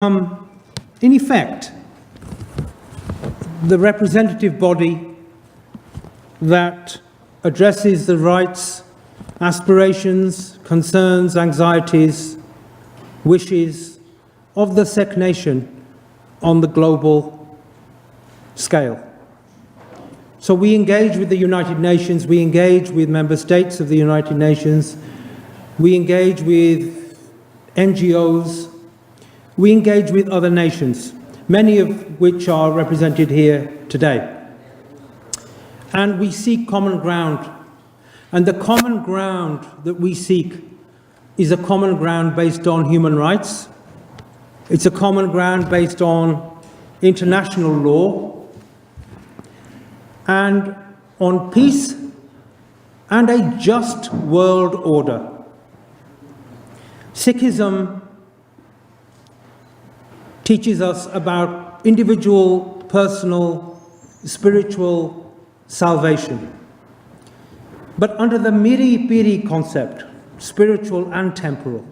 in effect, the representative body that addresses the rights, aspirations, concerns, anxieties, wishes of the Sikh nation on the global scale. So we engage with the United Nations, we engage with member states of the United Nations, we engage with NGOs, we engage with other nations, many of which are represented here today. And we seek common ground. And the common ground that we seek is a common ground based on human rights. It's a common ground based on international law and on peace and a just world order. Sikhism teaches us about individual, personal, spiritual salvation. But under the Miri Piri concept, spiritual and temporal,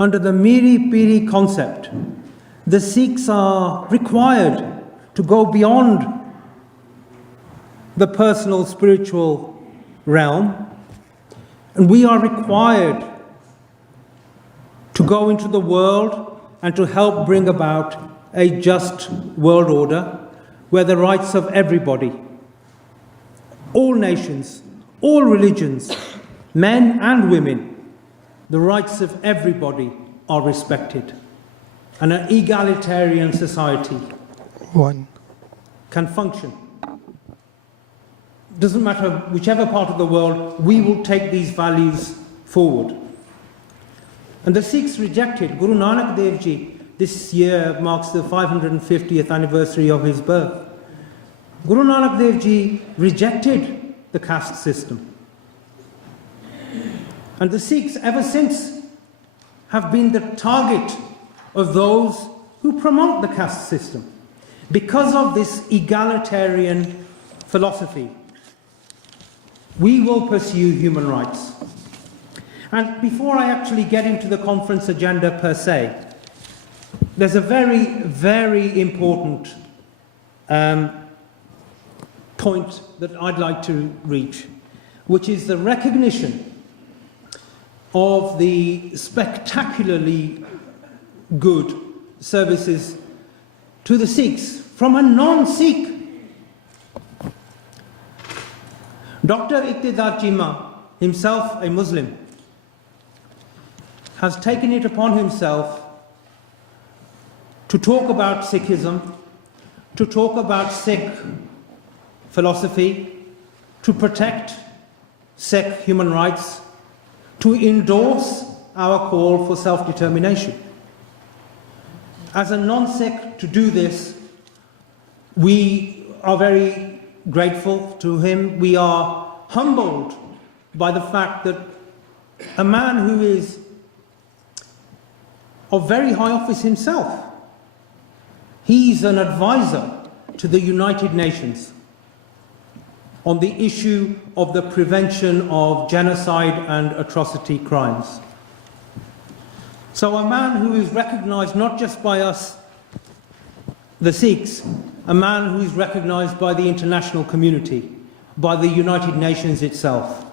under the Miri Piri concept, the Sikhs are required to go beyond the personal spiritual realm, and we are required to go into the world and to help bring about a just world order where the rights of everybody, all nations, all religions, men and women, the rights of everybody are respected. And an egalitarian society can function. Doesn't matter whichever part of the world, we will take these values forward. And the Sikhs rejected. Guru Nanak Dev Ji, this year marks the 550th anniversary of his birth. Guru Nanak Dev Ji rejected the caste system. And the Sikhs ever since have been the target of those who promote the caste system because of this egalitarian philosophy. We will pursue human rights. And before I actually get into the conference agenda per se, there's a very, very important point that I'd like to reach, which is the recognition of the spectacularly good services to the Sikhs from a non-Sikh. Dr. Iqtidar Chima, himself a Muslim, has taken it upon himself to talk about Sikhism, to talk about Sikh philosophy, to protect Sikh human rights, to endorse our call for self-determination. As a non-Sikh to do this, we are very grateful to him. We are humbled by the fact that a man who is of very high office himself, he's an advisor to the United Nations on the issue of the prevention of genocide and atrocity crimes. So a man who is recognized not just by us, the Sikhs, a man who is recognized by the international community, by the United Nations itself,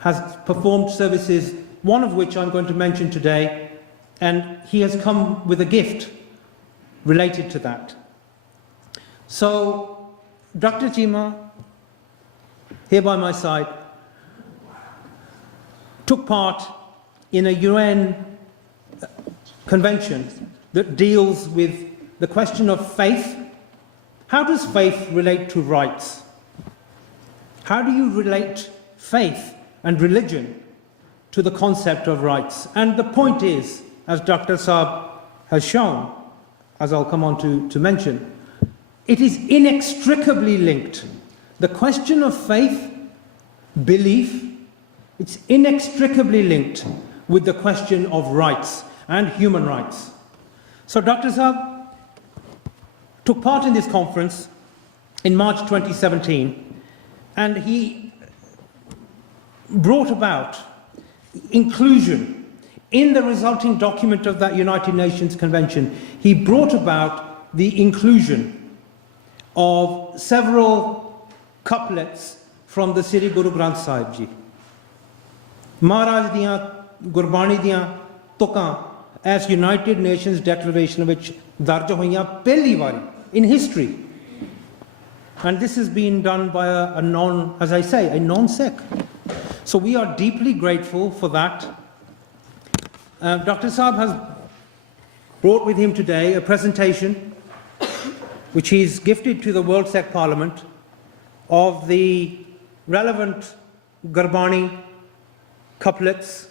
has performed services, one of which I'm going to mention today, and he has come with a gift related to that. So, Dr. Chima, here by my side, took part in a UN convention that deals with the question of faith. How does faith relate to rights? How do you relate faith and religion to the concept of rights? And the point is, as Dr. Saab has shown, as I'll come on to mention, it is inextricably linked. The question of faith, belief, it's inextricably linked with the question of rights and human rights. So Dr. Saab took part in this conference in March 2017, and he brought about inclusion in the resulting document of that United Nations Convention, he brought about the inclusion of several couplets from the Sri Guru Granth Sahib Ji. Maharaj diyan Gurbani diyan tukan as United Nations Declaration which darj hoiyan pehli wari in history. And this has been done by a non, as I say, a non-Sikh. So we are deeply grateful for that. Dr. Saab has brought with him today a presentation which he's gifted to the World Sikh Parliament of the relevant Gurbani couplets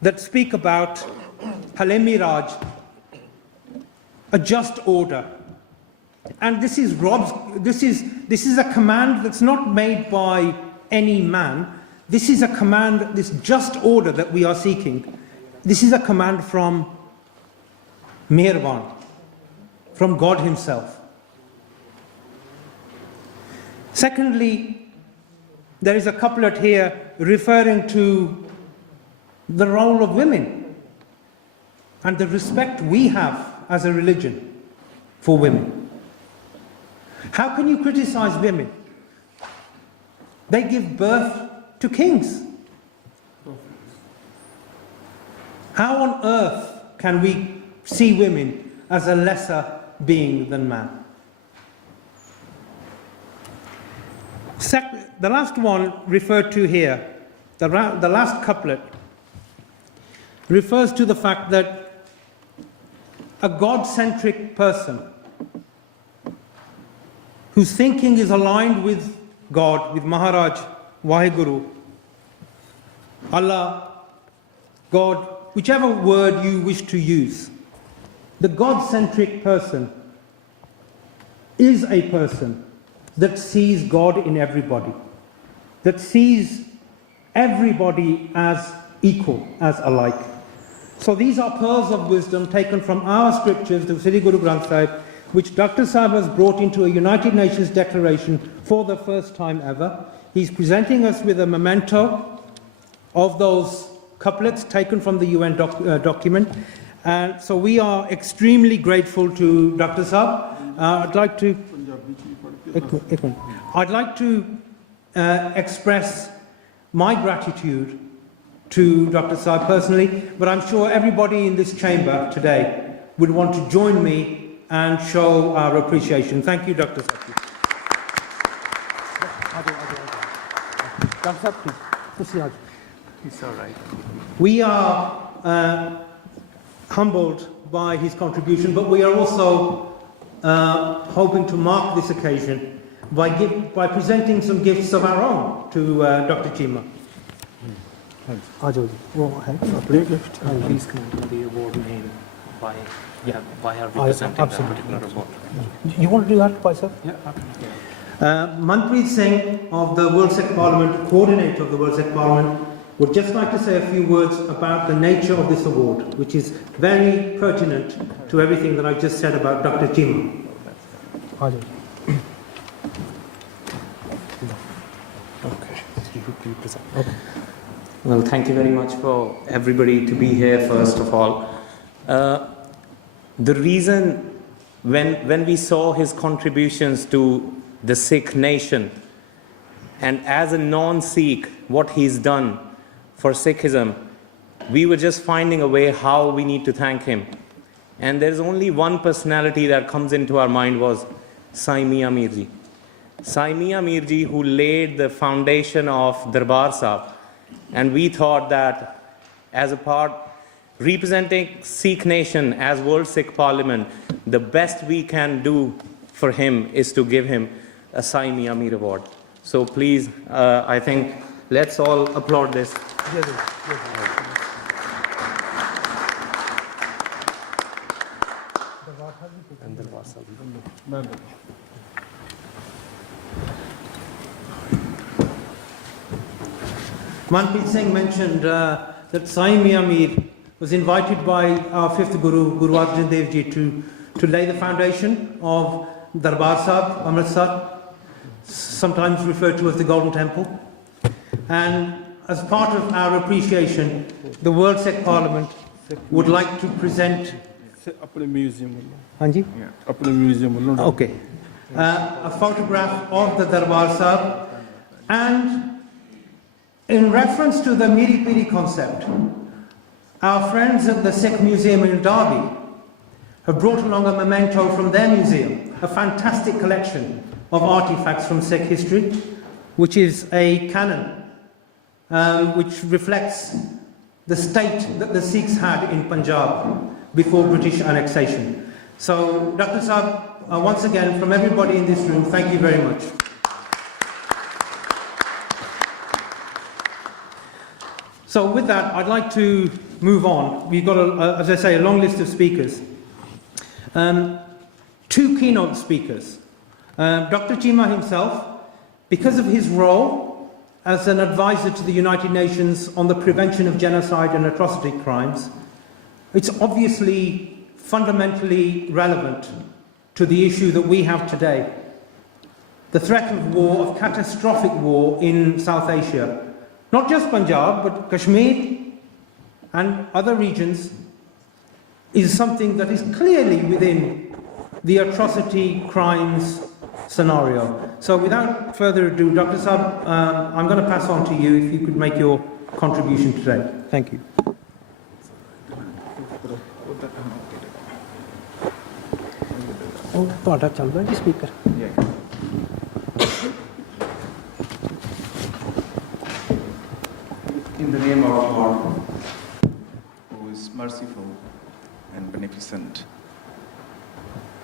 that speak about Halemi Raj, a just order. And this is a command that's not made by any man. This is a command, this just order that we are seeking. This is a command from Meherban, from God Himself. Secondly, there is a couplet here referring to the role of women and the respect we have as a religion for women. How can you criticize women? They give birth to kings. How on earth can we see women as a lesser being than man? The last one referred to here, the last couplet, refers to the fact that a God-centric person whose thinking is aligned with God, with Maharaj, Waheguru, Allah, God, whichever word you wish to use, the God-centric person is a person that sees God in everybody, that sees everybody as equal, as alike. So these are pearls of wisdom taken from our scriptures, the Sri Guru Granth Sahib, which Dr. Sahib has brought into a United Nations declaration for the first time ever. He's presenting us with a memento of those couplets taken from the UN document. And so we are extremely grateful to Dr. Sahib. I'd like to express my gratitude to Dr. Sahib personally, but I'm sure everybody in this chamber today would want to join me and show our appreciation. Thank you, Dr. Sahib. Dr. Sahib, please. It's all right. We are humbled by his contribution, but we are also hoping to mark this occasion by presenting some gifts of our own to Dr. Chima. Please come to the award name by our representing that particular award. You want to do that by yourself? Yeah. Manpreet Singh of the World Sikh Parliament, coordinator of the World Sikh Parliament, would just like to say a few words about the nature of this award, which is very pertinent to everything that I just said about Dr. Chima. Okay. Well, thank you very much for everybody to be here, first of all. The reason when we saw his contributions to the Sikh nation, and as a non-Sikh, what he's done for Sikhism, we were just finding a way how we need to thank him. And there's only one personality that comes into our mind was Sai Mia Mir Ji. Sai Mia Mir Ji, who laid the foundation of Darbar Sahib. And we thought that as a part, representing Sikh nation as World Sikh Parliament, the best we can do for him is to give him a Sai Mia Mir Award. So please, I think, let's all applaud this. Manpreet Singh mentioned that Sai Mia Mir was invited by our fifth Guru, Guru Arjan Dev Ji, to lay the foundation of Darbar Sahib, Amritsar, sometimes referred to as the Golden Temple. And as part of our appreciation, the World Sikh Parliament would like to present. Hanji? Okay. A photograph of the Darbar Sahib, and in reference to the Miri Piri concept, our friends at the Sikh Museum in Derby have brought along a memento from their museum, a fantastic collection of artifacts from Sikh history, which is a canon which reflects the state that the Sikhs had in Punjab before British annexation. So, Dr. Saab, once again, from everybody in this room, thank you very much. So with that, I'd like to move on. We've got, as I say, a long list of speakers. Two keynote speakers. Dr. Chima himself, because of his role as an advisor to the United Nations on the prevention of genocide and atrocity crimes, it's obviously fundamentally relevant to the issue that we have today. The threat of war, of catastrophic war in South Asia. Not just Punjab, but Kashmir and other regions is something that is clearly within the atrocity crimes scenario. So without further ado, Dr. Saab, I'm going to pass on to you if you could make your contribution today. Thank you. ਤੁਹਾਡਾ ਚੱਲਦਾ ਜੀ speaker In the name of God, who is merciful and beneficent.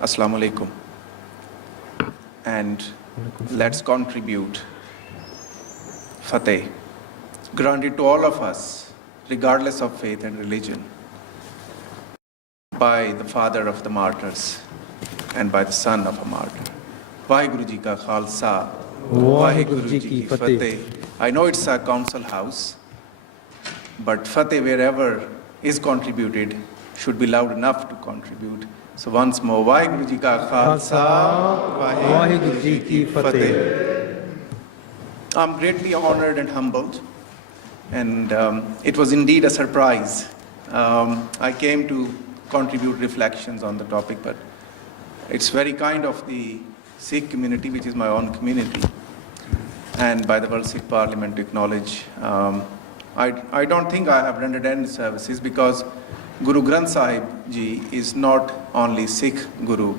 Assalamu alaikum. And let's contribute Fateh, granted to all of us, regardless of faith and religion, by the father of the martyrs and by the son of a martyr. Vaheguru Ji Ka Khalsa, Vaheguru Ji Ki Fateh. I know it's a council house, but Fateh, wherever is contributed, should be loud enough to contribute. So once more, Vaheguru Ji Ka Khalsa, Vaheguru Ji Ki Fateh. I'm greatly honored and humbled, and it was indeed a surprise. I came to contribute reflections on the topic, but it's very kind of the Sikh community, which is my own community, and by the World Sikh Parliament to acknowledge. I don't think I have rendered any services, because Guru Granth Sahib Ji is not only Sikh Guru.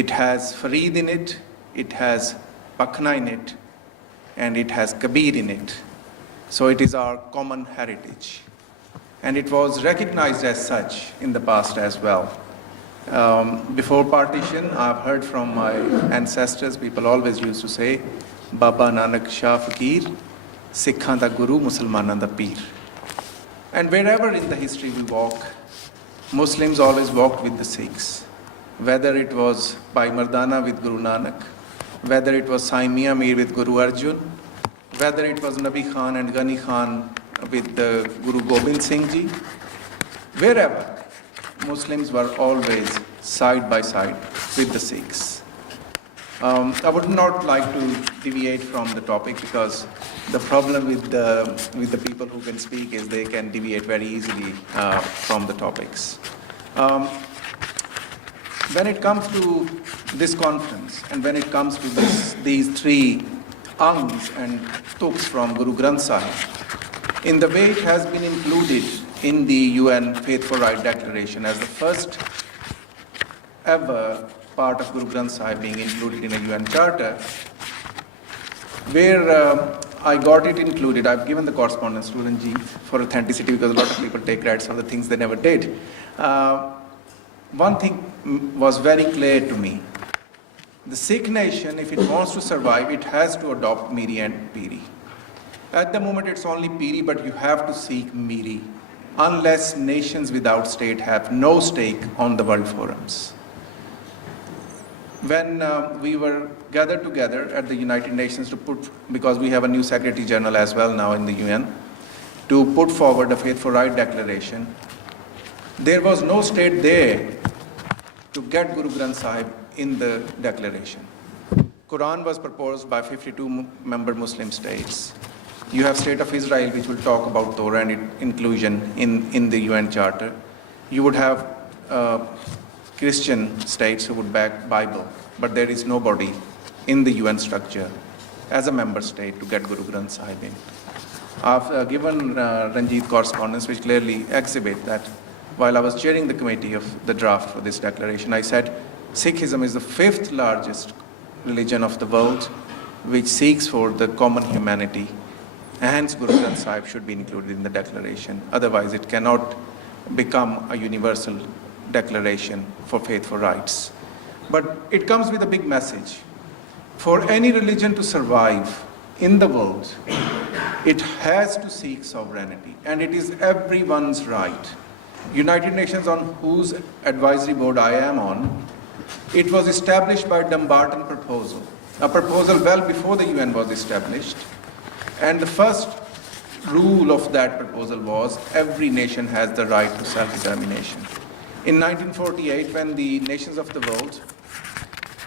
It has Farid in it, it has Pakhna in it, and it has Kabir in it. So it is our common heritage. And it was recognized as such in the past as well. Before partition, I've heard from my ancestors, people always used to say, Baba Nanak Shah Fakir, Sikhan da Guru, Musalmanan da Peer. And wherever in the history we walk, Muslims always walked with the Sikhs. Whether it was Bhai Mardana with Guru Nanak, whether it was Sai Mian Mir with Guru Arjun, whether it was Nabi Khan and Ghani Khan with Guru Gobind Singh Ji, wherever, Muslims were always side by side with the Sikhs. I would not like to deviate from the topic, because the problem with the people who can speak is they can deviate very easily from the topics. When it comes to this conference, and when it comes to these three angs and tuks from Guru Granth Sahib, in the way it has been included in the UN Faith for Right Declaration as the first ever part of Guru Granth Sahib being included in a UN charter, where I got it included. I've given the correspondence to Ranjit for authenticity, because a lot of people take credits for the things they never did. One thing was very clear to me. The Sikh nation, if it wants to survive, it has to adopt Miri and Piri. At the moment it's only Piri, but you have to seek Miri, unless nations without state have no stake on the world forums. When we were gathered together at the United Nations to put, because we have a new Secretary General as well now in the UN, to put forward the Faith for Right Declaration, there was no state there to get Guru Granth Sahib in the declaration. Quran was proposed by 52 member Muslim states. You have State of Israel, which will talk about Torah and inclusion in the UN Charter. You would have Christian states who would back Bible, but there is nobody in the UN structure as a member state to get Guru Granth Sahib in. I've given Ranjit correspondence which clearly exhibit that while I was chairing the committee of the draft for this declaration, I said Sikhism is the 5th largest religion of the world which seeks for the common humanity. Hence, Guru Granth Sahib should be included in the declaration. Otherwise, it cannot become a universal declaration for faithful rights. But it comes with a big message. For any religion to survive in the world, it has to seek sovereignty, and it is everyone's right. United Nations, on whose advisory board I am on, it was established by Dumbarton proposal, a proposal well before the UN was established. And the first rule of that proposal was every nation has the right to self-determination. In 1948, when the nations of the world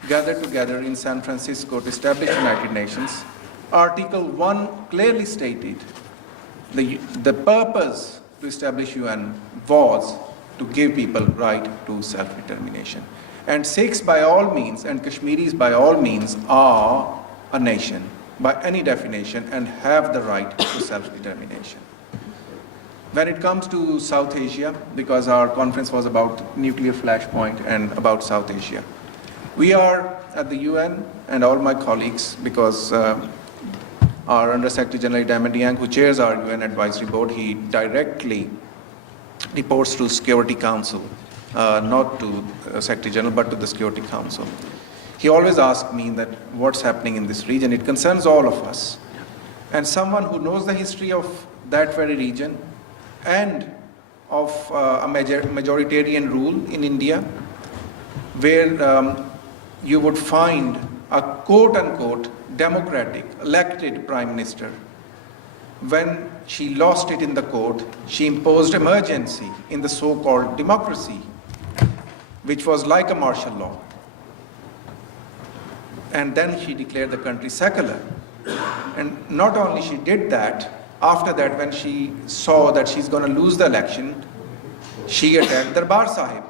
gathered together in San Francisco to establish United Nations, Article 1 clearly stated the purpose to establish UN was to give people right to self-determination. And Sikhs by all means and Kashmiris by all means are a nation by any definition and have the right to self-determination. When it comes to South Asia, because our conference was about nuclear flashpoint and about South Asia, we are at the UN and all my colleagues, because our Under Secretary General Diamond Yang, who chairs our UN Advisory Board, he directly reports to Security Council, not to Secretary General, but to the Security Council. He always asks me that what's happening in this region. It concerns all of us. And someone who knows the history of that very region and of a majoritarian rule in India, where you would find a quote-unquote democratic elected prime minister. When she lost it in the court, she imposed emergency in the so-called democracy, which was like a martial law. And then she declared the country secular. And not only she did that, after that, when she saw that she's going to lose the election, she attacked Darbar Sahib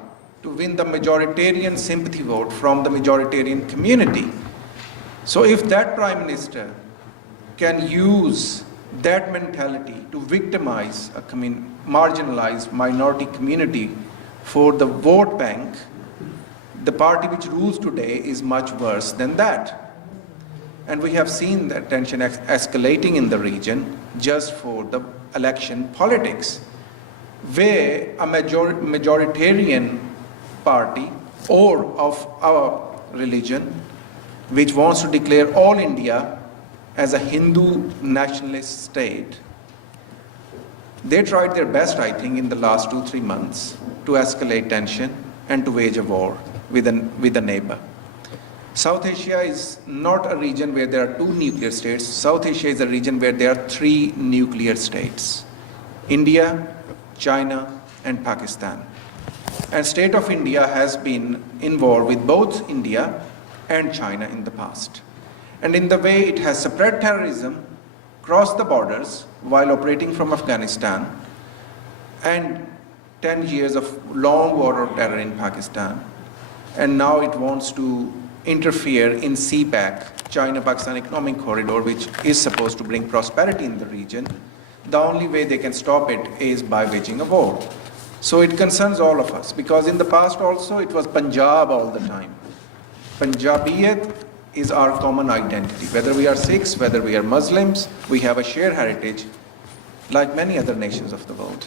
to win the majoritarian sympathy vote from the majoritarian community. So if that prime minister can use that mentality to victimize a marginalized minority community for the vote bank, the party which rules today is much worse than that. And we have seen that tension escalating in the region just for the election politics, where a majoritarian party or of our religion, which wants to declare all India as a Hindu nationalist state, they tried their best, I think, in the last 2-3 months to escalate tension and to wage a war with a neighbor. South Asia is not a region where there are 2 nuclear states. South Asia is a region where there are 3 nuclear states: India, China, and Pakistan. And state of India has been involved with both India and China in the past. And in the way it has spread terrorism, crossed the borders while operating from Afghanistan, and 10 years of long war of terror in Pakistan. And now it wants to interfere in CPEC, China-Pakistan Economic Corridor, which is supposed to bring prosperity in the region. The only way they can stop it is by waging a war. So it concerns all of us, because in the past also it was Punjab all the time. Punjabiyat is our common identity. Whether we are Sikhs, whether we are Muslims, we have a shared heritage like many other nations of the world.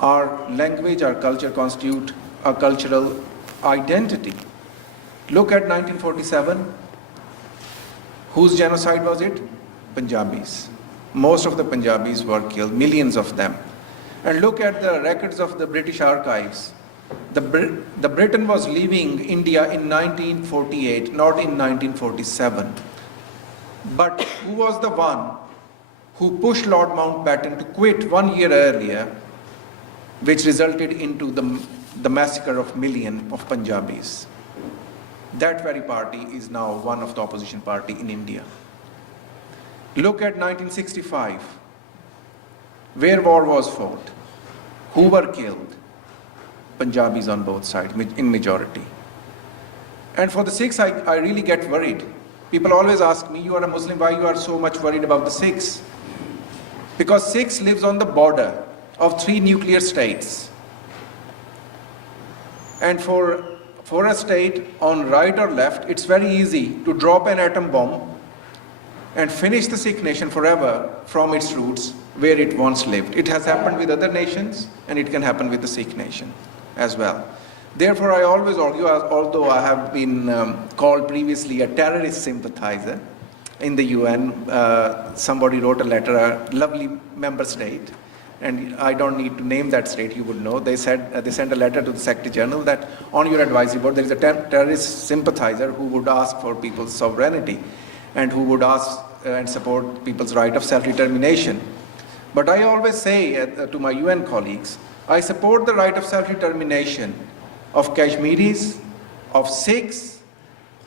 Our language, our culture constitute a cultural identity. Look at 1947. Whose genocide was it? Punjabis. Most of the Punjabis were killed, millions of them. And look at the records of the British archives. The Britain was leaving India in 1948, not in 1947. But who was the one who pushed Lord Mountbatten to quit 1 year earlier, which resulted into the massacre of millions of Punjabis? That very party is now one of the opposition party in India. Look at 1965, where war was fought, who were killed? Punjabis on both sides, in majority. And for the Sikhs, I really get worried. People always ask me, you are a Muslim, why you are so much worried about the Sikhs? Because Sikhs lives on the border of 3 nuclear states. And for a state on right or left, it's very easy to drop an atom bomb and finish the Sikh nation forever from its roots where it once lived. It has happened with other nations, and it can happen with the Sikh nation as well. Therefore, I always argue, although I have been called previously a terrorist sympathizer in the UN, somebody wrote a letter, a lovely member state, and I don't need to name that state, you would know. They said they sent a letter to the Secretary General that on your advisory board there is a terrorist sympathizer who would ask for people's sovereignty and who would ask and support people's right of self-determination. But I always say to my UN colleagues, I support the right of self-determination of Kashmiris, of Sikhs,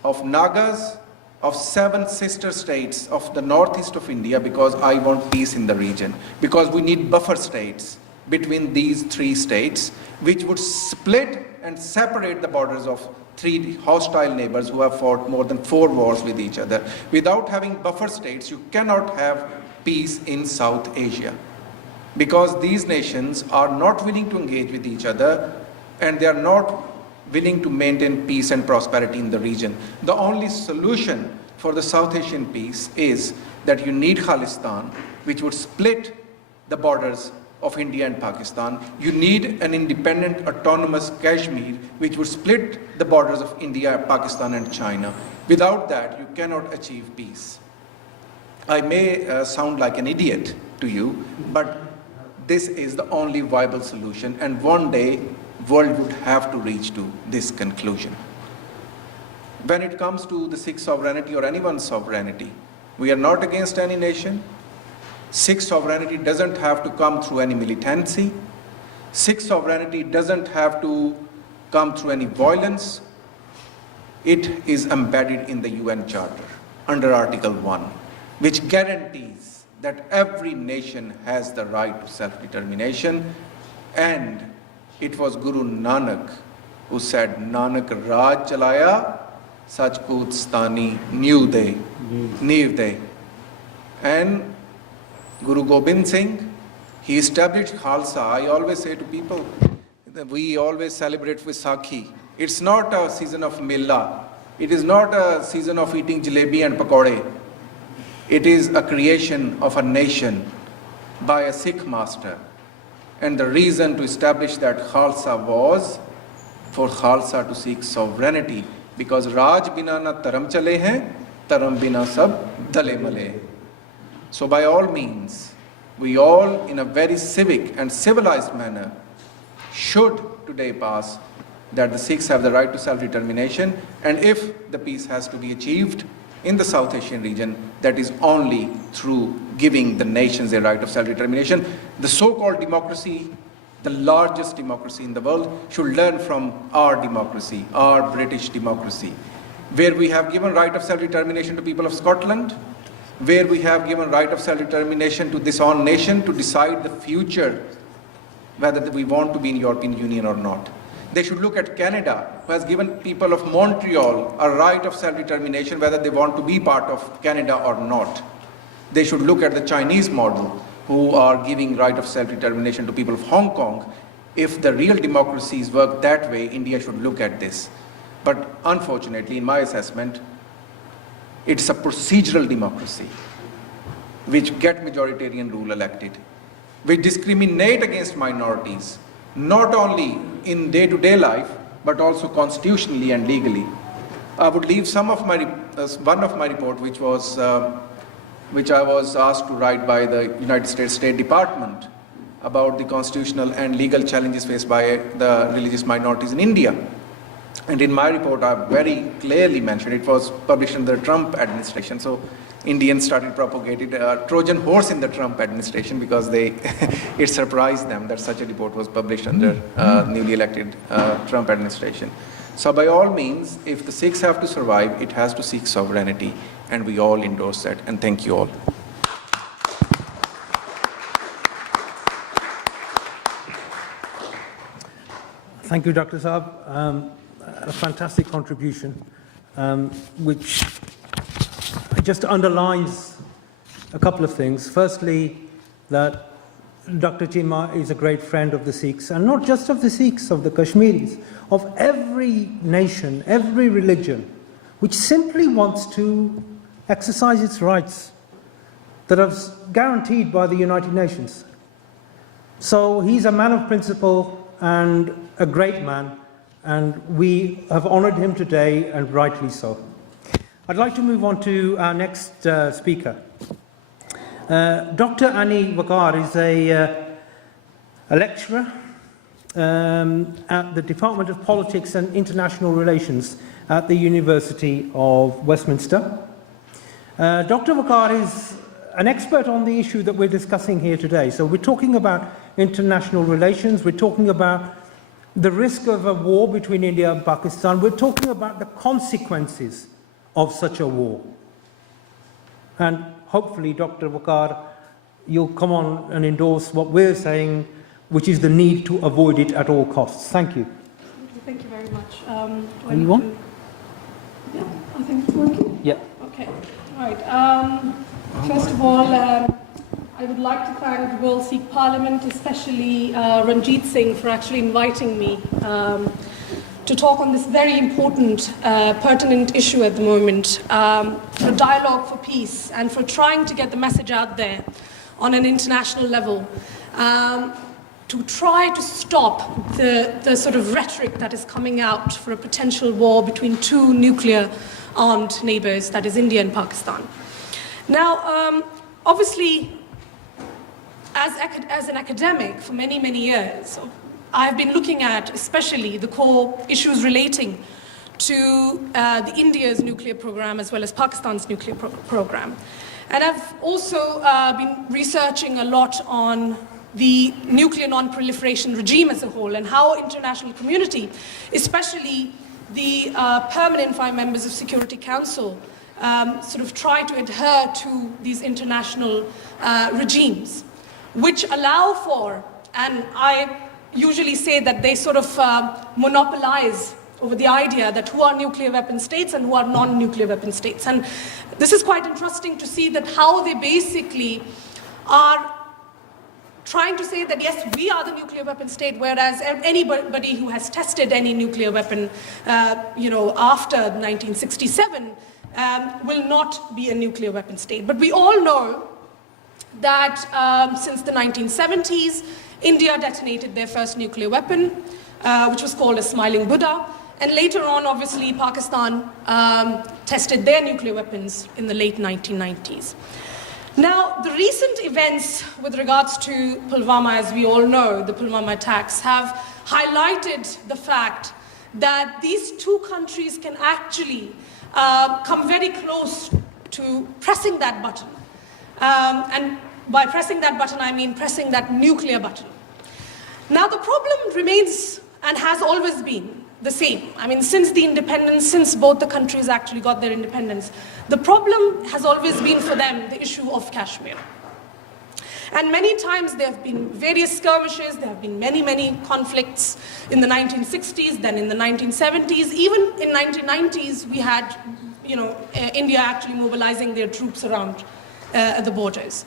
of Nagas, of 7 sister states of the northeast of India, because I want peace in the region. Because we need buffer states between these 3 states, which would split and separate the borders of 3 hostile neighbors who have fought more than 4 wars with each other. Without having buffer states, you cannot have peace in South Asia. Because these nations are not willing to engage with each other, and they are not willing to maintain peace and prosperity in the region. The only solution for the South Asian peace is that you need Khalistan, which would split the borders of India and Pakistan. You need an independent, autonomous Kashmir, which would split the borders of India, Pakistan, and China. Without that, you cannot achieve peace. I may sound like an idiot to you, but this is the only viable solution, and one day, world would have to reach to this conclusion. When it comes to the Sikh sovereignty or anyone's sovereignty, we are not against any nation. Sikh sovereignty doesn't have to come through any militancy. Sikh sovereignty doesn't have to come through any violence. It is embedded in the UN Charter under Article 1, which guarantees that every nation has the right to self-determination. And it was Guru Nanak who said, Nanak Raj Chalaya, Sachput Stani Neev De. And Guru Gobind Singh, he established Khalsa. I always say to people, we always celebrate Vaisakhi. It's not a season of Mela. It is not a season of eating jalebi and pakode. It is a creation of a nation by a Sikh master. And the reason to establish that Khalsa was for Khalsa to seek sovereignty, because Raj bina na taram chale hain, taram bina sab dale male. So by all means, we all in a very civic and civilized manner should today pass that the Sikhs have the right to self-determination, and if the peace has to be achieved in the South Asian region, that is only through giving the nations a right of self-determination. The so-called democracy, the largest democracy in the world, should learn from our democracy, our British democracy, where we have given right of self-determination to people of Scotland, where we have given right of self-determination to this own nation to decide the future, whether we want to be in European Union or not. They should look at Canada, who has given people of Montreal a right of self-determination, whether they want to be part of Canada or not. They should look at the Chinese model, who are giving right of self-determination to people of Hong Kong. If the real democracies work that way, India should look at this. But unfortunately, in my assessment, it's a procedural democracy, which get majoritarian rule elected, which discriminate against minorities, not only in day-to-day life, but also constitutionally and legally. I would leave one of my report, which I was asked to write by the United States State Department about the constitutional and legal challenges faced by the religious minorities in India. And in my report, I very clearly mentioned, it was published in the Trump administration. So Indians started propagating a Trojan horse in the Trump administration, because it surprised them that such a report was published under newly elected Trump administration. So by all means, if the Sikhs have to survive, it has to seek sovereignty, and we all endorse that. And thank you all. Thank you, Dr. Saab. A fantastic contribution, which just underlines a couple of things. Firstly, that Dr. Chima is a great friend of the Sikhs, and not just of the Sikhs, of the Kashmiris, of every nation, every religion, which simply wants to exercise its rights that are guaranteed by the United Nations. So he's a man of principle and a great man, and we have honoured him today, and rightly so. I'd like to move on to our next speaker. Dr. Annie Wakar is a lecturer at the Department of Politics and International Relations at the University of Westminster. Dr. Wakar is an expert on the issue that we're discussing here today. So we're talking about international relations, we're talking about the risk of a war between India and Pakistan, we're talking about the consequences of such a war. And hopefully, Dr. Wakar, you'll come on and endorse what we're saying, which is the need to avoid it at all costs. Thank you. Thank you very much. Are you on? Yeah, I think it's working. Yeah. Okay. All right. First of all, I would like to thank the World Sikh Parliament, especially Ranjit Singh, for actually inviting me to talk on this very important, pertinent issue at the moment, for dialogue for peace and for trying to get the message out there on an international level, to try to stop the sort of rhetoric that is coming out for a potential war between two nuclear-armed neighbors, that is India and Pakistan. Now, obviously, as an academic for many, many years, I've been looking at especially the core issues relating to the India's nuclear program as well as Pakistan's nuclear program. And I've also been researching a lot on the nuclear non-proliferation regime as a whole and how international community, especially the permanent 5 members of Security Council, sort of try to adhere to these international regimes, which allow for, and I usually say that they sort of monopolize over the idea that who are nuclear weapon states and who are non-nuclear weapon states. And this is quite interesting to see that how they basically are trying to say that yes, we are the nuclear weapon state, whereas anybody who has tested any nuclear weapon, after 1967 will not be a nuclear weapon state. But we all know that since the 1970s, India detonated their first nuclear weapon, which was called a Smiling Buddha. And later on, obviously, Pakistan tested their nuclear weapons in the late 1990s. Now, the recent events with regards to Pulwama, as we all know, the Pulwama attacks, have highlighted the fact that these two countries can actually come very close to pressing that button. And by pressing that button, I mean pressing that nuclear button. Now, the problem remains and has always been the same. I mean, since the independence, since both the countries actually got their independence, the problem has always been for them the issue of Kashmir. And many times there have been various skirmishes, there have been many, many conflicts in the 1960s, then in the 1970s, even in 1990s, we had, India actually mobilizing their troops around the borders.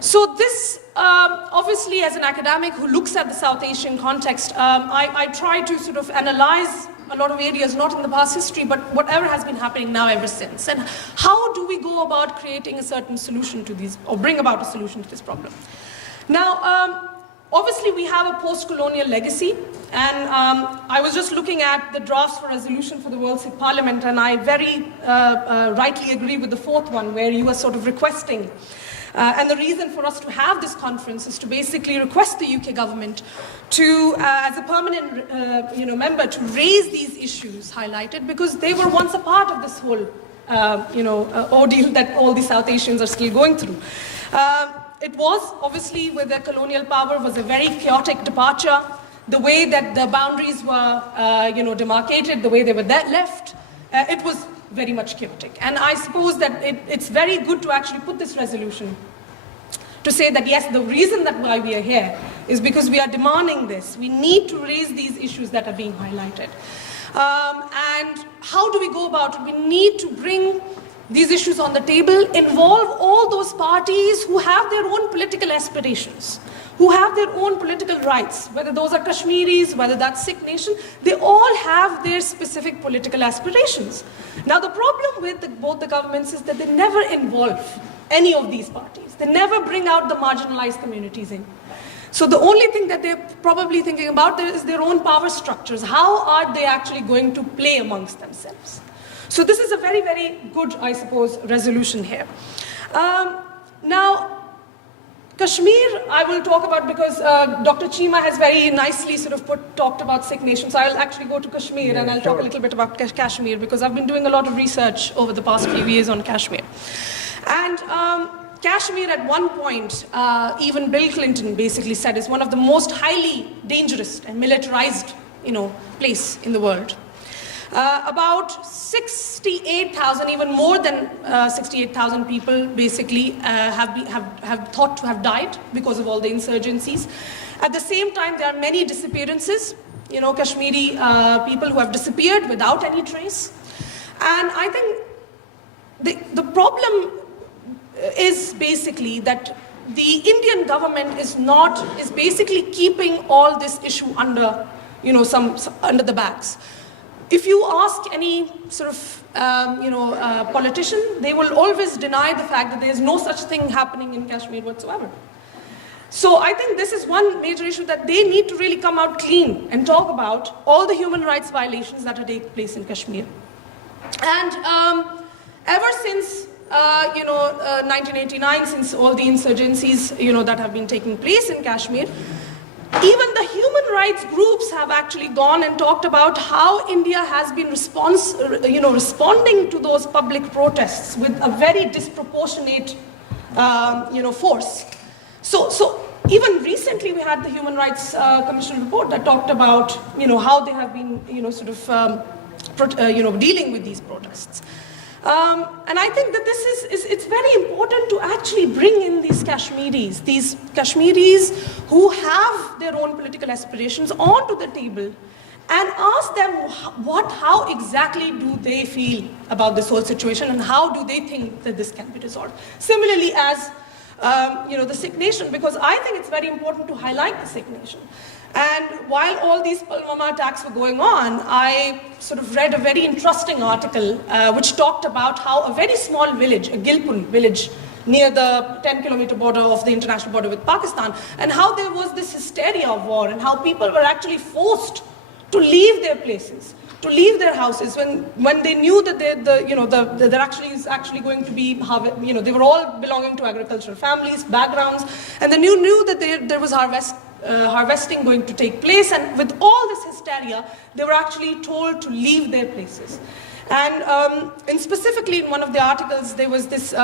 So this, obviously, as an academic who looks at the South Asian context, I try to sort of analyze a lot of areas, not in the past history, but whatever has been happening now ever since. And how do we go about creating a certain solution to these, or bring about a solution to this problem? Now, obviously, we have a post-colonial legacy, and I was just looking at the drafts for resolution for the World Sikh Parliament, and I very rightly agree with the fourth one, where you are sort of requesting and the reason for us to have this conference is to basically request the UK government to, as a permanent member, to raise these issues highlighted, because they were once a part of this whole ordeal that all the South Asians are still going through. It was, obviously, with the colonial power, was a very chaotic departure. The way that the boundaries were, demarcated, the way they were left, it was very much chaotic. And I suppose that it's very good to actually put this resolution to say that, yes, the reason that why we are here is because we are demanding this. We need to raise these issues that are being highlighted. And how do we go about it? We need to bring these issues on the table, involve all those parties who have their own political aspirations, who have their own political rights, whether those are Kashmiris, whether that's Sikh nation, they all have their specific political aspirations. Now the problem with both the governments is that they never involve any of these parties. They never bring out the marginalized communities in. So the only thing that they're probably thinking about is their own power structures. How are they actually going to play amongst themselves? So this is a very, very good, I suppose, resolution here. Now, Kashmir, I will talk about because Dr. Cheema has very nicely sort of talked about Sikh nation. So I'll actually go to Kashmir and I'll talk a little bit about Kashmir because I've been doing a lot of research over the past few years on Kashmir. And Kashmir at one point, even Bill Clinton basically said is one of the most highly dangerous and militarized, place in the world. About 68,000, even more than 68,000 people basically have thought to have died because of all the insurgencies. At the same time, there are many disappearances, Kashmiri people who have disappeared without any trace. And I think the problem is basically that the Indian government is basically keeping all this issue under, under the bags. If you ask any sort of, politician, they will always deny the fact that there is no such thing happening in Kashmir whatsoever. So I think this is one major issue that they need to really come out clean and talk about all the human rights violations that are taking place in Kashmir. And ever since 1989, since all the insurgencies, that have been taking place in Kashmir, even the human rights groups have actually gone and talked about how India has been responding to those public protests with a very disproportionate, force. So even recently we had the Human Rights Commission report that talked about, how they have been, dealing with these protests. And I think that it's very important to actually bring in these Kashmiris who have their own political aspirations onto the table and ask them how exactly do they feel about this whole situation and how do they think that this can be resolved. Similarly as, the Sikh nation, because I think it's very important to highlight the Sikh nation. And while all these Pulwama attacks were going on, I sort of read a very interesting article which talked about how a very small village, a Gilpun village, near the 10-kilometer border of the international border with Pakistan, and how there was this hysteria of war and how people were actually forced to leave their places, to leave their houses when they knew that there actually going to be, they were all belonging to agricultural families, backgrounds, and they knew that there was harvesting going to take place, and with all this hysteria, they were actually told to leave their places. And specifically in one of the articles, there was this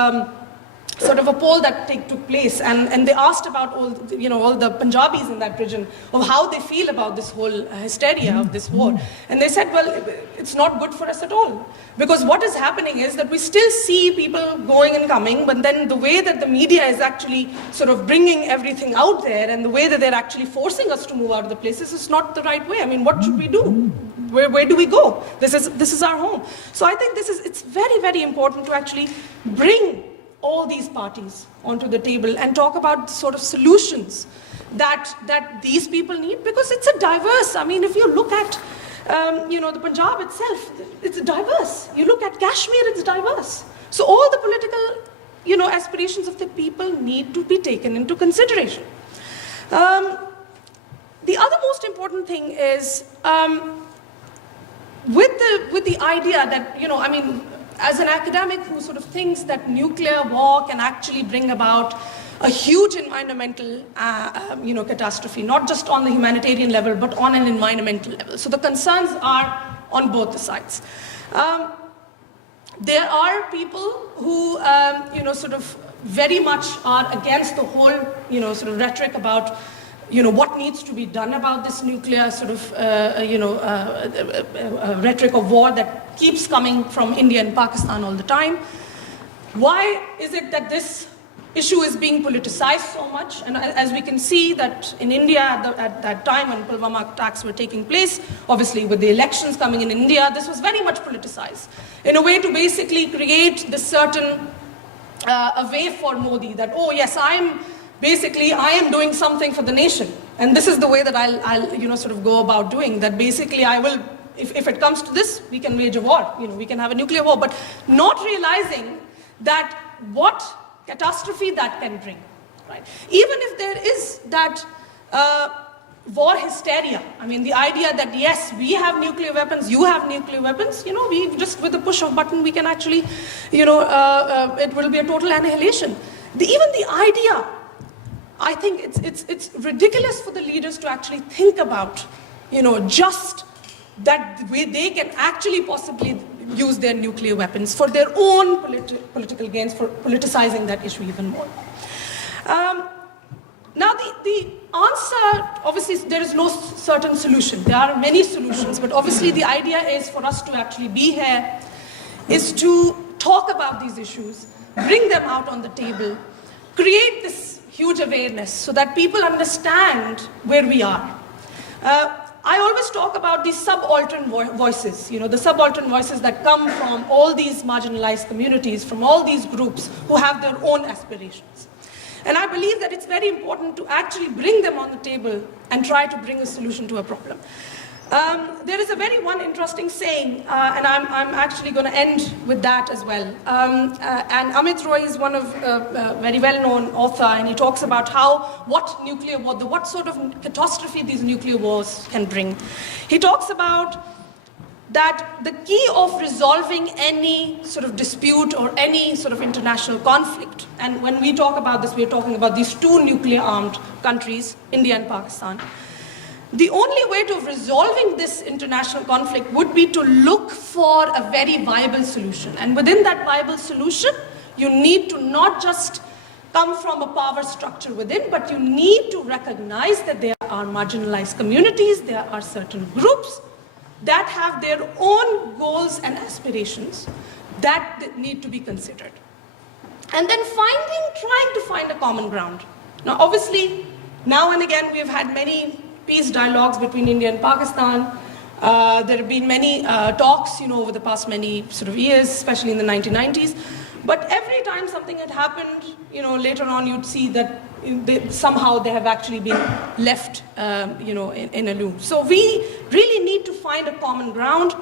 sort of a poll that took place, and they asked about all the Punjabis in that region of how they feel about this whole hysteria of this war. And they said, well, it's not good for us at all. Because what is happening is that we still see people going and coming, but then the way that the media is actually sort of bringing everything out there and the way that they're actually forcing us to move out of the places is not the right way. I mean, what should we do? Where do we go? This is our home. So I think it's very, very important to actually bring all these parties onto the table and talk about sort of solutions that these people need, because it's a diverse, I mean, if you look at, the Punjab itself, it's diverse. You look at Kashmir, it's diverse. So all the political, aspirations of the people need to be taken into consideration. The other most important thing is, with the idea that, as an academic who sort of thinks that nuclear war can actually bring about a huge environmental, catastrophe, not just on the humanitarian level, but on an environmental level. So the concerns are on both the sides. There are people who, sort of very much are against the whole, sort of rhetoric about, what needs to be done about this nuclear sort of, rhetoric of war that keeps coming from India and Pakistan all the time. Why is it that this issue is being politicized so much, and as we can see that in India at that time when Pulwama attacks were taking place, obviously with the elections coming in India, this was very much politicized in a way to basically create this certain a way for Modi that, oh yes, I am doing something for the nation, and this is the way that I'll sort of go about doing that. Basically, I will, if it comes to this, we can wage a war, we can have a nuclear war, but not realizing that what catastrophe that can bring, right? Even if there is that war hysteria, I mean, the idea that yes, we have nuclear weapons, you have nuclear weapons, we just with the push of button, we can actually, it will be a total annihilation. Even the idea, I think it's ridiculous for the leaders to actually think about, just that way they can actually possibly use their nuclear weapons for their own political gains, for politicizing that issue even more. Now the answer, obviously there is no certain solution. There are many solutions, but obviously the idea is for us to actually be here, is to talk about these issues, bring them out on the table, create this huge awareness so that people understand where we are. I always talk about these subaltern voices, the subaltern voices that come from all these marginalized communities, from all these groups who have their own aspirations. And I believe that it's very important to actually bring them on the table and try to bring a solution to a problem. There is a very one interesting saying, and I'm actually going to end with that as well. And Amit Roy is one of very well-known author, and he talks about what sort of catastrophe these nuclear wars can bring. He talks about that the key of resolving any sort of dispute or any sort of international conflict, and when we talk about this, we're talking about these two nuclear-armed countries, India and Pakistan. The only way to resolving this international conflict would be to look for a very viable solution. And within that viable solution, you need to not just come from a power structure within, but you need to recognize that there are marginalized communities, there are certain groups that have their own goals and aspirations that need to be considered. And then trying to find a common ground. Now, obviously, now and again, we have had many peace dialogues between India and Pakistan. There have been many talks, over the past many sort of years, especially in the 1990s. But every time something had happened, later on you'd see that somehow they have actually been left, in a loop. So we really need to find a common ground,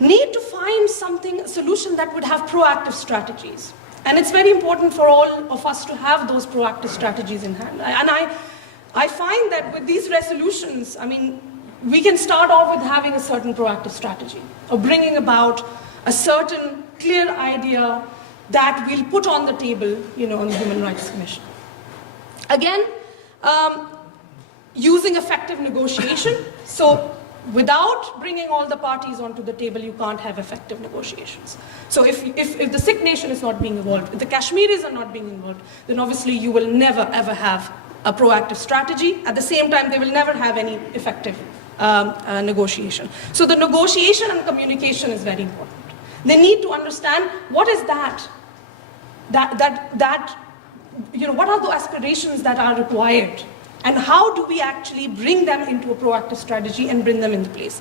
need to find a solution that would have proactive strategies. And it's very important for all of us to have those proactive strategies in hand. And I find that with these resolutions, I mean, we can start off with having a certain proactive strategy, or bringing about a certain clear idea that we'll put on the table, on the Human Rights Commission. Again, using effective negotiation. So without bringing all the parties onto the table, you can't have effective negotiations. So if the Sikh nation is not being involved, if the Kashmiris are not being involved, then obviously you will never ever have a proactive strategy. At the same time, they will never have any effective negotiation. So the negotiation and communication is very important. They need to understand what is that what are the aspirations that are required, and how do we actually bring them into a proactive strategy and bring them into place.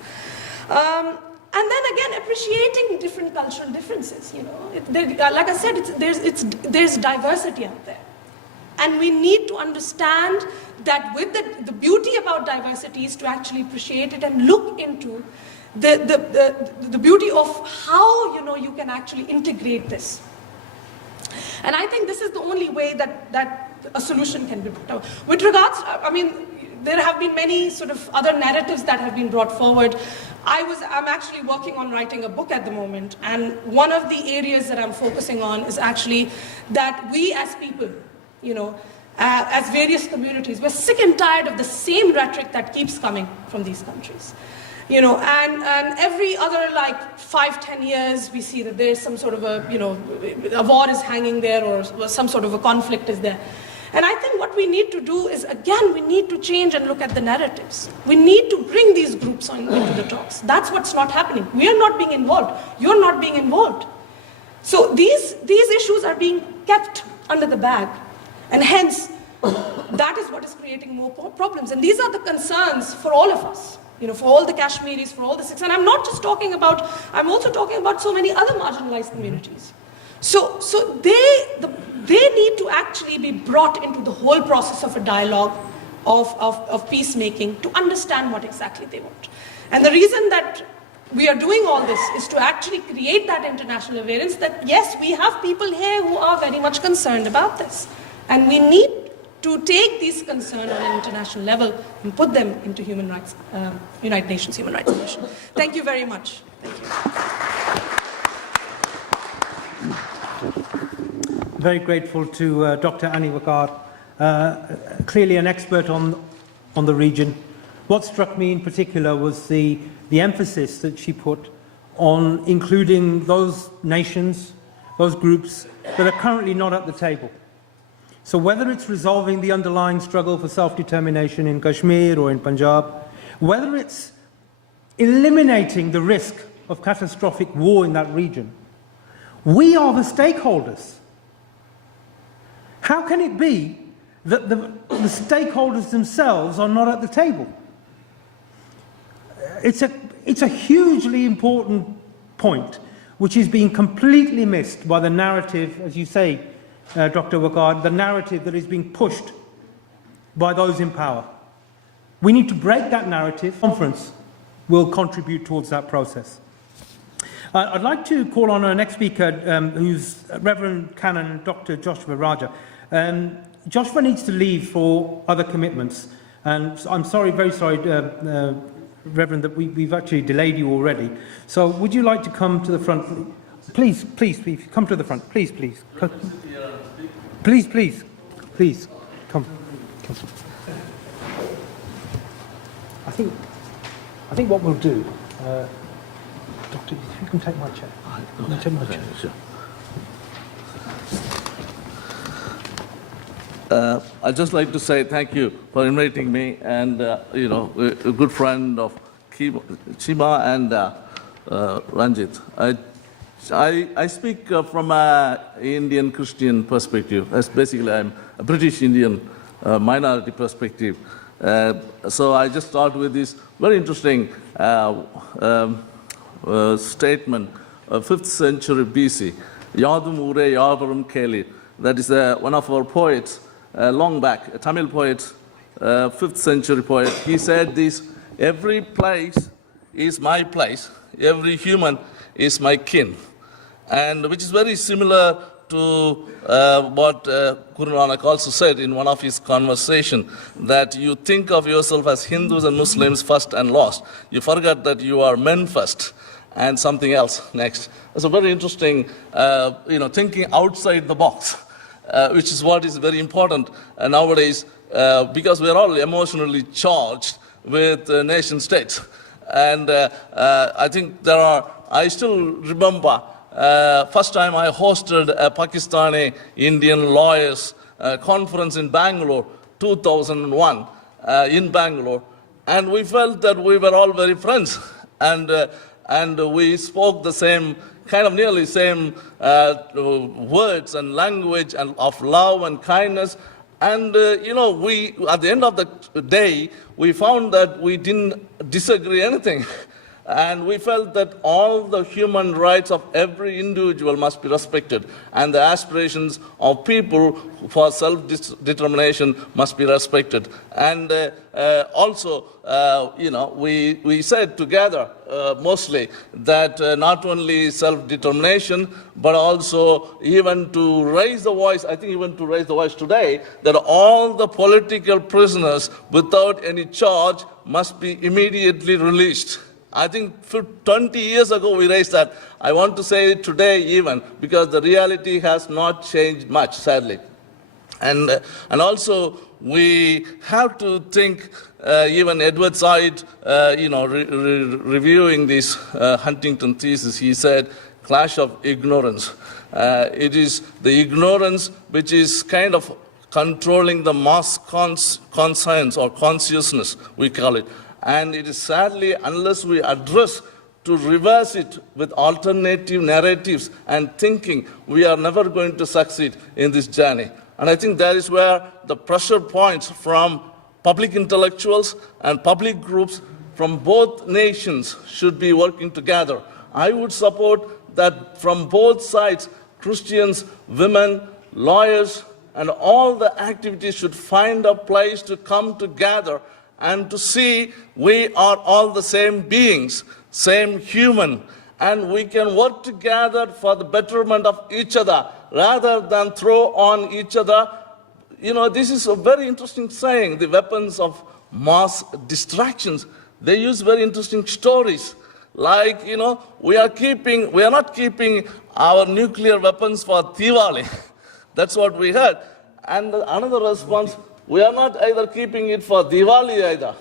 And then again, appreciating different cultural differences. Like I said, there's diversity out there. And we need to understand that with the beauty about diversity is to actually appreciate it and look into the beauty of how you can actually integrate this. And I think this is the only way that a solution can be brought out. With regards, I mean, there have been many sort of other narratives that have been brought forward. I'm actually working on writing a book at the moment, and one of the areas that I'm focusing on is actually that we as people, as various communities, we're sick and tired of the same rhetoric that keeps coming from these countries. And every other 5-10 years, we see that there's some sort of a war is hanging there, or some sort of a conflict is there. And I think what we need to do is, again, we need to change and look at the narratives. We need to bring these groups into the talks. That's what's not happening. We are not being involved. You're not being involved. So these issues are being kept under the bag. And hence, that is what is creating more problems. And these are the concerns for all of us, for all the Kashmiris, for all the Sikhs. And I'm not just talking about, I'm also talking about so many other marginalized communities. So they need to actually be brought into the whole process of a dialogue, of peacemaking, to understand what exactly they want. And the reason that we are doing all this is to actually create that international awareness that, yes, we have people here who are very much concerned about this. And we need to take these concerns on an international level and put them into human rights, United Nations Human Rights Commission. Thank you very much. Thank you. Very grateful to Dr. Annie Wakar, clearly an expert on the region. What struck me in particular was the emphasis that she put on including those nations, those groups that are currently not at the table. So whether it's resolving the underlying struggle for self-determination in Kashmir or in Punjab, whether it's eliminating the risk of catastrophic war in that region, we are the stakeholders. How can it be that the stakeholders themselves are not at the table? It's a hugely important point, which is being completely missed by the narrative, as you say, Dr. Wakar, the narrative that is being pushed by those in power. We need to break that narrative. Conference will contribute towards that process. I'd like to call on our next speaker, who's Reverend Canon Dr. Joshua Raja. Joshua needs to leave for other commitments, and I'm sorry, very sorry, Reverend, that we've actually delayed you already. So would you like to come to the front? Please, come to the front. Please. Please, come. I think what we'll do, Doctor, if you can take my chair. Take my chair. Sure. I'd just like to say thank you for inviting me, and a good friend of Chima and Ranjit. I speak from an Indian Christian perspective. Basically, I'm a British Indian minority perspective. So I just start with this very interesting statement of 5th century BC. Yadum Ure Yadarum Keli. That is one of our poets, long back, a Tamil poet, 5th century poet. He said this: every place is my place, every human is my kin. And which is very similar to what Guru Nanak also said in one of his conversations, that you think of yourself as Hindus and Muslims first and last. You forget that you are men first and something else next. It's a very interesting, thinking outside the box, which is what is very important nowadays, because we are all emotionally charged with nation states. And I think I still remember first time I hosted a Pakistani Indian lawyers conference in Bangalore, 2001, in Bangalore, and we felt that we were all very friends, and we spoke the same, nearly same words and language and of love and kindness. And, we, at the end of the day, we found that we didn't disagree anything. And we felt that all the human rights of every individual must be respected, and the aspirations of people for self-determination must be respected. And also, we said together mostly that not only self-determination, but also even to raise the voice, I think even to raise the voice today, that all the political prisoners without any charge must be immediately released. I think 20 years ago we raised that. I want to say it today even, because the reality has not changed much, sadly. And also we have to think, even Edward Said, reviewing this Huntington thesis, he said, clash of ignorance. It is the ignorance which is kind of controlling the mass conscience or consciousness, we call it. And it is sadly, unless we address to reverse it with alternative narratives and thinking, we are never going to succeed in this journey. And I think that is where the pressure points from public intellectuals and public groups from both nations should be working together. I would support that from both sides, Christians, women, lawyers, and all the activities should find a place to come together and to see we are all the same beings, same human, and we can work together for the betterment of each other rather than throw on each other. You know, this is a very interesting saying, the weapons of mass distractions. They use very interesting stories. Like, you know, we are not keeping our nuclear weapons for Diwali. That's what we heard. And another response, we are not either keeping it for Diwali either.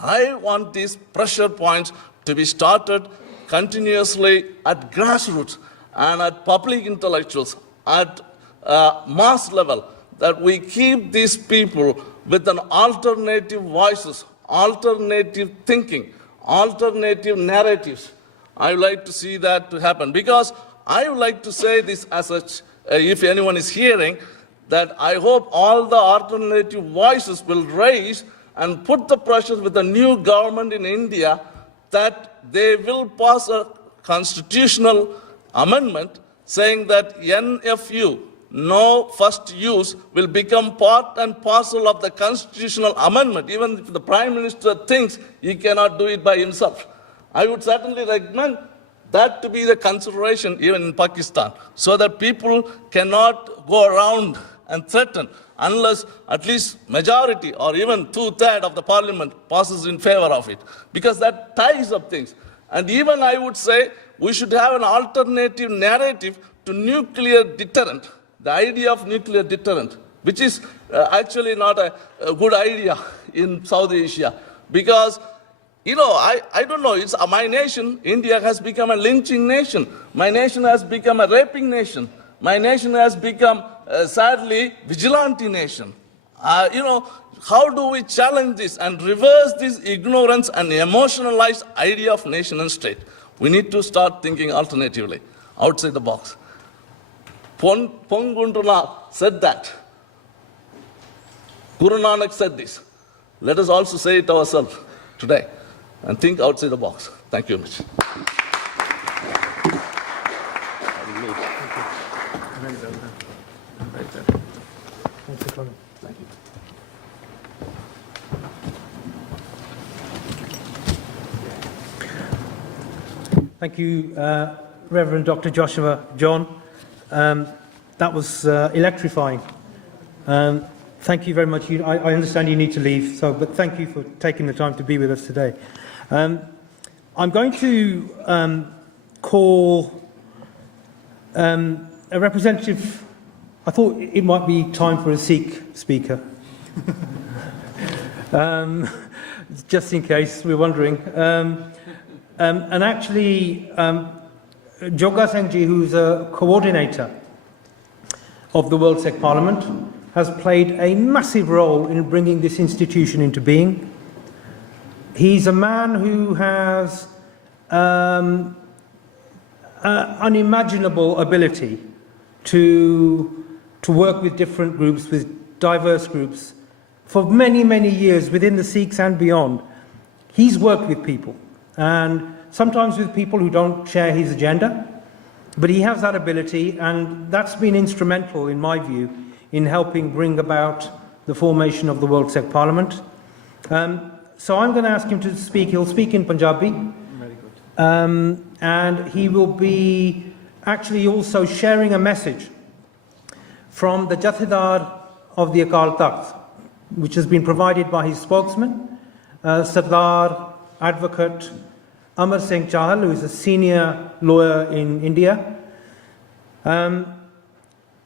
I want these pressure points to be started continuously at grassroots and at public intellectuals, at mass level, that we keep these people with an alternative voices, alternative thinking, alternative narratives. I would like to see that to happen, because I would like to say this as such, if anyone is hearing, that I hope all the alternative voices will raise and put the pressure with the new government in India that they will pass a constitutional amendment saying that NFU, no first use, will become part and parcel of the constitutional amendment, even if the Prime Minister thinks he cannot do it by himself. I would certainly recommend that to be the consideration even in Pakistan, so that people cannot go around and threaten unless at least majority or even 2/3 of the parliament passes in favor of it, because that ties up things. And even I would say we should have an alternative narrative to nuclear deterrent, the idea of nuclear deterrent, which is actually not a good idea in South Asia, because you know, I don't know, it's my nation, India has become a lynching nation. My nation has become a raping nation. My nation has become, sadly, vigilante nation. You know, how do we challenge this and reverse this ignorance and emotionalized idea of nation and state? We need to start thinking alternatively, outside the box. Pongundruna said that. Guru Nanak said this. Let us also say it ourselves today and think outside the box. Thank you very much. Thank you, Reverend Dr. Joshua John. That was electrifying. Thank you very much. I understand you need to leave, but thank you for taking the time to be with us today. I'm going to call a representative. I thought it might be time for a Sikh speaker. Just in case we're wondering. And actually, Joga Singh ji, who's a coordinator of the World Sikh Parliament, has played a massive role in bringing this institution into being. He's a man who has unimaginable ability to work with different groups, with diverse groups, for many, many years within the Sikhs and beyond. He's worked with people, and sometimes with people who don't share his agenda, but he has that ability, and that's been instrumental, in my view, in helping bring about the formation of the World Sikh Parliament. So I'm going to ask him to speak. He'll speak in Punjabi. Very good. And he will be actually also sharing a message from the Jathedar of the Akal Takht, which has been provided by his spokesman, Sardar Advocate Amar Singh Chahal, who is a senior lawyer in India. And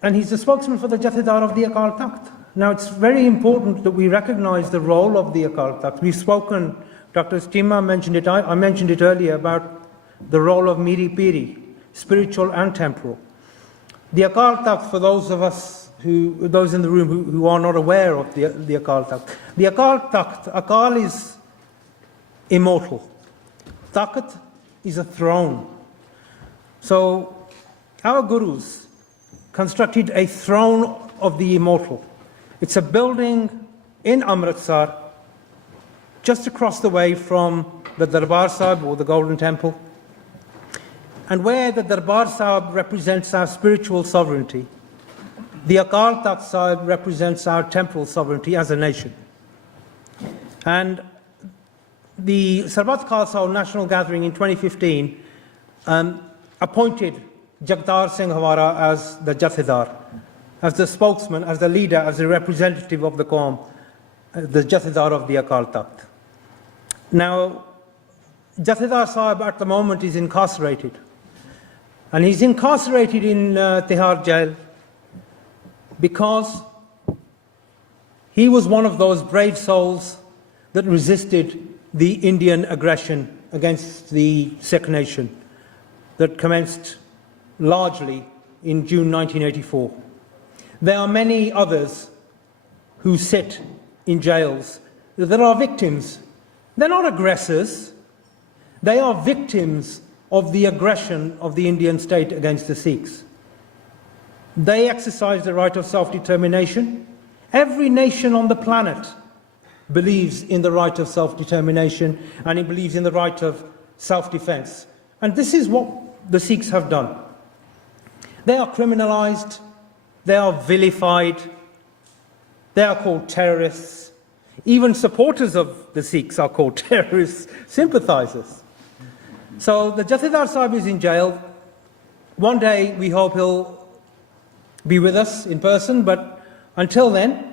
he's the spokesman for the Jathedar of the Akal Takht. Now, it's very important that we recognize the role of the Akal Takht. We've spoken, Dr. Stima mentioned it, I mentioned it earlier, about the role of Miri Piri, spiritual and temporal. The Akal Takht, for those of us those in the room who are not aware of the Akal Takht, Akal is immortal. Takht is a throne. So our gurus constructed a throne of the immortal. It's a building in Amritsar, just across the way from the Darbar Sahib, or the Golden Temple, and where the Darbar Sahib represents our spiritual sovereignty, the Akal Takht Sahib represents our temporal sovereignty as a nation. And the Sarbat Khalsa National Gathering in 2015 appointed Jagtar Singh Hawara as the Jathedar, as the spokesman, as the leader, as the representative of the Qawm, the Jathedar of the Akal Takht. Now, Jathedar Sahib at the moment is incarcerated. And he's incarcerated in Tihar jail because he was one of those brave souls that resisted the Indian aggression against the Sikh nation that commenced largely in June 1984. There are many others who sit in jails that are victims. They're not aggressors. They are victims of the aggression of the Indian state against the Sikhs. They exercise the right of self-determination. Every nation on the planet believes in the right of self-determination, and it believes in the right of self-defense. And this is what the Sikhs have done. They are criminalized, they are vilified, they are called terrorists. Even supporters of the Sikhs are called terrorists, sympathizers. So the Jathedar Sahib is in jail. One day we hope he'll be with us in person, but until then,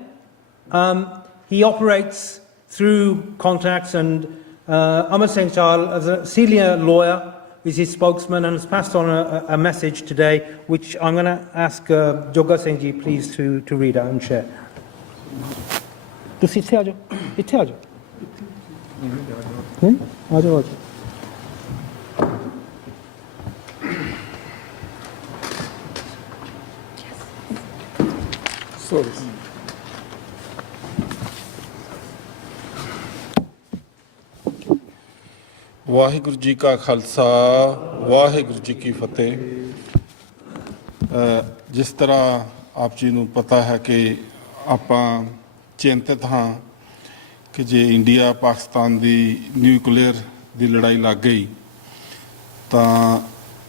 he operates through contacts, and Amar Singh Chahal, as a senior lawyer, is his spokesman and has passed on a message today, which I'm going to ask Jogga Singh ji please to read out and share. ਤੁਸੀਂ ਇੱਥੇ ਆ ਜਾਓ, ਇੱਥੇ ਆ ਜਾਓ, ਆ ਜਾਓ, ਆ ਜਾਓ। ਵਾਹਿਗੁਰੂ ਜੀ ਕਾ ਖਾਲਸਾ ਵਾਹਿਗੁਰੂ ਜੀ ਕੀ ਫਤਿਹ। ਜਿਸ ਤਰ੍ਹਾਂ ਆਪ ਜੀ ਨੂੰ ਪਤਾ ਹੈ ਕਿ ਆਪਾਂ ਚਿੰਤਤ ਹਾਂ ਕਿ ਜੇ ਇੰਡੀਆ ਪਾਕਿਸਤਾਨ ਦੀ ਨਿਊਕਲੀਅਰ ਦੀ ਲੜਾਈ ਲੱਗ ਗਈ ਤਾਂ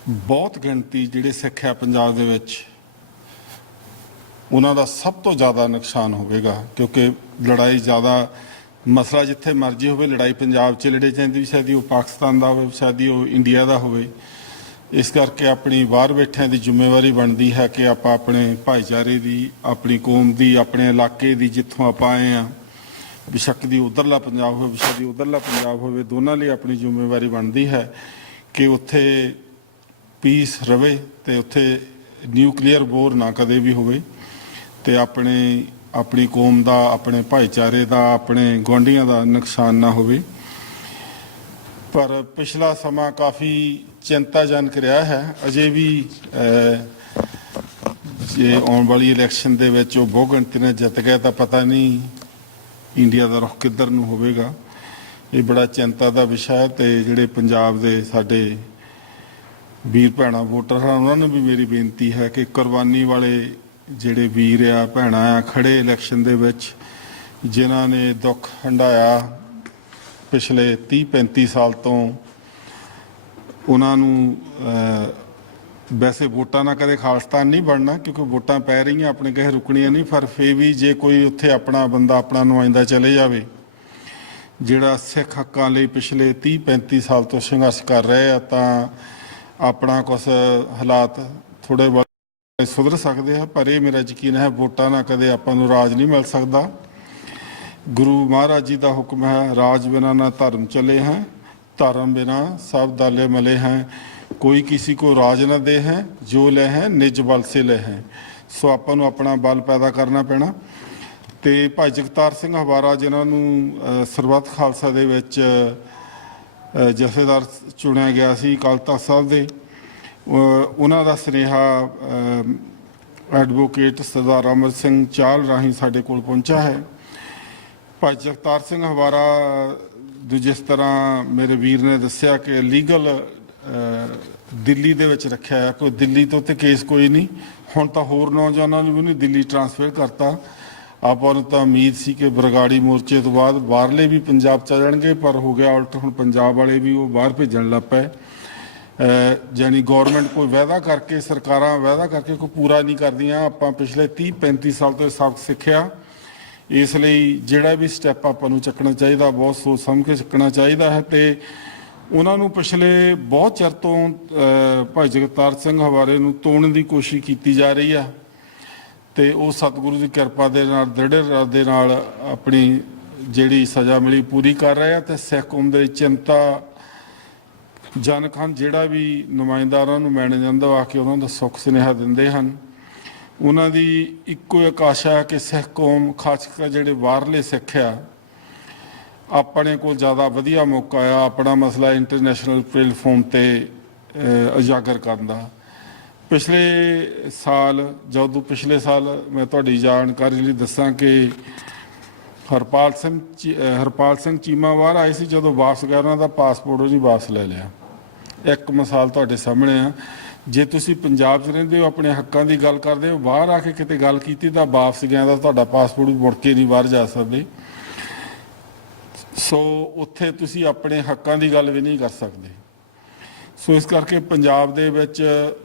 ਬਹੁਤ ਗਿਣਤੀ ਜਿਹੜੇ ਸਿੱਖ ਆ ਪੰਜਾਬ ਦੇ ਵਿੱਚ ਉਹਨਾਂ ਦਾ ਸਭ ਤੋਂ ਜ਼ਿਆਦਾ ਨੁਕਸਾਨ ਹੋਵੇਗਾ, ਕਿਉਂਕਿ ਲੜਾਈ ਜ਼ਿਆਦਾ ਮਸਲਾ ਜਿੱਥੇ ਮਰਜ਼ੀ ਹੋਵੇ, ਲੜਾਈ ਪੰਜਾਬ 'ਚ ਲੜੇ ਜਾਂਦੀ ਵੀ ਸ਼ਾਇਦ ਉਹ ਪਾਕਿਸਤਾਨ ਦਾ ਹੋਵੇ, ਸ਼ਾਇਦ ਉਹ ਇੰਡੀਆ ਦਾ ਹੋਵੇ। ਇਸ ਕਰਕੇ ਆਪਣੀ ਬਾਹਰ ਬੈਠਿਆਂ ਦੀ ਜ਼ਿੰਮੇਵਾਰੀ ਬਣਦੀ ਹੈ ਕਿ ਆਪਾਂ ਆਪਣੇ ਭਾਈਚਾਰੇ ਦੀ, ਆਪਣੀ ਕੌਮ ਦੀ, ਆਪਣੇ ਇਲਾਕੇ ਦੀ, ਜਿੱਥੋਂ ਆਪਾਂ ਆਏ ਹਾਂ, ਬੇਸ਼ੱਕ ਦੀ ਉੱਧਰਲਾ ਪੰਜਾਬ ਹੋਵੇ, ਬੇਸ਼ੱਕ ਦੀ ਉੱਧਰਲਾ ਪੰਜਾਬ ਹੋਵੇ, ਦੋਨਾਂ ਲਈ ਆਪਣੀ ਜ਼ਿੰਮੇਵਾਰੀ ਬਣਦੀ ਹੈ ਕਿ ਉੱਥੇ ਪੀਸ ਰਵੇ ਅਤੇ ਉੱਥੇ ਨਿਊਕਲੀਅਰ ਵੋਰ ਨਾ ਕਦੇ ਵੀ ਹੋਵੇ, ਅਤੇ ਆਪਣੀ ਕੌਮ ਦਾ, ਆਪਣੇ ਭਾਈਚਾਰੇ ਦਾ, ਆਪਣੇ ਗੁਆਂਢੀਆਂ ਦਾ ਨੁਕਸਾਨ ਨਾ ਹੋਵੇ। ਪਰ ਪਿਛਲਾ ਸਮਾਂ ਕਾਫੀ ਚਿੰਤਾਜਨਕ ਰਿਹਾ ਹੈ। ਅਜੇ ਵੀ ਜੇ ਆਉਣ ਵਾਲੀ ਇਲੈਕਸ਼ਨ ਦੇ ਵਿੱਚ ਉਹ ਬਹੁ ਗਿਣਤੀ ਨਾਲ ਜਿੱਤ ਗਿਆ ਤਾਂ ਪਤਾ ਨਹੀਂ ਇੰਡੀਆ ਦਾ ਰੁਖ ਕਿੱਧਰ ਨੂੰ ਹੋਵੇਗਾ। ਇਹ ਬੜਾ ਚਿੰਤਾ ਦਾ ਵਿਸ਼ਾ ਹੈ। ਅਤੇ ਜਿਹੜੇ ਪੰਜਾਬ ਦੇ ਸਾਡੇ ਵੀਰ ਭੈਣਾਂ ਵੋਟਰ ਹਨ, ਉਹਨਾਂ ਨੂੰ ਵੀ ਮੇਰੀ ਬੇਨਤੀ ਹੈ ਕਿ ਕੁਰਬਾਨੀ ਵਾਲੇ ਜਿਹੜੇ ਵੀਰ ਆ, ਭੈਣਾਂ ਆ, ਖੜੇ ਇਲੈਕਸ਼ਨ ਦੇ ਵਿੱਚ, ਜਿਨ੍ਹਾਂ ਨੇ ਦੁੱਖ ਹੰਢਾਇਆ ਪਿਛਲੇ 30-35 ਸਾਲ ਤੋਂ, ਉਹਨਾਂ ਨੂੰ ਵੈਸੇ ਵੋਟਾਂ ਨਾਲ ਕਦੇ ਖਾਲਿਸਤਾਨ ਨਹੀਂ ਬਣਨਾ, ਕਿਉਂਕਿ ਵੋਟਾਂ ਪੈ ਰਹੀਆਂ, ਆਪਣੇ ਕਿਸੇ ਰੁਕਣੀਆਂ ਨਹੀਂ, ਪਰ ਫਿਰ ਵੀ ਜੇ ਕੋਈ ਉੱਥੇ ਆਪਣਾ ਬੰਦਾ, ਆਪਣਾ ਨੁਮਾਇੰਦਾ ਚਲੇ ਜਾਵੇ ਜਿਹੜਾ ਸਿੱਖ ਹੱਕਾਂ ਲਈ ਪਿਛਲੇ 30-35 ਸਾਲ ਤੋਂ ਸੰਘਰਸ਼ ਕਰ ਰਹੇ ਆ, ਤਾਂ ਆਪਣਾ ਕੁਛ ਹਾਲਾਤ ਥੋੜ੍ਹੇ ਬਹੁਤ ਸੁਧਰ ਸਕਦੇ ਆ। ਪਰ ਇਹ ਮੇਰਾ ਯਕੀਨ ਹੈ ਵੋਟਾਂ ਨਾਲ ਕਦੇ ਆਪਾਂ ਨੂੰ ਰਾਜ ਨਹੀਂ ਮਿਲ ਸਕਦਾ। ਗੁਰੂ ਮਹਾਰਾਜ ਜੀ ਦਾ ਹੁਕਮ ਹੈ, ਰਾਜ ਬਿਨਾ ਨਾ ਧਰਮ ਚਲੇ ਹੈ, ਧਰਮ ਬਿਨਾ ਸਭ ਦਾਲੇ ਮਲੇ ਹੈ, ਕੋਈ ਕਿਸੇ ਕੋ ਰਾਜ ਨਾ ਦੇ ਹੈ, ਜੋ ਲੈ ਹੈ ਨਿਜ ਬਲ ਸੇ ਲੈ ਹੈ। ਸੋ ਆਪਾਂ ਨੂੰ ਆਪਣਾ ਬਲ ਪੈਦਾ ਕਰਨਾ ਪੈਣਾ। ਅਤੇ ਭਾਈ ਜਗਤਾਰ ਸਿੰਘ ਹਵਾਰਾ, ਜਿਨ੍ਹਾਂ ਨੂੰ ਸਰਬੱਤ ਖਾਲਸਾ ਦੇ ਵਿੱਚ ਜਥੇਦਾਰ ਚੁਣਿਆ ਗਿਆ ਸੀ ਅਕਾਲ ਤਖ਼ਤ ਸਾਹਿਬ ਦੇ, ਉਹਨਾਂ ਦਾ ਸੁਨੇਹਾ ਐਡਵੋਕੇਟ ਸਰਦਾਰ ਅਮਰ ਸਿੰਘ ਚਾਹਲ ਰਾਹੀਂ ਸਾਡੇ ਕੋਲ ਪਹੁੰਚਾ ਹੈ। ਭਾਈ ਜਗਤਾਰ ਸਿੰਘ ਹਵਾਰਾ ਨੂੰ ਜਿਸ ਤਰ੍ਹਾਂ ਮੇਰੇ ਵੀਰ ਨੇ ਦੱਸਿਆ ਕਿ ਲੀਗਲ ਦਿੱਲੀ ਦੇ ਵਿੱਚ ਰੱਖਿਆ ਆ। ਕੋਈ ਦਿੱਲੀ ਤੋਂ ਤੇ ਕੇਸ ਕੋਈ ਨਹੀਂ, ਹੁਣ ਤਾਂ ਹੋਰ ਨੌਜਵਾਨਾਂ ਨੂੰ ਵੀ ਨਹੀਂ ਦਿੱਲੀ ਟਰਾਂਸਫਰ ਕਰਤਾ। ਆਪਾਂ ਨੂੰ ਤਾਂ ਉਮੀਦ ਸੀ ਕਿ ਬਰਗਾੜੀ ਮੋਰਚੇ ਤੋਂ ਬਾਅਦ ਬਾਹਰਲੇ ਵੀ ਪੰਜਾਬ ਚ ਆ ਜਾਣਗੇ, ਪਰ ਹੋ ਗਿਆ ਉਲਟ, ਹੁਣ ਪੰਜਾਬ ਵਾਲੇ ਵੀ ਉਹ ਬਾਹਰ ਭੇਜਣ ਲੱਗ ਪਏ। ਜਾਨੀ ਗੌਰਮੈਂਟ ਕੋਈ ਵਾਅਦਾ ਕਰਕੇ, ਸਰਕਾਰਾਂ ਵਾਅਦਾ ਕਰਕੇ ਕੋਈ ਪੂਰਾ ਨਹੀਂ ਕਰਦੀਆਂ। ਆਪਾਂ ਪਿਛਲੇ 30-35 ਸਾਲ ਤੋਂ ਸਬਕ ਸਿੱਖਿਆ, ਇਸ ਲਈ ਜਿਹੜਾ ਵੀ ਸਟੈਪ ਆਪਾਂ ਨੂੰ ਚੱਕਣਾ ਚਾਹੀਦਾ ਬਹੁਤ ਸੋਚ ਸਮਝ ਕੇ ਚੱਕਣਾ ਚਾਹੀਦਾ ਹੈ। ਤੇ ਉਹਨਾਂ ਨੂੰ ਪਿਛਲੇ ਬਹੁਤ ਚਿਰ ਤੋਂ ਭਾਈ ਜਗਤਾਰ ਸਿੰਘ ਹਵਾਰੇ ਨੂੰ ਤੋੜਨ ਦੀ ਕੋਸ਼ਿਸ਼ ਕੀਤੀ ਜਾ ਰਹੀ ਆ, ਤੇ ਉਹ ਸਤਿਗੁਰੂ ਦੀ ਕਿਰਪਾ ਦੇ ਨਾਲ ਦ੍ਰਿੜ ਦੇ ਨਾਲ ਆਪਣੀ ਜਿਹੜੀ ਸਜ਼ਾ ਮਿਲੀ ਪੂਰੀ ਕਰ ਰਹੇ ਆ। ਤੇ ਸਿੱਖ ਕੌਮ ਦੇ ਚਿੰਤਾ ਜਨਖਨ ਜਿਹੜਾ ਵੀ ਨੁਮਾਇੰਦਾਰਾਂ ਨੂੰ ਮਿਲਣ ਜਾਂਦਾ ਆ ਕੇ ਉਹਨਾਂ ਦਾ ਸੁੱਖ ਸੁਨੇਹਾ ਦਿੰਦੇ ਹਨ। ਉਹਨਾਂ ਦੀ ਇੱਕੋ ਇੱਕ ਆਸ਼ਾ ਹੈ ਕਿ ਸਿੱਖ ਕੌਮ, ਖਾਸ ਕਰ ਜਿਹੜੇ ਬਾਹਰਲੇ ਸਿੱਖ ਆ, ਆਪਣੇ ਕੋਲ ਜ਼ਿਆਦਾ ਵਧੀਆ ਮੌਕਾ ਆ ਆਪਣਾ ਮਸਲਾ ਇੰਟਰਨੈਸ਼ਨਲ ਪਲੇਟਫਾਰਮ ਤੇ ਉਜਾਗਰ ਕਰਨ ਦਾ। ਪਿਛਲੇ ਸਾਲ ਮੈਂ ਤੁਹਾਡੀ ਜਾਣਕਾਰੀ ਲਈ ਦੱਸਾਂ ਕਿ ਹਰਪਾਲ ਸਿੰਘ ਚੀਮਾ ਬਾਹਰ ਆਏ ਸੀ। ਜਦੋਂ ਵਾਪਸ ਗਏ ਉਹਨਾਂ ਦਾ ਪਾਸਪੋਰਟ ਉਹ ਨਹੀਂ ਵਾਪਸ ਲੈ ਲਿਆ। ਇੱਕ ਮਿਸਾਲ ਤੁਹਾਡੇ ਸਾਹਮਣੇ ਆ। ਜੇ ਤੁਸੀਂ ਪੰਜਾਬ 'ਚ ਰਹਿੰਦੇ ਹੋ, ਆਪਣੇ ਹੱਕਾਂ ਦੀ ਗੱਲ ਕਰਦੇ ਹੋ, ਬਾਹਰ ਆ ਕੇ ਕਿਤੇ ਗੱਲ ਕੀਤੀ ਤਾਂ ਵਾਪਸ ਗਿਆ ਤਾਂ ਤੁਹਾਡਾ ਪਾਸਪੋਰਟ ਵੀ ਮੁੜ ਕੇ ਨਹੀਂ ਬਾਹਰ ਜਾ ਸਕਦੇ। ਸੋ ਉੱਥੇ ਤੁਸੀਂ ਆਪਣੇ ਹੱਕਾਂ ਦੀ ਗੱਲ ਵੀ ਨਹੀਂ ਕਰ ਸਕਦੇ। ਸੋ ਇਸ ਕਰਕੇ ਪੰਜਾਬ ਦੇ ਵਿੱਚ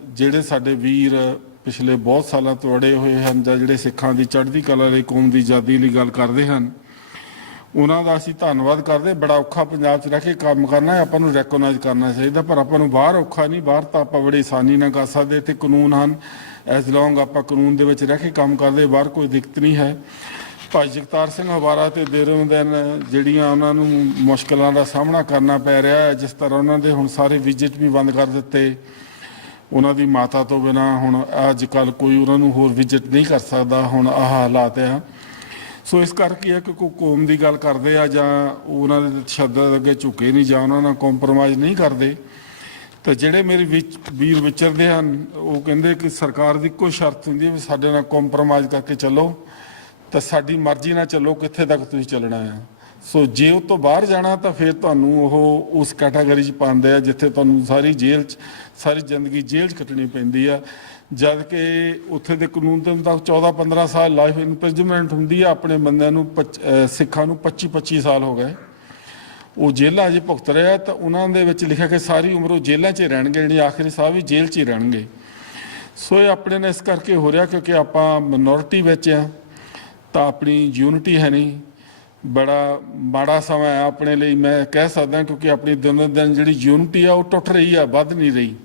ਜਿਹੜੇ ਸਾਡੇ ਵੀਰ ਪਿਛਲੇ ਬਹੁਤ ਸਾਲਾਂ ਤੋਂ ਅੜੇ ਹੋਏ ਹਨ, ਜਾਂ ਜਿਹੜੇ ਸਿੱਖਾਂ ਦੀ ਚੜ੍ਹਦੀ ਕਲਾ ਲਈ, ਕੌਮ ਦੀ ਆਜ਼ਾਦੀ ਲਈ ਗੱਲ ਕਰਦੇ ਹਨ, ਉਹਨਾਂ ਦਾ ਅਸੀਂ ਧੰਨਵਾਦ ਕਰਦੇ। ਬੜਾ ਔਖਾ ਪੰਜਾਬ 'ਚ ਰਹਿ ਕੇ ਕੰਮ ਕਰਨਾ ਹੈ, ਆਪਾਂ ਨੂੰ ਰੈਕੋਗਨਾਈਜ਼ ਕਰਨਾ ਚਾਹੀਦਾ, ਪਰ ਆਪਾਂ ਨੂੰ ਬਾਹਰ ਔਖਾ ਨਹੀਂ। ਬਾਹਰ ਤਾਂ ਆਪਾਂ ਬੜੀ ਆਸਾਨੀ ਨਾਲ ਕਰ ਸਕਦੇ, ਤੇ ਕਾਨੂੰਨ ਹਨ। ਐਜ਼ ਲੌਂਗ ਆਪਾਂ ਕਾਨੂੰਨ ਦੇ ਵਿੱਚ ਰਹਿ ਕੇ ਕੰਮ ਕਰਦੇ, ਬਾਹਰ ਕੋਈ ਦਿੱਕਤ ਨਹੀਂ ਹੈ। ਭਾਈ ਜਗਤਾਰ ਸਿੰਘ ਹਵਾਰਾ ਤੇ ਦਿਨ ਜਿਹੜੀਆਂ ਉਹਨਾਂ ਨੂੰ ਮੁਸ਼ਕਲਾਂ ਦਾ ਸਾਹਮਣਾ ਕਰਨਾ ਪੈ ਰਿਹਾ ਹੈ, ਜਿਸ ਤਰ੍ਹਾਂ ਉਹਨਾਂ ਦੇ ਹੁਣ ਸਾਰੇ ਵਿਜ਼ਿਟ ਵੀ ਬੰਦ ਕਰ ਦਿੱਤੇ। ਉਹਨਾਂ ਦੀ ਮਾਤਾ ਤੋਂ ਬਿਨਾਂ ਹੁਣ ਅੱਜ ਕੱਲ੍ਹ ਕੋਈ ਉਹਨਾਂ ਨੂੰ ਹੋਰ ਵਿਜ਼ਿਟ ਨਹੀਂ ਕਰ ਸਕਦਾ। ਹੁਣ ਆਹ ਹਾਲਾਤ ਆ। ਸੋ ਇਸ ਕਰਕੇ ਹੈ ਕਿ ਕੋਈ ਕੌਮ ਦੀ ਗੱਲ ਕਰਦੇ ਆ, ਜਾਂ ਉਹਨਾਂ ਦੇ ਤਸ਼ੱਦਦ ਅੱਗੇ ਝੁਕੇ ਨਹੀਂ, ਜਾਂ ਉਹਨਾਂ ਨਾਲ ਕੰਪਰੋਮਾਈਜ਼ ਨਹੀਂ ਕਰਦੇ। ਤਾਂ ਜਿਹੜੇ ਮੇਰੇ ਵੀਰ ਵਿਚਰਦੇ ਹਨ, ਉਹ ਕਹਿੰਦੇ ਕਿ ਸਰਕਾਰ ਦੀ ਇੱਕੋ ਸ਼ਰਤ ਹੁੰਦੀ ਹੈ ਵੀ ਸਾਡੇ ਨਾਲ ਕੰਪਰੋਮਾਈਜ਼ ਕਰਕੇ ਚੱਲੋ, ਤਾਂ ਸਾਡੀ ਮਰਜ਼ੀ ਨਾਲ ਚੱਲੋ ਕਿੱਥੇ ਤੱਕ ਤੁਸੀਂ ਚੱਲਣਾ ਆ। ਸੋ ਜੇ ਉਹ ਤੋਂ ਬਾਹਰ ਜਾਣਾ ਤਾਂ ਫਿਰ ਤੁਹਾਨੂੰ ਉਹ ਉਸ ਕੈਟਾਗਰੀ 'ਚ ਪਾਉਂਦੇ ਆ ਜਿੱਥੇ ਤੁਹਾਨੂੰ ਸਾਰੀ ਜ਼ਿੰਦਗੀ ਜੇਲ੍ਹ 'ਚ ਕੱਟਣੀ ਪੈਂਦੀ ਆ। ਜਦ ਕਿ ਉੱਥੇ ਦੇ ਕਾਨੂੰਨ ਦੇ ਮੁਤਾਬਕ 14-15 ਸਾਲ ਲਾਈਫ ਇੰਪ੍ਰਿਜ਼ਨਮੈਂਟ ਹੁੰਦੀ ਆ। ਆਪਣੇ ਬੰਦਿਆਂ ਨੂੰ ਸਿੱਖਾਂ ਨੂੰ 25-25 ਸਾਲ ਹੋ ਗਏ, ਉਹ ਜੇਲ੍ਹਾਂ 'ਚ ਭੁਗਤ ਰਹੇ ਆ। ਤਾਂ ਉਹਨਾਂ ਦੇ ਵਿੱਚ ਲਿਖਿਆ ਕਿ ਸਾਰੀ ਉਮਰ ਉਹ ਜੇਲ੍ਹਾਂ 'ਚ ਹੀ ਰਹਿਣਗੇ, ਜਿਹੜੀ ਆਖਰੀ ਸਾਹ ਵੀ ਜੇਲ੍ਹ 'ਚ ਹੀ ਰਹਿਣਗੇ। ਸੋ ਇਹ ਆਪਣੇ ਨਾਲ ਇਸ ਕਰਕੇ ਹੋ ਰਿਹਾ ਕਿਉਂਕਿ ਆਪਾਂ ਮਿਨੋਰਿਟੀ ਵਿੱਚ ਆ, ਤਾਂ ਆਪਣੀ ਯੂਨਿਟੀ ਹੈ ਨਹੀਂ। ਬੜਾ ਮਾੜਾ ਸਮਾਂ ਆ ਆਪਣੇ ਲਈ, ਮੈਂ ਕਹਿ ਸਕਦਾ, ਕਿਉਂਕਿ ਆਪਣੀ ਦਿਨ ਜਿਹੜੀ ਯੂਨਿਟੀ ਆ ਉਹ ਟੁੱਟ ਰਹੀ ਆ, ਵੱਧ ਨਹੀਂ ਰਹੀ।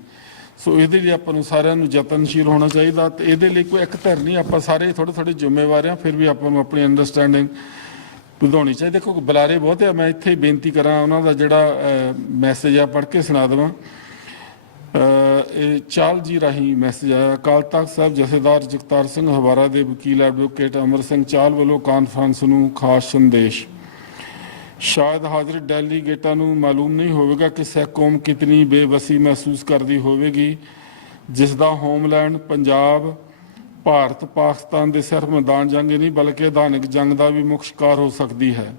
ਸੋ ਇਹਦੇ ਲਈ ਆਪਾਂ ਨੂੰ ਸਾਰਿਆਂ ਨੂੰ ਯਤਨਸ਼ੀਲ ਹੋਣਾ ਚਾਹੀਦਾ। ਤੇ ਇਹਦੇ ਲਈ ਕੋਈ ਇੱਕ ਧਿਰ ਨਹੀਂ, ਆਪਾਂ ਸਾਰੇ ਥੋੜ੍ਹੇ ਜ਼ਿੰਮੇਵਾਰ ਆ। ਫਿਰ ਵੀ ਆਪਾਂ ਨੂੰ ਆਪਣੀ ਅੰਡਰਸਟੈਂਡਿੰਗ ਵਧਾਉਣੀ ਚਾਹੀਦੀ। ਦੇਖੋ ਬੁਲਾਰੇ ਬਹੁਤ ਆ, ਮੈਂ ਇੱਥੇ ਹੀ ਬੇਨਤੀ ਕਰਾਂ ਉਹਨਾਂ ਦਾ ਜਿਹੜਾ ਮੈਸੇਜ ਆ ਪੜ੍ਹ ਕੇ ਸੁਣਾ ਦੇਵਾਂ। ਇਹ ਚਾਲ ਜੀ ਰਾਹੀਂ ਮੈਸੇਜ ਆਇਆ। ਅਕਾਲ ਤਖ਼ਤ ਸਾਹਿਬ ਜਥੇਦਾਰ ਜਗਤਾਰ ਸਿੰਘ ਹਵਾਰਾ ਦੇ ਵਕੀਲ ਐਡਵੋਕੇਟ ਅਮਰ ਸਿੰਘ ਚਾਲ ਵੱਲੋਂ ਕਾਨਫਰੰਸ ਨੂੰ ਖਾਸ ਸੰਦੇਸ਼। ਸ਼ਾਇਦ ਹਾਜ਼ਰ ਡੈਲੀਗੇਟਾਂ ਨੂੰ ਮਾਲੂਮ ਨਹੀਂ ਹੋਵੇਗਾ ਕਿ ਸਿੱਖ ਕੌਮ ਕਿਤਨੀ ਬੇਵਸੀ ਮਹਿਸੂਸ ਕਰਦੀ ਹੋਵੇਗੀ, ਜਿਸ ਦਾ ਹੋਮਲੈਂਡ ਪੰਜਾਬ ਭਾਰਤ ਪਾਕਿਸਤਾਨ ਦੇ ਸਿਰਫ ਮੈਦਾਨ ਜੰਗ ਹੀ ਨਹੀਂ ਬਲਕਿ ਆਧਾਨਿਕ ਜੰਗ ਦਾ ਵੀ ਮੁੱਖ ਸ਼ਿਕਾਰ ਹੋ ਸਕਦੀ ਹੈ।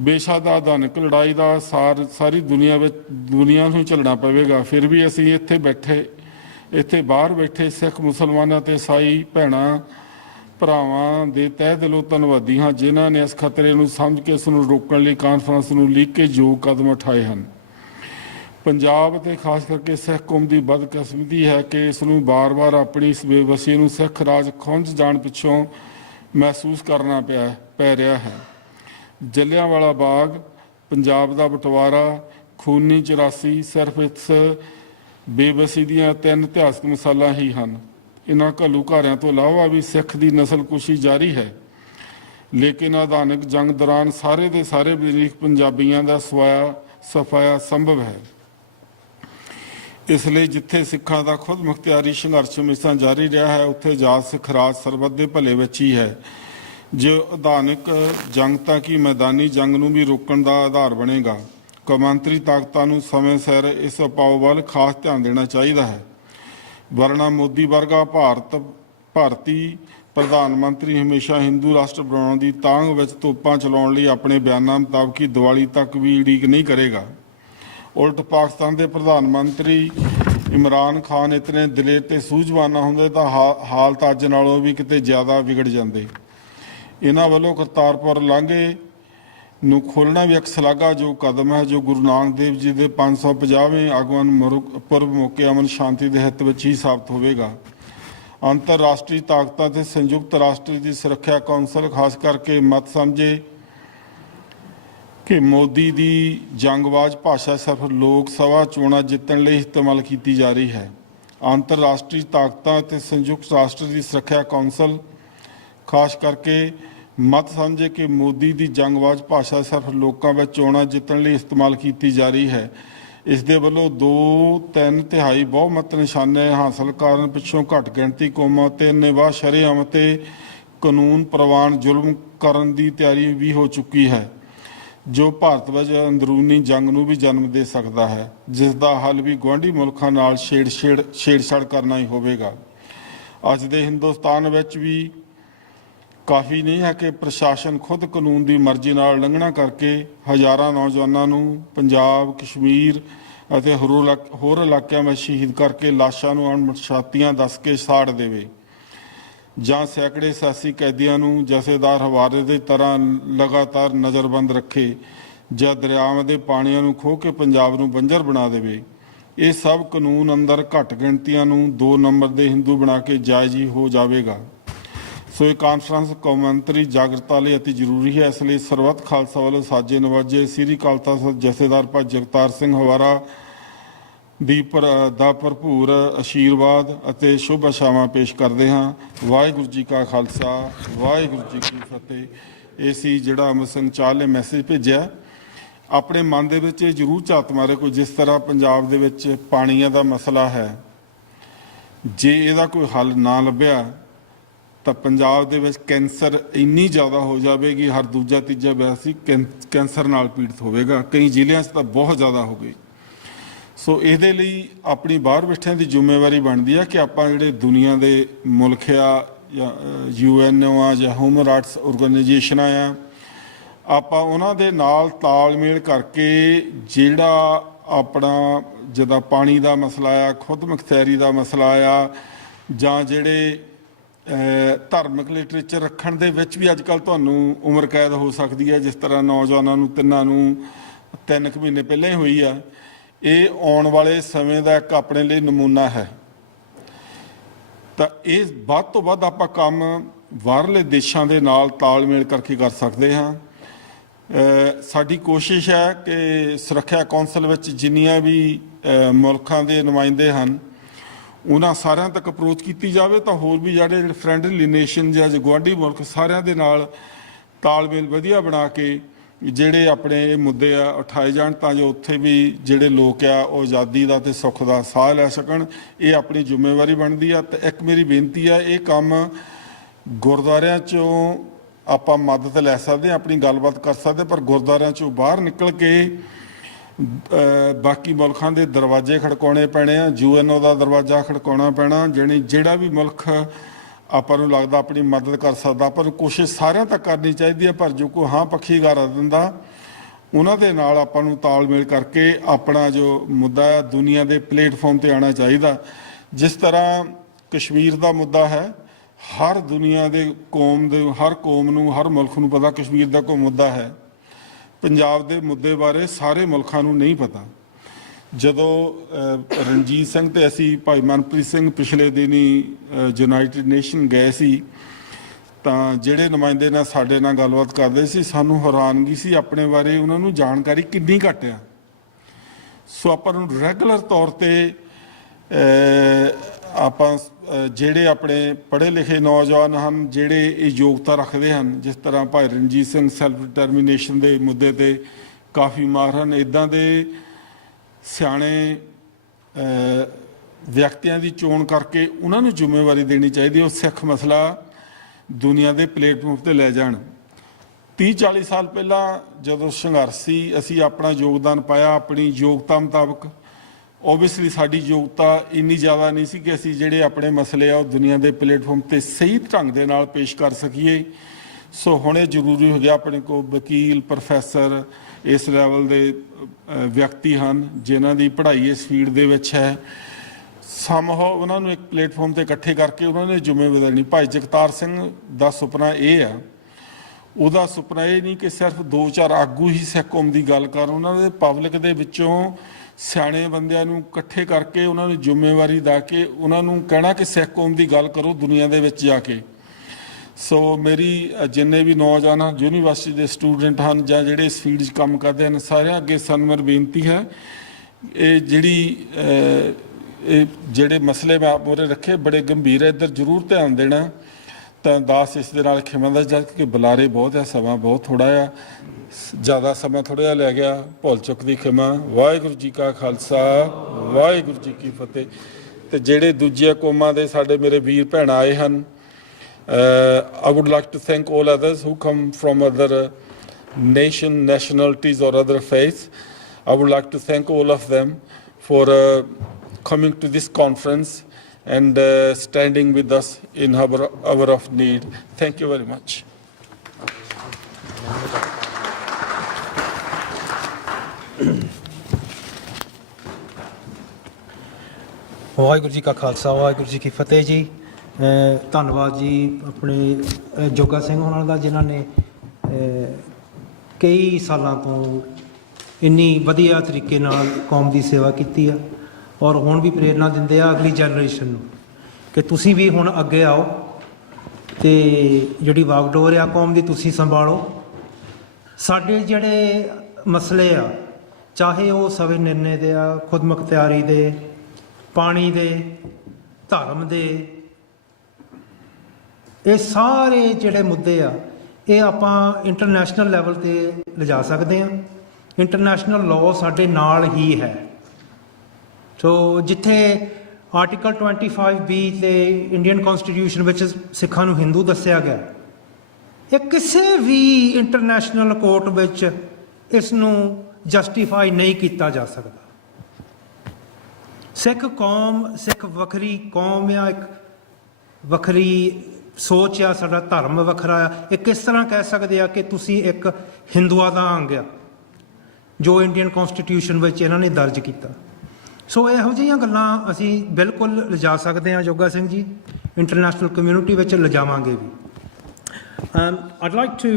ਬੇਸ਼ੱਕ ਆਧਾਨਿਕ ਲੜਾਈ ਦਾ ਸਾਰੀ ਦੁਨੀਆ ਨੂੰ ਝੱਲਣਾ ਪਵੇਗਾ, ਫਿਰ ਵੀ ਅਸੀਂ ਇੱਥੇ ਬਾਹਰ ਬੈਠੇ ਸਿੱਖ ਮੁਸਲਮਾਨਾਂ ਤੇ ਈਸਾਈ ਭੈਣਾਂ ਭਰਾਵਾਂ ਦੇ ਤਹਿ ਦਿਲੋਂ ਧੰਨਵਾਦੀ ਹਾਂ, ਜਿਨ੍ਹਾਂ ਨੇ ਇਸ ਖਤਰੇ ਨੂੰ ਸਮਝ ਕੇ ਇਸ ਨੂੰ ਰੋਕਣ ਲਈ ਕਾਨਫਰੰਸ ਨੂੰ ਲੀਕੇਜਯੋਗ ਕਦਮ ਉਠਾਏ ਹਨ। ਪੰਜਾਬ ਅਤੇ ਖਾਸ ਕਰਕੇ ਸਿੱਖ ਕੌਮ ਦੀ ਬਦਕਿਸਮਤੀ ਹੈ ਕਿ ਇਸ ਨੂੰ ਵਾਰ-ਵਾਰ ਆਪਣੀ ਇਸ ਬੇਵਸੀ ਨੂੰ ਸਿੱਖ ਰਾਜ ਖੁੰਝ ਜਾਣ ਪਿੱਛੋਂ ਮਹਿਸੂਸ ਕਰਨਾ ਪੈ ਰਿਹਾ ਹੈ। ਜਲਿਆਂਵਾਲਾ ਬਾਗ, ਪੰਜਾਬ ਦਾ ਬਟਵਾਰਾ, ਖੂਨੀ 84 ਸਿਰਫ ਇਸ ਬੇਵਸੀ ਦੀਆਂ 3 ਇਤਿਹਾਸਕ ਮਿਸਾਲਾਂ ਹੀ ਹਨ। ਇਹਨਾਂ ਘੱਲੂਘਾਰਿਆਂ ਤੋਂ ਇਲਾਵਾ ਵੀ ਸਿੱਖ ਦੀ ਨਸਲਕੁਸ਼ੀ ਜਾਰੀ ਹੈ, ਲੇਕਿਨ ਆਧਾਨਿਕ ਜੰਗ ਦੌਰਾਨ ਸਾਰੇ ਦੇ ਸਾਰੇ ਬਰੀਕ ਪੰਜਾਬੀਆਂ ਦਾ ਸਫਾਇਆ ਸੰਭਵ ਹੈ। ਇਸ ਲਈ ਜਿੱਥੇ ਸਿੱਖਾਂ ਦਾ ਖੁਦ ਮੁਖਤਿਆਰੀ ਸੰਘਰਸ਼ ਹਮੇਸ਼ਾ ਜਾਰੀ ਰਿਹਾ ਹੈ, ਉੱਥੇ ਆਜ਼ਾਦ ਸਿੱਖ ਰਾਜ ਸਰਬੱਤ ਦੇ ਭਲੇ ਵਿੱਚ ਹੀ ਹੈ। ਜੋ ਆਧਾਨਿਕ ਜੰਗ ਤਾਂ ਕਿ ਮੈਦਾਨੀ ਜੰਗ ਨੂੰ ਵੀ ਰੋਕਣ ਦਾ ਆਧਾਰ ਬਣੇਗਾ। ਕੌਮਾਂਤਰੀ ਤਾਕਤਾਂ ਨੂੰ ਸਮੇਂ ਸਿਰ ਇਸ ਉਪਾਅ ਵੱਲ ਖਾਸ ਧਿਆਨ ਦੇਣਾ ਚਾਹੀਦਾ ਹੈ, ਵਰਨਾ ਮੋਦੀ ਵਰਗਾ ਭਾਰਤੀ ਪ੍ਰਧਾਨ ਮੰਤਰੀ ਹਮੇਸ਼ਾ ਹਿੰਦੂ ਰਾਸ਼ਟਰ ਬਣਾਉਣ ਦੀ ਤਾਂਘ ਵਿੱਚ ਤੋਪਾਂ ਚਲਾਉਣ ਲਈ ਆਪਣੇ ਬਿਆਨਾਂ ਮੁਤਾਬਕ ਹੀ ਦੀਵਾਲੀ ਤੱਕ ਵੀ ਉਡੀਕ ਨਹੀਂ ਕਰੇਗਾ। ਉਲਟ ਪਾਕਿਸਤਾਨ ਦੇ ਪ੍ਰਧਾਨ ਮੰਤਰੀ ਇਮਰਾਨ ਖਾਨ ਇਤਨੇ ਦਲੇਰ ਤੇ ਸੂਝਵਾਨ ਹੁੰਦੇ ਤਾਂ ਹਾਲਤ ਅੱਜ ਨਾਲੋਂ ਵੀ ਕਿਤੇ ਜ਼ਿਆਦਾ ਵਿਗੜ ਜਾਂਦੇ। ਇਹਨਾਂ ਵੱਲੋਂ ਕਰਤਾਰਪੁਰ ਲਾਂਘੇ ਨੂੰ ਖੋਲ੍ਹਣਾ ਵੀ ਇੱਕ ਸ਼ਲਾਘਾਯੋਗ ਕਦਮ ਹੈ, ਜੋ ਗੁਰੂ ਨਾਨਕ ਦੇਵ ਜੀ ਦੇ 550ਵੇਂ ਆਗਮਨ ਪੁਰਬ ਮੌਕੇ ਅਮਨ ਸ਼ਾਂਤੀ ਦੇ ਹਿੱਤ ਵਿੱਚ ਹੀ ਸਾਬਤ ਹੋਵੇਗਾ। ਅੰਤਰਰਾਸ਼ਟਰੀ ਤਾਕਤਾਂ ਤੇ ਸੰਯੁਕਤ ਰਾਸ਼ਟਰ ਦੀ ਸੁਰੱਖਿਆ ਕੌਂਸਲ ਖਾਸ ਕਰਕੇ ਮਤ ਸਮਝੇ ਕਿ ਮੋਦੀ ਦੀ ਜੰਗਬਾਜ਼ ਭਾਸ਼ਾ ਸਿਰਫ ਲੋਕ ਸਭਾ ਚੋਣਾਂ ਜਿੱਤਣ ਲਈ ਇਸਤੇਮਾਲ ਕੀਤੀ ਜਾ ਰਹੀ ਹੈ। ਅੰਤਰਰਾਸ਼ਟਰੀ ਤਾਕਤਾਂ ਤੇ ਸੰਯੁਕਤ ਰਾਸ਼ਟਰ ਦੀ ਸੁਰੱਖਿਆ ਕੌਂਸਲ ਖਾਸ ਕਰਕੇ ਮਤ ਸਮਝੇ ਕਿ ਮੋਦੀ ਦੀ ਜੰਗਬਾਜ਼ ਭਾਸ਼ਾ ਸਿਰਫ ਲੋਕਾਂ ਵਿੱਚ ਚੋਣਾਂ ਜਿੱਤਣ ਲਈ ਇਸਤੇਮਾਲ ਕੀਤੀ ਜਾ ਰਹੀ ਹੈ। ਇਸ ਦੇ ਵੱਲੋਂ 2-3 ਤਿਹਾਈ ਬਹੁਮਤ ਨਿਸ਼ਾਨੇ ਹਾਸਲ ਕਰਨ ਪਿੱਛੋਂ ਘੱਟ ਗਿਣਤੀ ਕੌਮਾਂ ਤੇ ਨਿਵਾਹ ਸ਼ਰੇਆਮ ਤੇ ਕਾਨੂੰਨ ਪ੍ਰਵਾਨ ਜ਼ੁਲਮ ਕਰਨ ਦੀ ਤਿਆਰੀ ਵੀ ਹੋ ਚੁੱਕੀ ਹੈ, ਜੋ ਭਾਰਤ ਵਿੱਚ ਅੰਦਰੂਨੀ ਜੰਗ ਨੂੰ ਵੀ ਜਨਮ ਦੇ ਸਕਦਾ ਹੈ, ਜਿਸ ਦਾ ਹੱਲ ਵੀ ਗੁਆਂਢੀ ਮੁਲਕਾਂ ਨਾਲ ਛੇੜਛਾੜ ਕਰਨਾ ਹੀ ਹੋਵੇਗਾ। ਅੱਜ ਦੇ ਹਿੰਦੁਸਤਾਨ ਵਿੱਚ ਵੀ ਕਾਫੀ ਨਹੀਂ ਹੈ ਕਿ ਪ੍ਰਸ਼ਾਸਨ ਖੁਦ ਕਾਨੂੰਨ ਦੀ ਮਰਜ਼ੀ ਨਾਲ ਉਲੰਘਣਾ ਕਰਕੇ ਹਜ਼ਾਰਾਂ ਨੌਜਵਾਨਾਂ ਨੂੰ ਪੰਜਾਬ, ਕਸ਼ਮੀਰ ਅਤੇ ਹੋਰ ਇਲਾਕਿਆਂ ਵਿੱਚ ਸ਼ਹੀਦ ਕਰਕੇ ਲਾਸ਼ਾਂ ਨੂੰ ਅਣਪਛਾਤੀਆਂ ਦੱਸ ਕੇ ਸਾੜ ਦੇਵੇ, ਜਾਂ ਸੈਂਕੜੇ ਸਿਆਸੀ ਕੈਦੀਆਂ ਨੂੰ ਜਥੇਦਾਰ ਹਵਾਰੇ ਦੀ ਤਰ੍ਹਾਂ ਲਗਾਤਾਰ ਨਜ਼ਰਬੰਦ ਰੱਖੇ, ਜਾਂ ਦਰਿਆਵਾਂ ਦੇ ਪਾਣੀਆਂ ਨੂੰ ਖੋਹ ਕੇ ਪੰਜਾਬ ਨੂੰ ਬੰਜਰ ਬਣਾ ਦੇਵੇ। ਇਹ ਸਭ ਕਾਨੂੰਨ ਅੰਦਰ ਘੱਟ ਗਿਣਤੀਆਂ ਨੂੰ 2 ਨੰਬਰ ਦੇ ਹਿੰਦੂ ਬਣਾ ਕੇ ਜਾਇਜ਼ ਹੀ ਹੋ ਜਾਵੇਗਾ। ਸੋ ਇਹ ਕਾਨਫਰੰਸ ਕੌਮਾਂਤਰੀ ਜਾਗਰਤਾ ਲਈ ਅਤੀ ਜ਼ਰੂਰੀ ਹੈ। ਇਸ ਲਈ ਸਰਬੱਤ ਖਾਲਸਾ ਵੱਲੋਂ ਸਾਜੇ ਨਵਾਜੇ ਸ੍ਰੀ ਅਕਾਲ ਤਖ਼ਤ ਜਥੇਦਾਰ ਭਾਈ ਜਗਤਾਰ ਸਿੰਘ ਹਵਾਰਾ ਦਾ ਭਰਪੂਰ ਆਸ਼ੀਰਵਾਦ ਅਤੇ ਸ਼ੁਭ ਆਸ਼ਾਵਾਂ ਪੇਸ਼ ਕਰਦੇ ਹਾਂ। ਵਾਹਿਗੁਰੂ ਜੀ ਕਾ ਖਾਲਸਾ, ਵਾਹਿਗੁਰੂ ਜੀ ਕੀ ਫਤਿਹ। ਇਹ ਸੀ ਜਿਹੜਾ ਅਮਰ ਸਿੰਘ ਚਾਹਲ ਨੇ ਮੈਸੇਜ ਭੇਜਿਆ। ਆਪਣੇ ਮਨ ਦੇ ਵਿੱਚ ਇਹ ਜ਼ਰੂਰ ਝਾਤ ਮਾਰੇ ਕੋਈ, ਜਿਸ ਤਰ੍ਹਾਂ ਪੰਜਾਬ ਦੇ ਵਿੱਚ ਪਾਣੀਆਂ ਦਾ ਮਸਲਾ ਹੈ, ਜੇ ਇਹਦਾ ਕੋਈ ਹੱਲ ਨਾ ਲੱਭਿਆ ਤਾਂ ਪੰਜਾਬ ਦੇ ਵਿੱਚ ਕੈਂਸਰ ਇੰਨੀ ਜ਼ਿਆਦਾ ਹੋ ਜਾਵੇਗੀ, ਹਰ ਦੂਜਾ ਤੀਜਾ ਵਿਅਕਤੀ ਕੈਂਸਰ ਨਾਲ ਪੀੜਤ ਹੋਵੇਗਾ। ਕਈ ਜ਼ਿਲ੍ਹਿਆਂ 'ਚ ਤਾਂ ਬਹੁਤ ਜ਼ਿਆਦਾ ਹੋ ਗਈ। ਸੋ ਇਹਦੇ ਲਈ ਆਪਣੀ ਬਾਹਰ ਬੈਠਿਆਂ ਦੀ ਜ਼ਿੰਮੇਵਾਰੀ ਬਣਦੀ ਹੈ ਕਿ ਆਪਾਂ ਜਿਹੜੇ ਦੁਨੀਆ ਦੇ ਮੁਲਕ ਆ ਜਾਂ UN ਆ ਜਾਂ ਹਿਊਮਨ ਰਾਈਟਸ ਆਰਗੇਨਾਈਜੇਸ਼ਨਾਂ ਆ, ਆਪਾਂ ਉਹਨਾਂ ਦੇ ਨਾਲ ਤਾਲਮੇਲ ਕਰਕੇ ਜਿਹੜਾ ਆਪਣਾ ਜਿੱਦਾਂ ਪਾਣੀ ਦਾ ਮਸਲਾ ਆ, ਖੁਦ ਮੁਖਤਿਆਰੀ ਦਾ ਮਸਲਾ ਆ, ਜਾਂ ਜਿਹੜੇ ਧਾਰਮਿਕ ਲਿਟਰੇਚਰ ਰੱਖਣ ਦੇ ਵਿੱਚ ਵੀ ਅੱਜ ਕੱਲ੍ਹ ਤੁਹਾਨੂੰ ਉਮਰ ਕੈਦ ਹੋ ਸਕਦੀ ਹੈ, ਜਿਸ ਤਰ੍ਹਾਂ ਨੌਜਵਾਨਾਂ ਨੂੰ 3 ਕੁ ਮਹੀਨੇ ਪਹਿਲਾਂ ਹੀ ਹੋਈ ਆ। ਇਹ ਆਉਣ ਵਾਲੇ ਸਮੇਂ ਦਾ ਇੱਕ ਆਪਣੇ ਲਈ ਨਮੂਨਾ ਹੈ। ਤਾਂ ਇਹ ਵੱਧ ਤੋਂ ਵੱਧ ਆਪਾਂ ਕੰਮ ਬਾਹਰਲੇ ਦੇਸ਼ਾਂ ਦੇ ਨਾਲ ਤਾਲਮੇਲ ਕਰਕੇ ਕਰ ਸਕਦੇ ਹਾਂ। ਸਾਡੀ ਕੋਸ਼ਿਸ਼ ਹੈ ਕਿ ਸੁਰੱਖਿਆ ਕੌਂਸਲ ਵਿੱਚ ਜਿੰਨੀਆਂ ਵੀ ਮੁਲਕਾਂ ਦੇ ਨੁਮਾਇੰਦੇ ਹਨ, ਉਹਨਾਂ ਸਾਰਿਆਂ ਤੱਕ ਅਪਰੋਚ ਕੀਤੀ ਜਾਵੇ, ਤਾਂ ਹੋਰ ਵੀ ਜਿਹੜੇ ਫਰੈਂਡਲੀ ਨੇਸ਼ਨ ਜਾਂ ਗੁਆਂਢੀ ਮੁਲਕ ਸਾਰਿਆਂ ਦੇ ਨਾਲ ਤਾਲਮੇਲ ਵਧੀਆ ਬਣਾ ਕੇ ਜਿਹੜੇ ਆਪਣੇ ਇਹ ਮੁੱਦੇ ਆ ਉਠਾਏ ਜਾਣ, ਤਾਂ ਜੋ ਉੱਥੇ ਵੀ ਜਿਹੜੇ ਲੋਕ ਆ ਉਹ ਆਜ਼ਾਦੀ ਦਾ ਤੇ ਸੁੱਖ ਦਾ ਸਾਹ ਲੈ ਸਕਣ। ਇਹ ਆਪਣੀ ਜ਼ਿੰਮੇਵਾਰੀ ਬਣਦੀ ਆ। ਤੇ ਇੱਕ ਮੇਰੀ ਬੇਨਤੀ ਆ, ਇਹ ਕੰਮ ਗੁਰਦੁਆਰਿਆਂ 'ਚੋਂ ਆਪਾਂ ਮਦਦ ਲੈ ਸਕਦੇ ਹਾਂ, ਆਪਣੀ ਗੱਲਬਾਤ ਕਰ ਸਕਦੇ, ਪਰ ਗੁਰਦੁਆਰਿਆਂ 'ਚੋਂ ਬਾਹਰ ਨਿਕਲ ਕੇ ਬਾਕੀ ਮੁਲਕਾਂ ਦੇ ਦਰਵਾਜ਼ੇ ਖੜਕਾਉਣੇ ਪੈਣੇ ਆ। UN ਦਾ ਦਰਵਾਜ਼ਾ ਖੜਕਾਉਣਾ ਪੈਣਾ। ਜਿਹੜਾ ਵੀ ਮੁਲਕ ਆਪਾਂ ਨੂੰ ਲੱਗਦਾ ਆਪਣੀ ਮਦਦ ਕਰ ਸਕਦਾ, ਆਪਾਂ ਨੂੰ ਕੋਸ਼ਿਸ਼ ਸਾਰਿਆਂ ਤੱਕ ਕਰਨੀ ਚਾਹੀਦੀ ਹੈ, ਪਰ ਜੋ ਕੋਈ ਹਾਂ ਪੱਖੀ ਕਰ ਦਿੰਦਾ ਉਹਨਾਂ ਦੇ ਨਾਲ ਆਪਾਂ ਨੂੰ ਤਾਲਮੇਲ ਕਰਕੇ ਆਪਣਾ ਜੋ ਮੁੱਦਾ ਹੈ ਦੁਨੀਆ ਦੇ ਪਲੇਟਫਾਰਮ ਤੇ ਆਉਣਾ ਚਾਹੀਦਾ। ਜਿਸ ਤਰ੍ਹਾਂ ਕਸ਼ਮੀਰ ਦਾ ਮੁੱਦਾ ਹੈ, ਹਰ ਦੁਨੀਆ ਦੇ ਹਰ ਕੌਮ ਨੂੰ, ਹਰ ਮੁਲਕ ਨੂੰ ਪਤਾ ਕਸ਼ਮੀਰ ਦਾ ਕੋਈ ਮੁੱਦਾ ਹੈ। ਪੰਜਾਬ ਦੇ ਮੁੱਦੇ ਬਾਰੇ ਸਾਰੇ ਮੁਲਕਾਂ ਨੂੰ ਨਹੀਂ ਪਤਾ। ਜਦੋਂ ਰਣਜੀਤ ਸਿੰਘ ਤੇ ਅਸੀਂ ਭਾਈ ਮਨਪ੍ਰੀਤ ਸਿੰਘ ਪਿਛਲੇ ਦਿਨੀ ਯੂਨਾਈਟਿਡ ਨੇਸ਼ਨ ਗਏ ਸੀ, ਤਾਂ ਜਿਹੜੇ ਨੁਮਾਇੰਦੇ ਨਾਲ ਸਾਡੇ ਨਾਲ ਗੱਲਬਾਤ ਕਰਦੇ ਸੀ, ਸਾਨੂੰ ਹੈਰਾਨਗੀ ਸੀ ਆਪਣੇ ਬਾਰੇ, ਉਹਨਾਂ ਨੂੰ ਜਾਣਕਾਰੀ ਕਿੰਨੀ ਘੱਟ ਆ। ਸੋ ਆਪਾਂ ਨੂੰ ਰੈਗੂਲਰ ਤੌਰ ਤੇ ਆਪਾਂ ਜਿਹੜੇ ਆਪਣੇ ਪੜ੍ਹੇ ਲਿਖੇ ਨੌਜਵਾਨ ਹਨ, ਜਿਹੜੇ ਇਹ ਯੋਗਤਾ ਰੱਖਦੇ ਹਨ, ਜਿਸ ਤਰ੍ਹਾਂ ਭਾਈ ਰਣਜੀਤ ਸਿੰਘ ਸੈਲਫ ਡਿਟਰਮੀਨੇਸ਼ਨ ਦੇ ਮੁੱਦੇ ਤੇ ਕਾਫੀ ਮਾਹਰ ਹਨ, ਇੱਦਾਂ ਦੇ ਸਿਆਣੇ ਵਿਅਕਤੀਆਂ ਦੀ ਚੋਣ ਕਰਕੇ ਉਹਨਾਂ ਨੂੰ ਜ਼ਿੰਮੇਵਾਰੀ ਦੇਣੀ ਚਾਹੀਦੀ ਹੈ। ਉਹ ਸਿੱਖ ਮਸਲਾ ਦੁਨੀਆ ਦੇ ਪਲੇਟਫਾਰਮ 'ਤੇ ਲੈ ਜਾਣ। 30-40 ਸਾਲ ਪਹਿਲਾਂ ਜਦੋਂ ਸੰਘਰਸ਼ ਸੀ, ਅਸੀਂ ਆਪਣਾ ਯੋਗਦਾਨ ਪਾਇਆ ਆਪਣੀ ਯੋਗਤਾ ਮੁਤਾਬਕ। ਓਬਵੀਅਸਲੀ ਸਾਡੀ ਯੋਗਤਾ ਇੰਨੀ ਜ਼ਿਆਦਾ ਨਹੀਂ ਸੀ ਕਿ ਅਸੀਂ ਜਿਹੜੇ ਆਪਣੇ ਮਸਲੇ ਆ ਉਹ ਦੁਨੀਆ ਦੇ ਪਲੇਟਫਾਰਮ 'ਤੇ ਸਹੀ ਢੰਗ ਦੇ ਨਾਲ ਪੇਸ਼ ਕਰ ਸਕੀਏ। ਸੋ ਹੁਣ ਇਹ ਜ਼ਰੂਰੀ ਹੋ ਗਿਆ ਆਪਣੇ ਕੋਲ ਵਕੀਲ, ਪ੍ਰੋਫੈਸਰ, ਇਸ ਲੈਵਲ ਦੇ ਵਿਅਕਤੀ ਹਨ ਜਿਨ੍ਹਾਂ ਦੀ ਪੜ੍ਹਾਈ ਇਸ ਫੀਲਡ ਦੇ ਵਿੱਚ ਹੈ। ਸਮਹਾਉ ਉਹਨਾਂ ਨੂੰ ਇੱਕ ਪਲੇਟਫਾਰਮ ਤੇ ਇਕੱਠੇ ਕਰਕੇ ਉਹਨਾਂ ਨੇ ਜ਼ਿੰਮੇਵਾਰੀ ਨਹੀਂ। ਭਾਈ ਜਗਤਾਰ ਸਿੰਘ ਦਾ ਸੁਪਨਾ ਇਹ ਆ, ਉਹਦਾ ਸੁਪਨਾ ਇਹ ਨਹੀਂ ਕਿ ਸਿਰਫ 2-4 ਆਗੂ ਹੀ ਸਿੱਖ ਕੌਮ ਦੀ ਗੱਲ ਕਰਨ, ਉਹਨਾਂ ਦੇ ਪਬਲਿਕ ਦੇ ਵਿੱਚੋਂ ਸਿਆਣੇ ਬੰਦਿਆਂ ਨੂੰ ਇਕੱਠੇ ਕਰਕੇ ਉਹਨਾਂ ਨੂੰ ਜ਼ਿੰਮੇਵਾਰੀ ਦਾ ਕੇ ਉਹਨਾਂ ਨੂੰ ਕਹਿਣਾ ਕਿ ਸਿੱਖ ਕੌਮ ਦੀ ਗੱਲ ਕਰੋ ਦੁਨੀਆ ਦੇ ਵਿੱਚ ਜਾ ਕੇ। ਸੋ ਮੇਰੀ ਜਿੰਨੇ ਵੀ ਨੌਜਵਾਨ ਯੂਨੀਵਰਸਿਟੀ ਦੇ ਸਟੂਡੈਂਟ ਹਨ ਜਾਂ ਜਿਹੜੇ ਇਸ ਫੀਲਡ 'ਚ ਕੰਮ ਕਰਦੇ ਹਨ, ਸਾਰਿਆਂ ਅੱਗੇ ਸਨਮਰ ਬੇਨਤੀ ਹੈ, ਇਹ ਜਿਹੜੇ ਮਸਲੇ ਮੈਂ ਆਪ ਮੂਹਰੇ ਰੱਖੇ ਬੜੇ ਗੰਭੀਰ ਹੈ, ਇੱਧਰ ਜ਼ਰੂਰ ਧਿਆਨ ਦੇਣਾ। ਤਾਂ ਦਾਸ ਇਸ ਦੇ ਨਾਲ ਖਿਮਾ ਦਾ ਜਦ ਕਿ ਬੁਲਾਰੇ ਬਹੁਤ ਹੈ, ਸਮਾਂ ਬਹੁਤ ਥੋੜ੍ਹਾ ਆ, ਜ਼ਿਆਦਾ ਸਮਾਂ ਥੋੜ੍ਹਾ ਜਿਹਾ ਲੈ ਗਿਆ, ਭੁੱਲ ਚੁੱਕ ਦੀ ਖਿਮਾ। ਵਾਹਿਗੁਰੂ ਜੀ ਕਾ ਖਾਲਸਾ, ਵਾਹਿਗੁਰੂ ਜੀ ਕੀ ਫਤਿਹ। ਅਤੇ ਜਿਹੜੇ ਦੂਜੀਆਂ ਕੌਮਾਂ ਦੇ ਸਾਡੇ ਮੇਰੇ ਵੀਰ ਭੈਣ ਆਏ ਹਨ, I would like to thank all others who come from other nationalities or other faiths. I would like to thank all of them for coming to this conference and standing with us in our hour of need. Thank you very much. Waheguru ji ਕਾ ਖਾਲਸਾ, ਵਾਹਿਗੁਰੂ ਜੀ ਕੀ ਫਤਿਹ ਜੀ। ਧੰਨਵਾਦ ਜੀ ਆਪਣੇ ਜੋਗਾ ਸਿੰਘ ਹੋਣਾ ਦਾ, ਜਿਨ੍ਹਾਂ ਨੇ ਕਈ ਸਾਲਾਂ ਤੋਂ ਇੰਨੀ ਵਧੀਆ ਤਰੀਕੇ ਨਾਲ ਕੌਮ ਦੀ ਸੇਵਾ ਕੀਤੀ ਆ ਔਰ ਹੁਣ ਵੀ ਪ੍ਰੇਰਨਾ ਦਿੰਦੇ ਆ ਅਗਲੀ ਜਨਰੇਸ਼ਨ ਨੂੰ ਕਿ ਤੁਸੀਂ ਵੀ ਹੁਣ ਅੱਗੇ ਆਓ ਅਤੇ ਜਿਹੜੀ ਵਾਗਡੋਰ ਆ ਕੌਮ ਦੀ ਤੁਸੀਂ ਸੰਭਾਲੋ। ਸਾਡੇ ਜਿਹੜੇ ਮਸਲੇ ਆ, ਚਾਹੇ ਉਹ ਸਵੈ ਨਿਰਣੇ ਦੇ ਆ, ਖੁਦ ਮੁਖਤਿਆਰੀ ਦੇ, ਪਾਣੀ ਦੇ, ਧਰਮ ਦੇ, ਇਹ ਸਾਰੇ ਜਿਹੜੇ ਮੁੱਦੇ ਆ ਇਹ ਆਪਾਂ ਇੰਟਰਨੈਸ਼ਨਲ ਲੈਵਲ 'ਤੇ ਲਿਜਾ ਸਕਦੇ ਹਾਂ। ਇੰਟਰਨੈਸ਼ਨਲ ਲਾਅ ਸਾਡੇ ਨਾਲ ਹੀ ਹੈ। ਸੋ ਜਿੱਥੇ ਆਰਟੀਕਲ 25B ਤੇ ਇੰਡੀਅਨ ਕੌਨਸਟੀਟਿਊਸ਼ਨ ਵਿੱਚ ਸਿੱਖਾਂ ਨੂੰ ਹਿੰਦੂ ਦੱਸਿਆ ਗਿਆ, ਇਹ ਕਿਸੇ ਵੀ ਇੰਟਰਨੈਸ਼ਨਲ ਕੋਰਟ ਵਿੱਚ ਇਸ ਨੂੰ ਜਸਟੀਫਾਈ ਨਹੀਂ ਕੀਤਾ ਜਾ ਸਕਦਾ। ਸਿੱਖ ਕੌਮ, ਸਿੱਖ ਵੱਖਰੀ ਕੌਮ ਆ, ਇੱਕ ਵੱਖਰੀ ਸੋਚ ਆ, ਸਾਡਾ ਧਰਮ ਵੱਖਰਾ ਆ। ਇਹ ਕਿਸ ਤਰ੍ਹਾਂ ਕਹਿ ਸਕਦੇ ਆ ਕਿ ਤੁਸੀਂ ਇੱਕ ਹਿੰਦੂਆਂ ਦਾ ਅੰਗ ਆ ਜੋ ਇੰਡੀਅਨ ਕੌਨਸਟੀਟਿਊਸ਼ਨ ਵਿੱਚ ਇਹਨਾਂ ਨੇ ਦਰਜ ਕੀਤਾ। ਸੋ ਇਹੋ ਜਿਹੀਆਂ ਗੱਲਾਂ ਅਸੀਂ ਬਿਲਕੁਲ ਲਿਜਾ ਸਕਦੇ ਹਾਂ ਜੋਗਾ ਸਿੰਘ ਜੀ, ਇੰਟਰਨੈਸ਼ਨਲ ਕਮਿਊਨਿਟੀ ਵਿੱਚ ਲਿਜਾਵਾਂਗੇ ਵੀ। I'd like to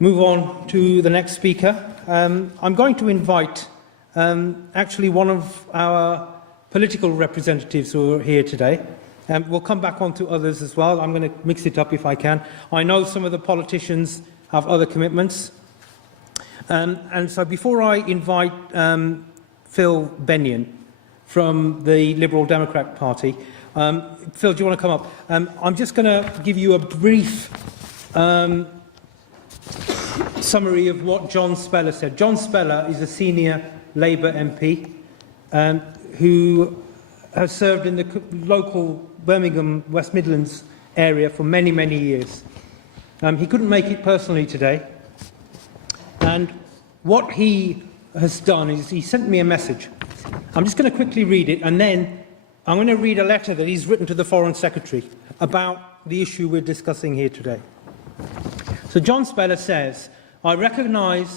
move on to the next speaker. I'm going to invite actually one of our political representatives who are here today. We'll come back on to others as well. I'm going to mix it up if I can. I know some of the politicians have other commitments. And so before I invite Phil Bennion from the Liberal Democrat Party, Phil, do you want to come up? I'm just going to give you a brief summary of what John Speller said. John Speller is a senior Labour MP who has served in the local Birmingham, West Midlands area for many, many years. He couldn't make it personally today. And what he has done is he sent me a message. I'm just going to quickly read it, and then I'm going to read a letter that he's written to the Foreign Secretary about the issue we're discussing here today. So John Speller says, I recognise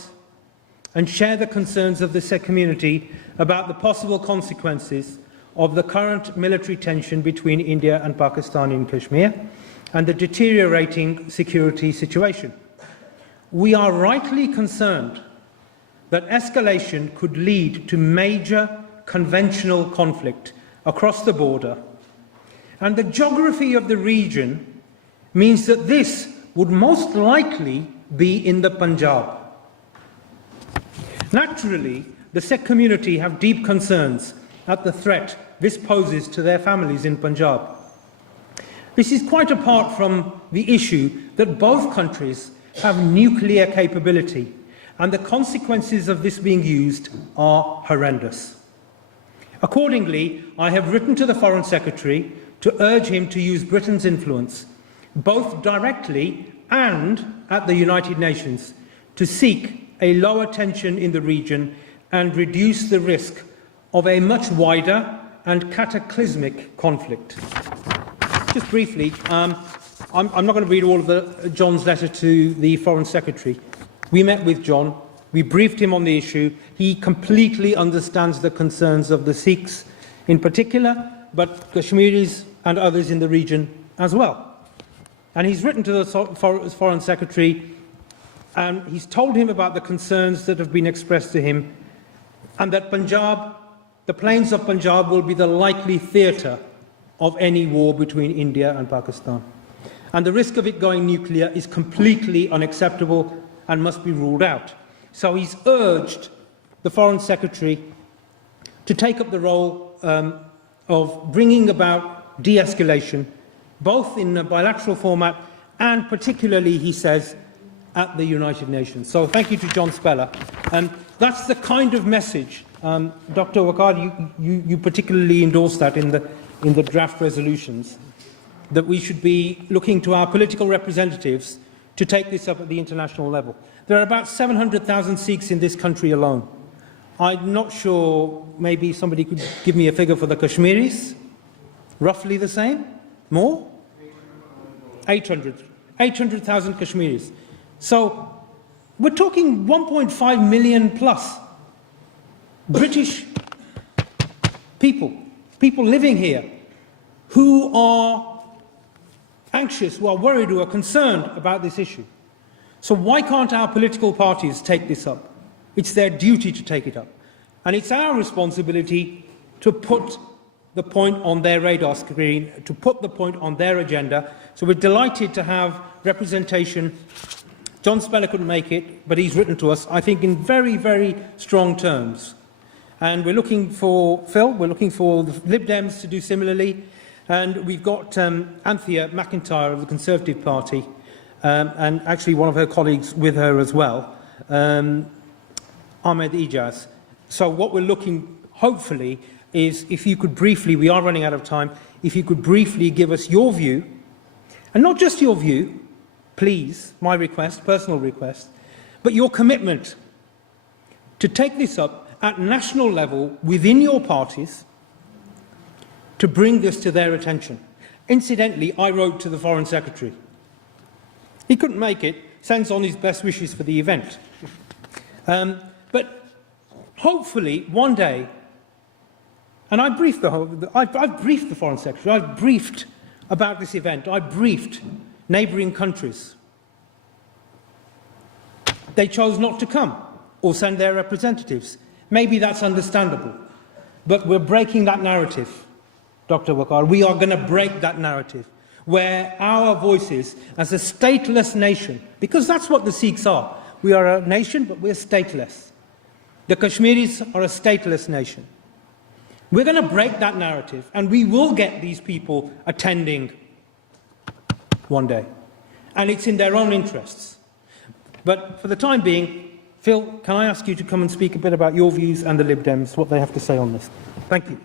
and share the concerns of the Sikh community about the possible consequences of the current military tension between India and Pakistan in Kashmir and the deteriorating security situation. We are rightly concerned that escalation could lead to major conventional conflict across the border, and the geography of the region means that this would most likely be in the Punjab. Naturally, the Sikh community have deep concerns at the threat this poses to their families in Punjab. This is quite apart from the issue that both countries have nuclear capability, and the consequences of this being used are horrendous. Accordingly, I have written to the Foreign Secretary to urge him to use Britain's influence, both directly and at the United Nations, to seek a lower tension in the region and reduce the risk of a much wider and cataclysmic conflict. Just briefly, I'm not going to read all of John's letter to the Foreign Secretary. We met with John We briefed him on the issue. He completely understands the concerns of the Sikhs in particular, but Kashmiris and others in the region as well. And he's written to the Foreign Secretary, and he's told him about the concerns that have been expressed to him, and that Punjab, the plains of Punjab, will be the likely theatre of any war between India and Pakistan. And the risk of it going nuclear is completely unacceptable and must be ruled out. So he's urged the Foreign Secretary to take up the role of bringing about de-escalation, both in a bilateral format and particularly, he says, at the United Nations. So thank you to John Speller. That's the kind of message, Dr. Wakar, you particularly endorsed that in the draft resolutions, that we should be looking to our political representatives to take this up at the international level. There are about 700,000 Sikhs in this country alone. I'm not sure, maybe somebody could give me a figure for the Kashmiris. Roughly the same? More? 800,000 Kashmiris. So we're talking 1.5 million plus British people living here who are anxious, who are worried, who are concerned about this issue. So why can't our political parties take this up? It's their duty to take it up. And it's our responsibility to put the point on their radar screen, to put the point on their agenda. So we're delighted to have representation. John Speller couldn't make it, but he's written to us, I think, in very, very strong terms. And we're looking for, Phil, we're looking for the Lib Dems to do similarly. And we've got Anthea McIntyre of the Conservative Party, and actually one of her colleagues with her as well, Ahmed Ijaz. So what we're looking, hopefully, is if you could briefly, we are running out of time, if you could briefly give us your view, and not just your view, please, my request, personal request, but your commitment to take this up at national level within your parties to bring this to their attention. Incidentally, I wrote to the Foreign Secretary. He couldn't make it, sends on his best wishes for the event. But hopefully, one day, and I've briefed the Foreign Secretary, I've briefed about this event, I've briefed neighbouring countries. They chose not to come or send their representatives. Maybe that's understandable, but we're breaking that narrative, Dr. Wakar. We are going to break that narrative, where our voices as a stateless nation, because that's what the Sikhs are. We are a nation, but we're stateless. The Kashmiris are a stateless nation. We're going to break that narrative, and we will get these people attending one day. And it's in their own interests. But for the time being, Phil, can I ask you to come and speak a bit about your views and the Lib Dems, what they have to say on this? Thank you.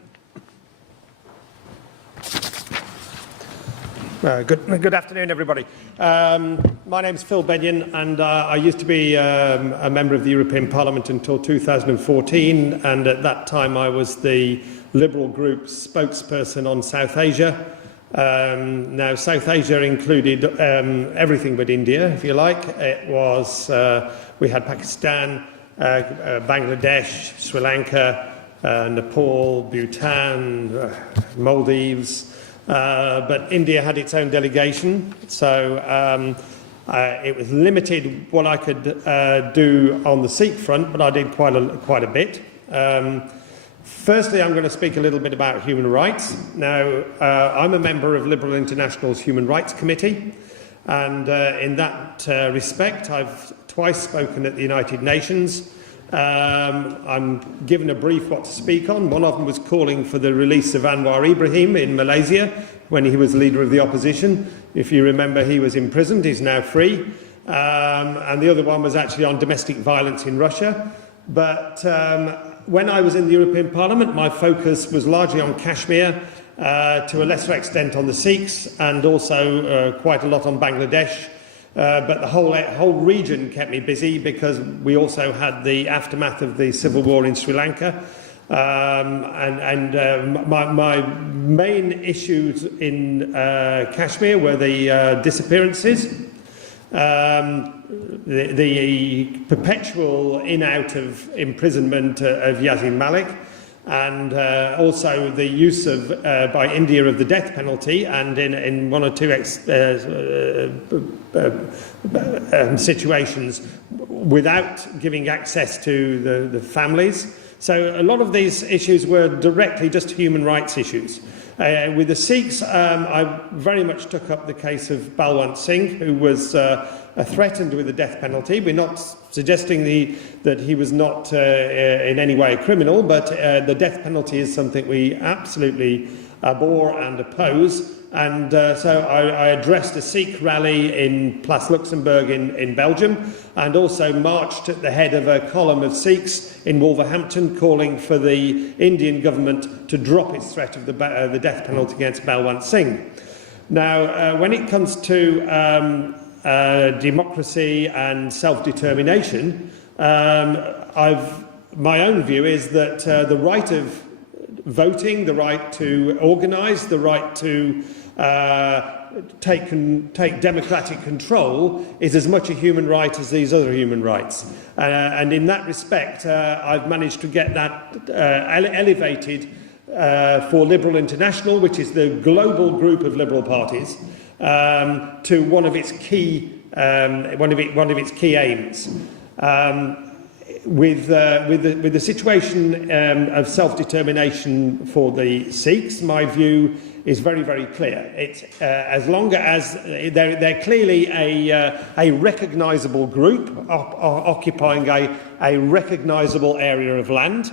Good afternoon, everybody. My name's Phil Benyon, and I used to be a member of the European Parliament until 2014, and at that time I was the Liberal group's spokesperson on South Asia. Now, South Asia included everything but India, if you like. It was, we had Pakistan, Bangladesh, Sri Lanka, Nepal, Bhutan, Maldives, but India had its own delegation, so it was limited what I could do on the Sikh front, but I did quite a bit. Firstly, I'm going to speak a little bit about human rights. Now, I'm a member of Liberal International's Human Rights Committee, and in that respect, I've twice spoken at the United Nations. I'm given a brief what to speak on. One of them was calling for the release of Anwar Ibrahim in Malaysia when he was leader of the opposition. If you remember, he was imprisoned. He's now free. And the other one was actually on domestic violence in Russia. But when I was in the European Parliament, my focus was largely on Kashmir, to a lesser extent on the Sikhs, and also quite a lot on Bangladesh. But the whole region kept me busy because we also had the aftermath of the civil war in Sri Lanka. My main issues in Kashmir were the disappearances. the perpetual in-out of imprisonment of Yazid Malik, and also the use of by India of the death penalty, and in one or two situations without giving access to the families. So a lot of these issues were directly just human rights issues. With the Sikhs, I very much took up the case of Balwant Singh, who was threatened with the death penalty. We're not suggesting that he was not in any way a criminal, but the death penalty is something we absolutely abhor and oppose. And so I addressed a Sikh rally in Place Luxembourg in Belgium, and also marched at the head of a column of Sikhs in Wolverhampton, calling for the Indian government to drop its threat of the death penalty against Balwant Singh. Now, when it comes to democracy and self-determination, my own view is that the right of voting, the right to organise, the right to take democratic control is as much a human right as these other human rights. And in that respect, I've managed to get that elevated for Liberal International, which is the global group of Liberal parties, to one of its key aims. With the situation of self-determination for the Sikhs, my view is very, very clear. It's as long as they're clearly a recognisable group occupying a recognisable area of land.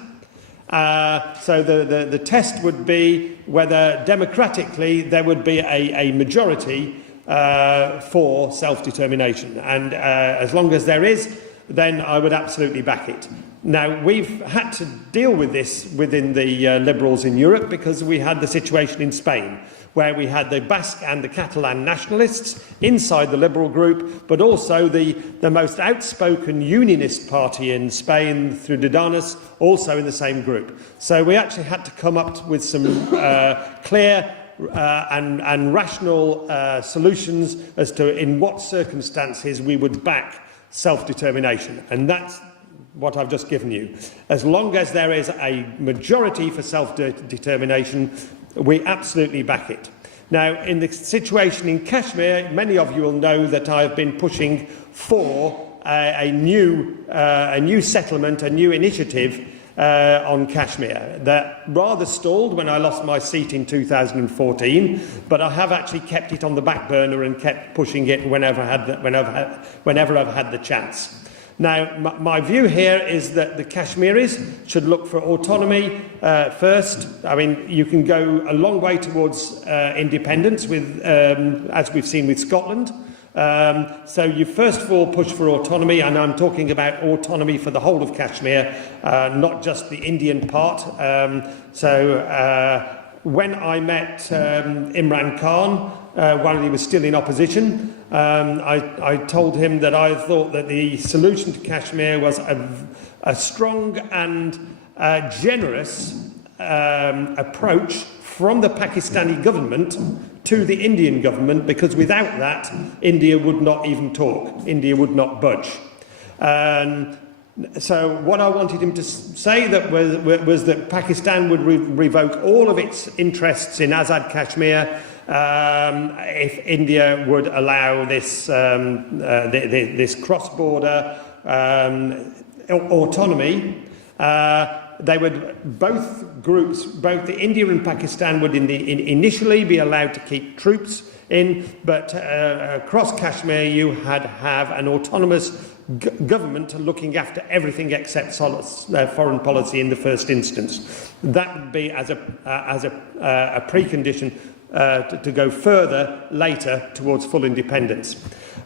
So the test would be whether democratically there would be a majority for self-determination, and as long as there is, then I would absolutely back it. Now, we've had to deal with this within the Liberals in Europe because we had the situation in Spain, where we had the Basque and the Catalan nationalists inside the Liberal group, but also the most outspoken unionist party in Spain, through Ciudadanos, also in the same group. So we actually had to come up with some clear and rational solutions as to in what circumstances we would back self-determination, and that's what I've just given you. As long as there is a majority for self-determination, we absolutely back it. Now, in the situation in Kashmir, many of you will know that I've been pushing for a new settlement, a new initiative on Kashmir. That rather stalled when I lost my seat in 2014, but I have actually kept it on the back burner and kept pushing it whenever I've had the chance. Now, my view here is that the Kashmiris should look for autonomy first. I mean, you can go a long way towards independence, with, as we've seen with Scotland. So you first of all push for autonomy, and I'm talking about autonomy for the whole of Kashmir, not just the Indian part. When I met Imran Khan, while he was still in opposition, I told him that I thought that the solution to Kashmir was a strong and generous approach from the Pakistani government to the Indian government, because without that, India would not even talk. India would not budge. So what I wanted him to say was that Pakistan would revoke all of its interests in Azad Kashmir if India would allow this, this cross-border autonomy. They would, both groups, both the India and Pakistan would initially be allowed to keep troops in, but across Kashmir you had to have an autonomous government looking after everything except foreign policy in the first instance. That would be as a precondition to go further later towards full independence.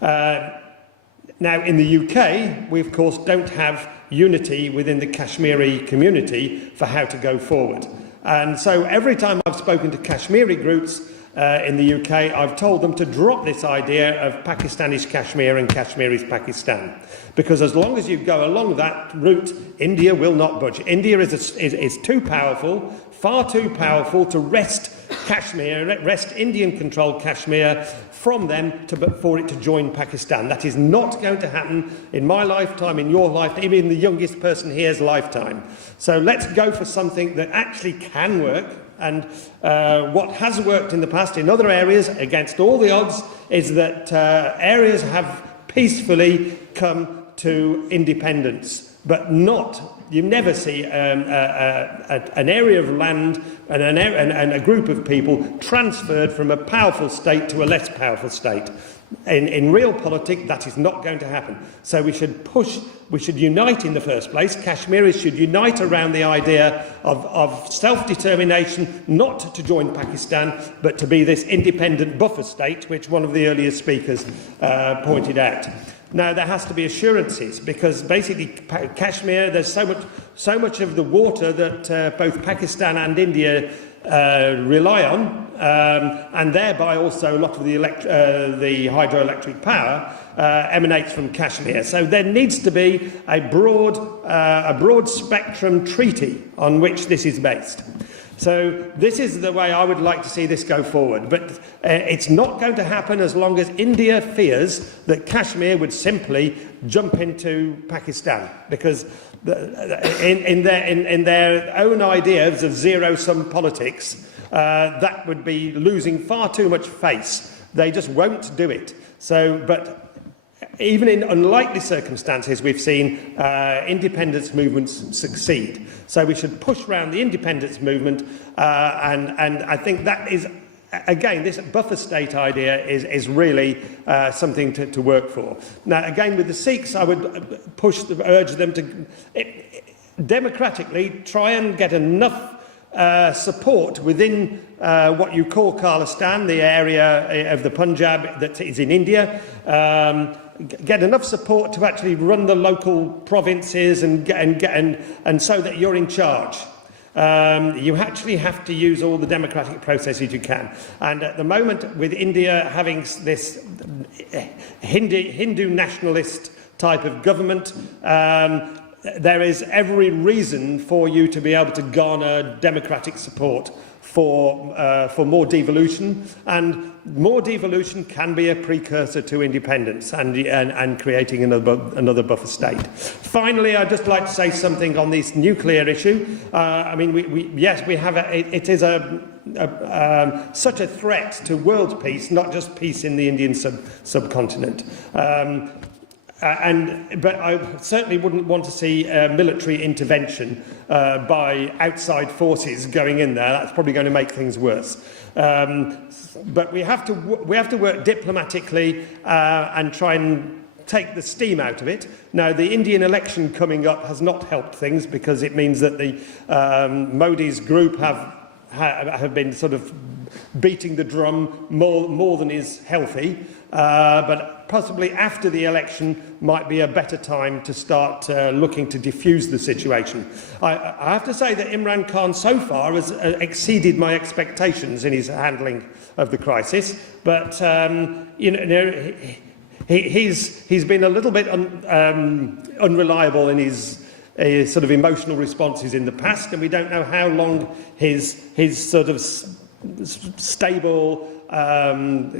Now, in the UK, we of course don't have unity within the Kashmiri community for how to go forward. And so every time I've spoken to Kashmiri groups in the UK, I've told them to drop this idea of Pakistani's Kashmir and Kashmiri's Pakistan. Because as long as you go along that route, India will not budge. India is too powerful, far too powerful to rest Kashmir, wrest Indian-controlled Kashmir from them for it to join Pakistan. That is not going to happen in my lifetime, in your lifetime, even in the youngest person here's lifetime. So let's go for something that actually can work. And what has worked in the past in other areas, against all the odds, is that areas have peacefully come to independence, but you never see an area of land and a group of people transferred from a powerful state to a less powerful state. In real politics, that is not going to happen. So we should unite in the first place. Kashmiris should unite around the idea of self-determination, not to join Pakistan, but to be this independent buffer state, which one of the earlier speakers pointed out. Now, there has to be assurances, because basically Kashmir, there's so much of the water that both Pakistan and India rely on, and thereby also a lot of the hydroelectric power emanates from Kashmir. So there needs to be a broad spectrum treaty on which this is based. So this is the way I would like to see this go forward. But it's not going to happen as long as India fears that Kashmir would simply jump into Pakistan, because in their own ideas of zero-sum politics, that would be losing far too much face. They just won't do it. But even in unlikely circumstances, we've seen independence movements succeed. So we should push around the independence movement, and I think that is, again, this buffer state idea is really something to work for. Now, again, with the Sikhs, I would urge them to democratically try and get enough support within what you call Khalistan, the area of the Punjab that is in India, get enough support to actually run the local provinces and so that you're in charge. You actually have to use all the democratic processes you can. And at the moment, with India having this Hindu nationalist type of government, there is every reason for you to be able to garner democratic support for more devolution, and more devolution can be a precursor to independence and creating another buffer state. Finally, I'd just like to say something on this nuclear issue. I mean, yes, we have it is such a threat to world peace, not just peace in the Indian subcontinent. But I certainly wouldn't want to see military intervention by outside forces going in there. That's probably going to make things worse. But we have to work diplomatically and try and take the steam out of it. Now, the Indian election coming up has not helped things, because it means that the Modi's group have been sort of beating the drum more than is healthy. But possibly after the election might be a better time to start looking to diffuse the situation. I have to say that Imran Khan so far has exceeded my expectations in his handling of the crisis, but he's been a little bit unreliable in his sort of emotional responses in the past, and we don't know how long his sort of stable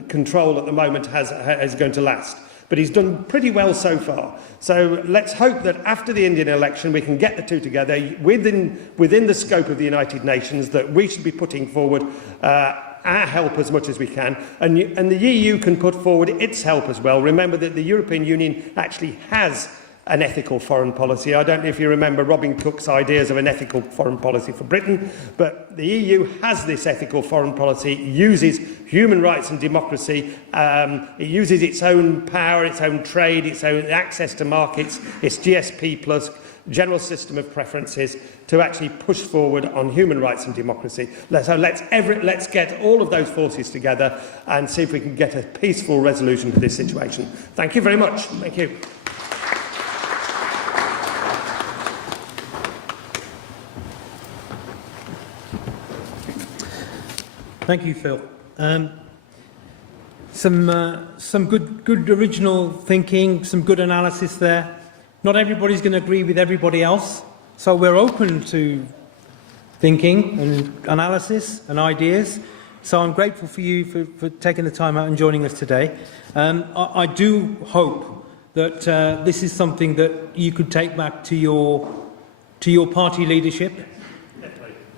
control at the moment is going to last. But he's done pretty well so far. So let's hope that after the Indian election we can get the two together within the scope of the United Nations, that we should be putting forward our help as much as we can, and the EU can put forward its help as well. Remember that the European Union actually has an ethical foreign policy. I don't know if you remember Robin Cook's ideas of an ethical foreign policy for Britain, but the EU has this ethical foreign policy. It uses human rights and democracy. It uses its own power, its own trade, its own access to markets, its GSP plus general system of preferences to actually push forward on human rights and democracy. So let's get all of those forces together and see if we can get a peaceful resolution to this situation. Thank you very much. Thank you. Thank you, Phil. Some good original thinking, some good analysis there. Not everybody's going to agree with everybody else, so we're open to thinking and analysis and ideas. So I'm grateful for you for taking the time out and joining us today. I do hope that this is something that you could take back to your party leadership.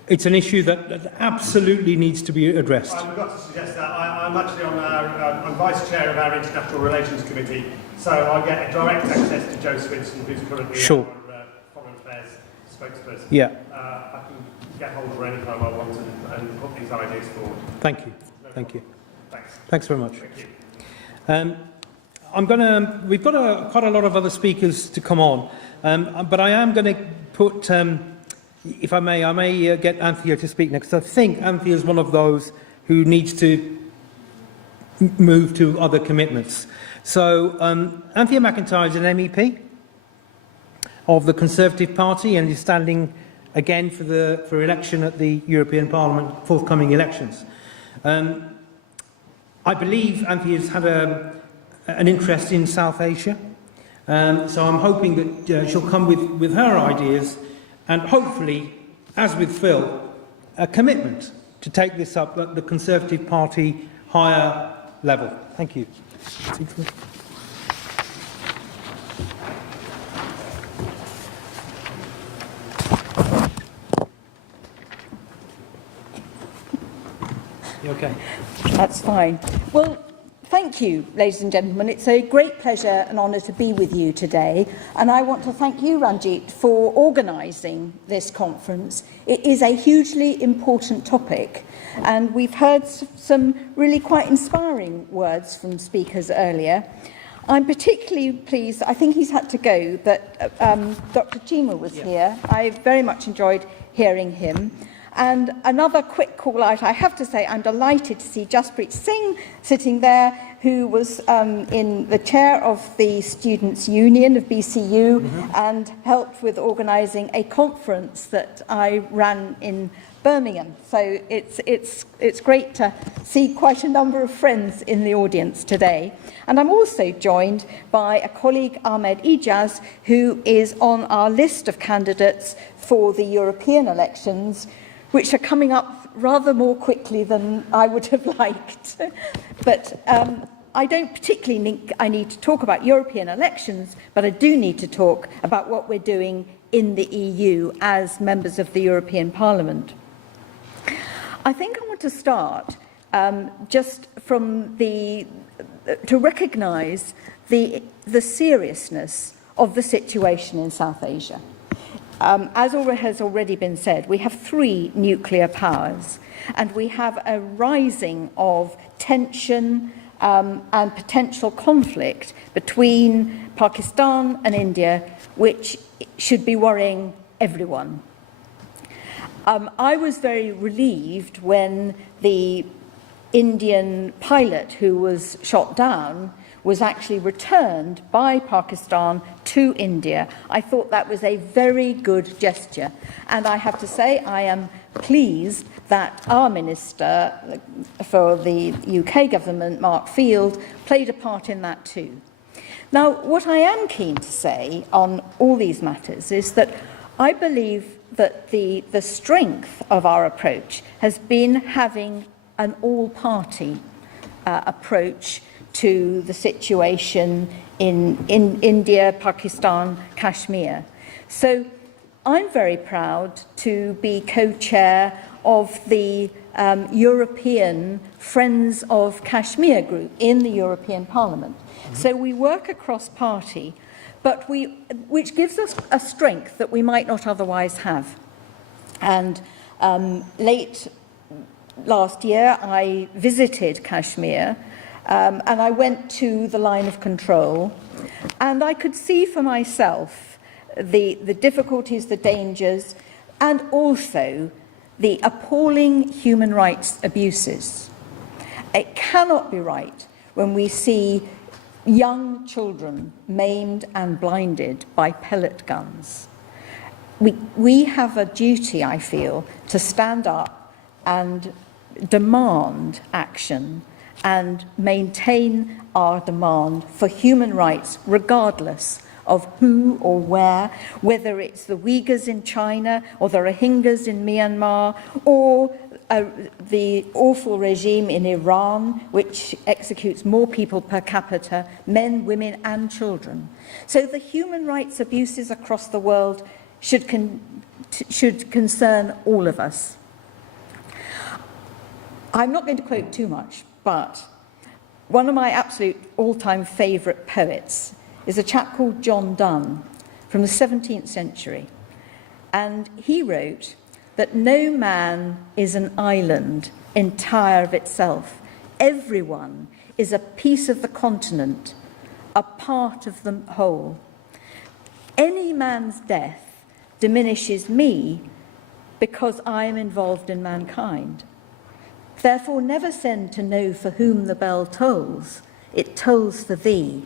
It's an issue that absolutely needs to be addressed. I forgot to suggest that. I'm actually I'm Vice Chair of our International Relations Committee, so I get direct access to Joe Swinson, who's currently Sure. our Foreign Affairs spokesperson. Yeah. I can get hold of her anytime I want and put these ideas forward. Thank you. Thank you. Thanks. Thanks very much. Thank you. We've got quite a lot of other speakers to come on, but I am going to put, if I may get Anthea to speak next. I think Anthea is one of those who needs to move to other commitments. So Anthea McIntyre is an MEP of the Conservative Party and is standing again for election at the European Parliament forthcoming elections. I believe Anthea's had an interest in South Asia, so I'm hoping that she'll come with her ideas and hopefully, as with Phil, a commitment to take this up at the Conservative Party higher level. Thank you. You okay? That's fine. Well, thank you, ladies and gentlemen. It's a great pleasure and honour to be with you today. And I want to thank you, Ranjit, for organising this conference. It is a hugely important topic. And we've heard some really quite inspiring words from speakers earlier. I'm particularly pleased, I think he's had to go, that Dr. Chima was here. I very much enjoyed hearing him. And another quick call out, I have to say I'm delighted to see Jaspreet Singh sitting there, who was in the chair of the Students' Union of BCU and helped with organising a conference that I ran in Birmingham. So it's great to see quite a number of friends in the audience today. And I'm also joined by a colleague, Ahmed Ijaz, who is on our list of candidates for the European elections, which are coming up rather more quickly than I would have liked. But I don't particularly think I need to talk about European elections, but I do need to talk about what we're doing in the EU as members of the European Parliament. I think I want to start just from to recognise the seriousness of the situation in South Asia. As has already been said, we have 3 nuclear powers, and we have a rising of tension and potential conflict between Pakistan and India, which should be worrying everyone. I was very relieved when the Indian pilot who was shot down was actually returned by Pakistan to India. I thought that was a very good gesture. And I have to say, I am pleased that our Minister for the UK government, Mark Field, played a part in that too. Now, what I am keen to say on all these matters is that I believe that the strength of our approach has been having an all-party approach to the situation in India, Pakistan, Kashmir. So I'm very proud to be co-chair of the European Friends of Kashmir group in the European Parliament. So we work across party, but which gives us a strength that we might not otherwise have. And late last year, I visited Kashmir, and I went to the line of control, and I could see for myself the difficulties, the dangers, and also the appalling human rights abuses. It cannot be right when we see young children maimed and blinded by pellet guns. We have a duty, I feel, to stand up and demand action and maintain our demand for human rights, regardless of who or where, whether it's the Uyghurs in China or the Rohingyas in Myanmar or the awful regime in Iran, which executes more people per capita, men, women and children. So the human rights abuses across the world should concern all of us. I'm not going to quote too much, but one of my absolute all-time favourite poets is a chap called John Donne from the 17th century. And he wrote that no man is an island entire of itself. Everyone is a piece of the continent, a part of the whole. Any man's death diminishes me because I am involved in mankind. Therefore, never send to know for whom the bell tolls, it tolls for thee.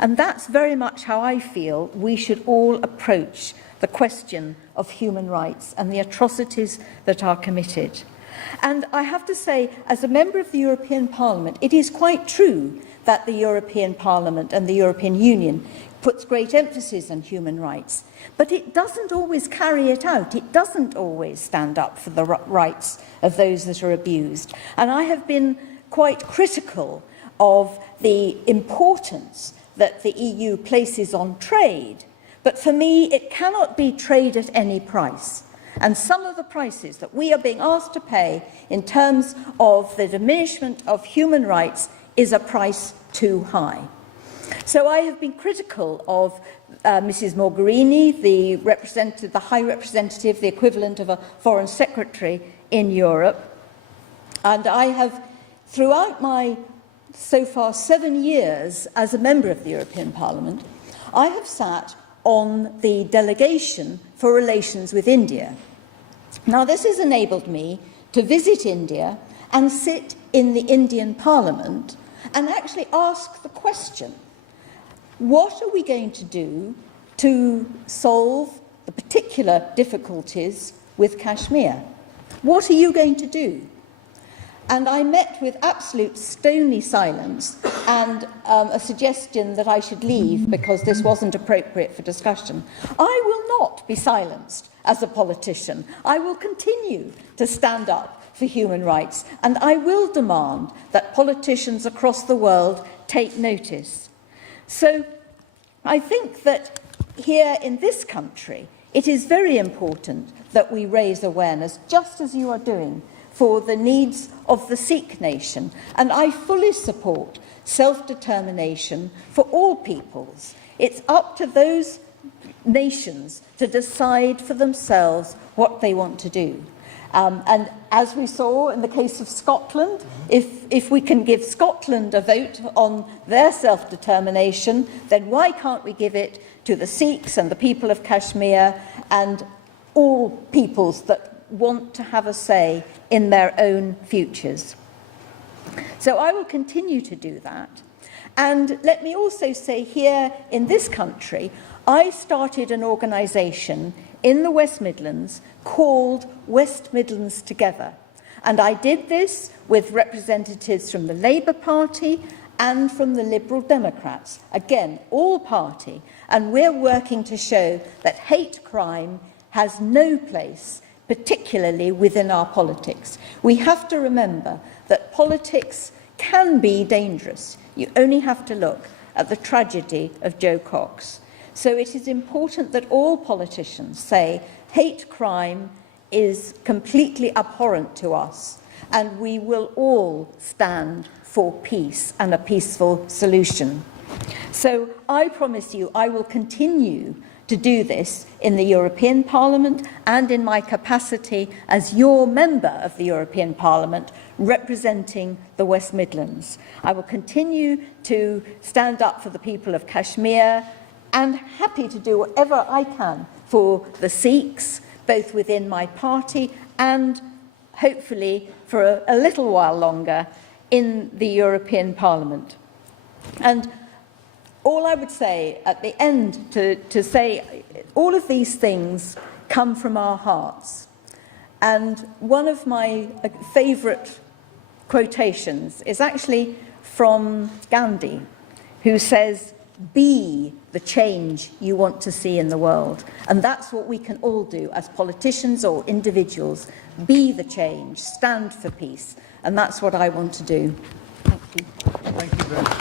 And that's very much how I feel we should all approach the question of human rights and the atrocities that are committed. And I have to say, as a member of the European Parliament, it is quite true that the European Parliament and the European Union puts great emphasis on human rights, but it doesn't always carry it out. It doesn't always stand up for the rights of those that are abused. And I have been quite critical of the importance that the EU places on trade. But for me, it cannot be trade at any price. And some of the prices that we are being asked to pay in terms of the diminishment of human rights is a price too high. So I have been critical of Mrs. Mogherini, the High Representative, the equivalent of a Foreign Secretary in Europe. And I have, throughout my so far 7 years as a member of the European Parliament, I have sat on the delegation for relations with India. Now, this has enabled me to visit India and sit in the Indian Parliament and actually ask the question, what are we going to do to solve the particular difficulties with Kashmir? What are you going to do? And I met with absolute stony silence and a suggestion that I should leave because this wasn't appropriate for discussion. I will not be silenced as a politician. I will continue to stand up for human rights, and I will demand that politicians across the world take notice. So I think that here in this country, it is very important that we raise awareness, just as you are doing, for the needs of the Sikh nation. And I fully support self-determination for all peoples. It's up to those nations to decide for themselves what they want to do. And as we saw in the case of Scotland, if we can give Scotland a vote on their self-determination, then why can't we give it to the Sikhs and the people of Kashmir and all peoples that want to have a say in their own futures? So I will continue to do that. And let me also say, here in this country, I started an organisation in the West Midlands called West Midlands Together. And I did this with representatives from the Labour Party and from the Liberal Democrats. Again, all party. And we're working to show that hate crime has no place, particularly within our politics. We have to remember that politics can be dangerous. You only have to look at the tragedy of Joe Cox. So it is important that all politicians say hate crime is completely abhorrent to us, and we will all stand for peace and a peaceful solution. So I promise you I will continue to do this in the European Parliament and in my capacity as your member of the European Parliament representing the West Midlands. I will continue to stand up for the people of Kashmir and happy to do whatever I can for the Sikhs, both within my party and hopefully for a little while longer in the European Parliament. And all I would say at the end to say all of these things come from our hearts. And one of my favourite quotations is actually from Gandhi, who says, be the change you want to see in the world. And that's what we can all do as politicians or individuals. Be the change, stand for peace. And that's what I want to do. Thank you. Thank you very much.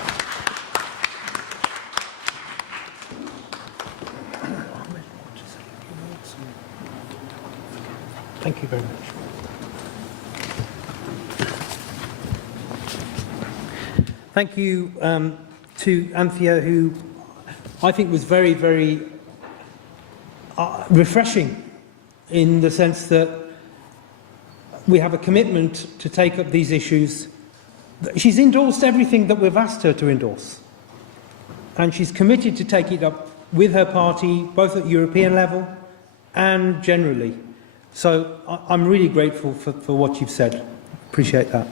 Thank you very much. Thank you to Anthea, who I think was very, very refreshing in the sense that we have a commitment to take up these issues. She's endorsed everything that we've asked her to endorse. And she's committed to take it up with her party, both at European level and generally. So I'm really grateful for what you've said. Appreciate that.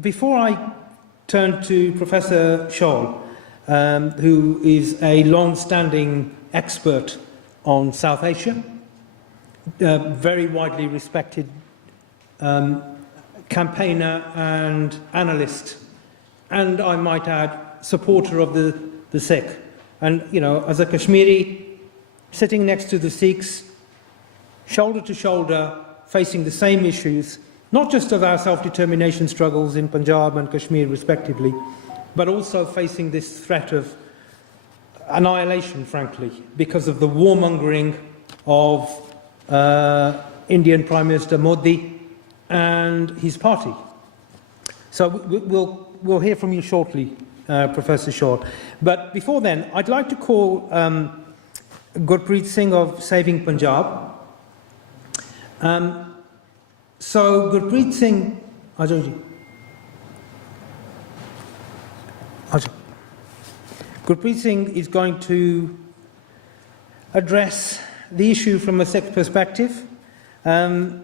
Before I turn to Professor Scholl, who is a long-standing expert on South Asia, very widely respected campaigner and analyst, and I might add, supporter of the Sikh. And, you know, as a Kashmiri, sitting next to the Sikhs, shoulder to shoulder, facing the same issues, not just of our self-determination struggles in Punjab and Kashmir respectively, but also facing this threat of annihilation, frankly, because of the warmongering of Indian Prime Minister Modi and his party. So we'll hear from you shortly, Professor Shaw. But before then, I'd like to call Gurpreet Singh of Saving Punjab. So Gurpreet Singh, Gurpreet Singh is going to address the issue from a Sikh perspective, and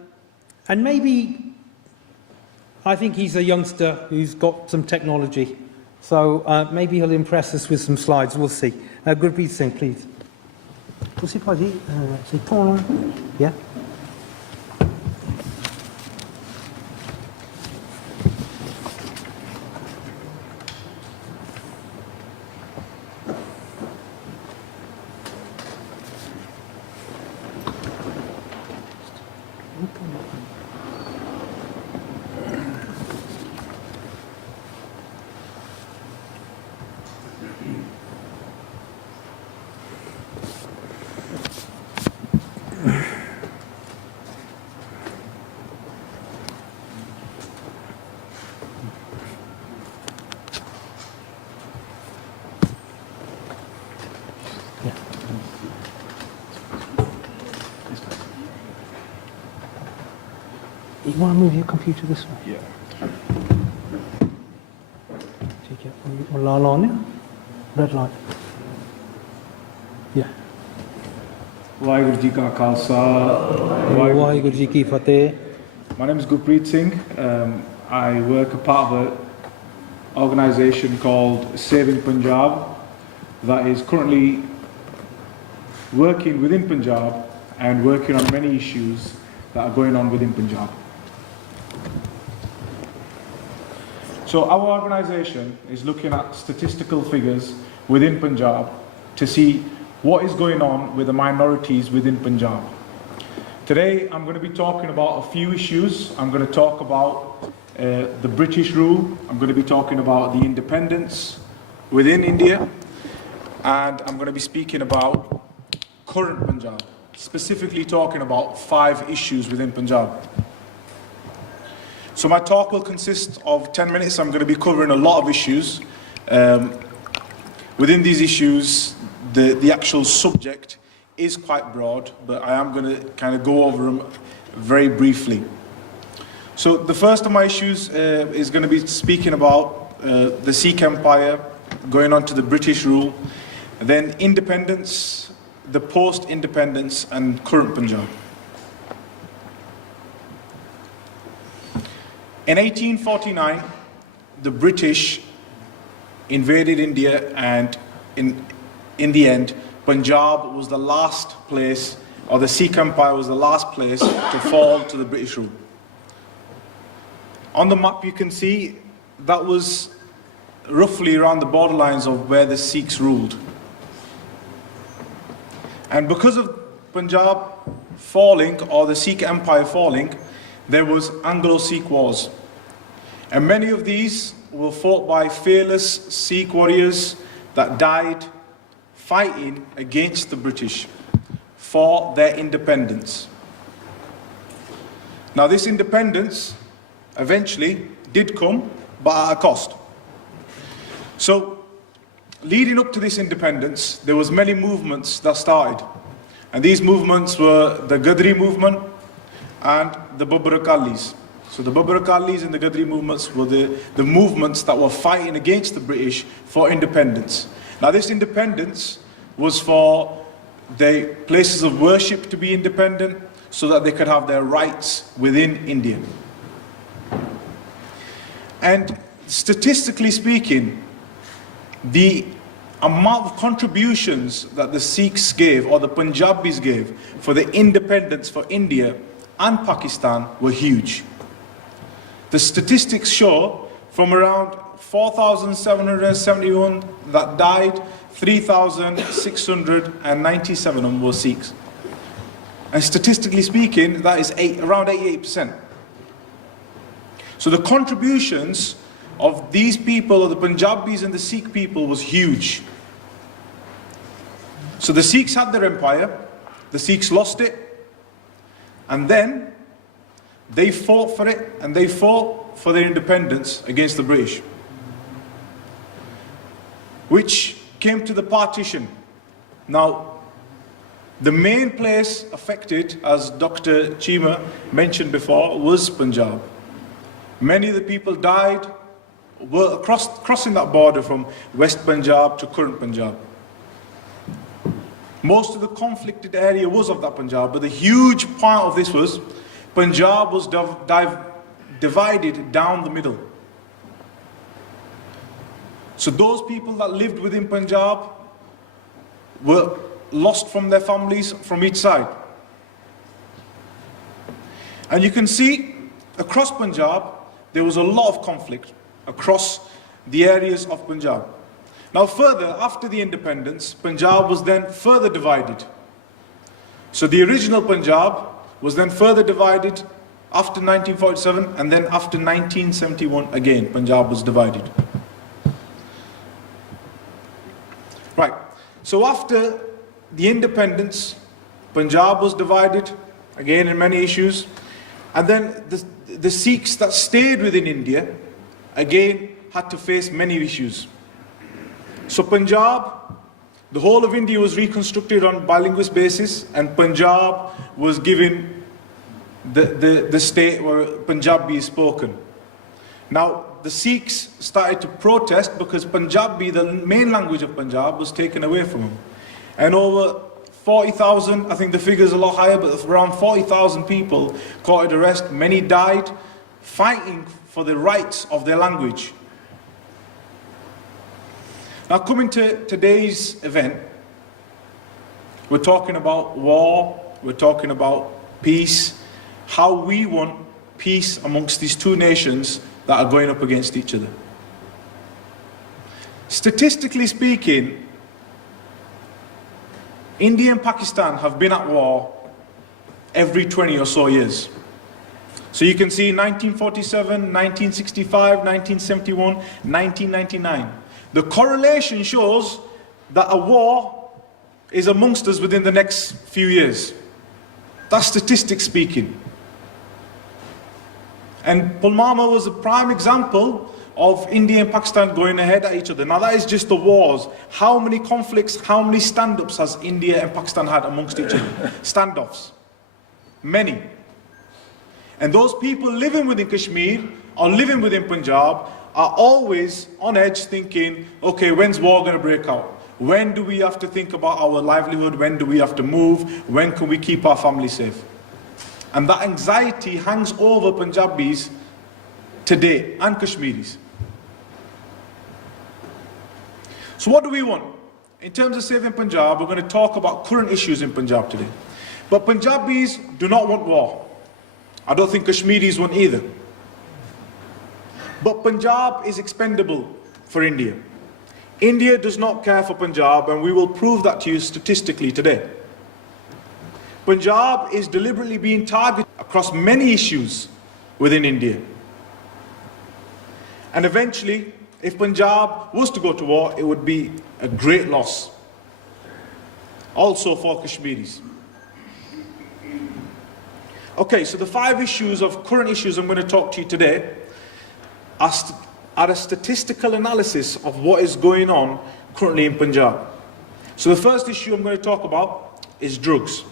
maybe, I think he's a youngster who's got some technology, so maybe he'll impress us with some slides, we'll see. Gurpreet Singh, please. Yeah. You want to move your computer this way? Yeah. Take it. Laal on it? Red light. Yeah. Vaheguru Ji Ka Khalsa. Vaheguru Ji Ki Fateh. My name is Gurpreet Singh. I work a part of an organisation called Saving Punjab that is currently working within Punjab and working on many issues that are going on within Punjab. So our organisation is looking at statistical figures within Punjab to see what is going on with the minorities within Punjab. Today I'm going to be talking about a few issues. I'm going to talk about the British rule, I'm going to be talking about the independence within India, and I'm going to be speaking about current Punjab, specifically talking about 5 issues within Punjab. So my talk will consist of 10 minutes. I'm going to be covering a lot of issues. Within these issues, the actual subject is quite broad, but I am going to kind of go over them very briefly. So the first of my issues is going to be speaking about the Sikh Empire, going on to the British rule, then independence, the post-independence, and current Punjab. In 1849, the British invaded India, and in the end, Punjab was the last place, or the Sikh Empire was the last place to fall to the British rule. On the map you can see that was roughly around the borderlines of where the Sikhs ruled. And because of Punjab falling, or the Sikh empire falling, there was Anglo-Sikh wars. And many of these were fought by fearless Sikh warriors that died fighting against the British for their independence. Now this independence eventually did come, but at a cost. So leading up to this independence, there was many movements that started. And these movements were the Gadri movement and the Babbar Akalis. So the Babbar Akalis and the Gadri movements were the movements that were fighting against the British for independence. Now this independence was for the places of worship to be independent so that they could have their rights within India. And statistically speaking, the amount of contributions that the Sikhs gave, or the Punjabis gave, for the independence for India and Pakistan were huge. The statistics show from around 4,771 that died, 3,697 of them were Sikhs. And statistically speaking, that is around 88%. So the contributions of these people, of the Punjabis and the Sikh people, was huge. So the Sikhs had their empire, the Sikhs lost it, and then they fought for it, and they fought for their independence against the British, which came to the partition. Now, the main place affected, as Dr. Chima mentioned before, was Punjab. Many of the people died were crossing that border from West Punjab to current Punjab. Most of the conflicted area was of that Punjab, but the huge part of this was Punjab was divided down the middle. So those people that lived within Punjab were lost from their families from each side. And you can see across Punjab there was a lot of conflict across the areas of Punjab. Now further, after the independence, Punjab was then further divided. So the original Punjab was then further divided after 1947, and then after 1971 again, Punjab was divided. Right, so after the independence, Punjab was divided, again in many issues, and then the Sikhs that stayed within India, again had to face many issues. So Punjab, the whole of India was reconstructed on a bilingual basis, and Punjab was given the state where Punjabi is spoken. Now, the Sikhs started to protest because Punjabi, the main language of Punjab, was taken away from them. And over 40,000, I think the figure's a lot higher, but around 40,000 people caught arrest, many died, fighting for the rights of their language. Now coming to today's event, we're talking about war, we're talking about peace, how we want peace amongst these two nations that are going up against each other. Statistically speaking, India and Pakistan have been at war every 20 or so years. So you can see 1947, 1965, 1971, 1999. The correlation shows that a war is amongst us within the next few years. That's statistics speaking. And Pulwama was a prime example of India and Pakistan going ahead at each other. Now that is just the wars. How many conflicts, how many stand-ups has India and Pakistan had amongst each other? Standoffs. Many. And those people living within Kashmir or living within Punjab are always on edge thinking, okay, when's war going to break out? When do we have to think about our livelihood? When do we have to move? When can we keep our family safe? And that anxiety hangs over Punjabis today and Kashmiris. So what do we want? In terms of saving Punjab, we're going to talk about current issues in Punjab today. But Punjabis do not want war. I don't think Kashmiris want either. But Punjab is expendable for India. India does not care for Punjab, and we will prove that to you statistically today. Punjab is deliberately being targeted across many issues within India. And eventually, if Punjab was to go to war, it would be a great loss. Also for Kashmiris. Okay, so the 5 issues of current issues I'm going to talk to you today are a statistical analysis of what is going on currently in Punjab. So the first issue I'm going to talk about is drugs.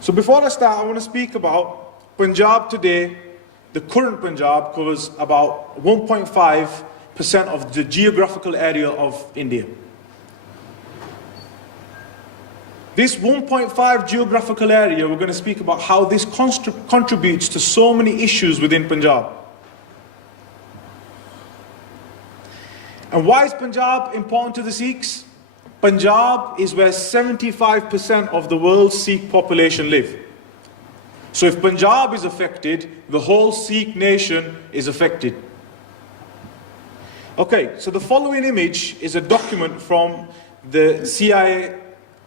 So before I start, I want to speak about Punjab today. The current Punjab covers about 1.5% of the geographical area of India. This 1.5 geographical area, we're going to speak about how this contributes to so many issues within Punjab. And why is Punjab important to the Sikhs? Punjab is where 75% of the world's Sikh population live. So if Punjab is affected, the whole Sikh nation is affected. Okay, so the following image is a document from the CIA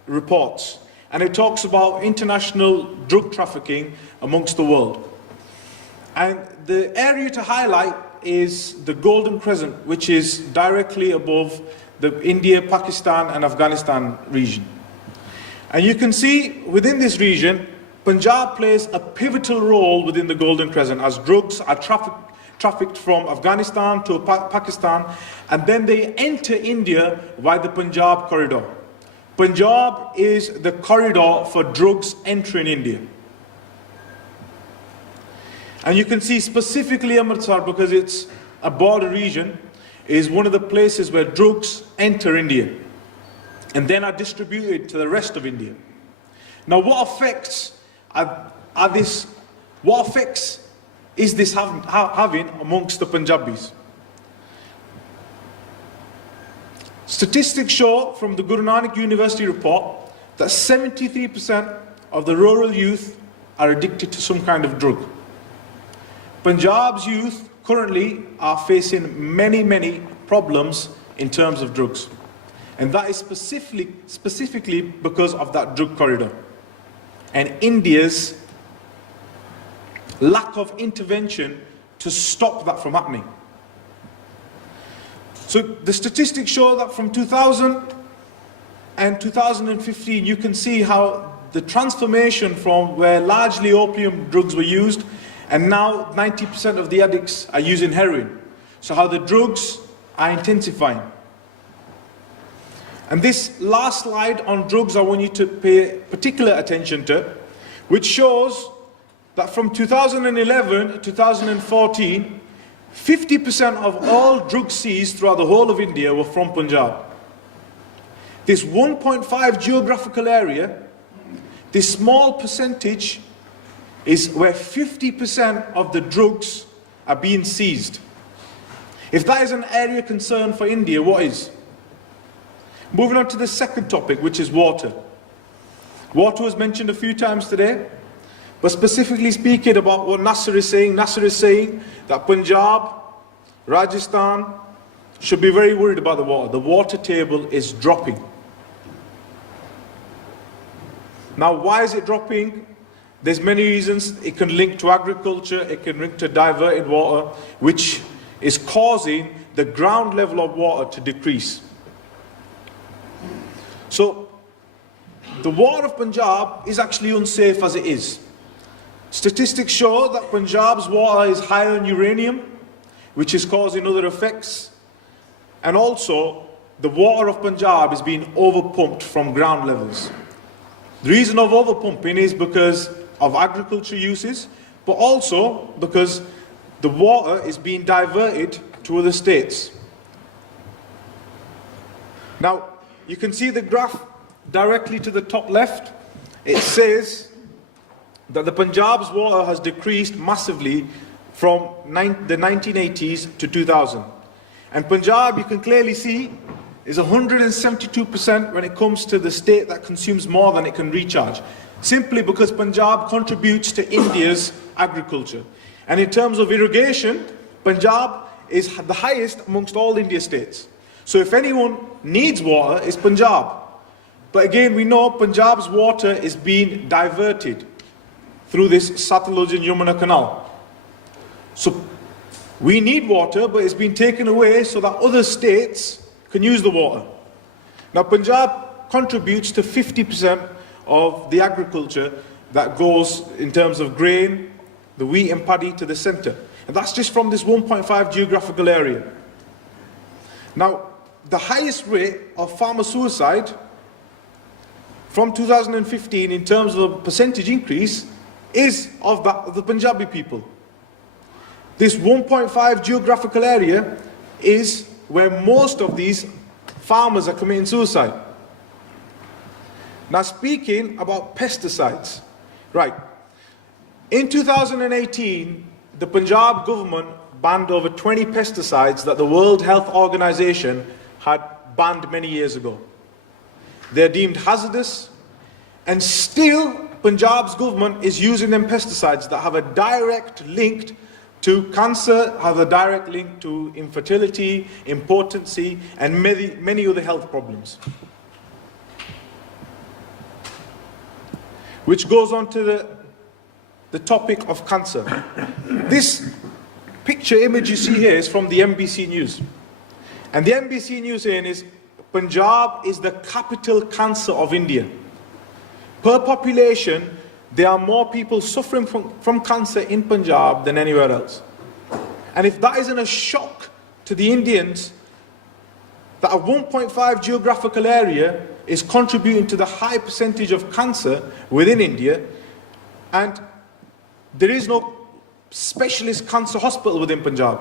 reports, and it talks about international drug trafficking amongst the world. And the area to highlight is the Golden Crescent, which is directly above the India, Pakistan and Afghanistan region. And you can see within this region, Punjab plays a pivotal role within the Golden Crescent as drugs are trafficked from Afghanistan to Pakistan, and then they enter India via the Punjab corridor. Punjab is the corridor for drugs entering India. And you can see specifically Amritsar, because it's a border region, is one of the places where drugs enter India and then are distributed to the rest of India. Now what effects is this having amongst the Punjabis? Statistics show from the Guru Nanak University report that 73% of the rural youth are addicted to some kind of drug. Punjab's youth currently are facing many problems in terms of drugs. And that is specifically because of that drug corridor and India's lack of intervention to stop that from happening. So the statistics show that from 2000 and 2015, you can see how the transformation from where largely opium drugs were used, and now 90% of the addicts are using heroin. So how the drugs are intensifying. And this last slide on drugs I want you to pay particular attention to, which shows that from 2011 to 2014, 50% of all drugs seized throughout the whole of India were from Punjab. This 1.5 geographical area, this small percentage is where 50% of the drugs are being seized. If that is an area of concern for India, what is? Moving on to the second topic, which is water. Water was mentioned a few times today, but specifically speaking about what Nasser is saying that Punjab, Rajasthan should be very worried about the water. The water table is dropping. Now, why is it dropping? There's many reasons. It can link to agriculture, it can link to diverted water, which is causing the ground level of water to decrease. So, the water of Punjab is actually unsafe as it is. Statistics show that Punjab's water is higher in uranium, which is causing other effects. And also, the water of Punjab is being overpumped from ground levels. The reason of overpumping is because of agriculture uses, but also because the water is being diverted to other states. Now, you can see the graph directly to the top left. It says that the Punjab's water has decreased massively from the 1980s to 2000. And Punjab, you can clearly see, is 172% when it comes to the state that consumes more than it can recharge. Simply because Punjab contributes to India's agriculture. And in terms of irrigation, Punjab is the highest amongst all India states. So if anyone needs water, it's Punjab. But again, we know Punjab's water is being diverted through this Satluj and Yamuna canal. So we need water, but it's been taken away so that other states can use the water. Now, Punjab contributes to 50% of the agriculture that goes in terms of grain, the wheat and paddy to the centre. And that's just from this 1.5 geographical area. Now, the highest rate of farmer suicide from 2015 in terms of percentage increase is of the Punjabi people. This 1.5 geographical area is where most of these farmers are committing suicide. Now, speaking about pesticides, right. In 2018, the Punjab government banned over 20 pesticides that the World Health Organization had banned many years ago. They're deemed hazardous, and still Punjab's government is using them pesticides that have a direct link to cancer, have a direct link to infertility, impotency, and many other health problems. Which goes on to the topic of cancer. This picture image you see here is from the NBC News. And the NBC News saying is, Punjab is the capital cancer of India. Per population, there are more people suffering from cancer in Punjab than anywhere else. And if that isn't a shock to the Indians, that a 1.5 geographical area is contributing to the high percentage of cancer within India, and there is no specialist cancer hospital within Punjab.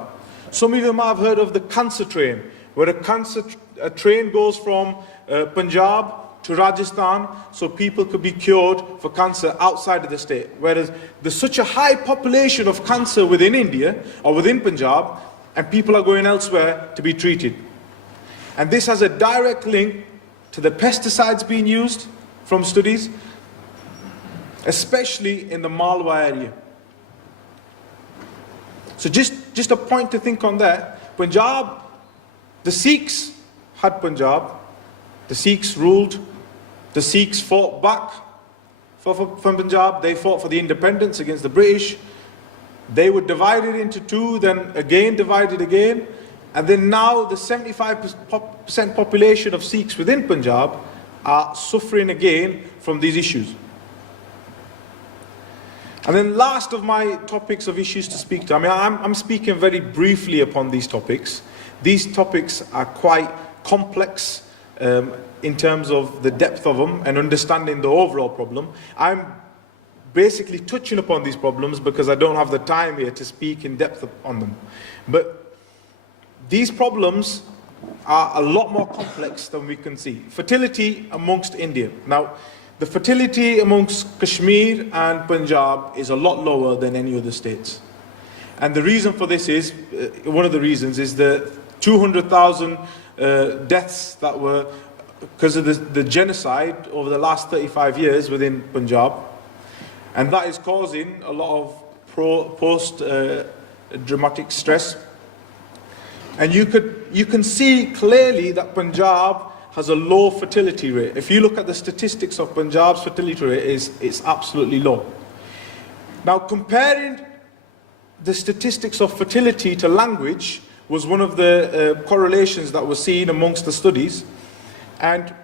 Some of you might have heard of the cancer train, where a train goes from Punjab to Rajasthan so people could be cured for cancer outside of the state. Whereas there's such a high population of cancer within India or within Punjab, and people are going elsewhere to be treated. And this has a direct link to the pesticides being used from studies, especially in the Malwa area. So just a point to think on that. Punjab, the Sikhs had Punjab, the Sikhs ruled, the Sikhs fought back from Punjab, they fought for the independence against the British, they were divided into two, then again divided again, and then now the 75% population of Sikhs within Punjab are suffering again from these issues. And then last of my topics of issues to speak to, I'm speaking very briefly upon these topics. These topics are quite complex in terms of the depth of them and understanding the overall problem. I'm basically touching upon these problems because I don't have the time here to speak in depth on them. But these problems are a lot more complex than we can see. Fertility amongst India. Now, the fertility amongst Kashmir and Punjab is a lot lower than any other states. And the reason for this is, one of the reasons is the 200,000 deaths that were because of the genocide over the last 35 years within Punjab. And that is causing a lot of post-dramatic stress. And you can see clearly that Punjab has a low fertility rate. If you look at the statistics of Punjab's fertility rate, it's absolutely low. Now, comparing the statistics of fertility to language was one of the correlations that was seen amongst the studies. And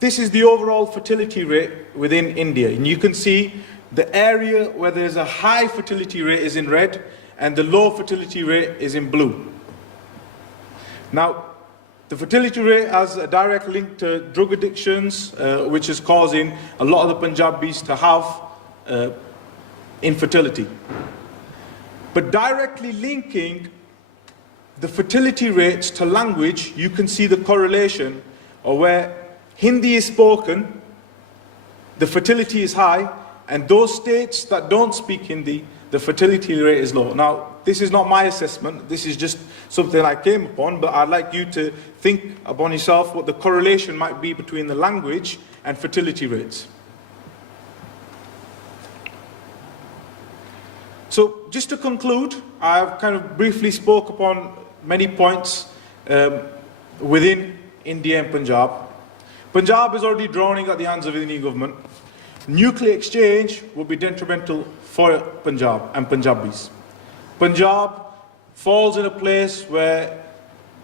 this is the overall fertility rate within India. And you can see the area where there's a high fertility rate is in red, and the low fertility rate is in blue. Now, the fertility rate has a direct link to drug addictions, which is causing a lot of the Punjabis to have infertility. But directly linking the fertility rates to language, you can see the correlation, or where Hindi is spoken, the fertility is high, and those states that don't speak Hindi, the fertility rate is low. Now, this is not my assessment, this is just something I came upon, but I'd like you to think upon yourself what the correlation might be between the language and fertility rates. So, just to conclude, I've kind of briefly spoke upon many points within India and Punjab. Punjab is already drowning at the hands of the Indian government. Nuclear exchange would be detrimental for Punjab and Punjabis. Punjab falls in a place where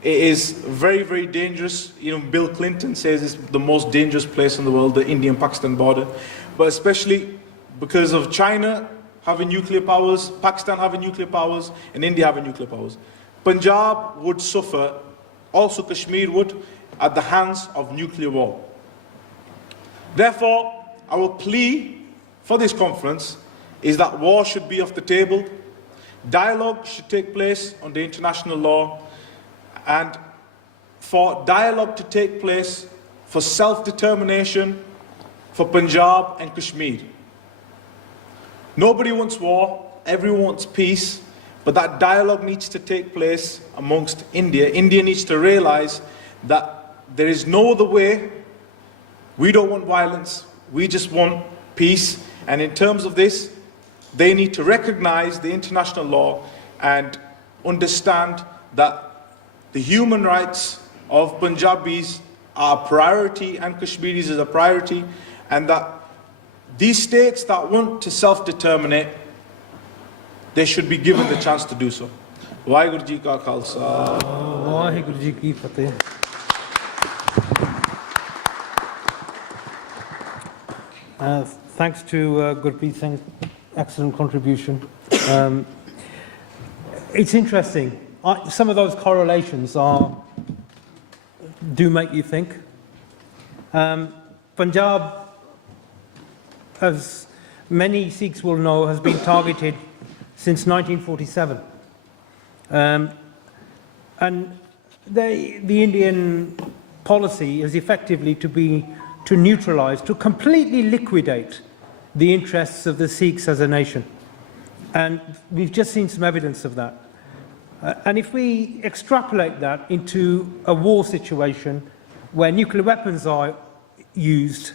it is very, very dangerous. You know, Bill Clinton says it's the most dangerous place in the world, the Indian-Pakistan border. But especially because of China having nuclear powers, Pakistan having nuclear powers, and India having nuclear powers. Punjab would suffer, also Kashmir would, at the hands of nuclear war. Therefore, our plea for this conference is that war should be off the table, dialogue should take place under international law, and for dialogue to take place for self-determination for Punjab and Kashmir. Nobody wants war, everyone wants peace, but that dialogue needs to take place amongst India. India needs to realize that there is no other way. We don't want violence, we just want peace. And in terms of this, they need to recognize the international law and understand that the human rights of Punjabis are a priority and Kashmiris is a priority, and that these states that want to self-determinate, they should be given the chance to do so. Vaheguru Ji Ka Khalsa. Vaheguru Ji Ki Fateh. Thanks to Gurpreet Singh's excellent contribution. It's interesting. Some of those correlations do make you think. Punjab, as many Sikhs will know, has been targeted since 1947. And the Indian policy is effectively to neutralize, to completely liquidate the interests of the Sikhs as a nation. And we've just seen some evidence of that. And if we extrapolate that into a war situation where nuclear weapons are used,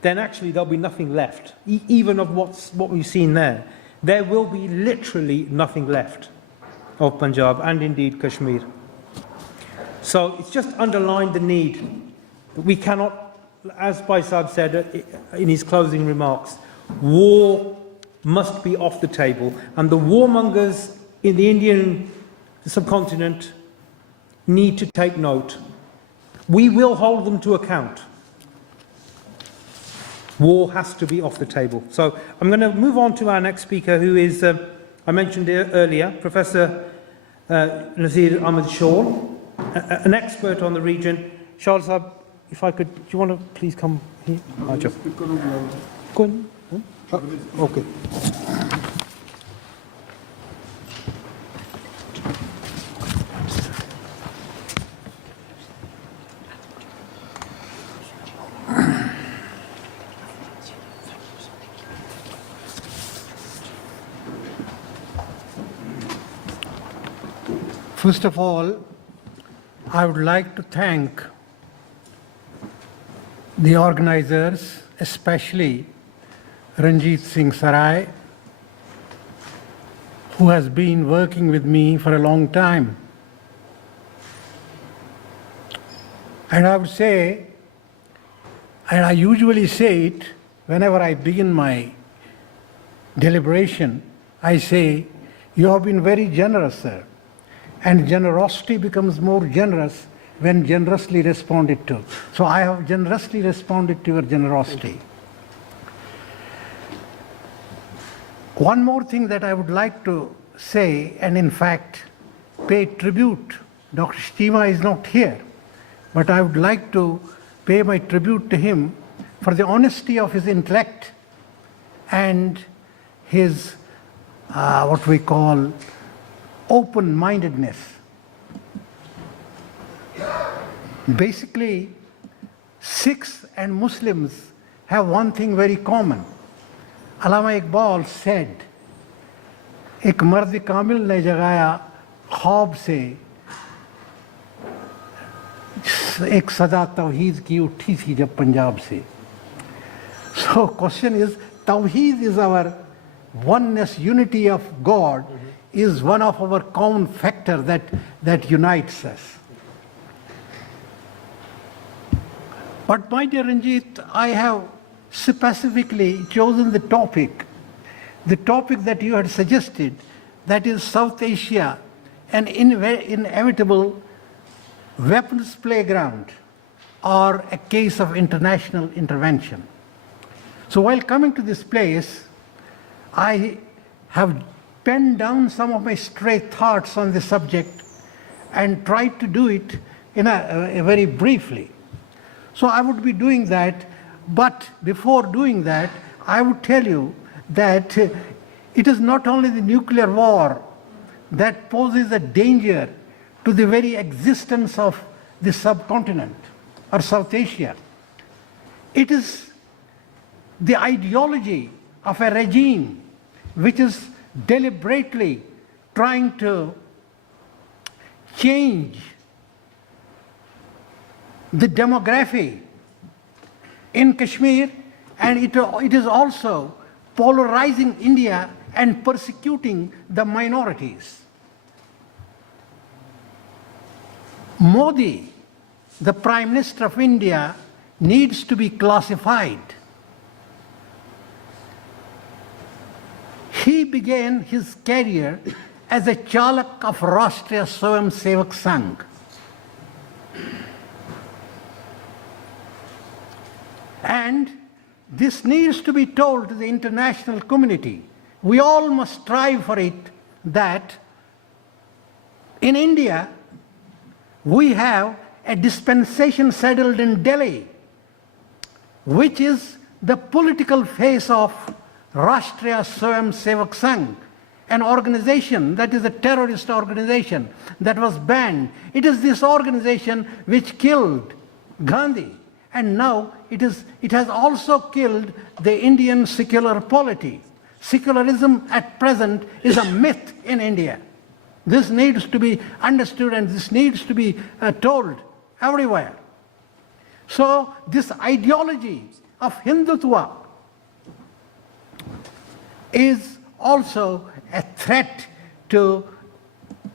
then actually there'll be nothing left, even of what we've seen there. There will be literally nothing left of Punjab and indeed Kashmir. So it's just underlined the need that we cannot, as Bhai Sahib said in his closing remarks, war must be off the table, and the warmongers in the Indian subcontinent need to take note. We will hold them to account. War has to be off the table. So I'm going to move on to our next speaker, who is, I mentioned earlier, Professor Nazir Ahmed Shaw, an expert on the region. Shah Sahib, if I could, do you want to please come here? Go on. Okay. First of all, I would like to thank the organizers, especially Ranjit Singh Sarai, who has been working with me for a long time. And I would say, and I usually say it whenever I begin my deliberation, I say, you have been very generous, sir. And generosity becomes more generous when generously responded to. So I have generously responded to your generosity. One more thing that I would like to say, and in fact pay tribute. Dr. Shtima is not here, but I would like to pay my tribute to him for the honesty of his intellect and his what we call open-mindedness. Basically, Sikhs and Muslims have one thing very common. Allama Iqbal said, एक मर्द कामिल ने जगाया ख्वाब से एक सदा तौहीद की उठी थी जब पंजाब से. So question is, Tawheed is our oneness, unity of God, is one of our common factors that unites us. But my dear Ranjit, I have specifically chosen the topic that you had suggested, that is South Asia, an inevitable weapons playground or a case of international intervention. So while coming to this place, I have penned down some of my stray thoughts on the subject and tried to do it in a very briefly. So I would be doing that, but before doing that, I would tell you that it is not only the nuclear war that poses a danger to the very existence of the subcontinent or South Asia. It is the ideology of a regime which is deliberately trying to change the demography in Kashmir, and it is also polarizing India and persecuting the minorities. Modi, the Prime Minister of India, needs to be classified. He began his career as a Chalak of Rashtriya Swayamsevak Sangh. And this needs to be told to the international community. We all must strive for it, that in India, we have a dispensation settled in Delhi, which is the political face of Rashtriya Swayamsevak Sangh, an organization that is a terrorist organization that was banned. It is this organization which killed Gandhi, and now it has also killed the Indian secular polity. Secularism at present is a myth in India. This needs to be understood, and this needs to be told everywhere. So this ideology of Hindutva is also a threat to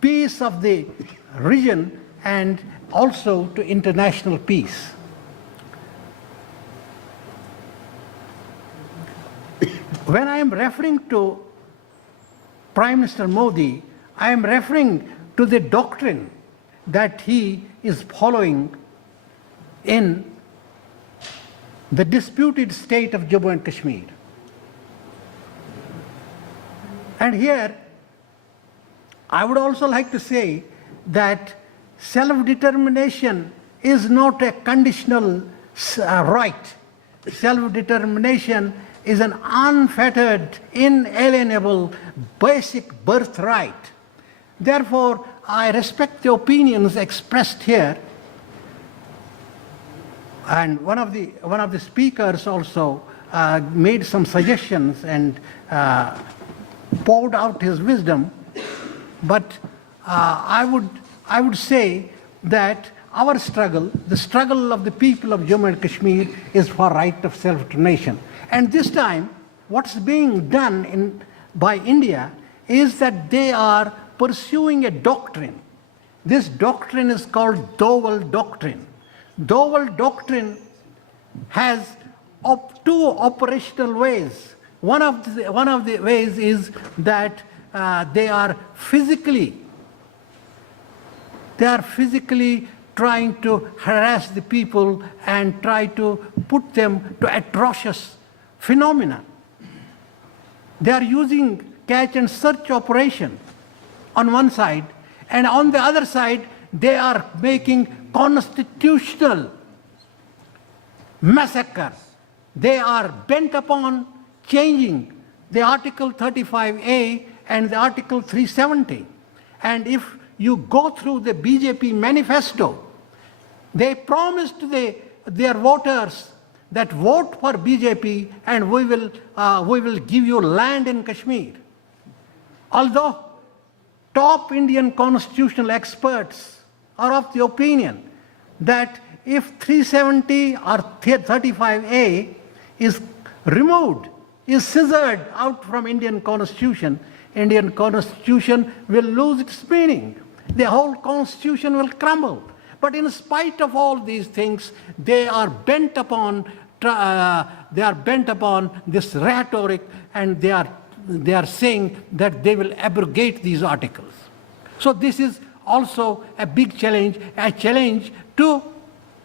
peace of the region and also to international peace. When I am referring to Prime Minister Modi, I am referring to the doctrine that he is following in the disputed state of Jammu and Kashmir. And here, I would also like to say that self-determination is not a conditional right. Self-determination is an unfettered, inalienable, basic birthright. Therefore, I respect the opinions expressed here. And one of the speakers also made some suggestions and poured out his wisdom. But I would say that our struggle, the struggle of the people of Jammu and Kashmir, is for right of self-determination. And this time, what's being done by India is that they are pursuing a doctrine. This doctrine is called Doval Doctrine. Doval Doctrine has two operational ways. One of the ways is that they are physically trying to harass the people and try to put them to atrocious phenomena. They are using catch and search operation on one side, and on the other side they are making constitutional massacre. They are bent upon changing the Article 35A and the Article 370. And if you go through the BJP manifesto, they promised their voters that vote for BJP and we will give you land in Kashmir. Although top Indian constitutional experts are of the opinion that if 370 or 35A is removed, is scissored out from Indian constitution, Indian Constitution will lose its meaning. The whole Constitution will crumble. But in spite of all these things, they are bent upon this rhetoric, and they are saying that they will abrogate these articles. So this is also a big challenge, a challenge to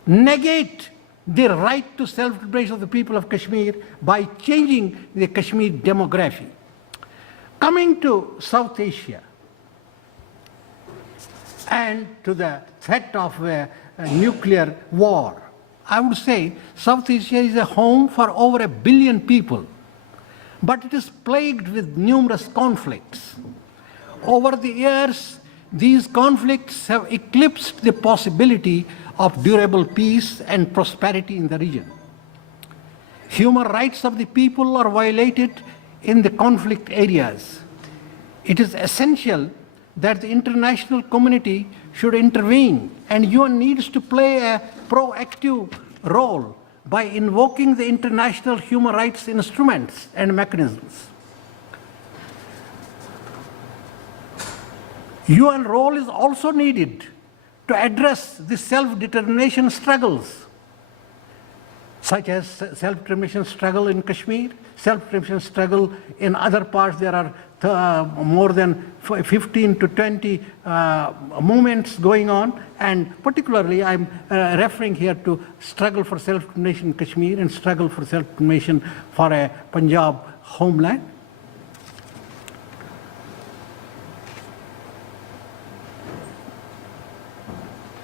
negate the right to self-determination of the people of Kashmir by changing the Kashmir demography. Coming to South Asia and to the threat of a nuclear war, I would say South Asia is a home for over 1 billion people, but it is plagued with numerous conflicts. Over the years, these conflicts have eclipsed the possibility of durable peace and prosperity in the region. Human rights of the people are violated in the conflict areas. It is essential that the international community should intervene, and UN needs to play a proactive role by invoking the international human rights instruments and mechanisms. UN role is also needed to address the self-determination struggles, such as self-determination struggle in Kashmir, self-determination struggle in other parts. There are more than 15 to 20 movements going on, and particularly I'm referring here to struggle for self-determination in Kashmir and struggle for self-determination for a Punjab homeland.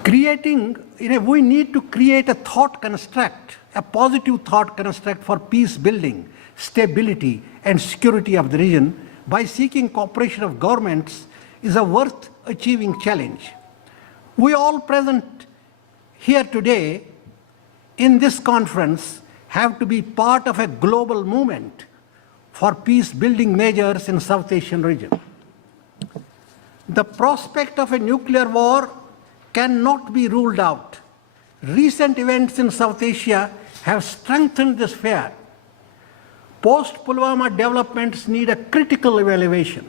We need to create a thought construct, a positive thought construct for peace building, stability, and security of the region by seeking cooperation of governments is a worth achieving challenge. We all present here today in this conference have to be part of a global movement for peace building measures in South Asian region. The prospect of a nuclear war cannot be ruled out. Recent events in South Asia have strengthened this fear. Post-Pulwama developments need a critical evaluation.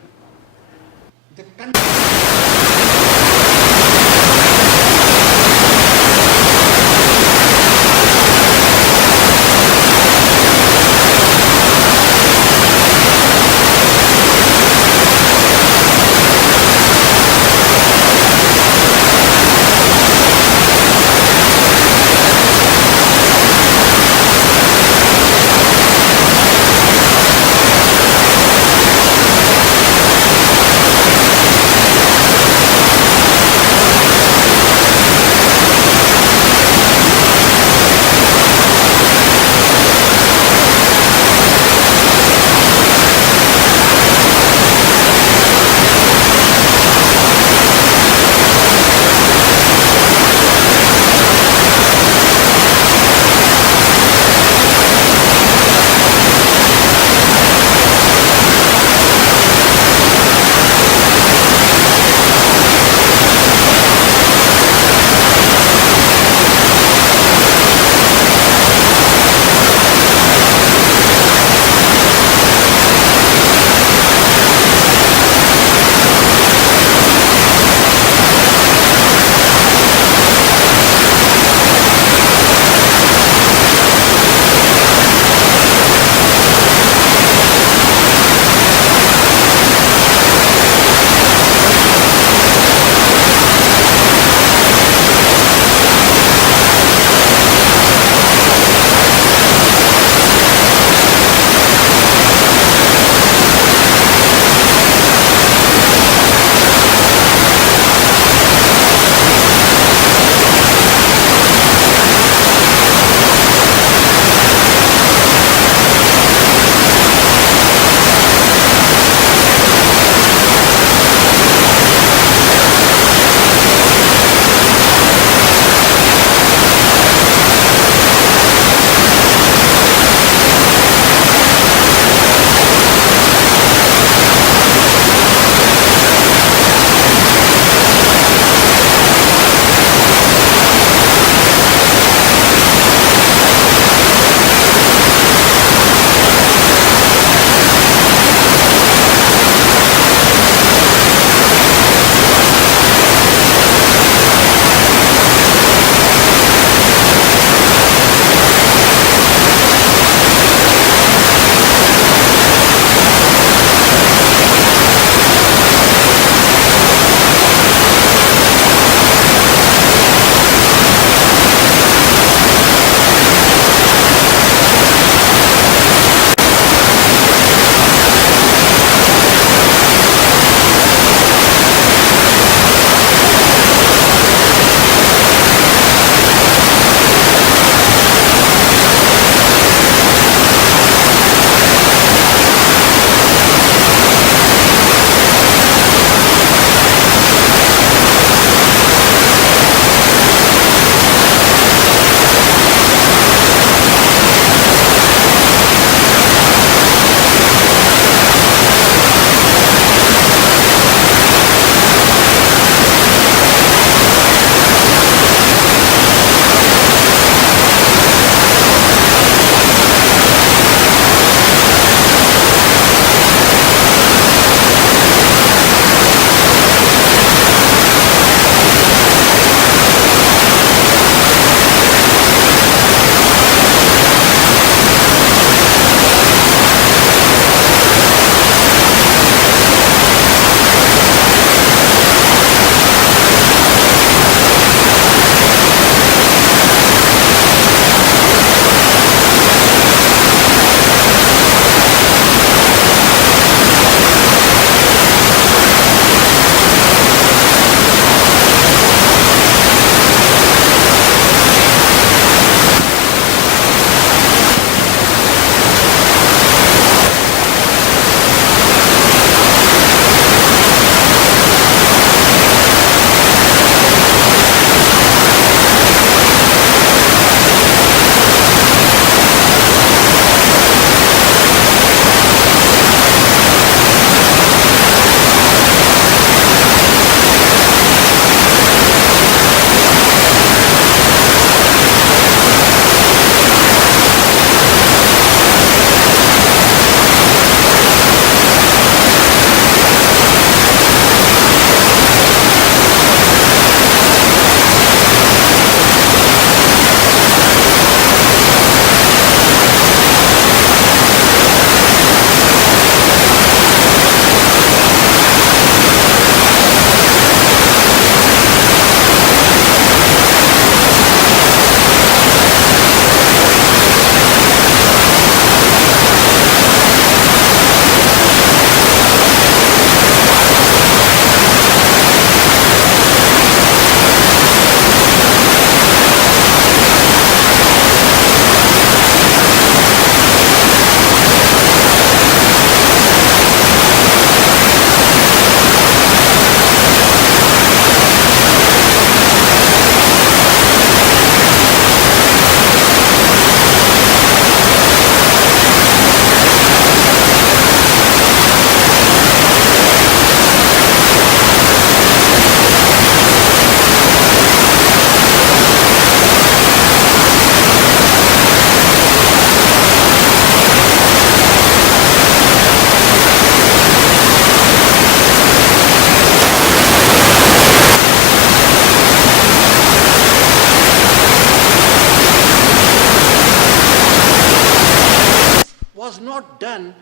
not done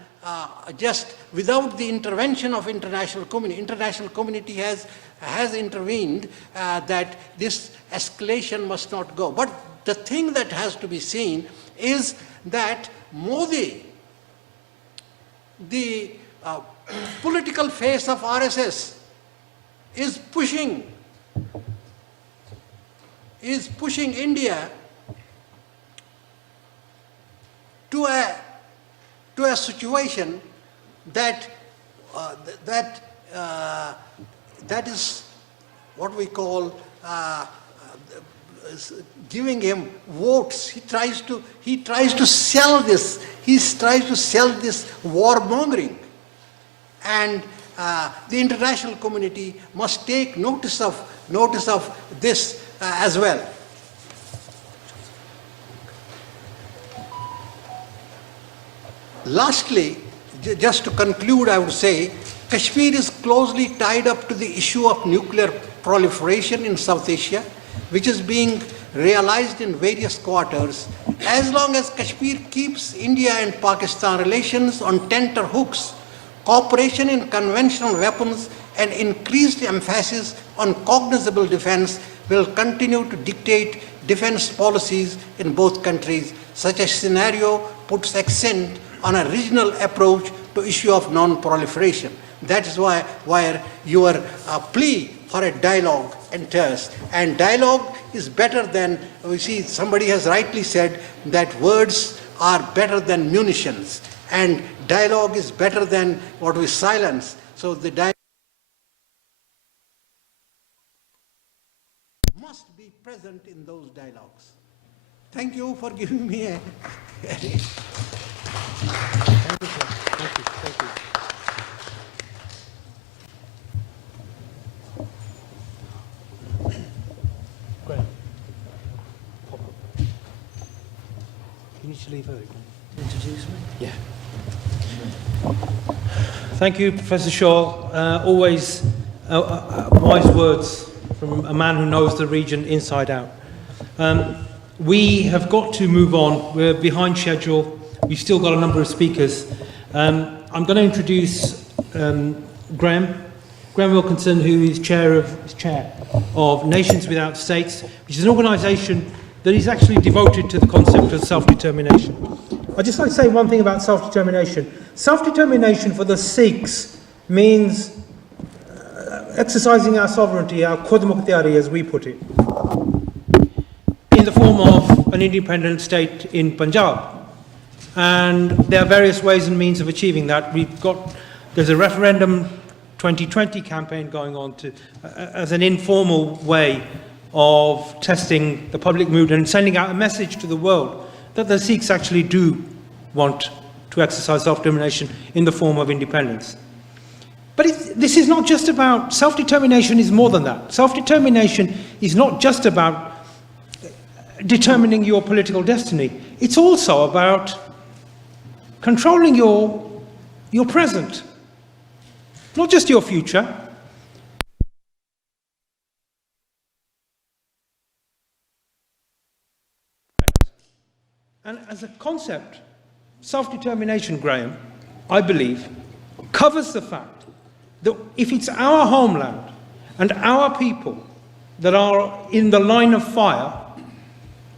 just without the intervention of international community. International community has intervened that this escalation must not go. But the thing that has to be seen is that Modi, the political face of RSS, is pushing India to a situation that is what we call giving him votes. He tries to sell this. He tries to sell this warmongering, and the international community must take notice of this as well. Lastly, just to conclude, I would say Kashmir is closely tied up to the issue of nuclear proliferation in South Asia, which is being realized in various quarters. As long as Kashmir keeps India and Pakistan relations on tenterhooks, cooperation in conventional weapons and increased emphasis on cognizable defense will continue to dictate defense policies in both countries. Such a scenario puts accent on a regional approach to issue of non-proliferation. That is why your plea for a dialogue enters. And dialogue is better than, we see somebody has rightly said that words are better than munitions, and dialogue is better than what we silence. So the dialogue must be present in those dialogues. Thank you for giving me a Thank you, sir. Thank you. Great. You need to leave early. Introduce me? Yeah. Thank you, Professor Shaw. Always wise words from a man who knows the region inside out. We have got to move on. We're behind schedule. We've still got a number of speakers. I'm going to introduce Graham Wilkinson, who is chair of Nations Without States, which is an organisation that is actually devoted to the concept of self-determination. I'd just like to say one thing about self-determination. Self-determination for the Sikhs means exercising our sovereignty, our khud mukhtiyari, as we put it, in the form of an independent state in Punjab. And there are various ways and means of achieving that. There's a referendum 2020 campaign going on as an informal way of testing the public mood and sending out a message to the world that the Sikhs actually do want to exercise self-determination in the form of independence. But this is not just about, self-determination is more than that. Self-determination is not just about determining your political destiny. It's also about controlling your present, not just your future. And as a concept, self-determination, Graham, I believe, covers the fact that if it's our homeland and our people that are in the line of fire,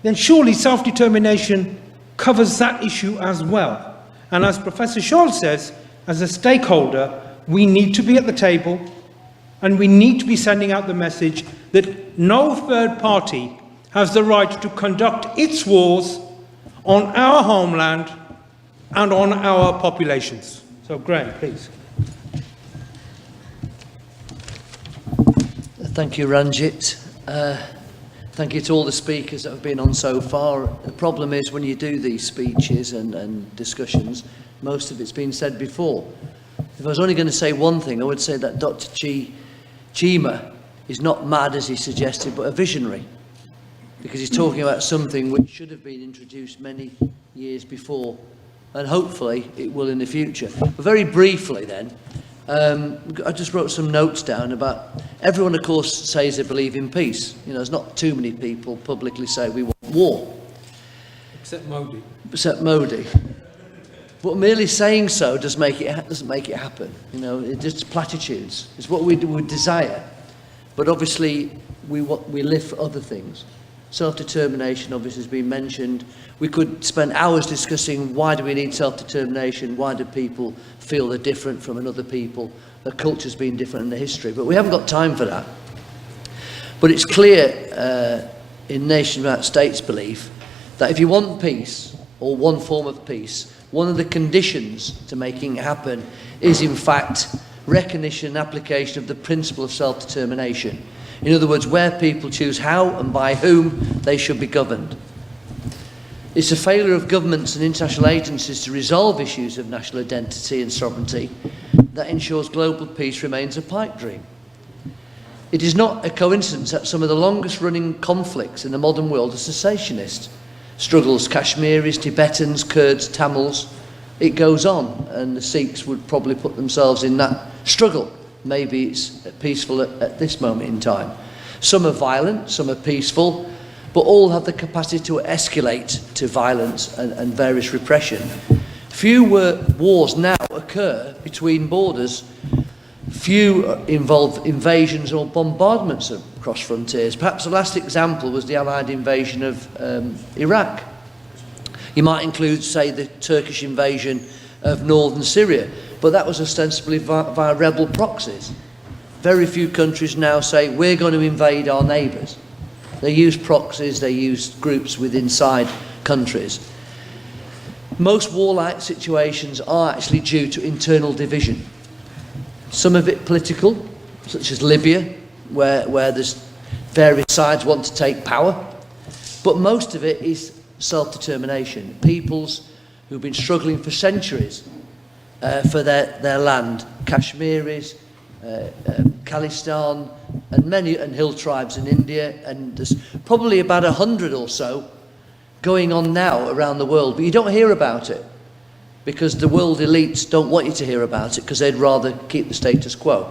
then surely self-determination covers that issue as well. And as Professor Scholl says, as a stakeholder, we need to be at the table and we need to be sending out the message that no third party has the right to conduct its wars on our homeland and on our populations. So, Graham, please. Thank you, Ranjit. Thank you to all the speakers that have been on so far. The problem is when you do these speeches and discussions, most of it's been said before. If I was only going to say one thing, I would say that Dr. Chima is not mad, as he suggested, but a visionary, because he's talking about something which should have been introduced many years before, and hopefully it will in the future. But very briefly then, I just wrote some notes down about, everyone of course says they believe in peace. You know, there's not too many people publicly say we want war. Except Modi. Except Modi. But merely saying so doesn't make it happen. You know, it's just platitudes. It's what we would desire. But obviously, we live for other things. Self-determination obviously has been mentioned. We could spend hours discussing why do we need self-determination, why do people feel they're different from another people, their culture's been different in the history, but we haven't got time for that. But it's clear in nation without states belief that if you want peace, or one form of peace, one of the conditions to making it happen is in fact recognition and application of the principle of self-determination. In other words, where people choose how and by whom they should be governed. It's a failure of governments and international agencies to resolve issues of national identity and sovereignty that ensures global peace remains a pipe dream. It is not a coincidence that some of the longest running conflicts in the modern world are cessationist struggles, Kashmiris, Tibetans, Kurds, Tamils. It goes on, and the Sikhs would probably put themselves in that struggle. Maybe it's peaceful at this moment in time. Some are violent, some are peaceful, but all have the capacity to escalate to violence and various repression. Few wars now occur between borders. Few involve invasions or bombardments across frontiers. Perhaps the last example was the Allied invasion of Iraq. You might include, say, the Turkish invasion of northern Syria, but that was ostensibly via rebel proxies. Very few countries now say, we're going to invade our neighbours. They use proxies, they use groups inside countries. Most warlike situations are actually due to internal division. Some of it political, such as Libya, where there's various sides want to take power. But most of it is self-determination. Peoples who've been struggling for centuries for their land. Kashmiris, Khalistan, and hill tribes in India, and there's probably about 100 or so going on now around the world, but you don't hear about it because the world elites don't want you to hear about it because they'd rather keep the status quo.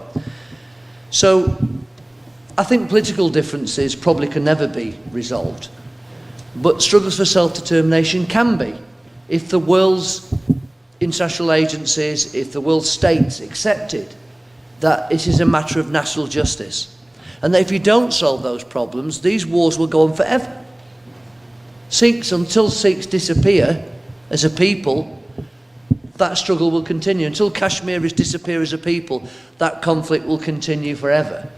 So I think political differences probably can never be resolved, but struggles for self-determination can be if the world's international agencies, if the world's states accepted that it is a matter of national justice, and that if you don't solve those problems, these wars will go on forever. Until Sikhs disappear as a people, that struggle will continue. Until Kashmiris disappear as a people, that conflict will continue forever.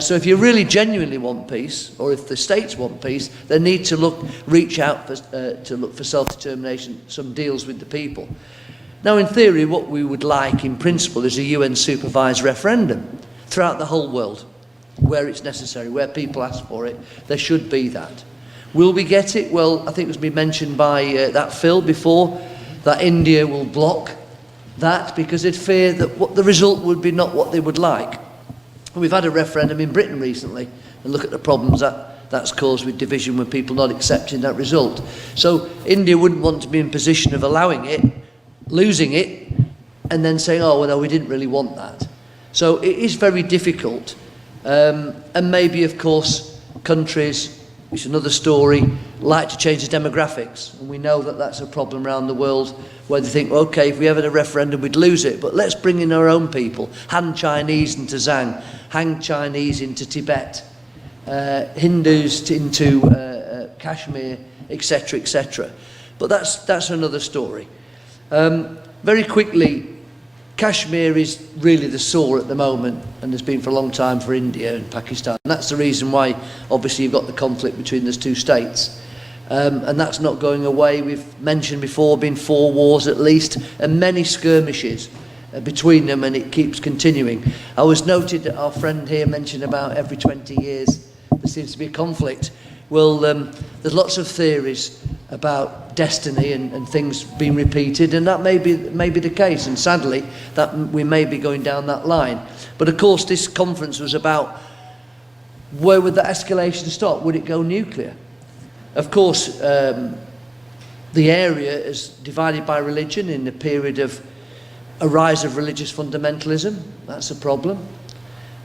So if you really genuinely want peace, or if the states want peace, they need to reach out to look for self-determination, some deals with the people. Now, in theory, what we would like, in principle, is a UN-supervised referendum throughout the whole world, where it's necessary, where people ask for it. There should be that. Will we get it? Well, I think it was been mentioned by that Phil before, that India will block that because they'd fear that what the result would be not what they would like. We've had a referendum in Britain recently, and look at the problems that's caused with division, with people not accepting that result. So India wouldn't want to be in position of allowing it, losing it, and then saying, oh, well, no, we didn't really want that. So it is very difficult. And maybe, of course, countries, which is another story, like to change the demographics. And we know that that's a problem around the world, where they think, okay, if we ever had a referendum, we'd lose it. But let's bring in our own people. Han Chinese into Zhang, Han Chinese into Tibet, Hindus into Kashmir, etc., etc. But that's another story. Very quickly, Kashmir is really the sore at the moment, and has been for a long time for India and Pakistan. And that's the reason why, obviously, you've got the conflict between those two states. And that's not going away. We've mentioned before, been 4 wars at least, and many skirmishes between them, and it keeps continuing. I was noted that our friend here mentioned about every 20 years there seems to be a conflict. Well, there's lots of theories about destiny and things being repeated, and that may be the case, and sadly that we may be going down that line. But of course this conference was about where would that escalation stop? Would it go nuclear? Of course the area is divided by religion in the period of a rise of religious fundamentalism. That's a problem.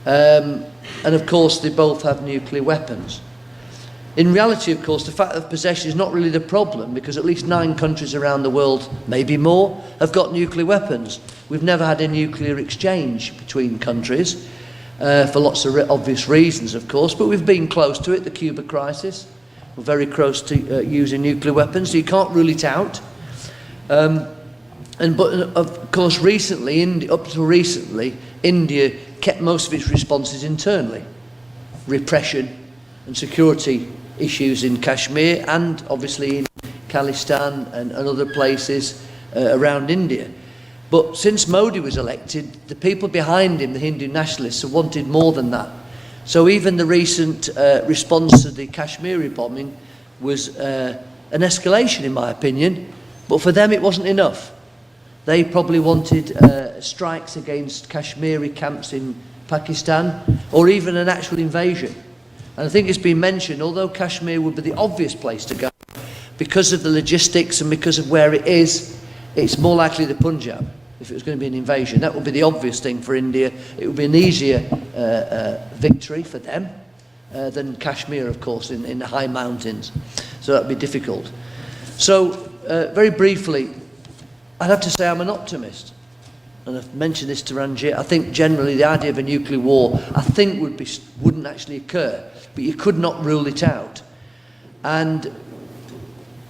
And of course they both have nuclear weapons. In reality, of course, the fact of possession is not really the problem, because at least 9 countries around the world, maybe more, have got nuclear weapons. We've never had a nuclear exchange between countries, for lots of obvious reasons, of course, but we've been close to it, the Cuba crisis. We're very close to using nuclear weapons, so you can't rule it out. But of course, recently, up to recently, India kept most of its responses internally. Repression and security issues in Kashmir, and obviously in Khalistan and other places around India. But since Modi was elected, the people behind him, the Hindu nationalists, have wanted more than that. So even the recent response to the Kashmiri bombing was an escalation, in my opinion, but for them it wasn't enough. They probably wanted strikes against Kashmiri camps in Pakistan, or even an actual invasion. And I think it's been mentioned, although Kashmir would be the obvious place to go, because of the logistics and because of where it is, it's more likely the Punjab, if it was going to be an invasion. That would be the obvious thing for India. It would be an easier victory for them than Kashmir, of course, in the high mountains. So that would be difficult. So, very briefly, I'd have to say I'm an optimist. And I've mentioned this to Ranjit. I think generally the idea of a nuclear war, I think wouldn't actually occur, but you could not rule it out. And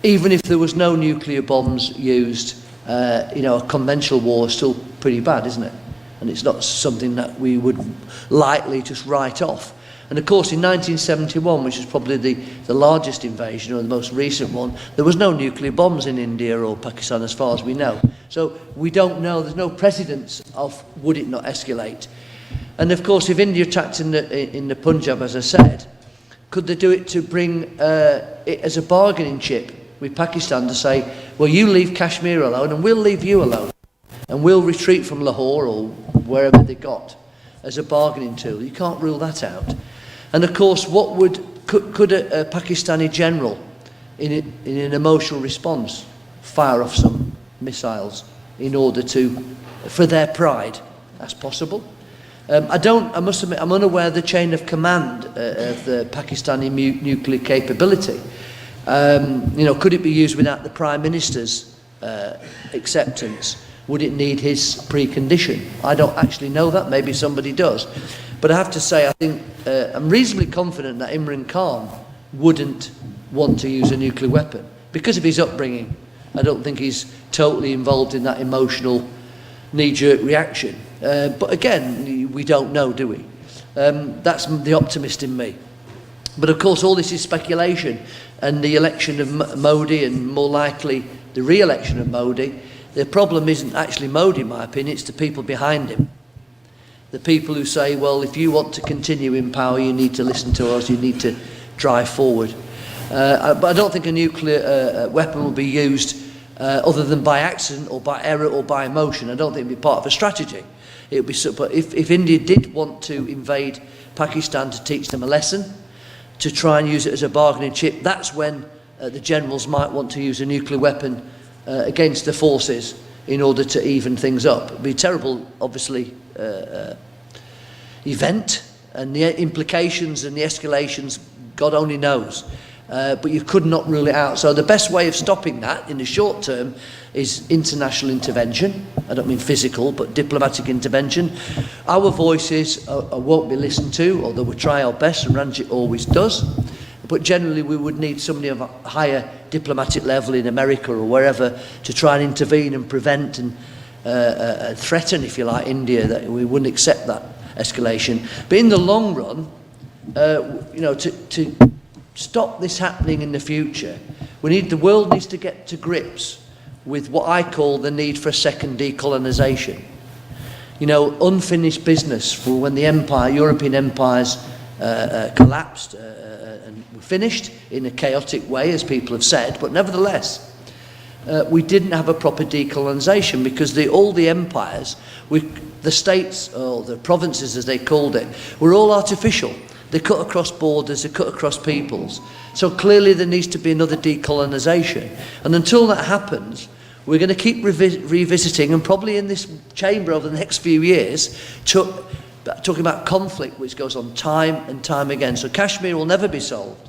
even if there was no nuclear bombs used, a conventional war is still pretty bad, isn't it? And it's not something that we would lightly just write off. And of course, in 1971, which is probably the largest invasion, or the most recent one, there was no nuclear bombs in India or Pakistan as far as we know. So we don't know, there's no precedence of would it not escalate. And of course, if India attacked in the Punjab, as I said, could they do it to bring it as a bargaining chip with Pakistan to say, well, you leave Kashmir alone and we'll leave you alone. And we'll retreat from Lahore or wherever they got as a bargaining tool. You can't rule that out. And of course, could a Pakistani general, in an emotional response, fire off some missiles in order for their pride? That's possible. I must admit, I'm unaware of the chain of command of the Pakistani nuclear capability. Could it be used without the Prime Minister's acceptance? Would it need his precondition? I don't actually know that. Maybe somebody does. But I have to say, I think I'm reasonably confident that Imran Khan wouldn't want to use a nuclear weapon because of his upbringing. I don't think he's totally involved in that emotional knee-jerk reaction. But again, we don't know, do we? That's the optimist in me. But of course, all this is speculation, and the election of Modi, and more likely the re-election of Modi, the problem isn't actually Modi, in my opinion, it's the people behind him. The people who say, well, if you want to continue in power, you need to listen to us, you need to drive forward. But I don't think a nuclear weapon will be used other than by accident or by error or by emotion. I don't think it would be part of a strategy. It would be, but if India did want to invade Pakistan to teach them a lesson, to try and use it as a bargaining chip, that's when the generals might want to use a nuclear weapon against the forces in order to even things up. It would be a terrible, obviously, event, and the implications and the escalations, God only knows. But you could not rule it out. So the best way of stopping that in the short term is international intervention. I don't mean physical, but diplomatic intervention. Our voices won't be listened to, although we try our best, and Ranjit always does. But generally we would need somebody of a higher diplomatic level in America or wherever to try and intervene and prevent and threaten, if you like, India, that we wouldn't accept that escalation. But in the long run, to stop this happening in the future, the world needs to get to grips with what I call the need for a second decolonisation. Unfinished business for when the European empires collapsed and were finished in a chaotic way, as people have said, but nevertheless, we didn't have a proper decolonisation because all the empires, the states, or the provinces as they called it, were all artificial. They cut across borders, they cut across peoples. So clearly there needs to be another decolonisation. And until that happens, we're going to keep revisiting, and probably in this chamber over the next few years, talking about conflict which goes on time and time again. So Kashmir will never be solved.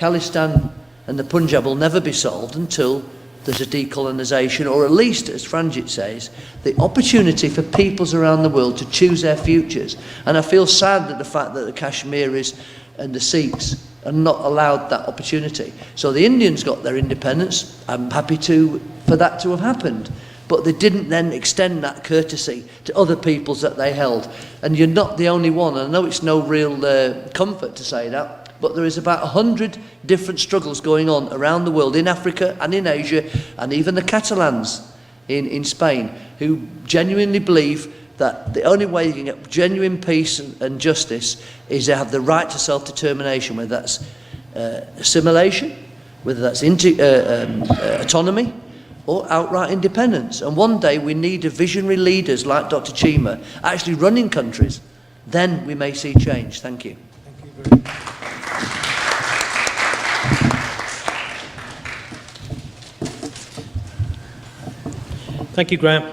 Khalistan and the Punjab will never be solved until there's a decolonisation, or at least, as Franjit says, the opportunity for peoples around the world to choose their futures. And I feel sad at the fact that the Kashmiris and the Sikhs are not allowed that opportunity. So the Indians got their independence. I'm happy for that to have happened. But they didn't then extend that courtesy to other peoples that they held. And you're not the only one. And I know it's no real comfort to say that, but there is about 100 different struggles going on around the world, in Africa and in Asia, and even the Catalans in Spain, who genuinely believe that the only way you can get genuine peace and justice is to have the right to self-determination, whether that's assimilation, whether that's autonomy, or outright independence. And one day we need visionary leaders like Dr. Chima actually running countries. Then we may see change. Thank you. Thank you very much. Thank you, Graham.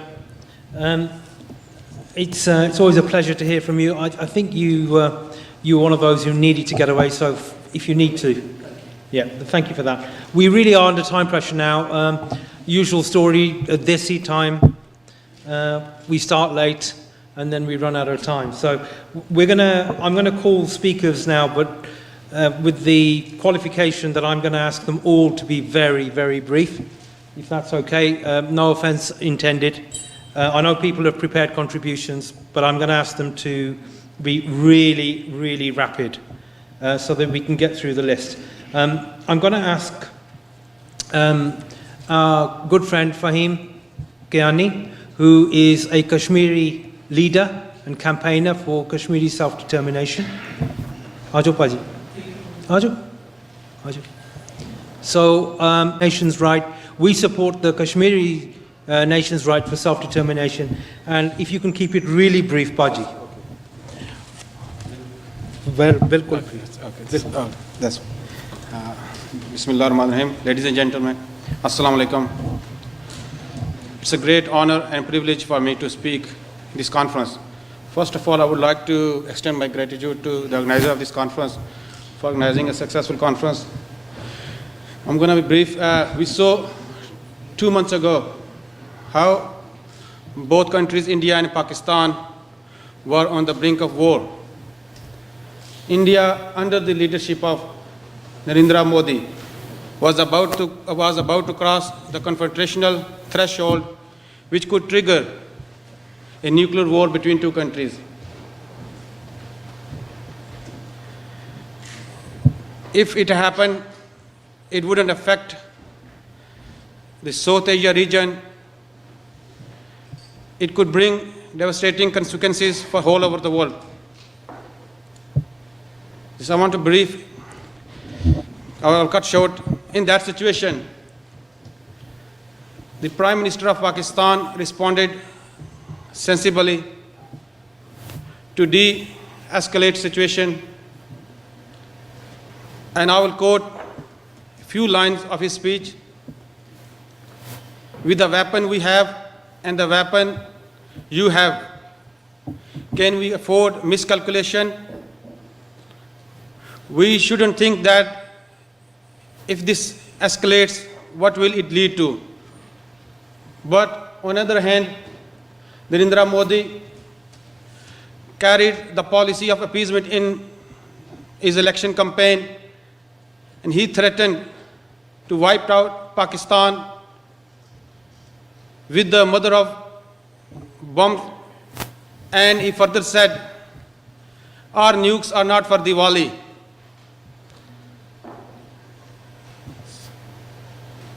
It's always a pleasure to hear from you. I think you were one of those who needed to get away, so if you need to, yeah, thank you for that. We really are under time pressure now. Usual story, at this time, we start late and then we run out of time. So I'm gonna call speakers now, but with the qualification that I'm gonna ask them all to be very, very brief, if that's okay. No offense intended. I know people have prepared contributions, but I'm gonna ask them to be really, really rapid so that we can get through the list. I'm gonna ask our good friend Fahim Kiani, who is a Kashmiri leader and campaigner for Kashmiri self-determination. Ajo Paji. Ajo. So, nation's right. We support the Kashmiri nation's right for self-determination. And if you can keep it really brief, Paji. Bilkul brief. That's Bismillah ar-Rahman ar-Rahim. Ladies and gentlemen, Assalamu alaikum. It's a great honor and privilege for me to speak in this conference. First of all, I would like to extend my gratitude to the organizer of this conference for organizing a successful conference. I'm going to be brief. We saw 2 months ago how both countries, India and Pakistan, were on the brink of war. India, under the leadership of Narendra Modi, was about to cross the confrontational threshold which could trigger a nuclear war between two countries. If it happened, it wouldn't affect the South Asia region. It could bring devastating consequences for all over the world. I want to brief, I'll cut short. In that situation, the Prime Minister of Pakistan responded sensibly to de-escalate situation. And I will quote a few lines of his speech. With the weapon we have and the weapon you have, can we afford miscalculation? We shouldn't think that if this escalates, what will it lead to? But on the other hand, Narendra Modi carried the policy of appeasement in his election campaign, and he threatened to wipe out Pakistan with the mother of bombs. And he further said, our nukes are not for Diwali.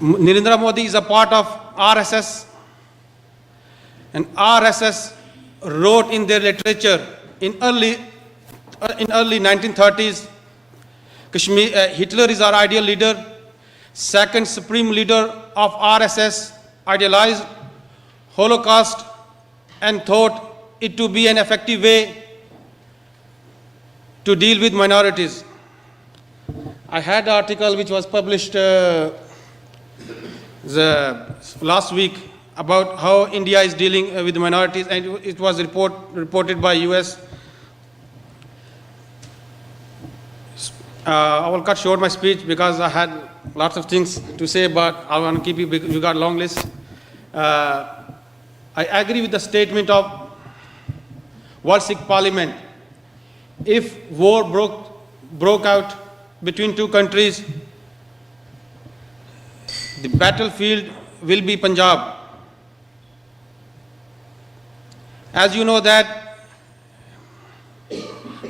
Narendra Modi is a part of RSS, and RSS wrote in their literature in early 1930s, Hitler is our ideal leader. Second supreme leader of RSS idealized Holocaust and thought it to be an effective way to deal with minorities. I had an article which was published last week about how India is dealing with minorities, and it was reported by US. I will cut short my speech because I had lots of things to say, but I want to keep you got a long list. I agree with the statement of World Sikh Parliament. If war broke out between two countries, the battlefield will be Punjab. As you know that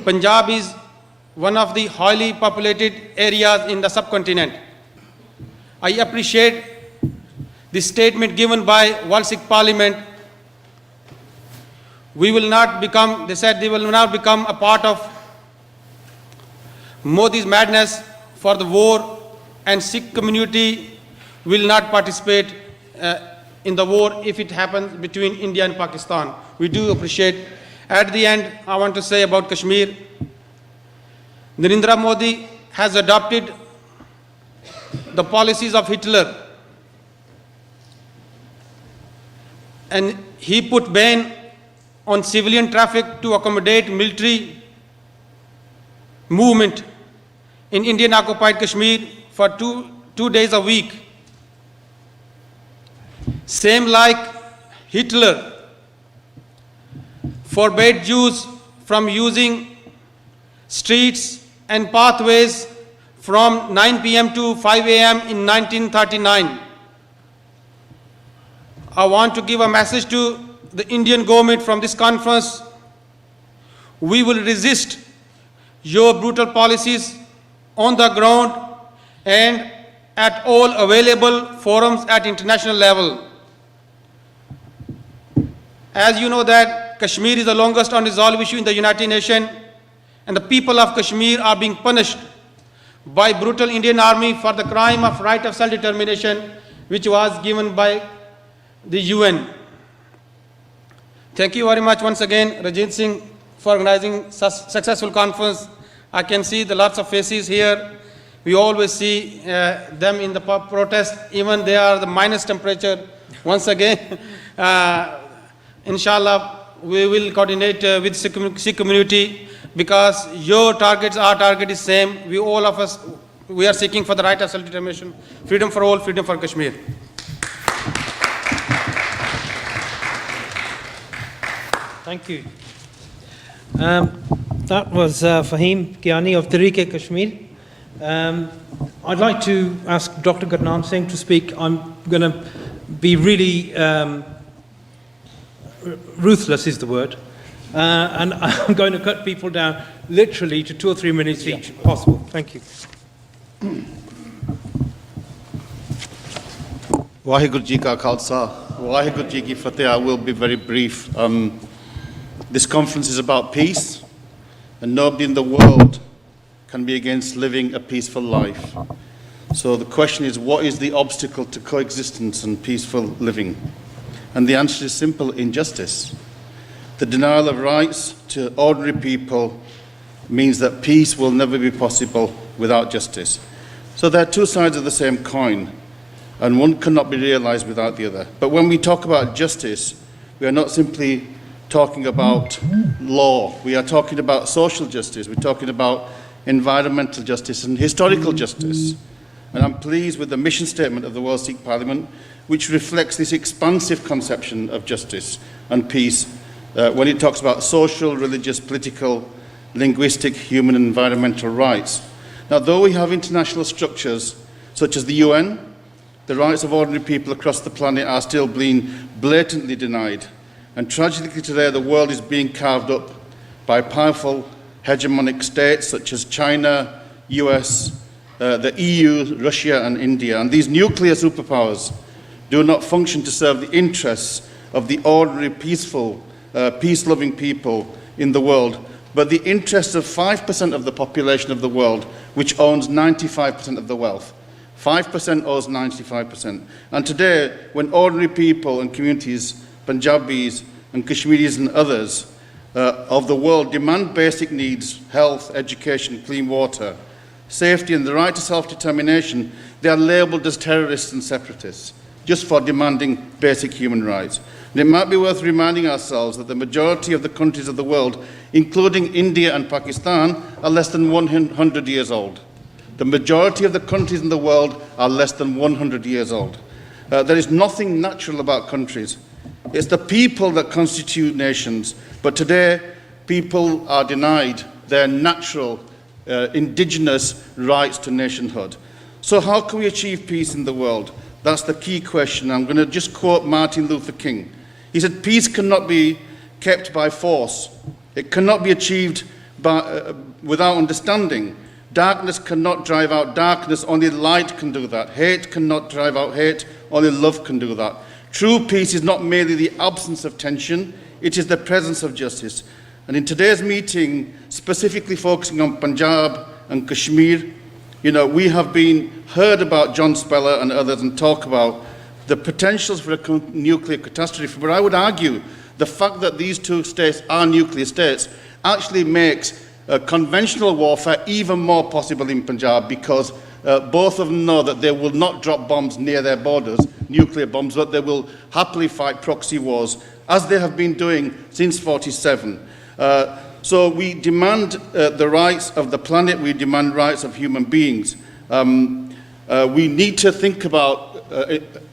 Punjab is one of the highly populated areas in the subcontinent. I appreciate the statement given by World Sikh Parliament. They said they will not become a part of Modi's madness for the war, and Sikh community will not participate in the war if it happens between India and Pakistan. We do appreciate. At the end, I want to say about Kashmir. Narendra Modi has adopted the policies of Hitler, and he put ban on civilian traffic to accommodate military movement in Indian occupied Kashmir for two days a week. Same like Hitler forbade Jews from using streets and pathways from 9 p.m. to 5 a.m. in 1939. I want to give a message to the Indian government from this conference. We will resist your brutal policies on the ground and at all available forums at international level. As you know that Kashmir is the longest unresolved issue in the United Nations, and the people of Kashmir are being punished by brutal Indian army for the crime of right of self-determination which was given by the UN. Thank you very much once again, Rajit Singh, for organizing such successful conference. I can see the lots of faces here. We always see them in the protest, even they are the minus temperature. Once again, inshallah, we will coordinate with Sikh community, because your targets, our target is same. We all of us, we are seeking for the right of self-determination, freedom for all, freedom for Kashmir. Thank you. That was Fahim Kiani of Tehreek-e-Kashmir. I'd like to ask Dr. Gurnaam Singh to speak. I'm going to be really ruthless is the word, and I'm going to cut people down literally to 2 or 3 minutes each, if possible. Thank you. Waheguru Ji Ka Khalsa, Waheguru Ji Ki Fateh. I will be very brief. This conference is about peace, and nobody in the world can be against living a peaceful life. So the question is, what is the obstacle to coexistence and peaceful living? And the answer is simple: injustice. The denial of rights to ordinary people means that peace will never be possible without justice. So there are two sides of the same coin, and one cannot be realized without the other. But when we talk about justice, we are not simply talking about law. We are talking about social justice. We're talking about environmental justice and historical justice. And I'm pleased with the mission statement of the World Sikh Parliament, which reflects this expansive conception of justice and peace when it talks about social, religious, political, linguistic, human and environmental rights. Now, though we have international structures such as the UN, the rights of ordinary people across the planet are still being blatantly denied. And tragically today, the world is being carved up by powerful hegemonic states such as China, US, the EU, Russia and India. And these nuclear superpowers do not function to serve the interests of the ordinary, peaceful, peace-loving people in the world, but the interests of 5% of the population of the world, which owns 95% of the wealth. 5% owns 95%. And today, when ordinary people and communities, Punjabis and Kashmiris and others of the world demand basic needs, health, education, clean water, safety and the right to self-determination, they are labelled as terrorists and separatists, just for demanding basic human rights. And it might be worth reminding ourselves that the majority of the countries of the world, including India and Pakistan, are less than 100 years old. The majority of the countries in the world are less than 100 years old. There is nothing natural about countries. It's the people that constitute nations. But today, people are denied their natural, indigenous rights to nationhood. So how can we achieve peace in the world? That's the key question. I'm going to just quote Martin Luther King. He said, peace cannot be kept by force. It cannot be achieved without understanding. Darkness cannot drive out darkness, only light can do that. Hate cannot drive out hate, only love can do that. True peace is not merely the absence of tension, it is the presence of justice. And in today's meeting, specifically focusing on Punjab and Kashmir, we have heard about John Speller and others and talk about the potentials for a nuclear catastrophe. But I would argue the fact that these two states are nuclear states actually makes conventional warfare even more possible in Punjab, because both of them know that they will not drop bombs near their borders, nuclear bombs, but they will happily fight proxy wars, as they have been doing since 1947. So we demand the rights of the planet, we demand rights of human beings. We need to think about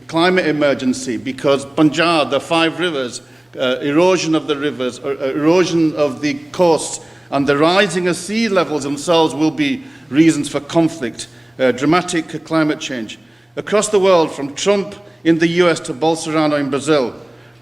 climate emergency, because Punjab, the 5 rivers, erosion of the rivers, erosion of the coasts, and the rising of sea levels themselves will be reasons for conflict, dramatic climate change. Across the world, from Trump in the US to Bolsonaro in Brazil,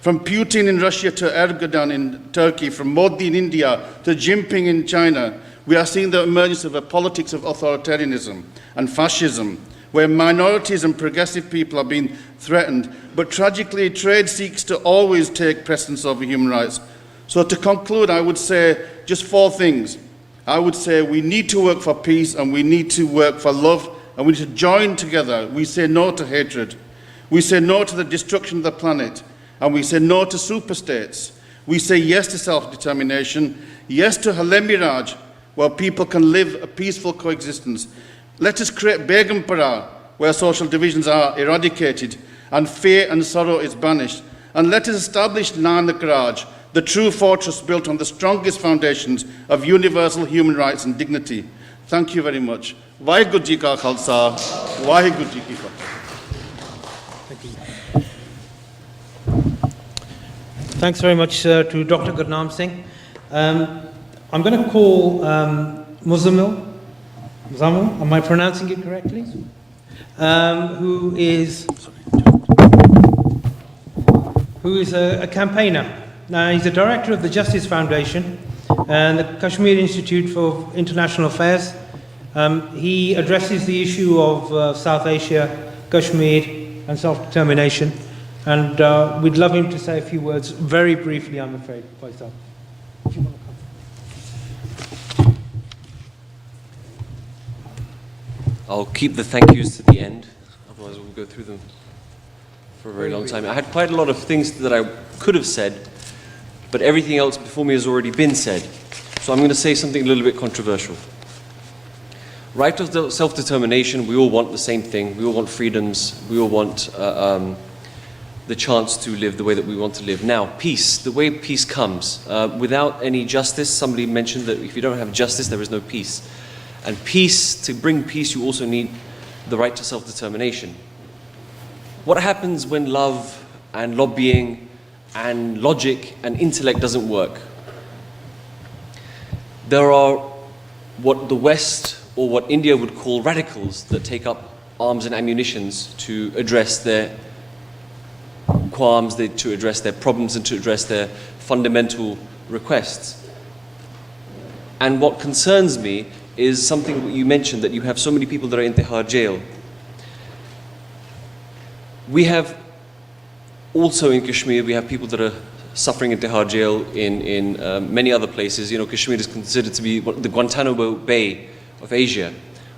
from Putin in Russia to Erdogan in Turkey, from Modi in India to Jinping in China, we are seeing the emergence of a politics of authoritarianism and fascism, where minorities and progressive people are being threatened. But tragically, trade seeks to always take precedence over human rights. So to conclude, I would say just 4 things. I would say we need to work for peace, and we need to work for love, and we need to join together. We say no to hatred. We say no to the destruction of the planet, and we say no to superstates. We say yes to self-determination, yes to Halemi Raj, where people can live a peaceful coexistence. Let us create Begumpara, where social divisions are eradicated and fear and sorrow is banished. And let us establish Nanak Raj, the true fortress built on the strongest foundations of universal human rights and dignity. Thank you very much. Vaheguru Ji Ka Khalsa, Vaheguru Ji Ki Fateh. Thanks very much to Dr. Gurnam Singh. I'm going to call Muzammil, am I pronouncing it correctly? Who is a campaigner. Now, he's the director of the Justice Foundation and the Kashmir Institute for International Affairs. He addresses the issue of South Asia, Kashmir and self-determination. And we'd love him to say a few words very briefly, I'm afraid, Faisal. If you want to come. I'll keep the thank yous to the end, otherwise we'll go through them for a very long time. I had quite a lot of things that I could have said, but everything else before me has already been said. So I'm going to say something a little bit controversial. Right of self-determination, we all want the same thing. We all want freedoms. We all want the chance to live the way that we want to live. Now, peace, the way peace comes, without any justice. Somebody mentioned that if you don't have justice, there is no peace. And peace, to bring peace, you also need the right to self-determination. What happens when love and lobbying and logic and intellect doesn't work? There are what the West or what India would call radicals that take up arms and ammunitions to address their qualms, to address their problems and to address their fundamental requests. And what concerns me is something that you mentioned, that you have so many people that are in Tihar jail. We have also in Kashmir, we have people that are suffering in Tihar jail in many other places. You know, Kashmir is considered to be the Guantanamo Bay of Asia.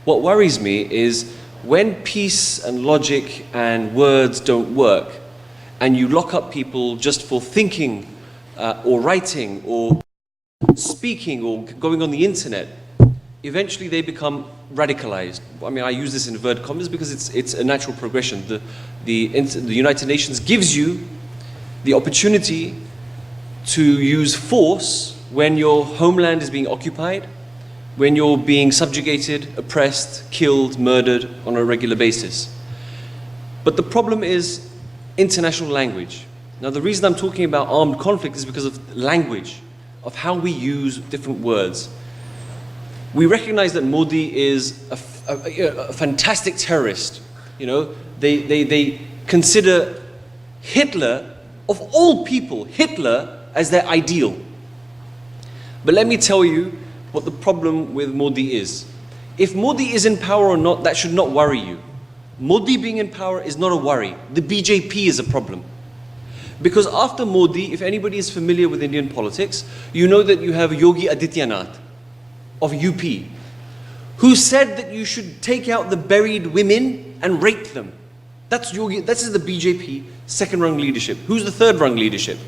What worries me is when peace and logic and words don't work, and you lock up people just for thinking or writing or speaking or going on the internet, eventually they become radicalized. I mean, I use this in inverted commas because it's a natural progression. The United Nations gives you the opportunity to use force when your homeland is being occupied, when you're being subjugated, oppressed, killed, murdered on a regular basis. But the problem is international language. Now, the reason I'm talking about armed conflict is because of language, of how we use different words. We recognize that Modi is a fantastic terrorist. You know, they consider Hitler, of all people, Hitler as their ideal. But let me tell you what the problem with Modi is. If Modi is in power or not, that should not worry you. Modi being in power is not a worry. The BJP is a problem. Because after Modi, if anybody is familiar with Indian politics, you know that you have Yogi Adityanath of UP, who said that you should take out the buried women and rape them. That's Yogi, that's the BJP second rung leadership. Who's the third rung leadership?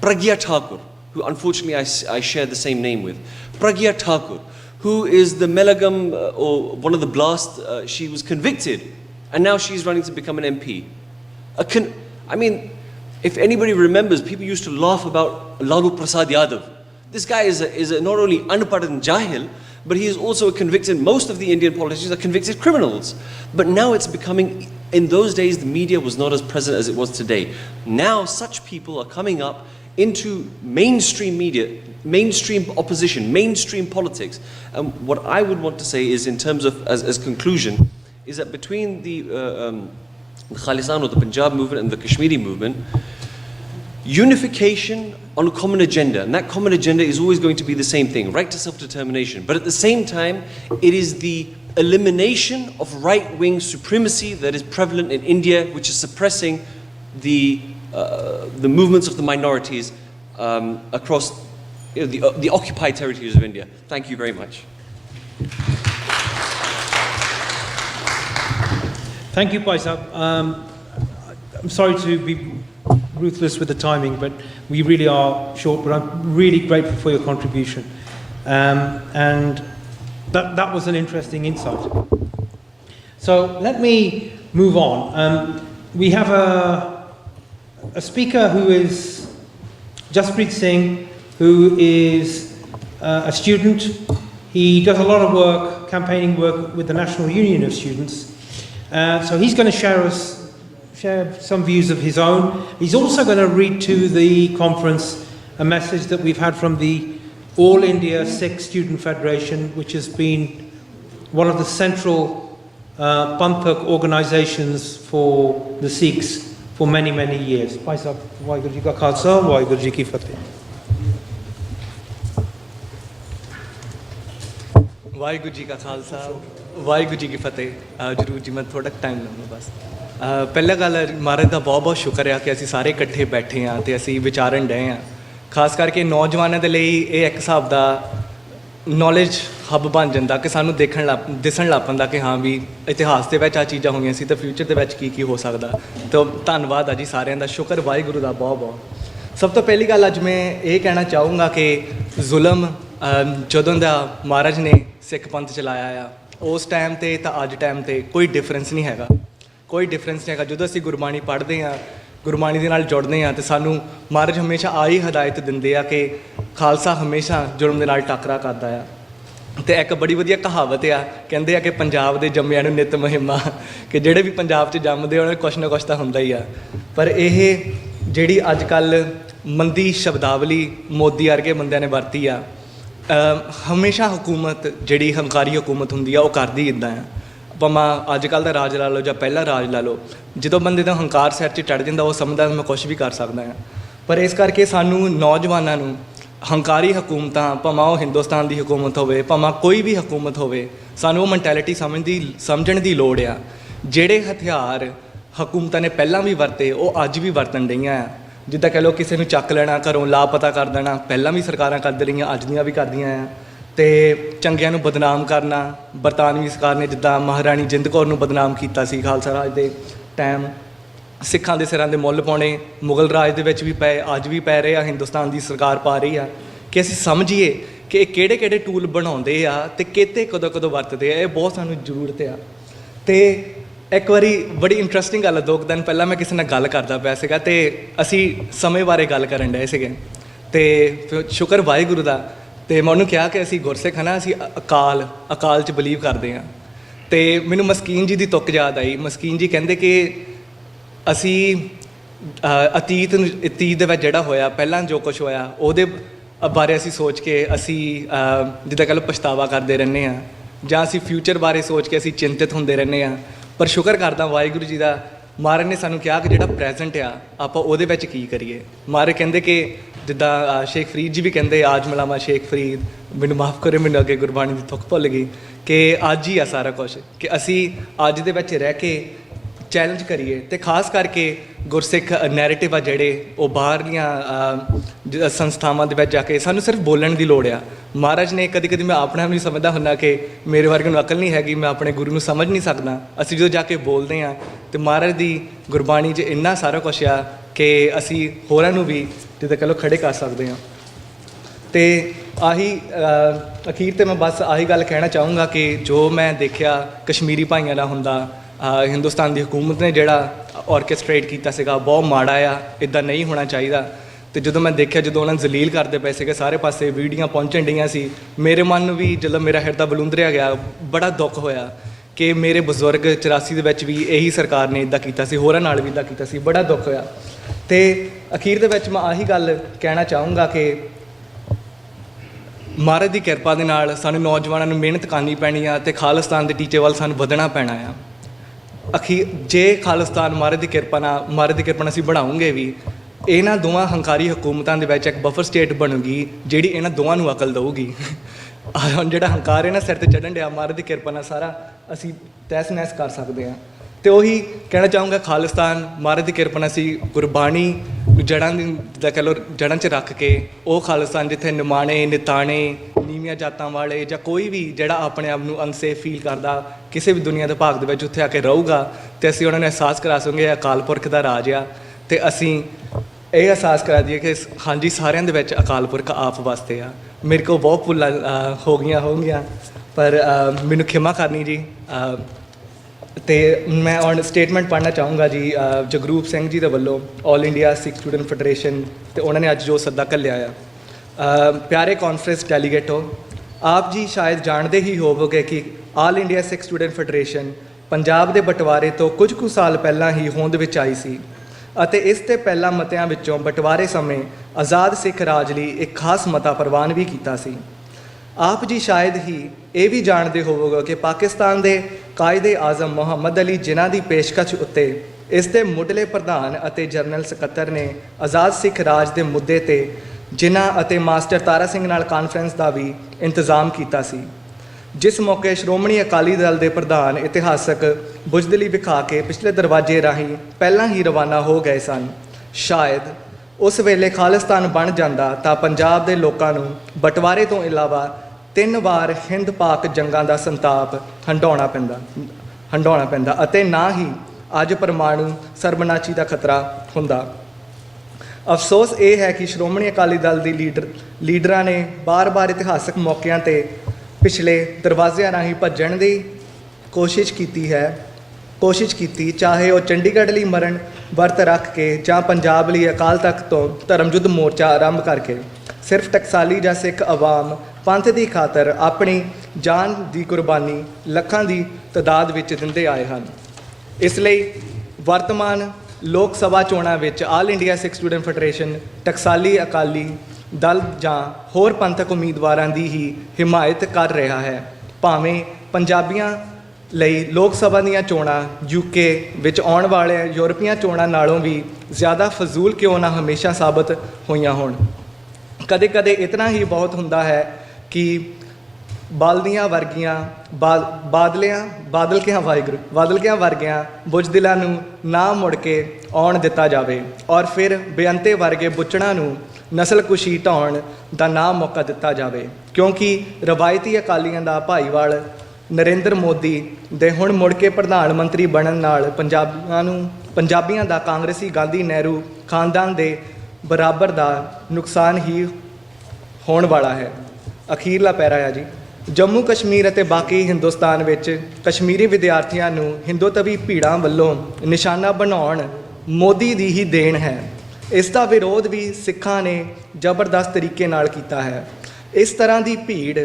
Pragya Thakur, who unfortunately I share the same name with. Pragya Thakur, who is the Melagam, or one of the blast, she was convicted, and now she's running to become an MP. I mean, if anybody remembers, people used to laugh about Lalu Prasad Yadav. This guy is not only unpad and jahil, but he is also a convicted, most of the Indian politicians are convicted criminals. But now it's becoming, in those days the media was not as present as it was today. Now such people are coming up into mainstream media, mainstream opposition, mainstream politics. And what I would want to say is, in terms of, as conclusion, is that between the Khalistan or the Punjab movement and the Kashmiri movement, unification on a common agenda, and that common agenda is always going to be the same thing, right to self-determination. But at the same time, it is the elimination of right-wing supremacy that is prevalent in India, which is suppressing the movements of the minorities across the occupied territories of India. Thank you very much. Thank you, Paisab. I'm sorry to be ruthless with the timing, but we really are short, but I'm really grateful for your contribution. And that was an interesting insight. So let me move on. We have a speaker who is Jaspreet Singh, who is a student. He does a lot of work, campaigning work with the National Union of Students. So he's going to share some views of his own. He's also going to read to the conference a message that we've had from the All India Sikh Student Federation, which has been one of the central Panthak organizations for the Sikhs for many, many years. Bhai Sahab, Waheguru Ji Ka Khalsa, Waheguru Ji Ki Fateh. Waheguru ji ਕਾ ਖਾਲਸਾ ਵਾਹਿਗੁਰੂ ਜੀ ਕੀ ਫਤਿਹ ਜ਼ਰੂਰ ਜੀ ਮੈਂ ਥੋੜਾ time ਲਵਾਂਗਾ ਬਸ ਪਹਿਲਾ ਗੱਲ ਮਹਾਰਾਜ ਦਾ ਬਹੁਤ ਬਹੁਤ ਸ਼ੁਕਰ ਹੈ ਕਿ ਅਸੀਂ ਸਾਰੇ ਇਕੱਠੇ ਬੈਠੇ ਹਾਂ ਤੇ ਅਸੀਂ ਵਿਚਾਰਨ ਡਏ ਹਾਂ ਖਾਸ ਕਰਕੇ ਨੌਜਵਾਨਾਂ ਦੇ ਲਈ ਇਹ ਇੱਕ ਹਿਸਾਬ ਦਾ ਨੌਲੇਜ ਹੱਬ ਬਣ ਜਾਂਦਾ ਕਿ ਸਾਨੂੰ ਦਿਸਣ ਲੱਗ ਪੈਂਦਾ ਕਿ ਹਾਂ ਵੀ ਇਤਿਹਾਸ ਦੇ ਵਿੱਚ ਆ ਚੀਜ਼ਾਂ ਹੋਈਆਂ ਸੀ ਤੇ ਫਿਊਚਰ ਦੇ ਵਿੱਚ ਕੀ ਹੋ ਸਕਦਾ ਤਾਂ ਧੰਨਵਾਦ ਆ ਜੀ ਸਾਰਿਆਂ ਦਾ ਸ਼ੁਕਰ ਵਾਹਿਗੁਰੂ ਦਾ ਬਹੁਤ ਬਹੁਤ ਸਭ ਤੋਂ ਪਹਿਲੀ ਗੱਲ ਅੱਜ ਮੈਂ ਇਹ ਕਹਿਣਾ ਚਾਹੂੰਗਾ ਕਿ ਜ਼ੁਲਮ ਜਦੋਂ ਦਾ ਮਹਾਰਾਜ ਨੇ ਸਿੱਖ ਪੰਥ ਚਲਾਇਆ ਆ ਉਸ ਟਾਈਮ 'ਤੇ ਤਾਂ ਅੱਜ ਟਾਈਮ 'ਤੇ ਕੋਈ ਡਿਫਰੈਂਸ ਨਹੀਂ ਹੈਗਾ ਕੋਈ ਡਿਫਰੈਂਸ ਨਹੀਂ ਹੈਗਾ ਜਦੋਂ ਅਸੀਂ ਗੁਰਬਾਣੀ ਪੜ੍ਹਦੇ ਹਾਂ ਗੁਰਬਾਣੀ ਦੇ ਨਾਲ ਜੁੜਦੇ ਹਾਂ ਤੇ ਸਾਨੂੰ ਮਹਾਰਾਜ ਹਮੇਸ਼ਾ ਆਹੀ ਹਦਾਇਤ ਦਿੰਦੇ ਆ ਕਿ ਖਾਲਸਾ ਹਮੇਸ਼ਾ ਜ਼ੁਲਮ ਦੇ ਨਾਲ ਟਾਕਰਾ ਕਰਦਾ ਆ ਅਤੇ ਇੱਕ ਬੜੀ ਵਧੀਆ ਕਹਾਵਤ ਆ ਕਹਿੰਦੇ ਆ ਕਿ ਪੰਜਾਬ ਦੇ ਜੰਮਿਆਂ ਨੂੰ ਨਿੱਤ ਮੁਹਿੰਮਾਂ ਕਿ ਜਿਹੜੇ ਵੀ ਪੰਜਾਬ 'ਚ ਜੰਮਦੇ ਉਹਨਾਂ ਨੂੰ ਕੁਛ ਨਾ ਕੁਛ ਤਾਂ ਹੁੰਦਾ ਹੀ ਆ ਪਰ ਇਹ ਜਿਹੜੀ ਅੱਜ ਕੱਲ੍ਹ ਮੰਦੀ ਸ਼ਬਦਾਵਲੀ ਮੋਦੀ ਵਰਗੇ ਬੰਦਿਆਂ ਨੇ ਵਰਤੀ ਆ ਹਮੇਸ਼ਾ ਹਕੂਮਤ ਜਿਹੜੀ ਹੰਕਾਰੀ ਹਕੂਮਤ ਹੁੰਦੀ ਆ ਉਹ ਕਰਦੀ ਇੱਦਾਂ ਆ ਭਾਵੇਂ ਅੱਜ ਕੱਲ੍ਹ ਦਾ ਰਾਜ ਲਾ ਲਓ ਜਾਂ ਪਹਿਲਾਂ ਰਾਜ ਲਾ ਲਓ ਜਦੋਂ ਬੰਦੇ ਦਾ ਹੰਕਾਰ ਸਿਰ 'ਚ ਚੜ੍ਹ ਜਾਂਦਾ ਉਹ ਸਮਝਦਾ ਮੈਂ ਕੁਛ ਵੀ ਕਰ ਸਕਦਾ ਹਾਂ ਪਰ ਇਸ ਕਰਕੇ ਸਾਨੂੰ ਨੌਜਵਾਨਾਂ ਨੂੰ ਹੰਕਾਰੀ ਹਕੂਮਤਾਂ ਭਾਵੇਂ ਉਹ ਹਿੰਦੁਸਤਾਨ ਦੀ ਹਕੂਮਤ ਹੋਵੇ ਭਾਵੇਂ ਕੋਈ ਵੀ ਹਕੂਮਤ ਹੋਵੇ ਸਾਨੂੰ ਉਹ ਮੈਂਟੈਲਿਟੀ ਸਮਝਣ ਦੀ ਲੋੜ ਆ ਜਿਹੜੇ ਹਥਿਆਰ ਹਕੂਮਤਾਂ ਨੇ ਪਹਿਲਾਂ ਵੀ ਵਰਤੇ ਉਹ ਅੱਜ ਵੀ ਵਰਤਣ ਡਈਆਂ ਆ ਜਿੱਦਾਂ ਕਹਿ ਲਓ ਕਿਸੇ ਨੂੰ ਚੱਕ ਲੈਣਾ ਘਰੋਂ ਲਾਪਤਾ ਕਰ ਦੇਣਾ ਪਹਿਲਾਂ ਵੀ ਸਰਕਾਰਾਂ ਕਰਦੇ ਰਹੀਆਂ ਅੱਜ ਦੀਆਂ ਵੀ ਕਰਦੀਆਂ ਆ ਅਤੇ ਚੰਗਿਆਂ ਨੂੰ ਬਦਨਾਮ ਕਰਨਾ ਬਰਤਾਨਵੀ ਸਰਕਾਰ ਨੇ ਜਿੱਦਾਂ ਮਹਾਰਾਣੀ ਜਿੰਦ ਕੌਰ ਨੂੰ ਬਦਨਾਮ ਕੀਤਾ ਸੀ ਖਾਲਸਾ ਰਾਜ ਦੇ ਟਾਈਮ ਸਿੱਖਾਂ ਦੇ ਸਿਰਾਂ ਦੇ ਮੁੱਲ ਪਾਉਣੇ ਮੁਗਲ ਰਾਜ ਦੇ ਵਿੱਚ ਵੀ ਪਏ ਅੱਜ ਵੀ ਪੈ ਰਹੇ ਆ ਹਿੰਦੁਸਤਾਨ ਦੀ ਸਰਕਾਰ ਪਾ ਰਹੀ ਆ ਕਿ ਅਸੀਂ ਸਮਝੀਏ ਕਿ ਇਹ ਕਿਹੜੇ ਕਿਹੜੇ ਟੂਲ ਬਣਾਉਂਦੇ ਆ ਅਤੇ ਕਿਤੇ ਕਦੋਂ ਵਰਤਦੇ ਆ ਇਹ ਬਹੁਤ ਸਾਨੂੰ ਜ਼ਰੂਰਤ ਆ ਅਤੇ ਇੱਕ ਵਾਰੀ ਬੜੀ ਇੰਟਰਸਟਿੰਗ ਗੱਲ, 2 ਦਿਨ ਪਹਿਲਾਂ ਮੈਂ ਕਿਸੇ ਨਾਲ ਗੱਲ ਕਰਦਾ ਪਿਆ ਸੀਗਾ ਅਤੇ ਅਸੀਂ ਸਮੇਂ ਬਾਰੇ ਗੱਲ ਕਰਨ ਡਏ ਸੀਗੇ, ਅਤੇ ਸ਼ੁਕਰ ਵਾਹਿਗੁਰੂ ਦਾ। ਅਤੇ ਮੈਂ ਉਹਨੂੰ ਕਿਹਾ ਕਿ ਅਸੀਂ ਗੁਰਸਿੱਖ ਹਾਂ ਨਾ, ਅਸੀਂ ਅਕਾਲ 'ਚ ਬਲੀਵ ਕਰਦੇ ਹਾਂ। ਅਤੇ ਮੈਨੂੰ ਮਸਕੀਨ ਜੀ ਦੀ ਤੁੱਕ ਯਾਦ ਆਈ। ਮਸਕੀਨ ਜੀ ਕਹਿੰਦੇ ਕਿ ਅਸੀਂ ਅਤੀਤ ਦੇ ਵਿੱਚ ਜਿਹੜਾ ਹੋਇਆ, ਪਹਿਲਾਂ ਜੋ ਕੁਛ ਹੋਇਆ ਉਹਦੇ ਬਾਰੇ ਅਸੀਂ ਸੋਚ ਕੇ ਅਸੀਂ ਜਿੱਦਾਂ ਕਹਿ ਲਓ ਪਛਤਾਵਾ ਕਰਦੇ ਰਹਿੰਦੇ ਹਾਂ, ਜਾਂ ਅਸੀਂ ਫਿਊਚਰ ਬਾਰੇ ਸੋਚ ਕੇ ਅਸੀਂ ਚਿੰਤਿਤ ਹੁੰਦੇ ਰਹਿੰਦੇ ਹਾਂ। ਪਰ ਸ਼ੁਕਰ ਕਰਦਾ ਵਾਹਿਗੁਰੂ ਜੀ ਦਾ, ਮਹਾਰਾਜ ਨੇ ਸਾਨੂੰ ਕਿਹਾ ਕਿ ਜਿਹੜਾ ਪ੍ਰੈਜ਼ੈਂਟ ਆ ਆਪਾਂ ਉਹਦੇ ਵਿੱਚ ਕੀ ਕਰੀਏ। ਮਹਾਰਾਜ ਕਹਿੰਦੇ ਕਿ ਜਿੱਦਾਂ ਸ਼ੇਖ ਫਰੀਦ ਜੀ ਵੀ ਕਹਿੰਦੇ, ਆਜ ਮਲਾਮਾ ਸ਼ੇਖ ਫਰੀਦ, ਮੈਨੂੰ ਮਾਫ ਕਰੇ, ਮੈਨੂੰ ਅੱਗੇ ਗੁਰਬਾਣੀ ਦੀ ਤੁੱਕ ਭੁੱਲ ਗਈ, ਕਿ ਅੱਜ ਹੀ ਆ ਸਾਰਾ ਕੁਛ, ਕਿ ਅਸੀਂ ਅੱਜ ਦੇ ਵਿੱਚ ਰਹਿ ਕੇ ਚੈਲੰਜ ਕਰੀਏ। ਅਤੇ ਖਾਸ ਕਰਕੇ ਗੁਰਸਿੱਖ ਨੈਰੇਟਿਵ ਆ ਜਿਹੜੇ, ਉਹ ਬਾਹਰਲੀਆਂ ਸੰਸਥਾਵਾਂ ਦੇ ਵਿੱਚ ਜਾ ਕੇ ਸਾਨੂੰ ਸਿਰਫ ਬੋਲਣ ਦੀ ਲੋੜ ਆ। ਮਹਾਰਾਜ ਨੇ ਕਦੀ ਕਦੀ, ਮੈਂ ਆਪਣੇ ਆਪ ਨੂੰ ਸਮਝਦਾ ਹੁੰਦਾ ਕਿ ਮੇਰੇ ਵਰਗੇ ਨੂੰ ਅਕਲ ਨਹੀਂ ਹੈਗੀ, ਮੈਂ ਆਪਣੇ ਗੁਰੂ ਨੂੰ ਸਮਝ ਨਹੀਂ ਸਕਦਾ। ਅਸੀਂ ਜਦੋਂ ਜਾ ਕੇ ਬੋਲਦੇ ਹਾਂ ਅਤੇ ਮਹਾਰਾਜ ਦੀ ਗੁਰਬਾਣੀ 'ਚ ਇੰਨਾ ਸਾਰਾ ਕੁਛ ਆ ਕਿ ਅਸੀਂ ਹੋਰਾਂ ਨੂੰ ਵੀ ਜਿੱਦਾਂ ਕਹਿ ਲਓ ਖੜੇ ਕਰ ਸਕਦੇ ਹਾਂ। ਅਤੇ ਆਹੀ ਅਖੀਰ 'ਤੇ ਮੈਂ ਬਸ ਆਹੀ ਗੱਲ ਕਹਿਣਾ ਚਾਹੂੰਗਾ ਕਿ ਜੋ ਮੈਂ ਦੇਖਿਆ ਕਸ਼ਮੀਰੀ ਭਾਈਆਂ ਦਾ ਹੁੰਦਾ, ਹਿੰਦੁਸਤਾਨ ਦੀ ਹਕੂਮਤ ਨੇ ਜਿਹੜਾ ਔਰਕੈਸਟਰੇਟ ਕੀਤਾ ਸੀਗਾ, ਬਹੁਤ ਮਾੜਾ ਆ, ਇੱਦਾਂ ਨਹੀਂ ਹੋਣਾ ਚਾਹੀਦਾ। ਅਤੇ ਜਦੋਂ ਮੈਂ ਦੇਖਿਆ, ਜਦੋਂ ਉਹਨਾਂ ਨੂੰ ਜ਼ਲੀਲ ਕਰਦੇ ਪਏ ਸੀਗੇ, ਸਾਰੇ ਪਾਸੇ ਵੀਡੀਓ ਪਹੁੰਚਣ ਡੀਆਂ ਸੀ, ਮੇਰੇ ਮਨ ਨੂੰ ਵੀ ਜਦੋਂ ਮੇਰਾ ਹਿਰਦਾ ਬਲੂੰਦਰਿਆ ਗਿਆ, ਬੜਾ ਦੁੱਖ ਹੋਇਆ ਕਿ ਮੇਰੇ ਬਜ਼ੁਰਗ 84 ਦੇ ਵਿੱਚ ਵੀ ਇਹੀ ਸਰਕਾਰ ਨੇ ਇੱਦਾਂ ਕੀਤਾ ਸੀ, ਹੋਰਾਂ ਨਾਲ ਵੀ ਇੱਦਾਂ ਕੀਤਾ ਸੀ, ਬੜਾ ਦੁੱਖ ਹੋਇਆ। ਅਤੇ ਅਖੀਰ ਦੇ ਵਿੱਚ ਮੈਂ ਆਹੀ ਗੱਲ ਕਹਿਣਾ ਚਾਹੂੰਗਾ ਕਿ ਮਹਾਰਾਜ ਦੀ ਕਿਰਪਾ ਦੇ ਨਾਲ ਸਾਨੂੰ ਨੌਜਵਾਨਾਂ ਨੂੰ ਮਿਹਨਤ ਕਰਨੀ ਪੈਣੀ ਆ, ਅਤੇ ਖਾਲਿਸਤਾਨ ਦੇ ਟੀਚੇ ਵੱਲ ਸਾਨੂੰ ਵਧਣਾ ਪੈਣਾ ਆ। ਜੇ ਖਾਲਿਸਤਾਨ ਮਹਾਰਾਜ ਦੀ ਕਿਰਪਾ ਨਾਲ ਅਸੀਂ ਬਣਾਉਂਗੇ ਵੀ, ਇਹਨਾਂ ਦੋਵਾਂ ਹੰਕਾਰੀ ਹਕੂਮਤਾਂ ਦੇ ਵਿੱਚ ਇੱਕ ਬਫਰ ਸਟੇਟ ਬਣੂਗੀ ਜਿਹੜੀ ਇਹਨਾਂ ਦੋਵਾਂ ਨੂੰ ਅਕਲ ਦਊਗੀ। ਹੁਣ ਜਿਹੜਾ ਹੰਕਾਰ ਹੈ ਨਾ ਸਿਰ 'ਤੇ ਚੜ੍ਹਨ ਡਿਆ, ਮਹਾਰਾਜ ਦੀ ਕਿਰਪਾ ਨਾਲ ਸਾਰਾ ਅਸੀਂ ਤਹਿਸ ਨਹਿਸ ਕਰ ਸਕਦੇ ਹਾਂ। ਅਤੇ ਉਹੀ ਕਹਿਣਾ ਚਾਹੂੰਗਾ, ਖਾਲਿਸਤਾਨ ਮਹਾਰਾਜ ਦੀ ਕਿਰਪਾ ਨਾਲ ਅਸੀਂ ਗੁਰਬਾਣੀ ਜੜ੍ਹਾਂ ਦੀ ਜਿੱਦਾਂ ਕਹਿ ਲਓ ਜੜ੍ਹਾਂ 'ਚ ਰੱਖ ਕੇ, ਉਹ ਖਾਲਿਸਤਾਨ ਜਿੱਥੇ ਨਿਮਾਣੇ ਨਿਤਾਣੇ ਨੀਵੀਆਂ ਜਾਤਾਂ ਵਾਲੇ ਜਾਂ ਕੋਈ ਵੀ ਜਿਹੜਾ ਆਪਣੇ ਆਪ ਨੂੰ ਅਨਸੇਫ ਫੀਲ ਕਰਦਾ ਕਿਸੇ ਵੀ ਦੁਨੀਆ ਦੇ ਭਾਗ ਦੇ ਵਿੱਚ, ਉੱਥੇ ਆ ਕੇ ਰਹੂਗਾ, ਅਤੇ ਅਸੀਂ ਉਹਨਾਂ ਨੂੰ ਅਹਿਸਾਸ ਕਰਾ ਸਕਾਂਗੇ ਇਹ ਅਕਾਲ ਪੁਰਖ ਦਾ ਰਾਜ ਆ। ਅਤੇ ਅਸੀਂ ਇਹ ਅਹਿਸਾਸ ਕਰਾ ਦਈਏ ਕਿ ਹਾਂਜੀ, ਸਾਰਿਆਂ ਦੇ ਵਿੱਚ ਅਕਾਲ ਪੁਰਖ ਆਪ ਵਾਸਤੇ ਆ। ਮੇਰੇ ਕੋਲ ਬਹੁਤ ਭੁੱਲਾਂ ਹੋ ਗਈਆਂ, ਪਰ ਮੈਨੂੰ ਖਿਮਾ ਕਰਨੀ ਜੀ। ਅਤੇ ਮੈਂ ਹੁਣ ਸਟੇਟਮੈਂਟ ਪੜ੍ਹਨਾ ਚਾਹੂੰਗਾ ਜੀ ਜਗਰੂਪ ਸਿੰਘ ਜੀ ਦੇ ਵੱਲੋਂ, ਆਲ ਇੰਡੀਆ ਸਿੱਖ ਸਟੂਡੈਂਟ ਫੈਡਰੇਸ਼ਨ, ਅਤੇ ਉਹਨਾਂ ਨੇ ਅੱਜ ਜੋ ਸੱਦਾ ਘੱਲਿਆ ਆ। ਪਿਆਰੇ ਕਾਨਫਰੰਸ ਡੈਲੀਗੇਟੋ, ਆਪ ਜੀ ਸ਼ਾਇਦ ਜਾਣਦੇ ਹੀ ਹੋਵੋਗੇ ਕਿ ਆਲ India Sikh student federation Punjab ਦੇ ਬਟਵਾਰੇ ਤੋਂ ਕੁਝ ਕੁ ਸਾਲ ਪਹਿਲਾਂ ਹੀ ਹੋਂਦ ਵਿੱਚ ਆਈ ਸੀ, ਅਤੇ ਇਸ ਤੋਂ ਪਹਿਲਾਂ ਮਤਿਆਂ ਵਿੱਚੋਂ ਬਟਵਾਰੇ ਸਮੇਂ ਆਜ਼ਾਦ ਸਿੱਖ ਰਾਜ ਲਈ ਇੱਕ ਖਾਸ ਮਤਾ ਪ੍ਰਵਾਨ ਵੀ ਕੀਤਾ ਸੀ। ਆਪ ਜੀ ਸ਼ਾਇਦ ਹੀ ਇਹ ਵੀ ਜਾਣਦੇ ਹੋਵੋਗੇ ਕਿ ਪਾਕਿਸਤਾਨ ਦੇ ਕਾਇਦੇ ਆਜ਼ਮ ਮੁਹੰਮਦ ਅਲੀ ਜਿਨ੍ਹਾਂ ਦੀ ਪੇਸ਼ਕਸ਼ ਉੱਤੇ ਇਸ ਦੇ ਮੁੱਢਲੇ ਪ੍ਰਧਾਨ ਅਤੇ ਜਨਰਲ ਸਕੱਤਰ ਨੇ ਆਜ਼ਾਦ ਸਿੱਖ ਰਾਜ ਦੇ ਮੁੱਦੇ 'ਤੇ ਜਿਨ੍ਹਾਂ ਅਤੇ ਮਾਸਟਰ ਤਾਰਾ ਸਿੰਘ ਨਾਲ ਕਾਨਫਰੰਸ ਦਾ ਵੀ ਇੰਤਜ਼ਾਮ ਕੀਤਾ ਸੀ, ਜਿਸ ਮੌਕੇ ਸ਼੍ਰੋਮਣੀ ਅਕਾਲੀ ਦਲ ਦੇ ਪ੍ਰਧਾਨ ਇਤਿਹਾਸਕ ਬੁਜ਼ਦਿਲੀ ਵਿਖਾ ਕੇ ਪਿਛਲੇ ਦਰਵਾਜ਼ੇ ਰਾਹੀਂ ਪਹਿਲਾਂ ਹੀ ਰਵਾਨਾ ਹੋ ਗਏ ਸਨ। ਸ਼ਾਇਦ ਉਸ ਵੇਲੇ ਖਾਲਿਸਤਾਨ ਬਣ ਜਾਂਦਾ ਤਾਂ ਪੰਜਾਬ ਦੇ ਲੋਕਾਂ ਨੂੰ ਬਟਵਾਰੇ ਤੋਂ ਇਲਾਵਾ 3 ਵਾਰ ਹਿੰਦ ਪਾਕ ਜੰਗਾਂ ਦਾ ਸੰਤਾਪ ਹੰਢਾਉਣਾ ਪੈਂਦਾ ਅਤੇ ਨਾ ਹੀ ਅੱਜ ਪਰਮਾਣੂ ਸਰਬਨਾਸ਼ੀ ਦਾ ਖਤਰਾ ਹੁੰਦਾ। ਅਫਸੋਸ ਇਹ ਹੈ ਕਿ ਸ਼੍ਰੋਮਣੀ ਅਕਾਲੀ ਦਲ ਦੀ ਲੀਡਰਾਂ ਨੇ ਬਾਰ-ਬਾਰ ਇਤਿਹਾਸਕ ਮੌਕਿਆਂ 'ਤੇ ਪਿਛਲੇ ਦਰਵਾਜ਼ਿਆਂ ਰਾਹੀਂ ਭੱਜਣ ਦੀ ਕੋਸ਼ਿਸ਼ ਕੀਤੀ, ਚਾਹੇ ਉਹ ਚੰਡੀਗੜ੍ਹ ਲਈ ਮਰਨ ਵਰਤ ਰੱਖ ਕੇ ਜਾਂ ਪੰਜਾਬ ਲਈ ਅਕਾਲ ਤਖਤ ਤੋਂ ਧਰਮ ਯੁੱਧ ਮੋਰਚਾ ਆਰੰਭ ਕਰਕੇ ਸਿਰਫ ਟਕਸਾਲੀ ਜਾਂ ਸਿੱਖ ਆਵਾਮ ਪੰਥ ਦੀ ਖਾਤਰ ਆਪਣੀ ਜਾਨ ਦੀ ਕੁਰਬਾਨੀ ਲੱਖਾਂ ਦੀ ਤਾਦਾਦ ਵਿੱਚ ਦਿੰਦੇ ਆਏ ਹਨ। ਇਸ ਲਈ ਵਰਤਮਾਨ ਲੋਕ ਸਭਾ ਚੋਣਾਂ ਵਿੱਚ ਆਲ ਇੰਡੀਆ ਸਿੱਖ ਸਟੂਡੈਂਟ ਫੈਡਰੇਸ਼ਨ ਟਕਸਾਲੀ ਅਕਾਲੀ ਦਲ ਜਾਂ ਹੋਰ ਪੰਥਕ ਉਮੀਦਵਾਰਾਂ ਦੀ ਹੀ ਹਿਮਾਇਤ ਕਰ ਰਿਹਾ ਹੈ, ਭਾਵੇਂ ਪੰਜਾਬੀਆਂ ਲਈ ਲੋਕ ਸਭਾ ਦੀਆਂ ਚੋਣਾਂ UK ਵਿੱਚ ਆਉਣ ਵਾਲੇ ਯੂਰਪੀਆਂ ਚੋਣਾਂ ਨਾਲੋਂ ਵੀ ਜ਼ਿਆਦਾ ਫਜ਼ੂਲ ਕਿਉਂ ਨਾ ਹਮੇਸ਼ਾ ਸਾਬਤ ਹੋਈਆਂ ਹੋਣ। ਕਦੇ ਇਤਨਾ ਹੀ ਬਹੁਤ ਹੁੰਦਾ ਹੈ ਕਿ ਬਾਦਲਕਿਆਂ ਵਰਗਿਆਂ ਬੁਜ਼ਦਿਲਾਂ ਨੂੰ ਨਾ ਮੁੜ ਕੇ ਆਉਣ ਦਿੱਤਾ ਜਾਵੇ, ਔਰ ਫਿਰ ਬੇਅੰਤੇ ਵਰਗੇ ਬੁੱਚੜਾਂ ਨੂੰ ਨਸਲਕੁਸ਼ੀ ਢਾਉਣ ਦਾ ਨਾ ਮੌਕਾ ਦਿੱਤਾ ਜਾਵੇ, ਕਿਉਂਕਿ ਰਵਾਇਤੀ ਅਕਾਲੀਆਂ ਦਾ ਭਾਈਵਾਲ ਨਰਿੰਦਰ ਮੋਦੀ ਦੇ ਹੁਣ ਮੁੜ ਕੇ ਪ੍ਰਧਾਨ ਮੰਤਰੀ ਬਣਨ ਨਾਲ ਪੰਜਾਬੀਆਂ ਦਾ ਕਾਂਗਰਸੀ ਗਾਂਧੀ ਨਹਿਰੂ ਖਾਨਦਾਨ ਦੇ ਬਰਾਬਰ ਦਾ ਨੁਕਸਾਨ ਹੀ ਹੋਣ ਵਾਲਾ ਹੈ। ਅਖੀਰਲਾ ਪੈਰਾ ਆ ਜੀ, ਜੰਮੂ ਕਸ਼ਮੀਰ ਅਤੇ ਬਾਕੀ ਹਿੰਦੁਸਤਾਨ ਵਿੱਚ ਕਸ਼ਮੀਰੀ ਵਿਦਿਆਰਥੀਆਂ ਨੂੰ ਹਿੰਦੂਤਵੀ ਭੀੜਾਂ ਵੱਲੋਂ ਨਿਸ਼ਾਨਾ ਬਣਾਉਣ ਮੋਦੀ ਦੀ ਹੀ ਦੇਣ ਹੈ। ਇਸ ਦਾ ਵਿਰੋਧ ਵੀ ਸਿੱਖਾਂ ਨੇ ਜ਼ਬਰਦਸਤ ਤਰੀਕੇ ਨਾਲ ਕੀਤਾ ਹੈ। ਇਸ ਤਰ੍ਹਾਂ ਦੀ ਭੀੜ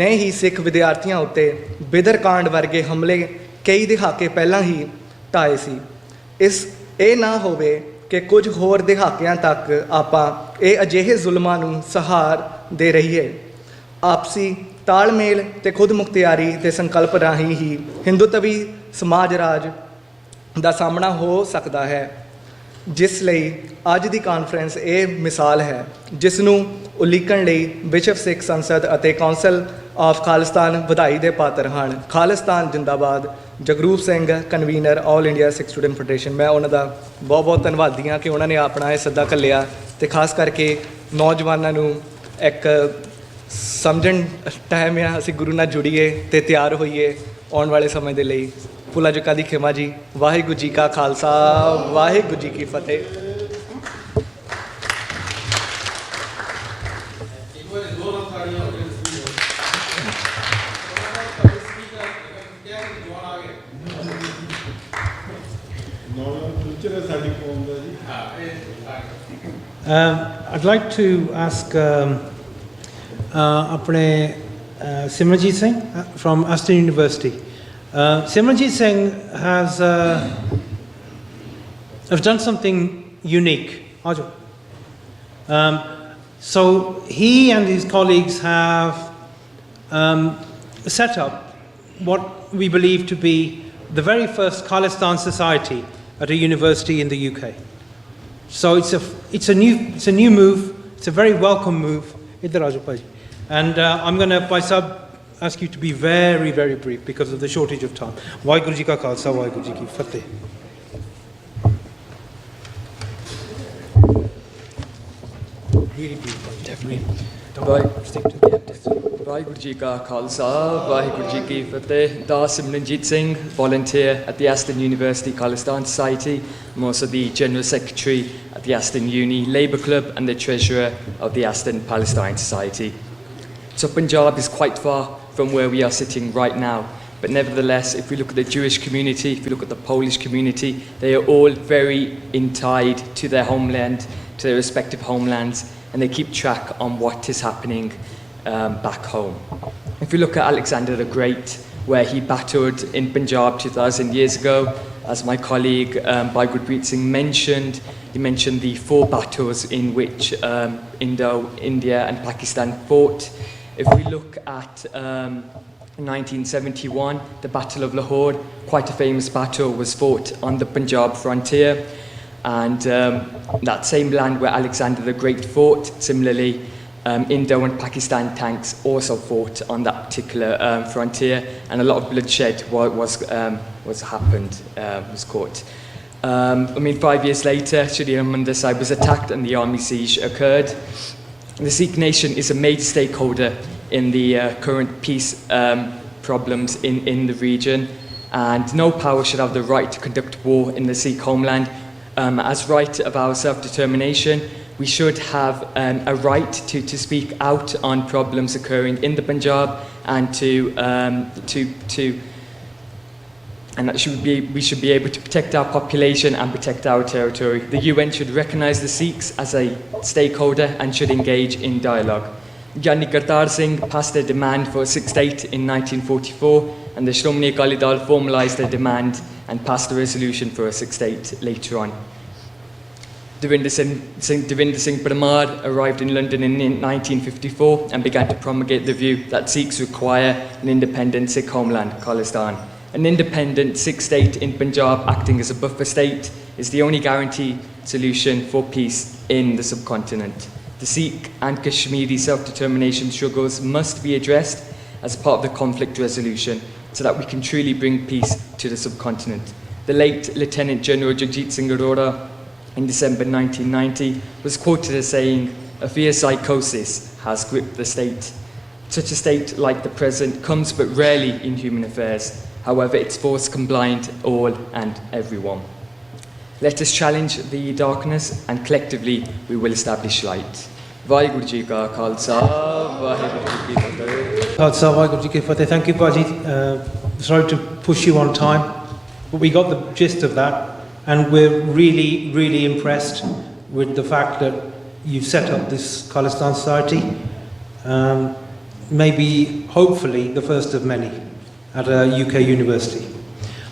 ਨੇ ਹੀ ਸਿੱਖ ਵਿਦਿਆਰਥੀਆਂ ਉੱਤੇ ਬਿਦਰਕਾਂਡ ਵਰਗੇ ਹਮਲੇ ਕਈ ਦਹਾਕੇ ਪਹਿਲਾਂ ਹੀ ਢਾਏ ਸੀ। ਇਹ ਨਾ ਹੋਵੇ ਕਿ ਕੁਝ ਹੋਰ ਦਹਾਕਿਆਂ ਤੱਕ ਆਪਾਂ ਇਹ ਅਜਿਹੇ ਜ਼ੁਲਮਾਂ ਨੂੰ ਸਹਾਰ ਦੇ ਰਹੀਏ। ਆਪਸੀ ਤਾਲਮੇਲ ਤੇ ਖੁਦ ਮੁਖਤਿਆਰੀ ਦੇ ਸੰਕਲਪ ਰਾਹੀਂ ਹੀ ਹਿੰਦੂਤਵੀ ਸਮਾਜ ਰਾਜ ਦਾ ਸਾਹਮਣਾ ਹੋ ਸਕਦਾ ਹੈ, ਜਿਸ ਲਈ ਅੱਜ ਦੀ ਕਾਨਫਰੰਸ ਇਹ ਮਿਸਾਲ ਹੈ, ਜਿਸ ਨੂੰ ਉਲੀਕਣ ਲਈ ਵਿਸ਼ਵ ਸਿੱਖ ਸੰਸਦ ਅਤੇ ਕੌਂਸਲ ਆਫ ਖਾਲਿਸਤਾਨ ਵਧਾਈ ਦੇ ਪਾਤਰ ਹਨ। ਖਾਲਿਸਤਾਨ ਜਿੰਦਾਬਾਦ। Jagroop Singh, convener, all India Sikh student federation. ਮੈਂ ਉਹਨਾਂ ਦਾ ਬਹੁਤ ਬਹੁਤ ਧੰਨਵਾਦੀ ਹਾਂ ਕਿ ਉਹਨਾਂ ਨੇ ਆਪਣਾ ਇਹ ਸੱਦਾ ਘੱਲਿਆ ਅਤੇ ਖਾਸ ਕਰਕੇ ਨੌਜਵਾਨਾਂ ਨੂੰ ਇੱਕ ਸਮਝਣ ਟਾਈਮ ਆ ਅਸੀਂ ਗੁਰੂ ਨਾਲ ਜੁੜੀਏ ਅਤੇ ਤਿਆਰ ਹੋਈਏ ਆਉਣ ਵਾਲੇ ਸਮੇਂ ਦੇ ਲਈ। ਭੁੱਲਾਂ ਚੁੱਕਾਂ ਦੀ ਖਿਮਾ ਜੀ। ਵਾਹਿਗੁਰੂ ਜੀ ਕਾ ਖਾਲਸਾ, ਵਾਹਿਗੁਰੂ ਜੀ ਕੀ ਫਤਿਹ। I'd like to ask apne Simranjit Singh from Aston University. Simranjit Singh has done something unique. So he and his colleagues have set up what we believe to be the very first Khalistan society at a university in the UK. So it's a new move. It's a very welcome move. And I'm going to, Bhai Sahab, ask you to be very, very brief because of the shortage of time. Vaheguru Ji Ka Khalsa, Vaheguru Ji Ki Fateh. Really brief, definitely. Vaheguru Ji Ka Khalsa, Vaheguru Ji Ki Fateh. Da Simranjit Singh, volunteer at the Aston University Khalistan Society. I'm also the General Secretary at the Aston Uni Labour Club and the Treasurer of the Aston Palestine Society. So Punjab is quite far from where we are sitting right now. But nevertheless, if we look at the Jewish community, if we look at the Polish community, they are all very tied to their homeland, to their respective homelands, and they keep track on what is happening back home. If we look at Alexander the Great, where he battled in Punjab 2,000 years ago, as my colleague Bhai Gurpreet Singh mentioned, he mentioned the 4 battles in which India and Pakistan fought. If we look at 1971, the Battle of Lahore, quite a famous battle, was fought on the Punjab frontier. And that same land where Alexander the Great fought, similarly, Indo and Pakistan tanks also fought on that particular frontier, and a lot of bloodshed was caught. 5 years later, Shri Harmandir Sahib was attacked and the army siege occurred. The Sikh nation is a major stakeholder in the current peace problems in the region, and no power should have the right to conduct war in the Sikh homeland. As right of our self-determination, we should have a right to speak out on problems occurring in the Punjab, and we should be able to protect our population and protect our territory. The UN should recognise the Sikhs as a stakeholder and should engage in dialogue. Gyani Kartar Singh passed a demand for a Sikh state in 1944, and the Shromani Akali Dal formalised their demand and passed a resolution for a Sikh state later on. Devinder Singh Parmar arrived in London in 1954 and began to promulgate the view that Sikhs require an independent Sikh homeland, Khalistan. An independent Sikh state in Punjab acting as a buffer state is the only guaranteed solution for peace in the subcontinent. The Sikh and Kashmiri self-determination struggles must be addressed as part of the conflict resolution so that we can truly bring peace to the subcontinent. The late Lieutenant General Jagjit Singh Arora in December 1990 was quoted as saying, "A fear psychosis has gripped the state. Such a state like the present comes but rarely in human affairs. However, its force can blind all and everyone. Let us challenge the darkness and collectively we will establish light." Vaheguru Ji Ka Khalsa, Vaheguru Ji Ki Fateh. Khalsa, Waheguru Ji Ki Fateh. Thank you, Baji. Sorry to push you on time, but we got the gist of that, and we're really, really impressed with the fact that you've set up this Khalistan Society. Maybe, hopefully, the first of many at a UK university.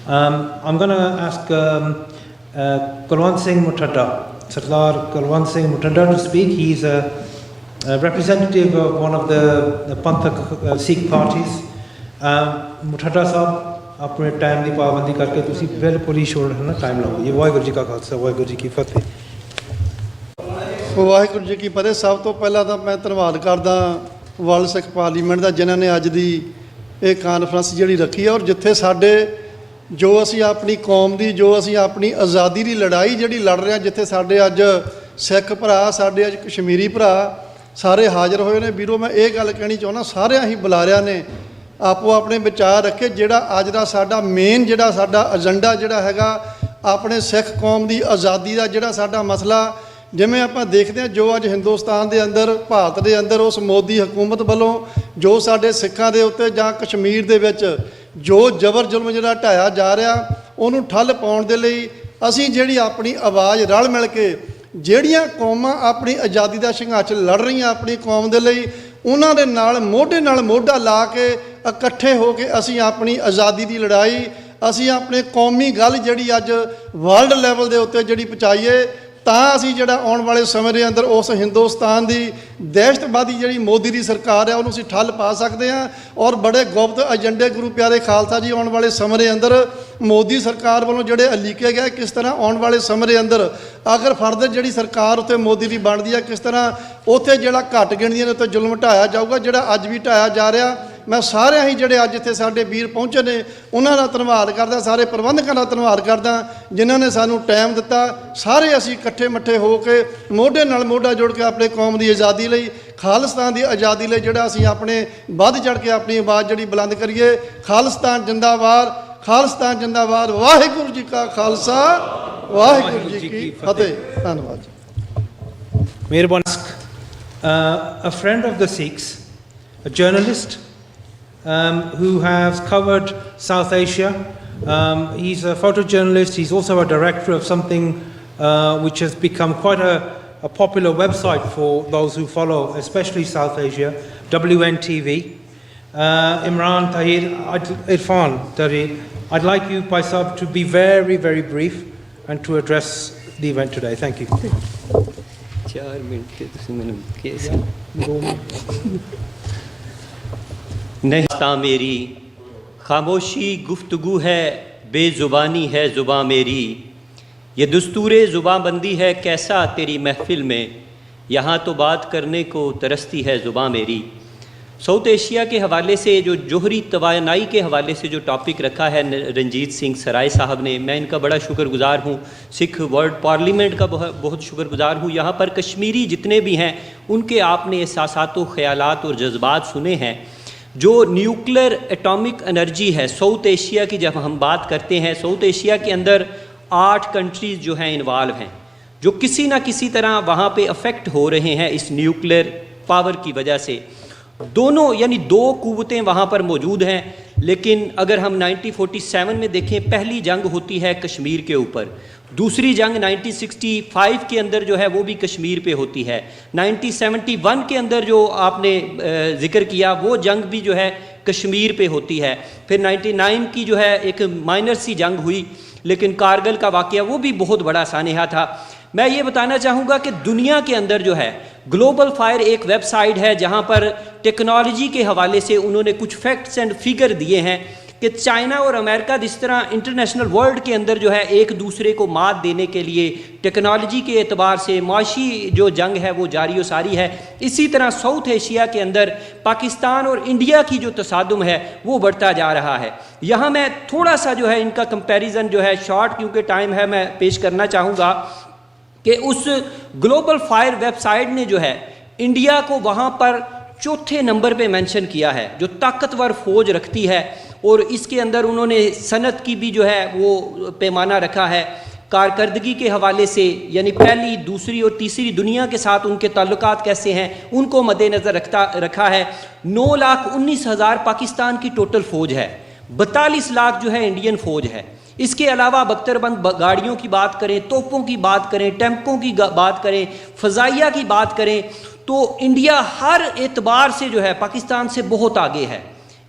I'm going to ask Kulwant Singh Muttada, Sardar Kulwant Singh Muttada to speak. He's a representative of one of the Panthak Sikh parties. Muttada Sahab, अपने time की पाबंदी करके तुसी बिल्कुल ही छोड़ है ना time लाओ ये वाहिगुरू जी का खालसा वाहिगुरू जी की फतेह ਵਾਹਿਗੁਰੂ ਜੀ ਕੀ ਫਤਿਹ। ਸਭ ਤੋਂ ਪਹਿਲਾਂ ਤਾਂ ਮੈਂ ਧੰਨਵਾਦ ਕਰਦਾ ਵਰਲਡ ਸਿੱਖ ਪਾਰਲੀਮੈਂਟ ਦਾ ਜਿਨ੍ਹਾਂ ਨੇ ਅੱਜ ਦੀ ਇਹ ਕਾਨਫਰੰਸ ਜਿਹੜੀ ਰੱਖੀ ਹੈ ਔਰ ਜਿੱਥੇ ਸਾਡੇ ਜੋ ਅਸੀਂ ਆਪਣੀ ਕੌਮ ਦੀ ਜੋ ਅਸੀਂ ਆਪਣੀ ਆਜ਼ਾਦੀ ਦੀ ਲੜਾਈ ਜਿਹੜੀ ਲੜ ਰਹੇ ਹਾਂ ਜਿੱਥੇ ਸਾਡੇ ਅੱਜ ਸਿੱਖ ਭਰਾ ਸਾਡੇ ਅੱਜ ਕਸ਼ਮੀਰੀ ਭਰਾ ਸਾਰੇ ਹਾਜ਼ਰ ਹੋਏ ਨੇ। ਵੀਰੋ ਮੈਂ ਇਹ ਗੱਲ ਕਹਿਣੀ ਚਾਹੁੰਦਾ ਸਾਰਿਆਂ ਹੀ ਬੁਲਾਰਿਆਂ ਨੇ ਆਪੋ ਆਪਣੇ ਵਿਚਾਰ ਰੱਖੇ। ਜਿਹੜਾ ਅੱਜ ਦਾ ਸਾਡਾ ਮੇਨ ਜਿਹੜਾ ਸਾਡਾ ਏਜੰਡਾ ਜਿਹੜਾ ਹੈਗਾ ਆਪਣੇ ਸਿੱਖ ਕੌਮ ਦੀ ਆਜ਼ਾਦੀ ਦਾ ਜਿਹੜਾ ਸਾਡਾ ਮਸਲਾ ਜਿਵੇਂ ਆਪਾਂ ਦੇਖਦੇ ਹਾਂ ਜੋ ਅੱਜ ਹਿੰਦੁਸਤਾਨ ਦੇ ਅੰਦਰ ਭਾਰਤ ਦੇ ਅੰਦਰ ਉਸ ਮੋਦੀ ਹਕੂਮਤ ਵੱਲੋਂ ਜੋ ਸਾਡੇ ਸਿੱਖਾਂ ਦੇ ਉੱਤੇ ਜਾਂ ਕਸ਼ਮੀਰ ਦੇ ਵਿੱਚ ਜੋ ਜ਼ਬਰ ਜ਼ੁਲਮ ਜਿਹੜਾ ਢਾਇਆ ਜਾ ਰਿਹਾ ਉਹਨੂੰ ਠੱਲ ਪਾਉਣ ਦੇ ਲਈ ਅਸੀਂ ਜਿਹੜੀ ਆਪਣੀ ਆਵਾਜ਼ ਰਲ ਮਿਲ ਕੇ ਜਿਹੜੀਆਂ ਕੌਮਾਂ ਆਪਣੀ ਆਜ਼ਾਦੀ ਦਾ ਸੰਘਰਸ਼ ਲੜ ਰਹੀਆਂ ਆਪਣੀ ਕੌਮ ਦੇ ਲਈ ਉਹਨਾਂ ਦੇ ਨਾਲ ਮੋਢਾ ਲਾ ਕੇ ਇਕੱਠੇ ਹੋ ਕੇ ਅਸੀਂ ਆਪਣੀ ਆਜ਼ਾਦੀ ਦੀ ਲੜਾਈ ਅਸੀਂ ਆਪਣੇ ਕੌਮੀ ਗੱਲ ਜਿਹੜੀ ਅੱਜ ਵਰਲਡ ਲੈਵਲ ਦੇ ਉੱਤੇ ਜਿਹੜੀ ਪਹੁੰਚਾਈਏ ਤਾਂ ਅਸੀਂ ਜਿਹੜਾ ਆਉਣ ਵਾਲੇ ਸਮੇਂ ਦੇ ਅੰਦਰ ਉਸ ਹਿੰਦੁਸਤਾਨ ਦੀ ਦਹਿਸ਼ਤਵਾਦੀ ਜਿਹੜੀ ਮੋਦੀ ਦੀ ਸਰਕਾਰ ਹੈ ਉਹਨੂੰ ਅਸੀਂ ਠੱਲ ਪਾ ਸਕਦੇ ਹਾਂ। ਔਰ ਬੜੇ ਗੁਪਤ ਏਜੰਡੇ ਗੁਰੂ ਪਿਆਰੇ ਖਾਲਸਾ ਜੀ ਆਉਣ ਵਾਲੇ ਸਮੇਂ ਦੇ ਅੰਦਰ ਮੋਦੀ ਸਰਕਾਰ ਵੱਲੋਂ ਜਿਹੜੇ ਅਲੀਕੇ ਗਏ ਕਿਸ ਤਰ੍ਹਾਂ ਆਉਣ ਵਾਲੇ ਸਮੇਂ ਦੇ ਅੰਦਰ ਅਗਰ ਫਰਦਰ ਜਿਹੜੀ ਸਰਕਾਰ ਉੱਤੇ ਮੋਦੀ ਦੀ ਬਣਦੀ ਹੈ ਕਿਸ ਤਰ੍ਹਾਂ ਉੱਥੇ ਜਿਹੜਾ ਘੱਟ ਗਿਣਤੀਆਂ ਦੇ ਉੱਤੇ ਜ਼ੁਲਮ ਢਾਇਆ ਜਾਊਗਾ ਜਿਹੜਾ ਅੱਜ ਵੀ ਢਾਇਆ ਜਾ ਰਿਹਾ। ਮੈਂ ਸਾਰਿਆਂ ਹੀ ਜਿਹੜੇ ਅੱਜ ਇੱਥੇ ਸਾਡੇ ਵੀਰ ਪਹੁੰਚੇ ਨੇ ਉਹਨਾਂ ਦਾ ਧੰਨਵਾਦ ਕਰਦਾ ਸਾਰੇ ਪ੍ਰਬੰਧਕਾਂ ਦਾ ਧੰਨਵਾਦ ਕਰਦਾ ਜਿਨ੍ਹਾਂ ਨੇ ਸਾਨੂੰ ਟਾਈਮ ਦਿੱਤਾ। ਸਾਰੇ ਅਸੀਂ ਇਕੱਠੇ ਮੱਠੇ ਹੋ ਕੇ ਮੋਢੇ ਨਾਲ ਮੋਢਾ ਜੋੜ ਕੇ ਆਪਣੇ ਕੌਮ ਦੀ ਆਜ਼ਾਦੀ ਲਈ ਖਾਲਿਸਤਾਨ ਦੀ ਆਜ਼ਾਦੀ ਲਈ ਜਿਹੜਾ ਅਸੀਂ ਆਪਣੇ ਵੱਧ ਚੜ੍ਹ ਕੇ ਆਪਣੀ ਆਵਾਜ਼ ਜਿਹੜੀ ਬੁਲੰਦ ਕਰੀਏ। ਖਾਲਿਸਤਾਨ ਜਿੰਦਾਬਾਦ ਖਾਲਿਸਤਾਨ ਜਿੰਦਾਬਾਦ। ਵਾਹਿਗੁਰੂ ਜੀ ਕਾ ਖਾਲਸਾ ਵਾਹਿਗੁਰੂ ਜੀ ਕੀ ਫਤਿਹ। ਧੰਨਵਾਦ ਜੀ। ਮਿਹਰਬਾਨੀ। A friend of the Sikhs, a journalist who has covered South Asia. He's a photojournalist. He's also a director of something which has become quite a popular website for those who follow, especially South Asia, WNTV. Irfan Tahir, I'd like you, Bhai Sahib, to be very, very brief and to address the event today. Thank you. 4 minute ਕੇ ਤੁਸੀਂ ਮੈਨੂੰ case 2 نہیں تا میری خاموشی گفتگو ہے بے زبانی ہے زباں میری یہ دستور زباں بندی ہے کیسا تیری محفل میں یہاں تو بات کرنے کو ترستی ہے زباں میری۔ ساؤتھ ایشیا کے حوالے سے جو جوہری توانائی کے حوالے سے جو ٹاپک رکھا ہے رنجیت سنگھ سرائے صاحب نے میں ان کا بڑا شکر گزار ہوں۔ سکھ ورلڈ پارلیمنٹ کا بہت شکر گزار ہوں۔ یہاں پر کشمیری جتنے بھی ہیں ان کے آپ نے احساسات و خیالات اور جذبات سنے ہیں۔ جو نیوکلر ایٹامک انرجی ہے ساؤتھ ایشیا کی جب ہم بات کرتے ہیں ساؤتھ ایشیا کے اندر 8 کنٹریز جو ہیں انوالو ہیں جو کسی نہ کسی طرح وہاں پہ افیکٹ ہو رہے ہیں اس نیوکلر پاور کی وجہ سے۔ دونوں یعنی 2 قوتیں وہاں پر موجود ہیں لیکن اگر ہم 1947 میں دیکھیں پہلی جنگ ہوتی ہے کشمیر کے اوپر، دوسری جنگ 1965 کے اندر جو ہے وہ بھی کشمیر پہ ہوتی ہے، 1971 کے اندر جو آپ نے ذکر کیا وہ جنگ بھی جو ہے کشمیر پہ ہوتی ہے، پھر 99 کی جو ہے ایک مائنر سی جنگ ہوئی لیکن کارگل کا واقعہ وہ بھی بہت بڑا سانحہ تھا۔ میں یہ بتانا چاہوں گا کہ دنیا کے اندر جو ہے گلوبل فائر ایک ویب سائٹ ہے جہاں پر ٹیکنالوجی کے حوالے سے انہوں نے کچھ فیکٹس اینڈ فگر دیے ہیں کہ چائنا اور امریکہ جس طرح انٹرنیشنل ورلڈ کے اندر جو ہے ایک دوسرے کو مات دینے کے لیے ٹیکنالوجی کے اعتبار سے معاشی جو جنگ ہے وہ جاری و ساری ہے، اسی طرح ساؤتھ ایشیا کے اندر پاکستان اور انڈیا کی جو تصادم ہے وہ بڑھتا جا رہا ہے۔ یہاں میں تھوڑا سا جو ہے ان کا کمپیریزن جو ہے شارٹ کیونکہ ٹائم ہے میں پیش کرنا چاہوں گا کہ اس گلوبل فائر ویب سائٹ نے جو ہے انڈیا کو وہاں پر 4تھے نمبر پہ مینشن کیا ہے جو طاقتور فوج رکھتی ہے، اور اس کے اندر انہوں نے صنعت کی بھی جو ہے وہ پیمانہ رکھا ہے۔ کارکردگی کے حوالے سے یعنی پہلی دوسری اور تیسری دنیا کے ساتھ ان کے تعلقات کیسے ہیں ان کو مد نظر رکھا ہے. 9,19,000 پاکستان کی ٹوٹل فوج ہے, 42 لاکھ جو ہے انڈین فوج ہے. اس کے علاوہ بختر بند گاڑیوں کی بات کریں, توپوں کی بات کریں, ٹیمپوں کی بات کریں, فضائیہ کی بات کریں, تو انڈیا ہر اعتبار سے جو ہے پاکستان سے بہت آگے ہے.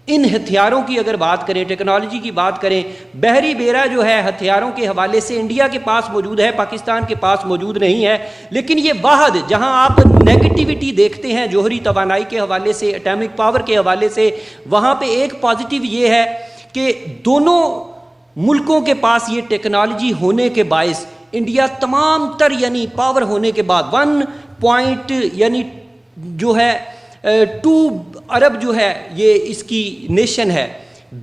ان ہتھیاروں کی اگر بات کریں, ٹیکنالوجی کی بات کریں, بحری بیڑا جو ہے ہتھیاروں کے حوالے سے انڈیا کے پاس موجود ہے, پاکستان کے پاس موجود نہیں ہے. لیکن یہ واحد جہاں آپ نیگیٹیوٹی دیکھتے ہیں جوہری توانائی کے حوالے سے, اٹامک پاور کے حوالے سے, وہاں پہ ایک پازیٹیو یہ ہے کہ دونوں ملکوں کے پاس یہ ٹیکنالوجی ہونے کے باعث انڈیا تمام تر یعنی پاور ہونے کے بعد 1 یعنی جو ہے 2 ارب جو ہے یہ اس کی نیشن ہے,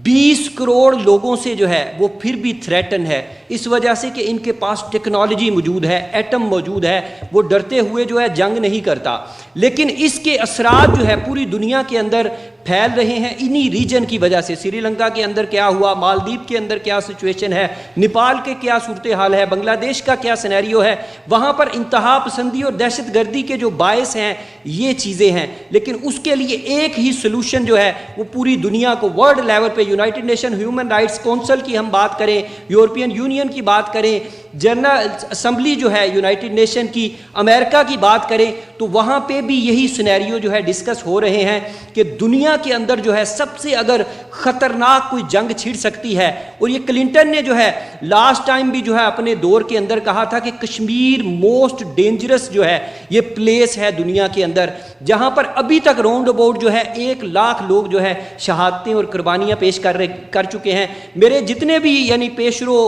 20 کروڑ لوگوں سے جو ہے وہ پھر بھی تھریٹن ہے, اس وجہ سے کہ ان کے پاس ٹیکنالوجی موجود ہے, ایٹم موجود ہے, وہ ڈرتے ہوئے جو ہے جنگ نہیں کرتا. لیکن اس کے اثرات جو ہے پوری دنیا کے اندر پھیل رہے ہیں انہی ریجن کی وجہ سے. سری لنکا کے اندر کیا ہوا, مالدیپ کے اندر کیا سچویشن ہے, نیپال کے کیا صورتحال ہے, بنگلہ دیش کا کیا سینیریو ہے, وہاں پر انتہا پسندی اور دہشت گردی کے جو باعث ہیں یہ چیزیں ہیں. لیکن اس کے لیے ایک ہی سلوشن جو ہے وہ پوری دنیا کو ورلڈ لیول پہ United nation human rights council کی ہم بات کریں, یورپین یونین کی بات کریں, جنرل اسمبلی جو ہے یونائٹڈ نیشن کی, امریکہ کی بات کریں, تو وہاں پہ بھی یہی سینیریو جو ہے ڈسکس ہو رہے ہیں کہ دنیا کے اندر جو ہے سب سے اگر خطرناک کوئی جنگ چھڑ سکتی ہے. اور یہ کلنٹن نے جو ہے لاسٹ ٹائم بھی جو ہے اپنے دور کے اندر کہا تھا کہ کشمیر موسٹ ڈینجرس جو ہے یہ پلیس ہے دنیا کے اندر, جہاں پر ابھی تک راؤنڈ اباؤٹ جو ہے 1 لاکھ لوگ جو ہے شہادتیں اور قربانیاں پیش کر چکے ہیں. میرے جتنے بھی یعنی پیش رو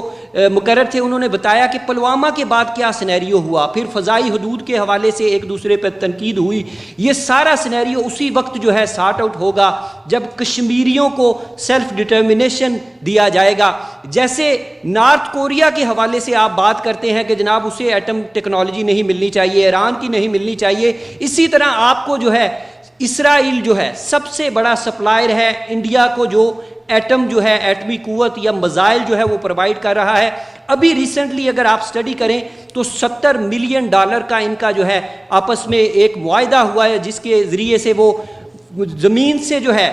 مقرر تھے انہوں نے بتایا کہ پلوامہ کے بعد کیا سینیریو ہوا, پھر فضائی حدود کے حوالے سے ایک دوسرے پہ تنقید ہوئی. یہ سارا سینیریو اسی وقت جو ہے سارٹ آؤٹ ہوگا جب کشمیریوں کو سیلف ڈٹرمنیشن دیا جائے گا. جیسے نارتھ کوریا کے حوالے سے آپ بات کرتے ہیں کہ جناب اسے ایٹم ٹیکنالوجی نہیں ملنی چاہیے, ایران کی نہیں ملنی چاہیے, اسی طرح آپ کو جو ہے اسرائیل جو ہے سب سے بڑا سپلائر ہے انڈیا کو, جو ایٹم جو ہے ایٹمی قوت یا میزائل جو ہے وہ پرووائڈ کر رہا ہے. ابھی ریسنٹلی اگر آپ سٹڈی کریں تو $70 ملین کا ان کا جو ہے آپس میں ایک معاہدہ ہوا ہے جس کے ذریعے سے وہ زمین سے جو ہے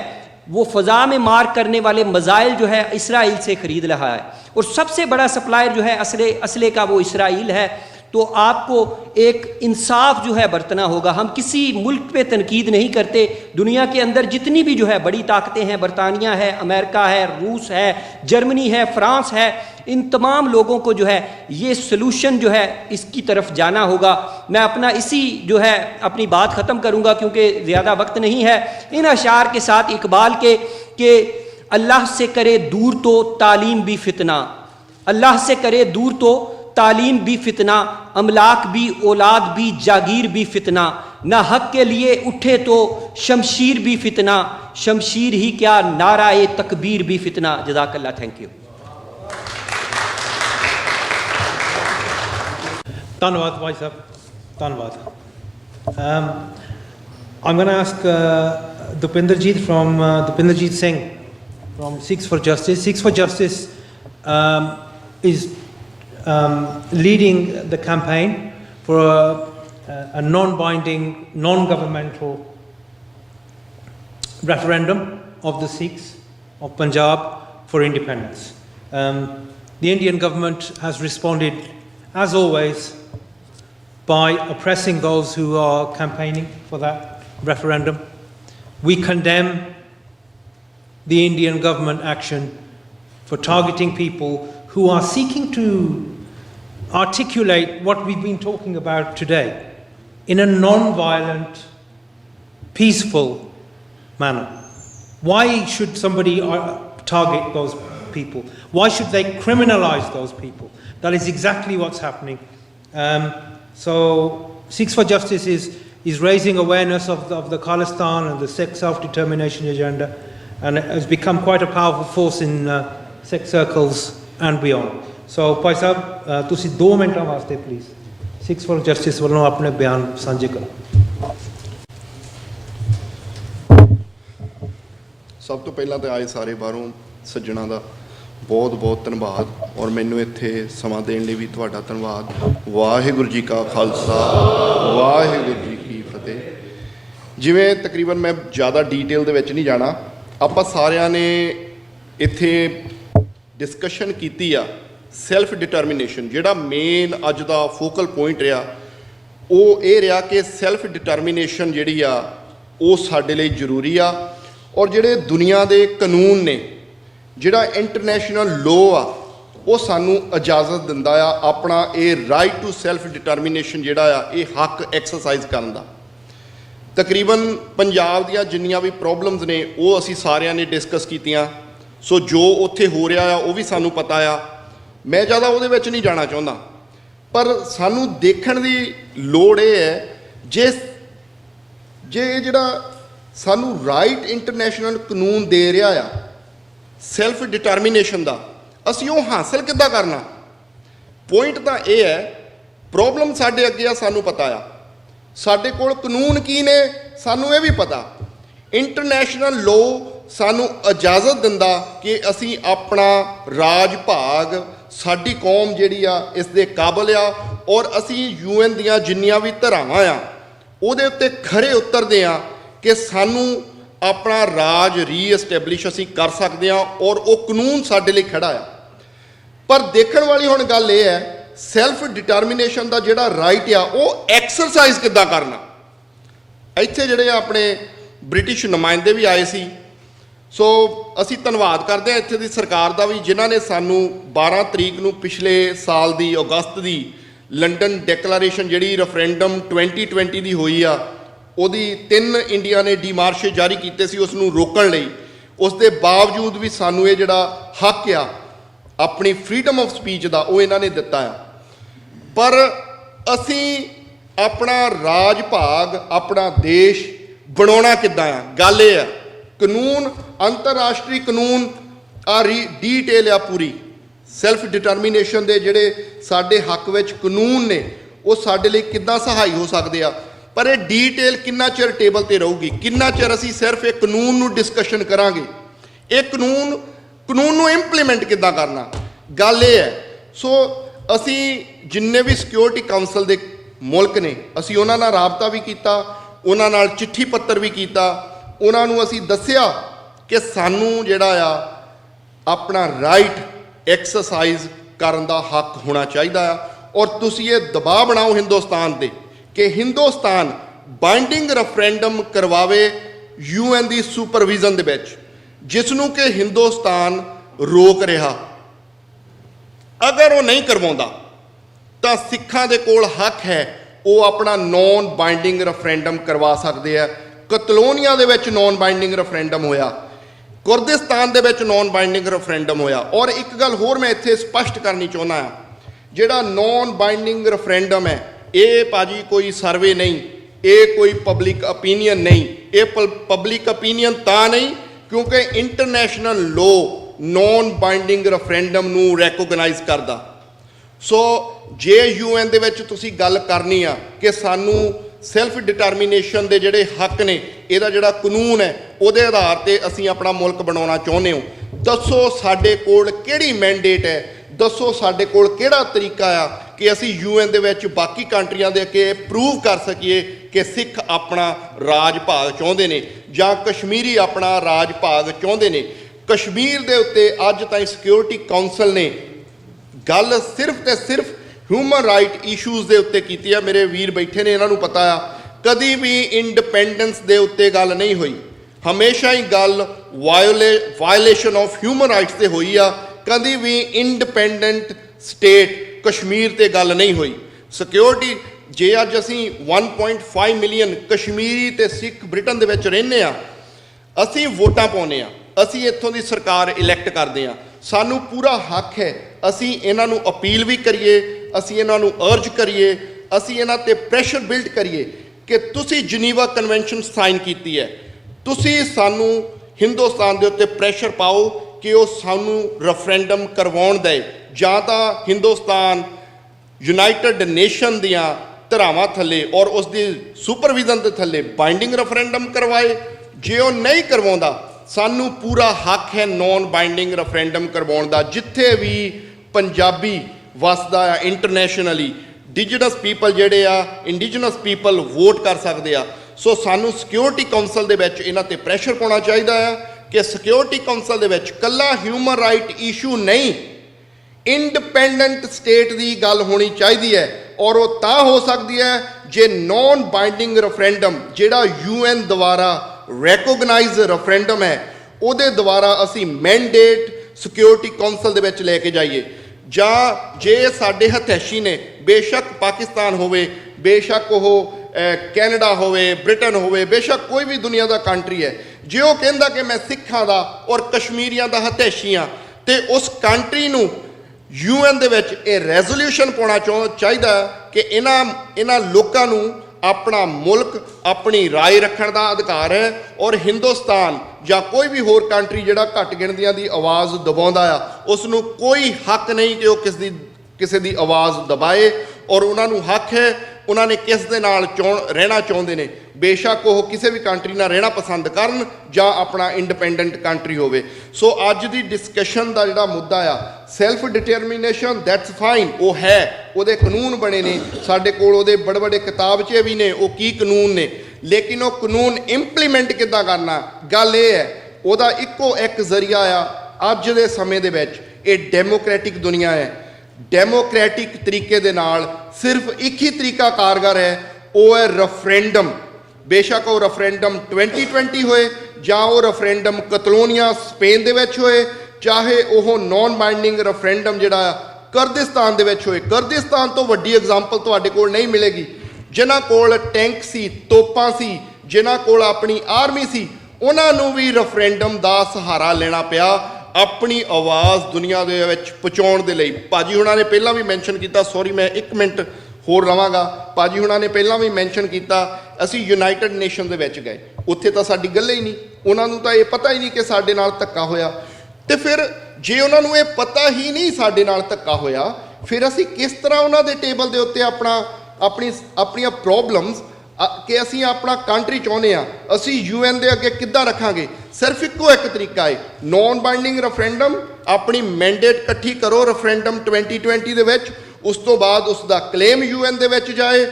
وہ فضا میں مار کرنے والے میزائل جو ہے اسرائیل سے خرید رہا ہے, اور سب سے بڑا سپلائر جو ہے اسلحے کا وہ اسرائیل ہے. تو آپ کو ایک انصاف جو ہے برتنا ہوگا. ہم کسی ملک پہ تنقید نہیں کرتے, دنیا کے اندر جتنی بھی جو ہے بڑی طاقتیں ہیں, برطانیہ ہے, امریکہ ہے, روس ہے, جرمنی ہے, فرانس ہے, ان تمام لوگوں کو جو ہے یہ سلوشن جو ہے اس کی طرف جانا ہوگا. میں اپنا اسی جو ہے اپنی بات ختم کروں گا کیونکہ زیادہ وقت نہیں ہے, ان اشعار کے ساتھ اقبال کے کہ اللہ سے کرے دور تو تعلیم بھی فتنہ, اللہ سے کرے دور تو تعلیم بھی فتنہ, املاک بھی اولاد بھی جاگیر بھی فتنہ, نہ حق کے لیے اٹھے تو شمشیر بھی فتنہ, شمشیر ہی کیا نعرہ تکبیر بھی فتنہ. جزاک اللہ, تھینک یو. ਧੰਨਵਾਦ ਭਾਈ ਸਾਹਿਬ, ਧੰਨਵਾਦ. I'm going to ask Dupinderjit Singh from Sikhs for Justice. Sikhs for Justice is leading the campaign for a non-binding, non-governmental referendum of the Sikhs of Punjab for independence. The Indian government has responded, as always, by oppressing those who are campaigning for that referendum. We condemn the Indian government action for targeting people who are seeking to articulate what we've been talking about today in a non-violent, peaceful manner. Why should somebody target those people? Why should they criminalize those people? That is exactly what's happening. So Sikhs for Justice is raising awareness of the Khalistan and the Sikh self-determination agenda, and it has become quite a powerful force in Sikh circles and beyond. So Bhai Sahab, ਤੁਸੀਂ 2 ਮਿੰਟਾਂ ਵਾਸਤੇ please Sikhs for Justice ਵੱਲੋਂ ਆਪਣੇ ਬਿਆਨ ਸਾਂਝੇ ਕਰੋ. ਸਭ ਤੋਂ ਪਹਿਲਾਂ ਤਾਂ ਆਏ ਸਾਰੇ ਬਾਹਰੋਂ ਸੱਜਣਾ ਦਾ ਬਹੁਤ ਬਹੁਤ ਧੰਨਵਾਦ ਔਰ ਮੈਨੂੰ ਇੱਥੇ ਸਮਾਂ ਦੇਣ ਲਈ ਵੀ ਤੁਹਾਡਾ ਧੰਨਵਾਦ। ਵਾਹਿਗੁਰੂ ਜੀ ਕਾ ਖਾਲਸਾ, ਵਾਹਿਗੁਰੂ ਜੀ ਕੀ ਫਤਿਹ। ਜਿਵੇਂ ਤਕਰੀਬਨ ਮੈਂ ਜ਼ਿਆਦਾ ਡੀਟੇਲ ਦੇ ਵਿੱਚ ਨਹੀਂ ਜਾਣਾ, ਆਪਾਂ ਸਾਰਿਆਂ ਨੇ ਇੱਥੇ ਡਿਸਕਸ਼ਨ ਕੀਤੀ ਆ ਸੈਲਫ ਡਿਟਰਮੀਨੇਸ਼ਨ। ਜਿਹੜਾ ਮੇਨ ਅੱਜ ਦਾ ਫੋਕਲ ਪੁਆਇੰਟ ਰਿਹਾ ਉਹ ਇਹ ਰਿਹਾ ਕਿ ਸੈਲਫ ਡਿਟਰਮੀਨੇਸ਼ਨ ਜਿਹੜੀ ਆ ਉਹ ਸਾਡੇ ਲਈ ਜ਼ਰੂਰੀ ਆ। ਔਰ ਜਿਹੜੇ ਦੁਨੀਆ ਦੇ ਕਾਨੂੰਨ ਨੇ, ਜਿਹੜਾ ਇੰਟਰਨੈਸ਼ਨਲ ਲਾਅ ਆ, ਉਹ ਸਾਨੂੰ ਇਜਾਜ਼ਤ ਦਿੰਦਾ ਆ ਆਪਣਾ ਇਹ ਰਾਈਟ ਟੂ ਸੈਲਫ ਡਿਟਰਮੀਨੇਸ਼ਨ ਜਿਹੜਾ ਆ ਇਹ ਹੱਕ ਐਕਸਰਸਾਈਜ਼ ਕਰਨ ਦਾ। ਤਕਰੀਬਨ ਪੰਜਾਬ ਦੀਆਂ ਜਿੰਨੀਆਂ ਵੀ ਪ੍ਰੋਬਲਮਸ ਨੇ ਉਹ ਅਸੀਂ ਸਾਰਿਆਂ ਨੇ ਡਿਸਕਸ ਕੀਤੀਆਂ। ਸੋ ਜੋ ਉੱਥੇ ਹੋ ਰਿਹਾ ਆ ਉਹ ਵੀ ਸਾਨੂੰ ਪਤਾ ਆ, ਮੈਂ ਜ਼ਿਆਦਾ ਉਹਦੇ ਵਿੱਚ ਨਹੀਂ ਜਾਣਾ ਚਾਹੁੰਦਾ। ਪਰ ਸਾਨੂੰ ਦੇਖਣ ਦੀ ਲੋੜ ਇਹ ਹੈ ਜੇ ਜਿਹੜਾ ਸਾਨੂੰ ਰਾਈਟ ਇੰਟਰਨੈਸ਼ਨਲ ਕਾਨੂੰਨ ਦੇ ਰਿਹਾ ਆ ਸੈਲਫ ਡਿਟਰਮੀਨੇਸ਼ਨ ਦਾ, ਅਸੀਂ ਉਹ ਹਾਸਲ ਕਿੱਦਾਂ ਕਰਨਾ। ਪੁਆਇੰਟ ਤਾਂ ਇਹ ਹੈ, ਪ੍ਰੋਬਲਮ ਸਾਡੇ ਅੱਗੇ ਆ, ਸਾਨੂੰ ਪਤਾ ਆ, ਸਾਡੇ ਕੋਲ ਕਾਨੂੰਨ ਕੀ ਨੇ ਸਾਨੂੰ ਇਹ ਵੀ ਪਤਾ। ਇੰਟਰਨੈਸ਼ਨਲ ਲਾਅ ਸਾਨੂੰ ਇਜਾਜ਼ਤ ਦਿੰਦਾ ਕਿ ਅਸੀਂ ਆਪਣਾ ਰਾਜ ਭਾਗ, ਸਾਡੀ ਕੌਮ ਜਿਹੜੀ ਆ ਇਸ ਦੇ ਕਾਬਲ ਆ, ਔਰ ਅਸੀਂ UN ਦੀਆਂ ਜਿੰਨੀਆਂ ਵੀ ਧਾਰਾਵਾਂ ਆ ਉਹਦੇ ਉੱਤੇ ਖਰੇ ਉਤਰਦੇ ਆ ਕਿ ਸਾਨੂੰ ਆਪਣਾ ਰਾਜ ਰੀਐਸਟੈਬਲਿਸ਼ ਅਸੀਂ ਕਰ ਸਕਦੇ ਹਾਂ, ਔਰ ਉਹ ਕਾਨੂੰਨ ਸਾਡੇ ਲਈ ਖੜਾ ਆ। ਪਰ ਦੇਖਣ ਵਾਲੀ ਹੁਣ ਗੱਲ ਇਹ ਹੈ ਸੈਲਫ ਡਿਟਰਮੀਨੇਸ਼ਨ ਦਾ ਜਿਹੜਾ ਰਾਈਟ ਆ ਉਹ ਐਕਸਰਸਾਈਜ਼ ਕਿੱਦਾਂ ਕਰਨਾ। ਇੱਥੇ ਜਿਹੜੇ ਆਪਣੇ ਬ੍ਰਿਟਿਸ਼ ਨੁਮਾਇੰਦੇ ਵੀ ਆਏ ਸੀ, ਸੋ ਅਸੀਂ ਧੰਨਵਾਦ ਕਰਦੇ ਹਾਂ ਇੱਥੇ ਦੀ ਸਰਕਾਰ ਦਾ ਵੀ, ਜਿਨ੍ਹਾਂ ਨੇ ਸਾਨੂੰ 12 ਤਰੀਕ ਨੂੰ ਪਿਛਲੇ ਸਾਲ ਦੀ ਅਗਸਤ ਦੀ ਲੰਡਨ ਡੈਕਲੇਰੇਸ਼ਨ ਜਿਹੜੀ ਰੈਫਰੈਂਡਮ 2020 ਦੀ ਹੋਈ ਆ ਉਹਦੀ 3 ਇੰਡੀਆ ਨੇ ਡੀਮਾਰਸ਼ੇ ਜਾਰੀ ਕੀਤੇ ਸੀ ਉਸ ਨੂੰ ਰੋਕਣ ਲਈ। ਉਸ ਦੇ ਬਾਵਜੂਦ ਵੀ ਸਾਨੂੰ ਇਹ ਜਿਹੜਾ ਹੱਕ ਆ ਆਪਣੀ ਫਰੀडम ਆਫ ਸਪੀਚ ਦਾ ਉਹ ਇਹਨਾਂ ਨੇ ਦਿੱਤਾ ਆ। ਪਰ ਅਸੀਂ ਆਪਣਾ ਰਾਜ ਭਾਗ, ਆਪਣਾ ਦੇਸ਼ ਬਣਾਉਣਾ ਕਿੱਦਾਂ ਆ, ਗੱਲ ਇਹ ਆ ਕਾਨੂੰਨ, ਅੰਤਰਰਾਸ਼ਟਰੀ ਕਾਨੂੰਨ ਆ ਡੀਟੇਲ ਆ ਪੂਰੀ। ਸੈਲਫ ਡਿਟਰਮੀਨੇਸ਼ਨ ਦੇ ਜਿਹੜੇ ਸਾਡੇ ਹੱਕ ਵਿੱਚ ਕਾਨੂੰਨ ਨੇ ਉਹ ਸਾਡੇ ਲਈ ਕਿੱਦਾਂ ਸਹਾਈ ਹੋ ਸਕਦੇ ਆ। ਪਰ ਇਹ ਡੀਟੇਲ ਕਿੰਨਾ ਚਿਰ ਟੇਬਲ ਤੇ ਰਹੂਗੀ, ਕਿੰਨਾ ਚਿਰ ਅਸੀਂ ਸਿਰਫ ਇਹ ਕਾਨੂੰਨ ਨੂੰ ਡਿਸਕਸ਼ਨ ਕਰਾਂਗੇ, ਇਹ ਕਾਨੂੰਨ ਨੂੰ ਇੰਪਲੀਮੈਂਟ ਕਿੱਦਾਂ ਕਰਨਾ, ਗੱਲ ਇਹ ਹੈ। ਸੋ ਅਸੀਂ ਜਿੰਨੇ ਵੀ ਸਿਕਿਉਰਿਟੀ ਕਾਉਂਸਲ ਦੇ ਮੁਲਕ ਨੇ ਅਸੀਂ ਉਹਨਾਂ ਨਾਲ ਰਾਬਤਾ ਵੀ ਕੀਤਾ, ਉਹਨਾਂ ਨਾਲ ਚਿੱਠੀ ਪੱਤਰ ਵੀ ਕੀਤਾ, ਉਹਨਾਂ ਨੂੰ ਅਸੀਂ ਦੱਸਿਆ ਕਿ ਸਾਨੂੰ ਜਿਹੜਾ ਆ ਆਪਣਾ ਰਾਈਟ ਐਕਸਰਸਾਈਜ਼ ਕਰਨ ਦਾ ਹੱਕ ਹੋਣਾ ਚਾਹੀਦਾ ਆ। ਔਰ ਤੁਸੀਂ ਇਹ ਦਬਾਅ ਬਣਾਓ ਹਿੰਦੁਸਤਾਨ 'ਤੇ ਕਿ ਹਿੰਦੁਸਤਾਨ ਬਾਈਂਡਿੰਗ ਰੈਫਰੈਂਡਮ ਕਰਵਾਵੇ UN ਦੀ ਸੁਪਰਵਿਜ਼ਨ ਦੇ ਵਿੱਚ, ਜਿਸ ਨੂੰ ਕਿ ਹਿੰਦੁਸਤਾਨ ਰੋਕ ਰਿਹਾ। ਅਗਰ ਉਹ ਨਹੀਂ ਕਰਵਾਉਂਦਾ ਤਾਂ ਸਿੱਖਾਂ ਦੇ ਕੋਲ ਹੱਕ ਹੈ, ਉਹ ਆਪਣਾ ਨੌਨ ਬਾਈਂਡਿੰਗ ਰੈਫਰੈਂਡਮ ਕਰਵਾ ਸਕਦੇ ਆ। ਕਤਲੋਨੀਆ ਦੇ ਵਿੱਚ ਨੌਨ ਬਾਈਂਡਿੰਗ ਰੈਫਰੈਂਡਮ ਹੋਇਆ, ਕੁਰਦਿਸਤਾਨ ਦੇ ਵਿੱਚ ਨੌਨ ਬਾਈਂਡਿੰਗ ਰੈਫਰੈਂਡਮ ਹੋਇਆ। ਔਰ ਇੱਕ ਗੱਲ ਹੋਰ ਮੈਂ ਇੱਥੇ ਸਪਸ਼ਟ ਕਰਨੀ ਚਾਹੁੰਦਾ ਆ, ਜਿਹੜਾ ਨੌਨ ਬਾਈਂਡਿੰਗ ਰੈਫਰੈਂਡਮ ਹੈ ਇਹ ਭਾਜੀ ਕੋਈ ਸਰਵੇ ਨਹੀਂ, ਇਹ ਕੋਈ ਪਬਲਿਕ ਓਪੀਨੀਅਨ ਨਹੀਂ। ਇਹ ਪਬਲਿਕ ਓਪੀਨੀਅਨ ਤਾਂ ਨਹੀਂ ਕਿਉਂਕਿ international law non binding referendum ਨੂੰ ਰੈਕੋਗਨਾਈਜ਼ ਕਰਦਾ। ਸੋ ਜੇ UN ਦੇ ਵਿੱਚ ਤੁਸੀਂ ਗੱਲ ਕਰਨੀ ਆ ਕਿ ਸਾਨੂੰ ਸੈਲਫ ਡਿਟਰਮੀਨੇਸ਼ਨ ਦੇ ਜਿਹੜੇ ਹੱਕ ਨੇ, ਇਹਦਾ ਜਿਹੜਾ ਕਾਨੂੰਨ ਹੈ ਉਹਦੇ ਆਧਾਰ ਤੇ ਅਸੀਂ ਆਪਣਾ ਮੁਲਕ ਬਣਾਉਣਾ ਚਾਹੁੰਦੇ ਹੋ, ਦੱਸੋ ਸਾਡੇ ਕੋਲ ਕਿਹੜੀ ਮੈਂਡੇਟ ਹੈ, ਦੱਸੋ ਸਾਡੇ ਕੋਲ ਕਿਹੜਾ ਤਰੀਕਾ ਆ ਕਿ ਅਸੀਂ UN ਦੇ ਵਿੱਚ ਬਾਕੀ ਕੰਟਰੀਆਂ ਦੇ ਅੱਗੇ ਪ੍ਰੂਵ ਕਰ ਸਕੀਏ ਕਿ ਸਿੱਖ ਆਪਣਾ ਰਾਜ ਭਾਗ ਚਾਹੁੰਦੇ ਨੇ ਜਾਂ ਕਸ਼ਮੀਰੀ ਆਪਣਾ ਰਾਜ ਭਾਗ ਚਾਹੁੰਦੇ ਨੇ। ਕਸ਼ਮੀਰ ਦੇ ਉੱਤੇ ਅੱਜ ਤਾਈਂ ਸਿਕਿਉਰਿਟੀ ਕਾਉਂਸਲ ਨੇ ਗੱਲ ਸਿਰਫ ਤੇ ਸਿਰਫ ਹਿਊਮਨ ਰਾਈਟ ਇਸ਼ੂਜ਼ ਦੇ ਉੱਤੇ ਕੀਤੀ ਆ। ਮੇਰੇ ਵੀਰ ਬੈਠੇ ਨੇ, ਇਹਨਾਂ ਨੂੰ ਪਤਾ ਆ, ਕਦੀ ਵੀ ਇੰਡੀਪੈਂਡੈਂਸ ਦੇ ਉੱਤੇ ਗੱਲ ਨਹੀਂ ਹੋਈ, ਹਮੇਸ਼ਾ ਹੀ ਗੱਲ ਵਾਇਓਲੇਸ਼ਨ ਆਫ ਹਿਊਮਨ ਰਾਈਟਸ ਤੇ ਹੋਈ ਆ। ਕਦੀ ਵੀ ਇੰਡੀਪੈਂਡੈਂਟ ਸਟੇਟ ਕਸ਼ਮੀਰ ਤੇ ਗੱਲ ਨਹੀਂ ਹੋਈ। ਸਿਕਿਉਰਿਟੀ ਜੇ ਅੱਜ ਅਸੀਂ 1.5 ਮਿਲੀਅਨ ਕਸ਼ਮੀਰੀ ਤੇ ਸਿੱਖ ਬ੍ਰਿਟਨ ਦੇ ਵਿੱਚ ਰਹਿੰਦੇ ਆ, ਅਸੀਂ ਵੋਟਾਂ ਪਾਉਂਦੇ ਆ, ਅਸੀਂ ਇੱਥੋਂ ਦੀ ਸਰਕਾਰ ਇਲੈਕਟ ਕਰਦੇ ਆ, ਸਾਨੂੰ ਪੂਰਾ ਹੱਕ ਹੈ ਅਸੀਂ ਇਹਨਾਂ ਨੂੰ ਅਪੀਲ ਵੀ ਕਰੀਏ, ਅਸੀਂ ਇਹਨਾਂ ਨੂੰ ਅਰਜ ਕਰੀਏ, ਅਸੀਂ ਇਹਨਾਂ ਤੇ ਪ੍ਰੈਸ਼ਰ ਬਿਲਡ ਕਰੀਏ ਕਿ ਤੁਸੀਂ ਜਨੀਵਾ ਕਨਵੈਨਸ਼ਨ ਸਾਈਨ ਕੀਤੀ ਹੈ, ਤੁਸੀਂ ਸਾਨੂੰ ਹਿੰਦੁਸਤਾਨ ਦੇ ਉੱਤੇ ਪ੍ਰੈਸ਼ਰ ਪਾਓ ਕਿ ਉਹ ਸਾਨੂੰ ਰੈਫਰੈਂਡਮ ਕਰਵਾਉਣ ਦੇ, ਜਾਂ ਤਾਂ ਹਿੰਦੁਸਤਾਨ ਯੂਨਾਈਟਿਡ ਨੇਸ਼ਨ ਦੀਆਂ ਧਾਰਾਵਾਂ ਥੱਲੇ ਔਰ ਉਸ ਦੀ ਸੁਪਰਵਿਜ਼ਨ ਦੇ ਥੱਲੇ ਬਾਈਂਡਿੰਗ ਰੈਫਰੈਂਡਮ ਕਰਵਾਏ। ਜੇ ਉਹ ਨਹੀਂ ਕਰਵਾਉਂਦਾ ਸਾਨੂੰ ਪੂਰਾ ਹੱਕ ਹੈ ਨੌਨ ਬਾਈਂਡਿੰਗ ਰੈਫਰੈਂਡਮ ਕਰਵਾਉਣ ਦਾ। ਜਿੱਥੇ ਵੀ ਪੰਜਾਬੀ ਵਸਦਾ ਆ ਇੰਟਰਨੈਸ਼ਨਲੀ, ਇੰਡੀਜਨਸ ਪੀਪਲ ਜਿਹੜੇ ਆ, ਇੰਡੀਜਨਸ ਪੀਪਲ ਵੋਟ ਕਰ ਸਕਦੇ ਆ। ਸੋ ਸਾਨੂੰ ਸਿਕਿਉਰਿਟੀ ਕਾਉਂਸਲ ਦੇ ਵਿੱਚ ਇਹਨਾਂ ਤੇ ਪ੍ਰੈਸ਼ਰ ਪਾਉਣਾ ਚਾਹੀਦਾ ਆ ਕਿ ਸਿਕਿਉਰਿਟੀ ਕਾਉਂਸਲ ਦੇ ਵਿੱਚ ਕੱਲਾ ਹਿਊਮਨ ਰਾਈਟ ਇਸ਼ੂ ਨਹੀਂ, ਇੰਡੀਪੈਂਡੈਂਟ ਸਟੇਟ ਦੀ ਗੱਲ ਹੋਣੀ ਚਾਹੀਦੀ ਹੈ। ਔਰ ਉਹ ਤਾਂ ਹੋ ਸਕਦੀ ਹੈ ਜੇ ਨੌਨ ਬਾਈਂਡਿੰਗ ਰੈਫਰੈਂਡਮ ਜਿਹੜਾ UN ਦੁਆਰਾ ਰੈਕੋਗਨਾਈਜ਼ ਰੈਫਰੈਂਡਮ ਹੈ, ਉਹਦੇ ਦੁਆਰਾ ਅਸੀਂ ਮੈਂਡੇਟ ਸਿਕਿਉਰਿਟੀ ਕਾਉਂਸਲ ਦੇ ਵਿੱਚ ਲੈ ਕੇ ਜਾਈਏ। ਜਾਂ ਜੇ ਸਾਡੇ ਹਥਿਆਸ਼ੀ ਨੇ, ਬੇਸ਼ੱਕ ਪਾਕਿਸਤਾਨ ਹੋਵੇ, ਬੇਸ਼ੱਕ ਉਹ ਕੈਨੇਡਾ ਹੋਵੇ, ਬ੍ਰਿਟਨ ਹੋਵੇ, ਬੇਸ਼ੱਕ ਕੋਈ ਵੀ ਦੁਨੀਆ ਦਾ ਕੰਟਰੀ ਹੈ, ਜੇ ਉਹ ਕਹਿੰਦਾ ਕਿ ਮੈਂ ਸਿੱਖਾਂ ਦਾ ਔਰ ਕਸ਼ਮੀਰੀਆਂ ਦਾ ਹਥਿਆਸ਼ੀ ਹਾਂ, ਤੇ ਉਸ ਕੰਟਰੀ ਨੂੰ UN ਦੇ ਵਿੱਚ ਇਹ ਰੈਜ਼ੋਲੂਸ਼ਨ ਪਾਉਣਾ ਚਾਹੀਦਾ ਕਿ ਇਹਨਾਂ ਲੋਕਾਂ ਨੂੰ ਆਪਣਾ ਮੁਲਕ, ਆਪਣੀ ਰਾਏ ਰੱਖਣ ਦਾ ਅਧਿਕਾਰ ਹੈ। ਔਰ ਹਿੰਦੁਸਤਾਨ ਜਾਂ ਕੋਈ ਵੀ ਹੋਰ ਕੰਟਰੀ ਜਿਹੜਾ ਘੱਟ ਗਿਣਤੀਆਂ ਦੀ ਆਵਾਜ਼ ਦਬਾਉਂਦਾ ਆ, ਉਸ ਨੂੰ ਕੋਈ ਹੱਕ ਨਹੀਂ ਕਿ ਉਹ ਕਿਸੇ ਦੀ ਆਵਾਜ਼ ਦਬਾਏ। ਔਰ ਉਹਨਾਂ ਨੂੰ ਹੱਕ ਹੈ, ਉਹਨਾਂ ਨੇ ਕਿਸ ਦੇ ਨਾਲ ਰਹਿਣਾ ਚਾਹੁੰਦੇ ਨੇ, ਬੇਸ਼ੱਕ ਉਹ ਕਿਸੇ ਵੀ ਕੰਟਰੀ ਨਾਲ ਰਹਿਣਾ ਪਸੰਦ ਕਰਨ ਜਾਂ ਆਪਣਾ ਇੰਡੀਪੈਂਡੈਂਟ ਕੰਟਰੀ ਹੋਵੇ। ਸੋ ਅੱਜ ਦੀ ਡਿਸਕਸ਼ਨ ਦਾ ਜਿਹੜਾ ਮੁੱਦਾ ਆ ਸੈਲਫ ਡਿਟਰਮੀਨੇਸ਼ਨ, ਦੈਟਸ ਫਾਈਨ, ਉਹ ਹੈ, ਉਹਦੇ ਕਾਨੂੰਨ ਬਣੇ ਨੇ ਸਾਡੇ ਕੋਲ, ਉਹਦੇ ਬੜੇ ਬੜੇ ਕਿਤਾਬਚੇ ਵੀ ਨੇ ਉਹ ਕੀ ਕਾਨੂੰਨ ਨੇ, ਲੇਕਿਨ ਉਹ ਕਾਨੂੰਨ ਇੰਪਲੀਮੈਂਟ ਕਿੱਦਾਂ ਕਰਨਾ, ਗੱਲ ਇਹ ਹੈ। ਉਹਦਾ ਇੱਕੋ ਇੱਕ ਜ਼ਰੀਆ ਆ ਅੱਜ ਦੇ ਸਮੇਂ ਦੇ ਵਿੱਚ, ਇਹ ਡੈਮੋਕ੍ਰੈਟਿਕ ਦੁਨੀਆ ਹੈ। ਡੈਮੋਕ੍ਰੈਟਿਕ ਤਰੀਕੇ ਦੇ ਨਾਲ ਸਿਰਫ ਇੱਕ ਹੀ ਤਰੀਕਾ ਕਾਰਗਰ ਹੈ, ਉਹ ਹੈ ਰੈਫਰੈਂਡਮ। ਬੇਸ਼ੱਕ ਉਹ ਰੈਫਰੈਂਡਮ 2020 ਹੋਏ ਜਾਂ ਉਹ ਰੈਫਰੈਂਡਮ ਕਤਲੋਨੀਆ ਸਪੇਨ ਦੇ ਵਿੱਚ ਹੋਏ, ਚਾਹੇ ਉਹ ਨੌਨ ਬਾਈਂਡਿੰਗ ਰੈਫਰੈਂਡਮ ਜਿਹੜਾ ਕਰਦਿਸਤਾਨ ਦੇ ਵਿੱਚ ਹੋਏ। ਕਰਦਿਸਤਾਨ ਤੋਂ ਵੱਡੀ ਐਗਜ਼ਾਮਪਲ ਤੁਹਾਡੇ ਕੋਲ ਨਹੀਂ ਮਿਲੇਗੀ। ਜਿਨ੍ਹਾਂ ਕੋਲ ਟੈਂਕ ਸੀ, ਤੋਪਾਂ ਸੀ, ਜਿਨ੍ਹਾਂ ਕੋਲ ਆਪਣੀ ਆਰਮੀ ਸੀ, ਉਹਨਾਂ ਨੂੰ ਵੀ ਰੈਫਰੈਂਡਮ ਦਾ ਸਹਾਰਾ ਲੈਣਾ ਪਿਆ ਆਪਣੀ ਆਵਾਜ਼ ਦੁਨੀਆ ਦੇ ਵਿੱਚ ਪਹੁੰਚਾਉਣ ਦੇ ਲਈ। ਭਾਜੀ ਹੁਣਾਂ ਨੇ ਪਹਿਲਾਂ ਵੀ ਮੈਂਸ਼ਨ ਕੀਤਾ, ਸੌਰੀ ਮੈਂ 1 ਮਿੰਟ ਹੋਰ ਲਵਾਂਗਾ, ਭਾਜੀ ਹੁਣਾਂ ਨੇ ਪਹਿਲਾਂ ਵੀ ਮੈਂਸ਼ਨ ਕੀਤਾ, ਅਸੀਂ ਯੂਨਾਈਟਿਡ ਨੇਸ਼ਨ ਦੇ ਵਿੱਚ ਗਏ, ਉੱਥੇ ਤਾਂ ਸਾਡੀ ਗੱਲ ਹੀ ਨਹੀਂ, ਉਹਨਾਂ ਨੂੰ ਤਾਂ ਇਹ ਪਤਾ ਹੀ ਨਹੀਂ ਕਿ ਸਾਡੇ ਨਾਲ ਧੱਕਾ ਹੋਇਆ। ਤੇ ਫਿਰ ਜੇ ਉਹਨਾਂ ਨੂੰ ਇਹ ਪਤਾ ਹੀ ਨਹੀਂ ਸਾਡੇ ਨਾਲ ਧੱਕਾ ਹੋਇਆ, ਫਿਰ ਅਸੀਂ ਕਿਸ ਤਰ੍ਹਾਂ ਉਹਨਾਂ ਦੇ ਟੇਬਲ ਦੇ ਉੱਤੇ ਆਪਣੀਆਂ ਪ੍ਰੋਬਲਮਸ ਕਿ ਅਸੀਂ ਆਪਣਾ ਕੰਟਰੀ ਚਾਹੁੰਦੇ ਆ, ਅਸੀਂ UN ਦੇ ਅੱਗੇ ਕਿੱਦਾਂ ਰੱਖਾਂਗੇ? ਸਿਰਫ ਇੱਕੋ ਇੱਕ ਤਰੀਕਾ ਹੈ, ਨੌਨ ਬਾਈਂਡਿੰਗ ਰੈਫਰੈਂਡਮ। ਆਪਣੀ ਮੈਂਡੇਟ ਇਕੱਠੀ ਕਰੋ ਰੈਫਰੈਂਡਮ 2020 ਦੇ ਵਿੱਚ, ਉਸ ਤੋਂ ਬਾਅਦ ਉਸ ਦਾ ਕਲੇਮ UN ਦੇ ਵਿੱਚ ਜਾਏ।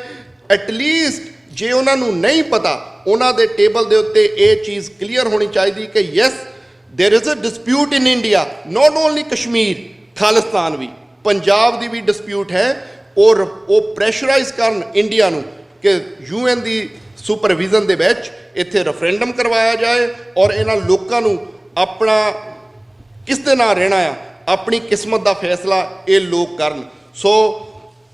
ਐਟਲੀਸਟ ਜੇ ਉਹਨਾਂ ਨੂੰ ਨਹੀਂ ਪਤਾ, ਉਹਨਾਂ ਦੇ ਟੇਬਲ ਦੇ ਉੱਤੇ ਇਹ ਚੀਜ਼ ਕਲੀਅਰ ਹੋਣੀ ਚਾਹੀਦੀ ਕਿ yes there is a dispute in India, not only Kashmir, Khalistan ਵੀ, ਪੰਜਾਬ ਦੀ ਵੀ ਡਿਸਪਿਊਟ ਹੈ। ਔਰ ਉਹ ਪ੍ਰੈਸ਼ਰਾਈਜ਼ ਕਰਨ ਇੰਡੀਆ ਨੂੰ ਕਿ UN ਦੀ ਸੁਪਰਵਿਜ਼ਨ ਦੇ ਵਿੱਚ ਇੱਥੇ ਰੈਫਰੈਂਡਮ ਕਰਵਾਇਆ ਜਾਏ ਔਰ ਇਹਨਾਂ ਲੋਕਾਂ ਨੂੰ ਆਪਣਾ ਕਿਸ ਦੇ ਨਾਲ ਰਹਿਣਾ ਆ, ਆਪਣੀ ਕਿਸਮਤ ਦਾ ਫੈਸਲਾ ਇਹ ਲੋਕ ਕਰਨ। ਸੋ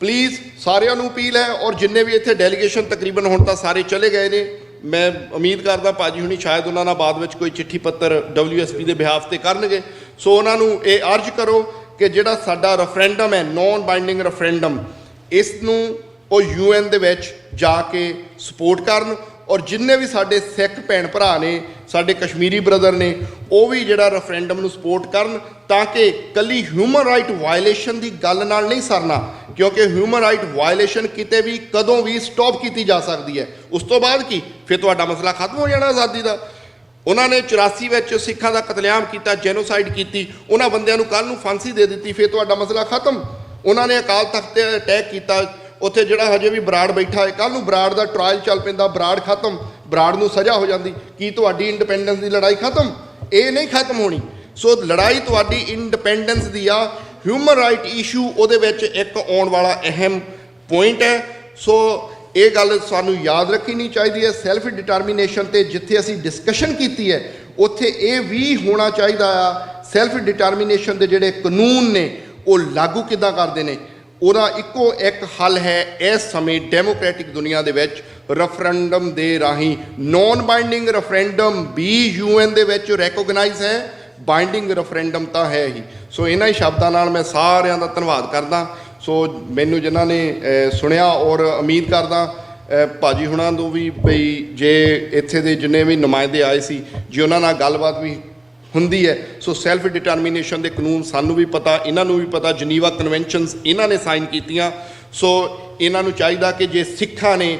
ਪਲੀਜ਼ ਸਾਰਿਆਂ ਨੂੰ ਅਪੀਲ ਹੈ, ਔਰ ਜਿੰਨੇ ਵੀ ਇੱਥੇ ਡੈਲੀਗੇਸ਼ਨ ਤਕਰੀਬਨ ਹੁਣ ਤਾਂ ਸਾਰੇ ਚਲੇ ਗਏ ਨੇ, ਮੈਂ ਉਮੀਦ ਕਰਦਾ ਭਾਜੀ ਹੁਣੀ ਸ਼ਾਇਦ ਉਹਨਾਂ ਨਾਲ ਬਾਅਦ ਵਿੱਚ ਕੋਈ ਚਿੱਠੀ ਪੱਤਰ WSP ਦੇ ਬਿਹਾਫ ਤੇ ਕਰਨਗੇ। ਸੋ ਉਹਨਾਂ ਨੂੰ ਇਹ ਅਰਜ਼ ਕਰੋ ਕਿ ਜਿਹੜਾ ਸਾਡਾ ਰੈਫਰੈਂਡਮ ਹੈ, ਨੌਨ ਬਾਈਂਡਿੰਗ ਰੈਫਰੈਂਡਮ, ਇਸ ਨੂੰ ਉਹ UN ਦੇ ਵਿੱਚ ਜਾ ਕੇ ਸਪੋਰਟ ਕਰਨ। ਔਰ ਜਿੰਨੇ ਵੀ ਸਾਡੇ ਸਿੱਖ ਭੈਣ ਭਰਾ ਨੇ, ਸਾਡੇ ਕਸ਼ਮੀਰੀ ਬ੍ਰਦਰ ਨੇ, ਉਹ ਵੀ ਜਿਹੜਾ ਰੈਫਰੈਂਡਮ ਨੂੰ ਸਪੋਰਟ ਕਰਨ, ਤਾਂ ਕਿ ਕੱਲੀ ਹਿਊਮਨ ਰਾਈਟ ਵਾਇਲੇਸ਼ਨ ਦੀ ਗੱਲ ਨਾਲ ਨਹੀਂ ਸਰਨਾ, ਕਿਉਂਕਿ ਹਿਊਮਨ ਰਾਈਟ ਵਾਇਲੇਸ਼ਨ ਕਿਤੇ ਵੀ ਕਦੋਂ ਵੀ ਸਟਾਪ ਕੀਤੀ ਜਾ ਸਕਦੀ ਹੈ। ਉਸ ਤੋਂ ਬਾਅਦ ਕੀ ਫਿਰ ਤੁਹਾਡਾ ਮਸਲਾ ਖਤਮ ਹੋ ਜਾਣਾ ਆਜ਼ਾਦੀ ਦਾ। ਉਹਨਾਂ ਨੇ 84 ਵਿੱਚ ਸਿੱਖਾਂ ਦਾ ਕਤਲੇਆਮ ਕੀਤਾ, ਜੈਨੋਸਾਈਡ ਕੀਤੀ, ਉਹਨਾਂ ਬੰਦਿਆਂ ਨੂੰ ਕੱਲ੍ਹ ਨੂੰ ਫਾਂਸੀ ਦੇ ਦਿੱਤੀ, ਫਿਰ ਤੁਹਾਡਾ ਮਸਲਾ ਖਤਮ। ਉਹਨਾਂ ਨੇ ਅਕਾਲ ਤਖਤ ਤੇ ਅਟੈਕ ਕੀਤਾ, ਉੱਥੇ ਜਿਹੜਾ ਹਜੇ ਵੀ ਬਰਾੜ ਬੈਠਾ ਹੈ, ਕੱਲ੍ਹ ਨੂੰ ਬਰਾੜ ਦਾ ਟਰਾਇਲ ਚੱਲ ਪੈਂਦਾ, ਬਰਾੜ ਖਤਮ, ਬਰਾੜ ਨੂੰ ਸਜ਼ਾ ਹੋ ਜਾਂਦੀ, ਕੀ ਤੁਹਾਡੀ ਇੰਡੀਪੈਂਡੈਂਸ ਦੀ ਲੜਾਈ ਖਤਮ? ਇਹ ਨਹੀਂ ਖਤਮ ਹੋਣੀ। ਸੋ ਲੜਾਈ ਤੁਹਾਡੀ ਇੰਡੀਪੈਂਡੈਂਸ ਦੀ ਆ। ਹਿਊਮਨ ਰਾਈਟ ਇਸ਼ੂ ਉਹਦੇ ਵਿੱਚ ਇੱਕ ਆਉਣ ਵਾਲਾ ਅਹਿਮ ਪੁਆਇੰਟ ਹੈ। ਸੋ ਇਹ ਗੱਲ ਸਾਨੂੰ ਯਾਦ ਰੱਖਣੀ ਚਾਹੀਦੀ ਹੈ। ਸੈਲਫ ਡਿਟਰਮੀਨੇਸ਼ਨ 'ਤੇ ਜਿੱਥੇ ਅਸੀਂ ਡਿਸਕਸ਼ਨ ਕੀਤੀ ਹੈ, ਉੱਥੇ ਇਹ ਵੀ ਹੋਣਾ ਚਾਹੀਦਾ ਆ ਸੈਲਫ ਡਿਟਰਮੀਨੇਸ਼ਨ ਦੇ ਜਿਹੜੇ ਕਾਨੂੰਨ ਨੇ ਉਹ ਲਾਗੂ ਕਿੱਦਾਂ ਕਰਦੇ ਨੇ। ਉਹਦਾ ਇੱਕੋ ਇੱਕ ਹੱਲ ਹੈ ਇਸ ਸਮੇਂ ਡੈਮੋਕ੍ਰੈਟਿਕ ਦੁਨੀਆ ਦੇ ਵਿੱਚ, ਰੈਫਰੈਂਡਮ ਦੇ ਰਾਹੀਂ। ਨੌਨ ਬਾਈਂਡਿੰਗ ਰੈਫਰੈਂਡਮ ਵੀ UN ਦੇ ਵਿੱਚ ਰੈਕੋਗਨਾਈਜ਼ ਹੈ, ਬਾਈਂਡਿੰਗ ਰੈਫਰੈਂਡਮ ਤਾਂ ਹੈ ਹੀ। ਸੋ ਇਹਨਾਂ ਹੀ ਸ਼ਬਦਾਂ ਨਾਲ ਮੈਂ ਸਾਰਿਆਂ ਦਾ ਧੰਨਵਾਦ ਕਰਦਾ। ਸੋ ਮੈਨੂੰ ਜਿਨ੍ਹਾਂ ਨੇ ਸੁਣਿਆ, ਔਰ ਉਮੀਦ ਕਰਦਾ ਭਾਜੀ ਹੁਣਾਂ ਨੂੰ ਵੀ ਬਈ ਜੇ ਇੱਥੇ ਦੇ ਜਿੰਨੇ ਵੀ ਨੁਮਾਇੰਦੇ ਆਏ ਸੀ, ਜੇ ਉਹਨਾਂ ਨਾਲ ਗੱਲਬਾਤ ਵੀ ਹੁੰਦੀ ਹੈ। ਸੋ ਸੈਲਫ ਡਿਟਰਮੀਨੇਸ਼ਨ ਦੇ ਕਾਨੂੰਨ ਸਾਨੂੰ ਵੀ ਪਤਾ, ਇਹਨਾਂ ਨੂੰ ਵੀ ਪਤਾ, ਜਨੀਵਾ ਕਨਵੈਨਸ਼ਨਸ ਇਹਨਾਂ ਨੇ ਸਾਈਨ ਕੀਤੀਆਂ। ਸੋ ਇਹਨਾਂ ਨੂੰ ਚਾਹੀਦਾ ਕਿ ਜੇ ਸਿੱਖਾਂ ਨੇ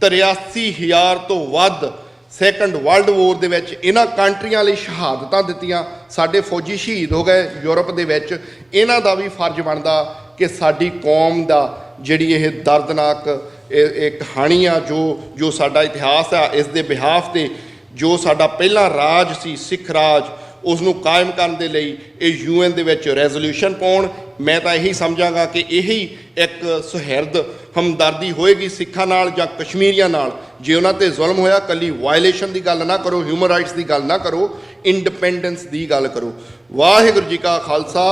83,000 ਤੋਂ ਵੱਧ ਸੈਕੰਡ ਵਰਲਡ ਵੋਰ ਦੇ ਵਿੱਚ ਇਹਨਾਂ ਕੰਟਰੀਆਂ ਲਈ ਸ਼ਹਾਦਤਾਂ ਦਿੱਤੀਆਂ, ਸਾਡੇ ਫੌਜੀ ਸ਼ਹੀਦ ਹੋ ਗਏ ਯੂਰਪ ਦੇ ਵਿੱਚ, ਇਹਨਾਂ ਦਾ ਵੀ ਫਰਜ਼ ਬਣਦਾ ਕਿ ਸਾਡੀ ਕੌਮ ਦਾ ਜਿਹੜੀ ਇਹ ਦਰਦਨਾਕ ਇਹ ਕਹਾਣੀ ਆ, ਜੋ ਸਾਡਾ ਇਤਿਹਾਸ ਆ, ਇਸ ਦੇ ਬਿਹਾਫ 'ਤੇ ਜੋ ਸਾਡਾ ਪਹਿਲਾ ਰਾਜ ਸੀ ਸਿੱਖ ਰਾਜ, ਉਸ ਨੂੰ ਕਾਇਮ ਕਰਨ ਦੇ ਲਈ ਇਹ UN ਦੇ ਵਿੱਚ ਰੈਜ਼ੋਲੂਸ਼ਨ ਪਾਉਣ। ਮੈਂ ਤਾਂ ਇਹੀ ਸਮਝਾਂਗਾ ਕਿ ਇਹੀ ਇੱਕ ਸੁਹਿਰਦ ਹਮਦਰਦੀ ਹੋਏਗੀ ਸਿੱਖਾਂ ਨਾਲ ਜਾਂ ਕਸ਼ਮੀਰੀਆਂ ਨਾਲ। ਜੇ ਉਹਨਾਂ 'ਤੇ ਜ਼ੁਲਮ ਹੋਇਆ, ਇਕੱਲੀ ਵਾਇਲੇਸ਼ਨ ਦੀ ਗੱਲ ਨਾ ਕਰੋ, ਹਿਊਮਨ ਰਾਈਟਸ ਦੀ ਗੱਲ ਨਾ ਕਰੋ, ਇੰਡੀਪੈਂਡੈਂਸ ਦੀ ਗੱਲ ਕਰੋ। ਵਾਹਿਗੁਰੂ ਜੀ ਕਾ ਖਾਲਸਾ,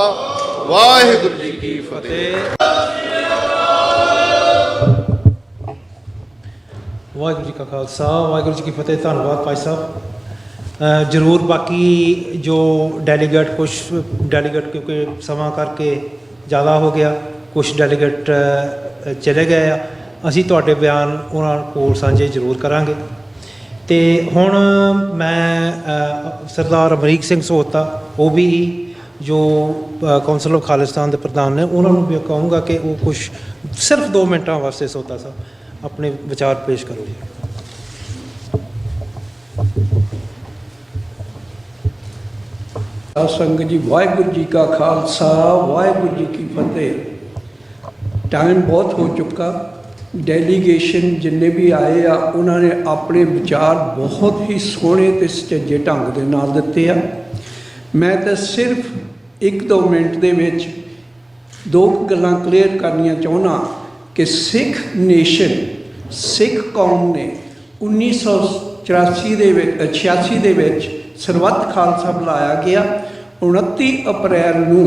ਵਾਹਿਗੁਰੂ ਜੀ ਕੀ ਫਤਿਹ। ਵਾਹਿਗੁਰੂ ਜੀ ਕਾ ਖਾਲਸਾ, ਵਾਹਿਗੁਰੂ ਜੀ ਕੀ ਫਤਿਹ। ਧੰਨਵਾਦ ਭਾਈ ਸਾਹਿਬ। ਜ਼ਰੂਰ ਬਾਕੀ ਜੋ ਡੈਲੀਗੇਟ, ਕੁਛ ਡੈਲੀਗੇਟ ਕਿਉਂਕਿ ਸਮਾਂ ਕਰਕੇ ਜ਼ਿਆਦਾ ਹੋ ਗਿਆ, ਕੁਛ ਡੈਲੀਗੇਟ ਚਲੇ ਗਏ ਆ, ਅਸੀਂ ਤੁਹਾਡੇ ਬਿਆਨ ਉਹਨਾਂ ਕੋਲ ਸਾਂਝੇ ਜ਼ਰੂਰ ਕਰਾਂਗੇ। ਅਤੇ ਹੁਣ ਮੈਂ ਸਰਦਾਰ ਅਮਰੀਕ ਸਿੰਘ ਸਹੋਤਾ, ਉਹ ਵੀ ਜੋ ਕੌਂਸਲ ਆਫ ਖਾਲਿਸਤਾਨ ਦੇ ਪ੍ਰਧਾਨ ਨੇ, ਉਹਨਾਂ ਨੂੰ ਵੀ ਕਹੂੰਗਾ ਕਿ ਉਹ ਕੁਛ ਸਿਰਫ 2 ਮਿੰਟਾਂ ਵਾਸਤੇ ਸਹੋਤਾ ਸਾਹਿਬ ਆਪਣੇ ਵਿਚਾਰ ਪੇਸ਼ ਕਰੋ ਜੀ। ਸੰਗਤ ਜੀ, ਵਾਹਿਗੁਰੂ ਜੀ ਕਾ ਖਾਲਸਾ, ਵਾਹਿਗੁਰੂ ਜੀ ਕੀ ਫਤਿਹ। ਟਾਈਮ ਬਹੁਤ ਹੋ ਚੁੱਕਾ। ਡੈਲੀਗੇਸ਼ਨ ਜਿੰਨੇ ਵੀ ਆਏ ਆ, ਉਹਨਾਂ ਨੇ ਆਪਣੇ ਵਿਚਾਰ ਬਹੁਤ ਹੀ ਸੋਹਣੇ ਅਤੇ ਸੁਚੱਜੇ ਢੰਗ ਦੇ ਨਾਲ ਦਿੱਤੇ ਆ। ਮੈਂ ਤਾਂ ਸਿਰਫ 1-2 ਮਿੰਟ ਦੇ ਵਿੱਚ 2 ਗੱਲਾਂ ਕਲੀਅਰ ਕਰਨੀਆਂ ਚਾਹੁੰਦਾ ਕਿ ਸਿੱਖ ਨੇਸ਼ਨ, ਸਿੱਖ ਕੌਮ ਨੇ 1984 ਦੇ ਵਿੱਚ 86 ਦੇ ਵਿੱਚ ਸਰਬੱਤ ਖਾਲਸਾ ਬੁਲਾਇਆ ਗਿਆ। 29 ਅਪ੍ਰੈਲ ਨੂੰ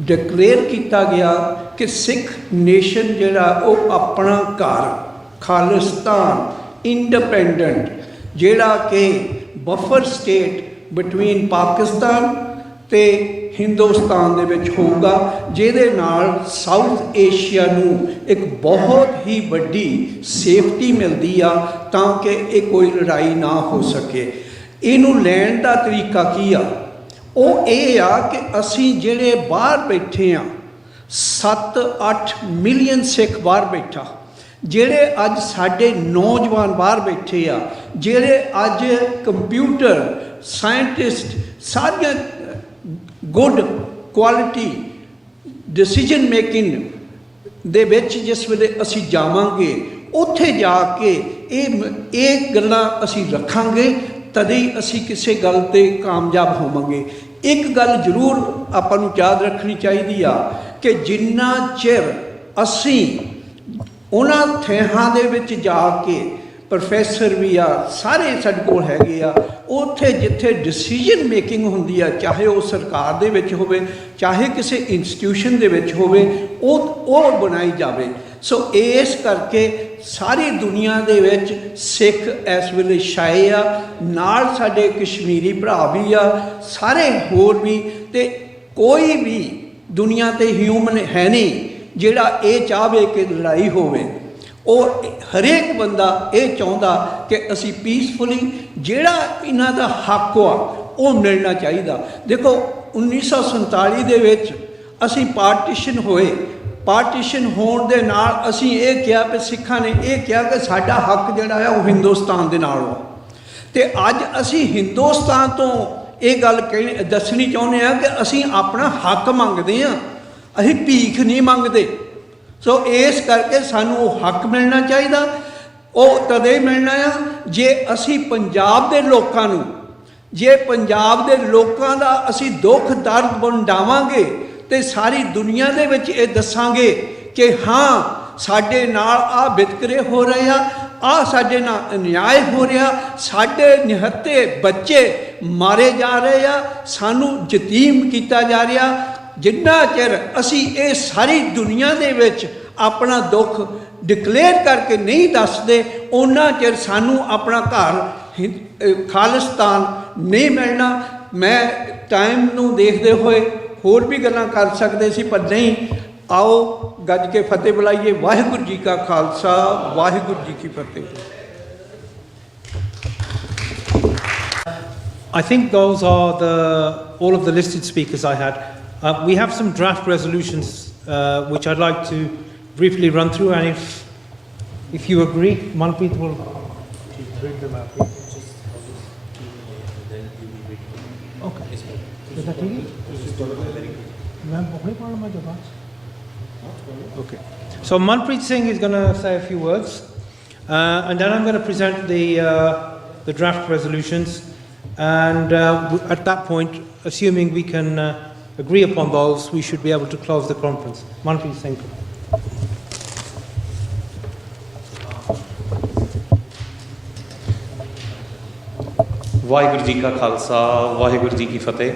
ਡਿਕਲੇਅਰ ਕੀਤਾ ਗਿਆ ਕਿ ਸਿੱਖ ਨੇਸ਼ਨ ਜਿਹੜਾ ਉਹ ਆਪਣਾ ਘਰ ਖਾਲਿਸਤਾਨ, ਇੰਡੀਪੈਂਡੈਂਟ, ਜਿਹੜਾ ਕਿ ਬਫਰ ਸਟੇਟ ਬਿਟਵੀਨ ਪਾਕਿਸਤਾਨ ਅਤੇ ਹਿੰਦੁਸਤਾਨ ਦੇ ਵਿੱਚ ਹੋਊਗਾ, ਜਿਹਦੇ ਨਾਲ ਸਾਊਥ ਏਸ਼ੀਆ ਨੂੰ ਇੱਕ ਬਹੁਤ ਹੀ ਵੱਡੀ ਸੇਫਟੀ ਮਿਲਦੀ ਆ ਤਾਂ ਕਿ ਇਹ ਕੋਈ ਲੜਾਈ ਨਾ ਹੋ ਸਕੇ। ਇਹਨੂੰ ਲੈਣ ਦਾ ਤਰੀਕਾ ਕੀ ਆ? ਉਹ ਇਹ ਆ ਕਿ ਅਸੀਂ ਜਿਹੜੇ ਬਾਹਰ ਬੈਠੇ ਆ, 7-8 ਮਿਲੀਅਨ ਸਿੱਖ ਬਾਹਰ ਬੈਠਾ, ਜਿਹੜੇ ਅੱਜ ਸਾਡੇ ਨੌਜਵਾਨ ਬਾਹਰ ਬੈਠੇ ਆ, ਜਿਹੜੇ ਅੱਜ ਕੰਪਿਊਟਰ ਸਾਇੰਟਿਸਟ, ਸਾਰੀਆਂ ਗੁੱਡ ਕੁਆਲਿਟੀ ਡਿਸੀਜਨ ਮੇਕਿੰਗ ਦੇ ਵਿੱਚ ਜਿਸ ਵੇਲੇ ਅਸੀਂ ਜਾਵਾਂਗੇ, ਉੱਥੇ ਜਾ ਕੇ ਇਹ ਗੱਲਾਂ ਅਸੀਂ ਰੱਖਾਂਗੇ, ਤਦੇ ਹੀ ਅਸੀਂ ਕਿਸੇ ਗੱਲ 'ਤੇ ਕਾਮਯਾਬ ਹੋਵਾਂਗੇ। ਇੱਕ ਗੱਲ ਜ਼ਰੂਰ ਆਪਾਂ ਨੂੰ ਯਾਦ ਰੱਖਣੀ ਚਾਹੀਦੀ ਆ ਕਿ ਜਿੰਨਾ ਚਿਰ ਅਸੀਂ ਉਹਨਾਂ ਥਾਵਾਂ ਦੇ ਵਿੱਚ ਜਾ ਕੇ, ਪ੍ਰੋਫੈਸਰ ਵੀ ਆ, ਸਾਰੇ ਸਾਡੇ ਕੋਲ ਹੈਗੇ ਆ, ਉੱਥੇ ਜਿੱਥੇ ਡਿਸੀਜਨ ਮੇਕਿੰਗ ਹੁੰਦੀ ਆ, ਚਾਹੇ ਉਹ ਸਰਕਾਰ ਦੇ ਵਿੱਚ ਹੋਵੇ, ਚਾਹੇ ਕਿਸੇ ਇੰਸਟੀਟਿਊਸ਼ਨ ਦੇ ਵਿੱਚ ਹੋਵੇ, ਉਹ ਬਣਾਈ ਜਾਵੇ। ਸੋ ਇਸ ਕਰਕੇ ਸਾਰੀ ਦੁਨੀਆ ਦੇ ਵਿੱਚ ਸਿੱਖ ਇਸ ਵੇਲੇ ਛਾਏ ਆ, ਨਾਲ ਸਾਡੇ ਕਸ਼ਮੀਰੀ ਭਰਾ ਵੀ ਆ, ਸਾਰੇ ਹੋਰ ਵੀ, ਅਤੇ ਕੋਈ ਵੀ ਦੁਨੀਆ 'ਤੇ ਹਿਊਮਨ ਹੈ ਨਹੀਂ ਜਿਹੜਾ ਇਹ ਚਾਹਵੇ ਕਿ ਲੜਾਈ ਹੋਵੇ। ਉਹ ਹਰੇਕ ਬੰਦਾ ਇਹ ਚਾਹੁੰਦਾ ਕਿ ਅਸੀਂ ਪੀਸਫੁਲੀ, ਜਿਹੜਾ ਇਹਨਾਂ ਦਾ ਹੱਕ ਆ ਉਹ ਮਿਲਣਾ ਚਾਹੀਦਾ। ਦੇਖੋ 1947 ਦੇ ਵਿੱਚ ਅਸੀਂ ਪਾਰਟੀਸ਼ਨ ਹੋਏ, ਪਾਰਟੀਸ਼ਨ ਹੋਣ ਦੇ ਨਾਲ ਅਸੀਂ ਇਹ ਕਿਹਾ ਕਿ ਸਿੱਖਾਂ ਨੇ ਇਹ ਕਿਹਾ ਕਿ ਸਾਡਾ ਹੱਕ ਜਿਹੜਾ ਹੈ ਉਹ ਹਿੰਦੁਸਤਾਨ ਦੇ ਨਾਲ ਹੋ, ਅਤੇ ਅੱਜ ਅਸੀਂ ਹਿੰਦੁਸਤਾਨ ਤੋਂ ਇਹ ਗੱਲ ਦੱਸਣੀ ਚਾਹੁੰਦੇ ਹਾਂ ਕਿ ਅਸੀਂ ਆਪਣਾ ਹੱਕ ਮੰਗਦੇ ਹਾਂ, ਅਸੀਂ ਭੀਖ ਨਹੀਂ ਮੰਗਦੇ। ਸੋ ਇਸ ਕਰਕੇ ਸਾਨੂੰ ਉਹ ਹੱਕ ਮਿਲਣਾ ਚਾਹੀਦਾ। ਉਹ ਤਦੇ ਮਿਲਣਾ ਆ ਜੇ ਅਸੀਂ ਪੰਜਾਬ ਦੇ ਲੋਕਾਂ ਨੂੰ, ਜੇ ਪੰਜਾਬ ਦੇ ਲੋਕਾਂ ਦਾ ਅਸੀਂ ਦੁੱਖ ਦਰਦ ਵੰਡਾਵਾਂਗੇ ਤੇ ਸਾਰੀ ਦੁਨੀਆ ਦੇ ਵਿੱਚ ਇਹ ਦੱਸਾਂਗੇ ਕਿ ਹਾਂ ਸਾਡੇ ਨਾਲ ਆਹ ਵਿਤਕਰੇ ਹੋ ਰਹੇ ਆ, ਆਹ ਸਾਡੇ ਨਾਲ ਅਨਿਆਏ ਹੋ ਰਿਹਾ, ਸਾਡੇ ਨਿਹੱਤੇ ਬੱਚੇ ਮਾਰੇ ਜਾ ਰਹੇ ਆ, ਸਾਨੂੰ ਯਤੀਮ ਕੀਤਾ ਜਾ ਰਿਹਾ। ਜਿੰਨਾ ਚਿਰ ਅਸੀਂ ਇਹ ਸਾਰੀ ਦੁਨੀਆ ਦੇ ਵਿੱਚ ਆਪਣਾ ਦੁੱਖ ਡਿਕਲੇਅਰ ਕਰਕੇ ਨਹੀਂ ਦੱਸਦੇ, ਉਹਨਾਂ ਚਿਰ ਸਾਨੂੰ ਆਪਣਾ ਘਰ ਖਾਲਿਸਤਾਨ ਨਹੀਂ ਮਿਲਣਾ। ਮੈਂ ਟਾਈਮ ਨੂੰ ਦੇਖਦੇ ਹੋਏ ਹੋਰ ਵੀ ਗੱਲਾਂ ਕਰ ਸਕਦੇ ਸੀ, ਪਰ ਨਹੀਂ। ਆਓ ਗੱਜ ਕੇ ਫਤਿਹ ਬੁਲਾਈਏ। ਵਾਹਿਗੁਰੂ ਜੀ ਕਾ ਖਾਲਸਾ, ਵਾਹਿਗੁਰੂ ਜੀ ਕੀ ਫਤਿਹ। I think those are all of the listed speakers I had. We have some draft resolutions which I'd like to briefly run through, and if you agree, Manpreet will bring them out. Okay. So Manpreet Singh is going to say a few words, and then I'm going to present the draft resolutions. And at that point, assuming we can agree upon those, we should be able to close the conference. Manpreet Singh. Vaheguru Ji Ka Khalsa, Vaheguru Ji Ki Fateh.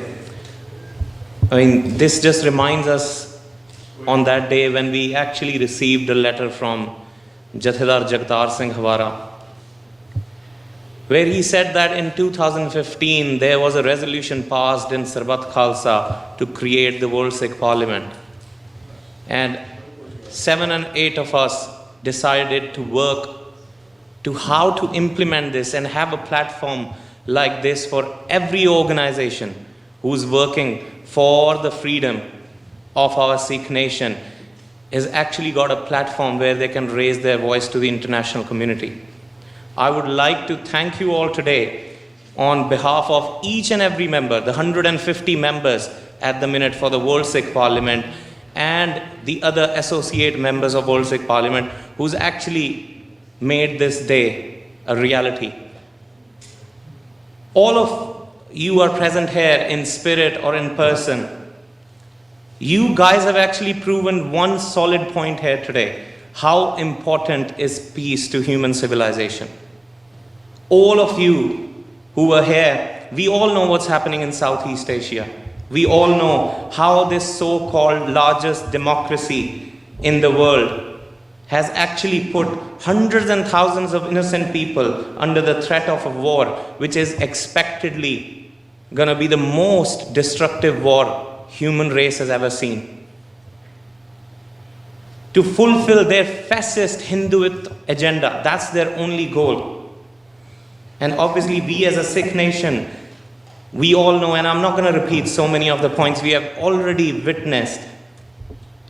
I mean, this just reminds us on that day when we actually received a letter from Jathedar Jagtar Singh Hawara, where he said that in 2015 there was a resolution passed in Sarbat Khalsa to create the World Sikh Parliament. And 7 and 8 of us decided to work to how to implement this and have a platform like this for every organization who's working for the freedom of our Sikh nation has actually got a platform where they can raise their voice to the international community. I would like to thank you all today on behalf of each and every member, the 150 members at the minute for the World Sikh Parliament and the other associate members of World Sikh Parliament who's actually made this day a reality. All of you are present here in spirit or in person. You guys have actually proven one solid point here today. How important is peace to human civilization? All of you who were here, we all know what's happening in Southeast Asia. We all know how this so-called largest democracy in the world has actually put hundreds and thousands of innocent people under the threat of a war, which is expectedly going to be the most destructive war human race has ever seen. To fulfill their fascist Hinduist agenda, that's their only goal. And obviously we as a Sikh nation, we all know, and I'm not going to repeat so many of the points, we have already witnessed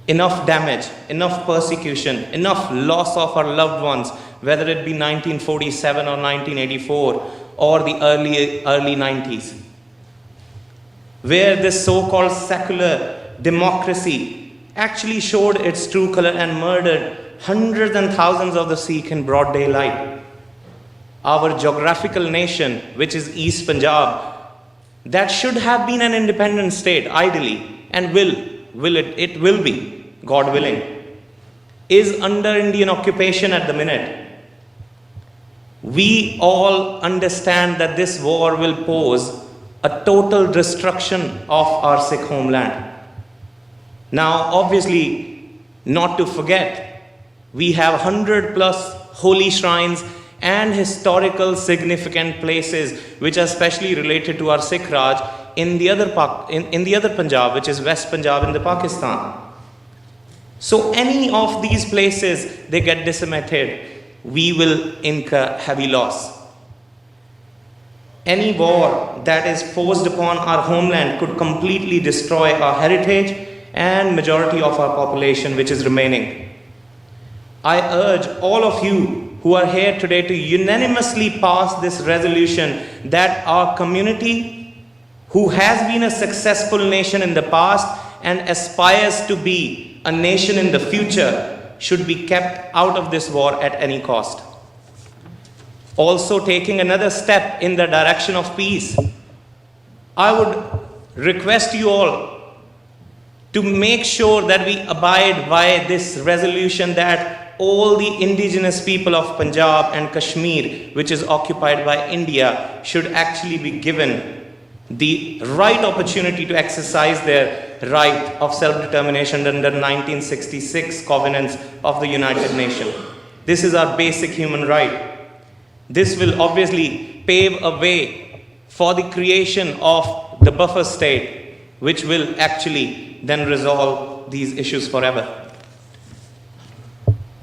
enough damage, enough persecution, enough loss of our loved ones, whether it be 1947 or 1984 or the early 90s, where this so-called secular democracy actually showed its true color and murdered hundreds and thousands of the Sikh in broad daylight. Our geographical nation, which is East Punjab, that should have been an independent state, ideally, and it will be, God willing, is under Indian occupation at the minute. We all understand that this war will pose a total destruction of our Sikh homeland. Now, obviously, not to forget, we have 100+ holy shrines and historical significant places which are specially related to our Sikh Raj in the other Punjab, which is West Punjab in the Pakistan. So any of these places, they get decimated, we will incur heavy loss. Any war that is forced upon our homeland could completely destroy our heritage and majority of our population which is remaining. I urge all of you who are here today to unanimously pass this resolution that our community, who has been a successful nation in the past and aspires to be a nation in the future, should be kept out of this war at any cost. Also, taking another step in the direction of peace, I would request you all to make sure that we abide by this resolution that all the indigenous people of Punjab and Kashmir, which is occupied by India, should actually be given the right opportunity to exercise their right of self-determination under 1966 covenants of the United Nations. This is our basic human right. This will obviously pave a way for the creation of the buffer state, which will actually then resolve these issues forever.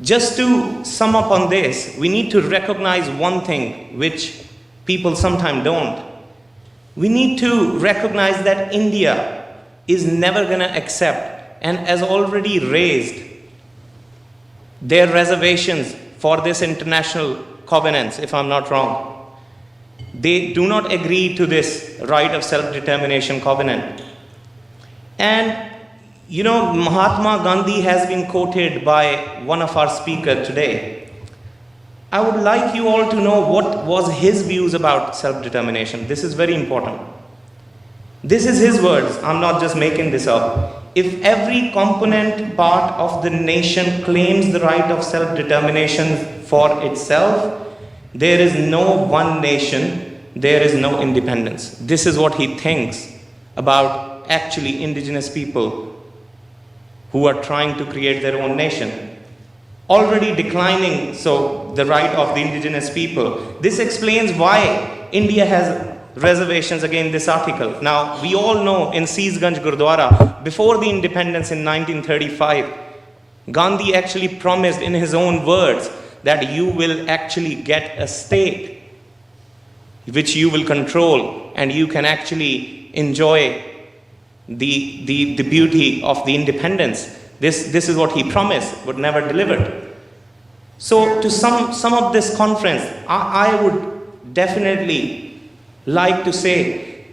Just to sum up on this, we need to recognize one thing which people sometimes don't. We need to recognize that India is never going to accept and has already raised their reservations for this international covenants, if I'm not wrong. They do not agree to this right of self-determination covenant. And you know, Mahatma Gandhi has been quoted by one of our speakers today. I would like you all to know what was his views about self-determination. This is very important. This is his words. I'm not just making this up. If every component part of the nation claims the right of self-determination for itself, there is no one nation, there is no independence. This is what he thinks about actually indigenous people who are trying to create their own nation. Already declining, so the right of the indigenous people. This explains why India has reservations against this article. Now, we all know in Seesganj Gurdwara, before the independence in 1935, Gandhi actually promised in his own words that you will actually get a state which you will control and you can actually enjoy the beauty of the independence. This is what he promised, but never delivered. So to sum up this conference, I would definitely like to say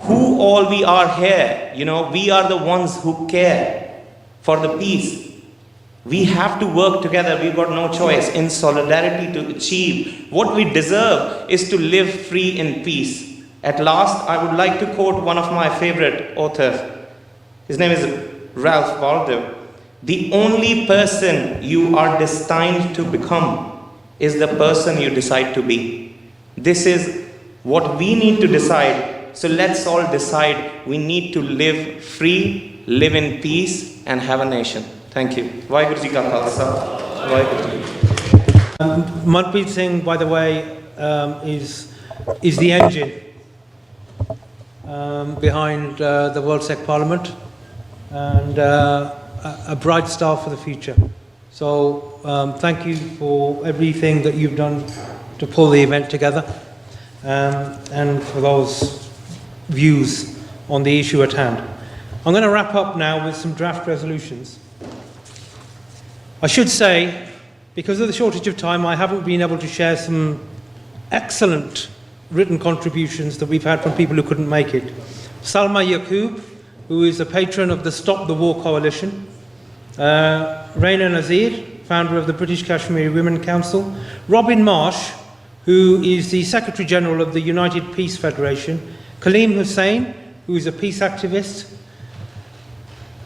who all we are here. You know, we are the ones who care for the peace. We have to work together. We've got no choice in solidarity to achieve what we deserve is to live free in peace. At last, I would like to quote one of my favorite authors. His name is Ralph Waldo. The only person you are destined to become is the person you decide to be. This is what we need to decide. So let's all decide we need to live free, live in peace, and have a nation. Thank you. Vaheguru Ji Ka Khalsa. Vaheguru Ji. Manpreet Singh, by the way, is the engine behind the World Sec Parliament and a bright star for the future. So thank you for everything that you've done to pull the event together and for those views on the issue at hand. I'm going to wrap up now with some draft resolutions. I should say, because of the shortage of time, I haven't been able to share some excellent written contributions that we've had from people who couldn't make it. Salma Yaqub, who is a patron of the Stop the War Coalition, Raina Nazir, founder of the British Kashmiri Women Council, Robin Marsh, who is the Secretary General of the United Peace Federation, Kaleem Hussain, who is a peace activist.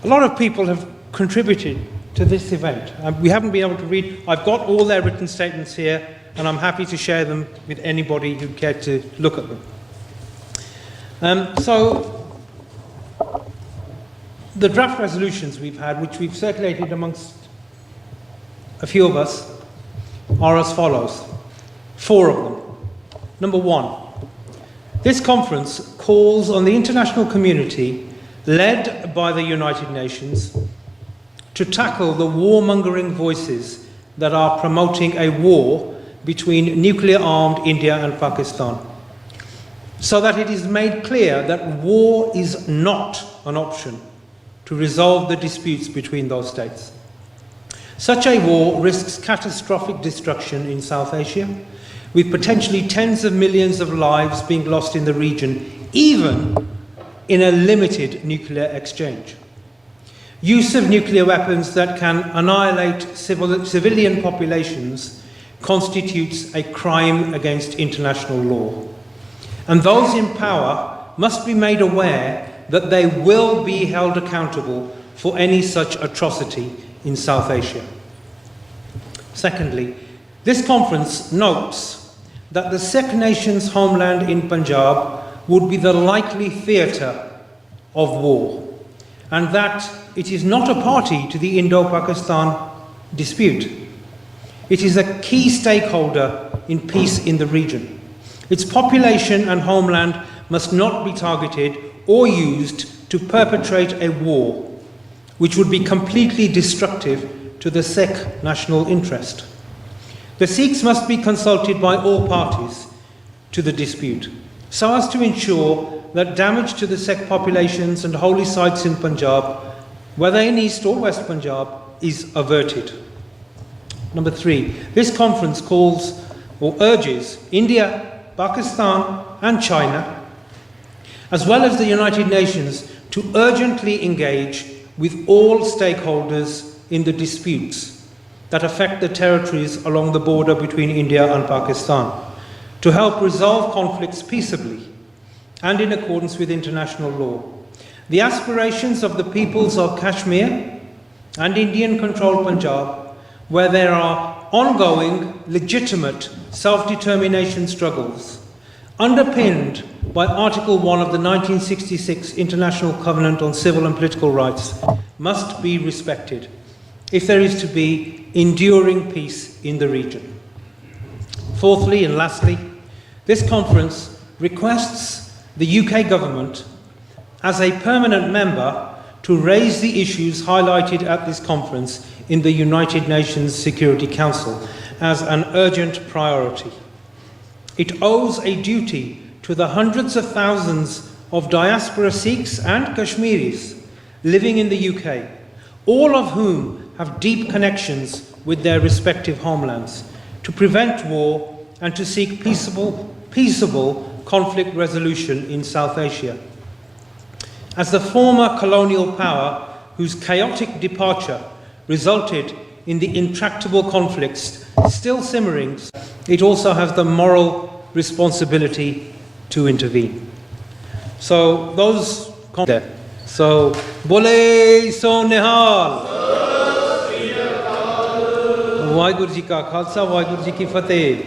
A lot of people have contributed to this event. We haven't been able to read. I've got all their written statements here, and I'm happy to share them with anybody who cared to look at them. So, the draft resolutions we've had, which we've circulated amongst a few of us, are as follows. 4 of them. Number 1, this conference calls on the international community, led by the United Nations, to tackle the warmongering voices that are promoting a war between nuclear-armed India and Pakistan, so that it is made clear that war is not an option to resolve the disputes between those states. Such a war risks catastrophic destruction in South Asia, with potentially tens of millions of lives being lost in the region, even in a limited nuclear exchange. Use of nuclear weapons that can annihilate civilian populations constitutes a crime against international law. And those in power must be made aware that they will be held accountable for any such atrocity in South Asia. Secondly, this conference notes that the Sikh nation's homeland in Punjab would be the likely theatre of war, and that it is not a party to the Indo-Pakistan dispute. It is a key stakeholder in peace in the region. Its population and homeland must not be targeted or used to perpetrate a war which would be completely destructive to the Sikh national interest. The Sikhs must be consulted by all parties to the dispute, so as to ensure that damage to the Sikh populations and holy sites in Punjab, whether in East or West Punjab, is averted. Number 3, this conference calls or urges India Pakistan and China, as well as the United Nations, to urgently engage with all stakeholders in the disputes that affect the territories along the border between India and Pakistan, to help resolve conflicts peaceably and in accordance with international law. The aspirations of the peoples of Kashmir and Indian-controlled Punjab, where there are ongoing, legitimate self-determination struggles, underpinned by Article 1 of the 1966 International Covenant on Civil and Political Rights, must be respected if there is to be enduring peace in the region. Fourthly and lastly, this conference requests the UK government, as a permanent member, to raise the issues highlighted at this conference in the United Nations Security Council as an urgent priority. It owes a duty to the hundreds of thousands of diaspora Sikhs and Kashmiris living in the UK, all of whom have deep connections with their respective homelands, to prevent war and to seek peaceable conflict resolution in South Asia. As the former colonial power whose chaotic departure resulted in the intractable conflicts still simmering, it also has the moral responsibility to intervene. So those there. So Bole So Nihal. Waheguru Ji Ka Khalsa, Waheguru Ji Ki Fateh.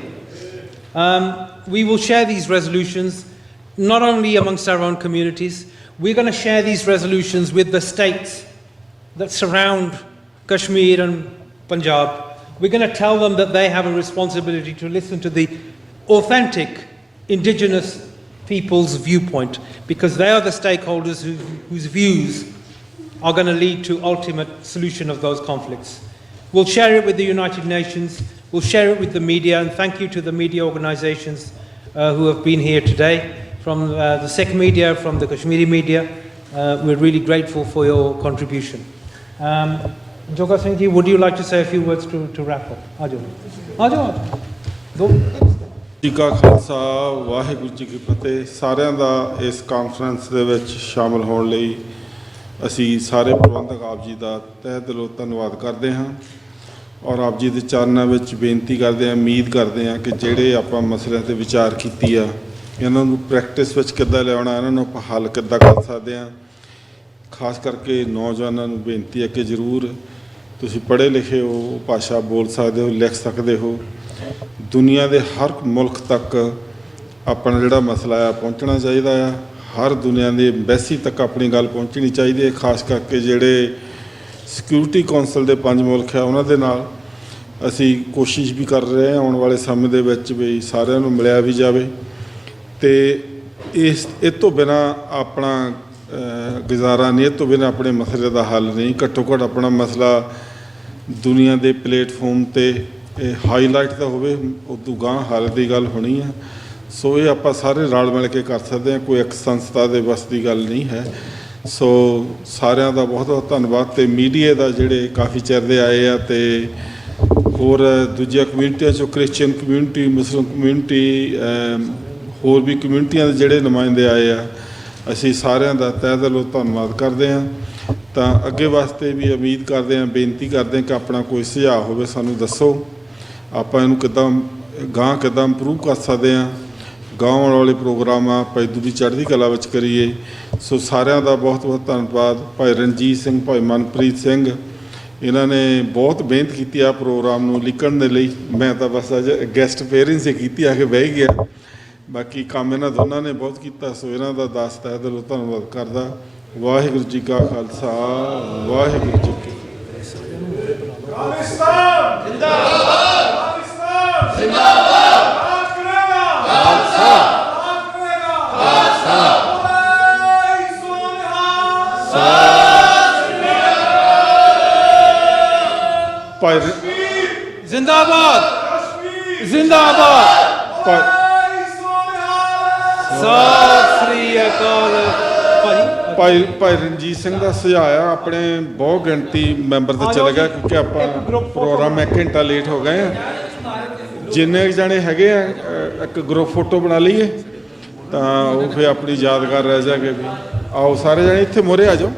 We will share these resolutions not only amongst our own communities, we're going to share these resolutions with the states that surround Kashmir and Punjab. We're going to tell them that they have a responsibility to listen to the authentic indigenous people's viewpoint, because they are the stakeholders whose views are going to lead to ultimate solution of those conflicts. We'll share it with the United Nations, we'll share it with the media, and thank you to the media organizations who have been here today, from the Sikh media, from the Kashmiri media. We're really grateful for your contribution. Joga Singh ji, would you like to say a few words to wrap up? Aajo. ਜੀ ਕਾ ਖਾਲਸਾ ਵਾਹਿਗੁਰੂ ਜੀ ਕੀ ਫਤਿਹ। ਸਾਰਿਆਂ ਦਾ ਇਸ conference ਦੇ ਵਿੱਚ ਸ਼ਾਮਲ ਹੋਣ ਲਈ ਅਸੀਂ ਸਾਰੇ ਪ੍ਰਬੰਧਕ ਆਪ ਜੀ ਦਾ ਤਹਿ ਦਿਲੋਂ ਧੰਨਵਾਦ ਕਰਦੇ ਹਾਂ ਔਰ ਆਪ ਜੀ ਦੇ ਚਰਨਾਂ ਵਿੱਚ ਬੇਨਤੀ ਕਰਦੇ ਹਾਂ, ਉਮੀਦ ਕਰਦੇ ਹਾਂ ਕਿ ਜਿਹੜੇ ਆਪਾਂ ਮਸਲਿਆਂ 'ਤੇ ਵਿਚਾਰ ਕੀਤੀ ਆ, ਇਹਨਾਂ ਨੂੰ ਪ੍ਰੈਕਟਿਸ ਵਿੱਚ ਕਿੱਦਾਂ ਲਿਆਉਣਾ, ਇਹਨਾਂ ਨੂੰ ਆਪਾਂ ਹੱਲ ਕਿੱਦਾਂ ਕਰ ਸਕਦੇ ਹਾਂ। ਖਾਸ ਕਰਕੇ ਨੌਜਵਾਨਾਂ ਨੂੰ ਬੇਨਤੀ ਹੈ ਕਿ ਜ਼ਰੂਰ ਤੁਸੀਂ ਪੜ੍ਹੇ ਲਿਖੇ ਹੋ, ਭਾਸ਼ਾ ਬੋਲ ਸਕਦੇ ਹੋ, ਲਿਖ ਸਕਦੇ ਹੋ। ਦੁਨੀਆ ਦੇ ਹਰ ਮੁਲਕ ਤੱਕ ਆਪਣਾ ਜਿਹੜਾ ਮਸਲਾ ਆ ਪਹੁੰਚਣਾ ਚਾਹੀਦਾ ਆ। ਹਰ ਦੁਨੀਆ ਦੇ ਐਮਬੈਸੀ ਤੱਕ ਆਪਣੀ ਗੱਲ ਪਹੁੰਚਣੀ ਚਾਹੀਦੀ ਹੈ। ਖਾਸ ਕਰਕੇ ਜਿਹੜੇ ਸਿਕਿਉਰਿਟੀ ਕੌਂਸਲ ਦੇ 5 ਮੁਲਕ ਆ, ਉਹਨਾਂ ਦੇ ਨਾਲ ਅਸੀਂ ਕੋਸ਼ਿਸ਼ ਵੀ ਕਰ ਰਹੇ ਹਾਂ ਆਉਣ ਵਾਲੇ ਸਮੇਂ ਦੇ ਵਿੱਚ ਵੀ ਸਾਰਿਆਂ ਨੂੰ ਮਿਲਿਆ ਵੀ ਜਾਵੇ। ਅਤੇ ਇਹ ਤੋਂ ਬਿਨਾਂ ਆਪਣਾ ਗੁਜ਼ਾਰਾ ਨਹੀਂ, ਇਹ ਤੋਂ ਬਿਨਾਂ ਆਪਣੇ ਮਸਲੇ ਦਾ ਹੱਲ ਨਹੀਂ। ਘੱਟੋ ਘੱਟ ਆਪਣਾ ਮਸਲਾ ਦੁਨੀਆ ਦੇ ਪਲੇਟਫਾਰਮ 'ਤੇ ਹਾਈਲਾਈਟ ਤਾਂ ਹੋਵੇ, ਉਦੋਂ ਗਾਂਹ ਹੱਲ ਦੀ ਗੱਲ ਹੋਣੀ ਆ। ਸੋ ਇਹ ਆਪਾਂ ਸਾਰੇ ਰਲ ਮਿਲ ਕੇ ਕਰ ਸਕਦੇ ਹਾਂ, ਕੋਈ ਇੱਕ ਸੰਸਥਾ ਦੇ ਵੱਸ ਦੀ ਗੱਲ ਨਹੀਂ ਹੈ। ਸੋ ਸਾਰਿਆਂ ਦਾ ਬਹੁਤ ਬਹੁਤ ਧੰਨਵਾਦ। ਅਤੇ ਮੀਡੀਆ ਦਾ ਜਿਹੜੇ ਕਾਫੀ ਚਿਰ ਦੇ ਆਏ ਆ, ਅਤੇ ਹੋਰ ਦੂਜੀਆਂ ਕਮਿਊਨਿਟੀਆਂ 'ਚੋਂ ਕ੍ਰਿਸਚਨ ਕਮਿਊਨਿਟੀ, ਮੁਸਲਿਮ ਕਮਿਊਨਿਟੀ, ਹੋਰ ਵੀ ਕਮਿਊਨਿਟੀਆਂ ਦੇ ਜਿਹੜੇ ਨੁਮਾਇੰਦੇ ਆਏ ਆ, ਅਸੀਂ ਸਾਰਿਆਂ ਦਾ ਤਹਿ ਦਿਲੋਂ ਧੰਨਵਾਦ ਕਰਦੇ ਹਾਂ। ਤਾਂ ਅੱਗੇ ਵਾਸਤੇ ਵੀ ਉਮੀਦ ਕਰਦੇ ਹਾਂ, ਬੇਨਤੀ ਕਰਦੇ ਹਾਂ ਕਿ ਆਪਣਾ ਕੋਈ ਸੁਝਾਅ ਹੋਵੇ ਸਾਨੂੰ ਦੱਸੋ, ਆਪਾਂ ਇਹਨੂੰ ਕਿੱਦਾਂ ਗਾਂਹ ਕਿੱਦਾਂ ਇੰਪਰੂਵ ਕਰ ਸਕਦੇ ਹਾਂ। ਗਾਉਣ ਵਾਲੇ ਪ੍ਰੋਗਰਾਮ ਆ ਆਪਾਂ ਇੱਦੋਂ ਵੀ ਚੜ੍ਹਦੀ ਕਲਾ ਵਿੱਚ ਕਰੀਏ। ਸੋ ਸਾਰਿਆਂ ਦਾ ਬਹੁਤ ਬਹੁਤ ਧੰਨਵਾਦ। ਭਾਈ ਰਣਜੀਤ ਸਿੰਘ, ਭਾਈ ਮਨਪ੍ਰੀਤ ਸਿੰਘ, ਇਹਨਾਂ ਨੇ ਬਹੁਤ ਮਿਹਨਤ ਕੀਤੀ ਆ ਪ੍ਰੋਗਰਾਮ ਨੂੰ ਲਿਖਣ ਦੇ ਲਈ। ਮੈਂ ਤਾਂ ਬਸ ਅੱਜ ਗੈਸਟ ਅਪੀਅਰੈਂਸ ਹੀ ਕੀਤੀ, ਆ ਕੇ ਬਹਿ ਗਿਆ। ਬਾਕੀ ਕੰਮ ਇਹਨਾਂ ਦੋਨਾਂ ਨੇ ਬਹੁਤ ਕੀਤਾ। ਸੋ ਇਹਨਾਂ ਦਾ ਦਾਸ ਤਹਿ ਦਿਲੋਂ ਧੰਨਵਾਦ ਕਰਦਾ। ਵਾਹਿਗੁਰੂ ਜੀ ਕਾ ਖਾਲਸਾ, ਵਾਹਿਗੁਰੂ ਜੀ ਕੀ ਭਾਈ ਜ਼ਿੰਦਾਬਾਦ, ਜ਼ਿੰਦਾਬਾਦ, ਸਤਿ ਸ੍ਰੀ ਅਕਾਲ। ਭਾਈ ਰਣਜੀਤ ਸਿੰਘ ਦਾ ਸੁਝਾਅ ਆ, ਆਪਣੇ ਬਹੁਤ ਗਿਣਤੀ ਮੈਂਬਰ ਤੇ ਚਲੇ ਗਿਆ ਕਿਉਂਕਿ ਆਪਾਂ ਪ੍ਰੋਗਰਾਮ 1 ਘੰਟਾ ਲੇਟ ਹੋ ਗਏ ਆ। ਜਿੰਨੇ ਜਣੇ ਹੈਗੇ ਆ ਇੱਕ ਗਰੁੱਪ ਫੋਟੋ ਬਣਾ ਲਈਏ ਤਾਂ ਉਹ ਫਿਰ ਆਪਣੀ ਯਾਦਗਾਰ ਰਹਿ ਜਾਗੇ ਵੀ। ਆਓ ਸਾਰੇ ਜਣੇ ਇੱਥੇ ਮੋਰੇ ਆ ਜਾਓ।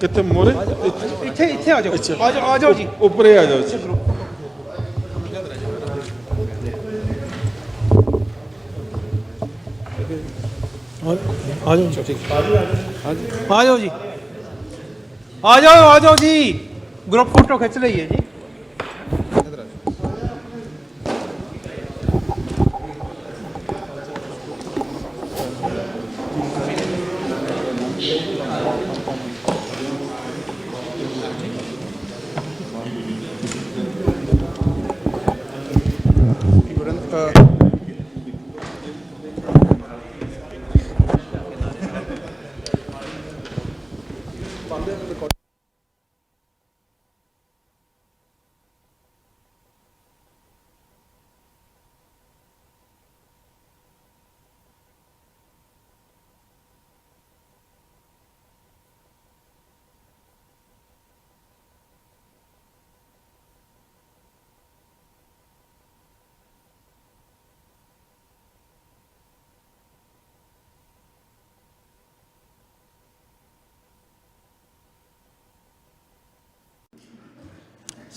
ਕਿੱਥੇ ਮੋਰੇ? ਇੱਥੇ ਇੱਥੇ ਆ ਜਾਓ, ਆ ਜਾਓ ਜੀ, ਉੱਪਰੇ ਆ ਜਾਓ। ਆ ਜਾਓ ਜੀ, ਆ ਜਾਓ ਜੀ, ਗਰੁੱਪ ਫੋਟੋ ਖਿੱਚ ਲਈਏ ਜੀ।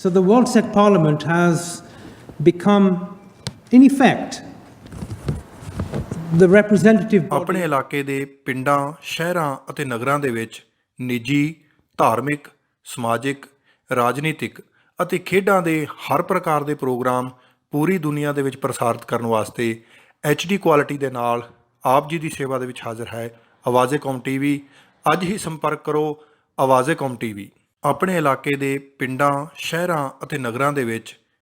So the World Sec Parliament has become, in effect, the representative body. ਆਪਣੇ ਇਲਾਕੇ ਦੇ ਪਿੰਡਾਂ, ਸ਼ਹਿਰਾਂ ਅਤੇ ਨਗਰਾਂ ਦੇ ਵਿੱਚ ਨਿੱਜੀ, ਧਾਰਮਿਕ, ਸਮਾਜਿਕ, ਰਾਜਨੀਤਿਕ ਅਤੇ ਖੇਡਾਂ ਦੇ ਹਰ ਪ੍ਰਕਾਰ ਦੇ ਪ੍ਰੋਗਰਾਮ ਪੂਰੀ ਦੁਨੀਆ ਦੇ ਵਿੱਚ ਪ੍ਰਸਾਰਿਤ ਕਰਨ ਵਾਸਤੇ HD ਕੁਆਲਿਟੀ ਦੇ ਨਾਲ ਆਪ ਜੀ ਦੀ ਸੇਵਾ ਦੇ ਵਿੱਚ ਹਾਜ਼ਰ ਹੈ ਆਵਾਜ਼ੇ ਕੌਮ TV। ਅੱਜ ਹੀ ਸੰਪਰਕ ਕਰੋ ਆਵਾਜ਼ੇ ਕੌਮ TV। ਆਪਣੇ ਇਲਾਕੇ ਦੇ ਪਿੰਡਾਂ, ਸ਼ਹਿਰਾਂ ਅਤੇ ਨਗਰਾਂ ਦੇ ਵਿੱਚ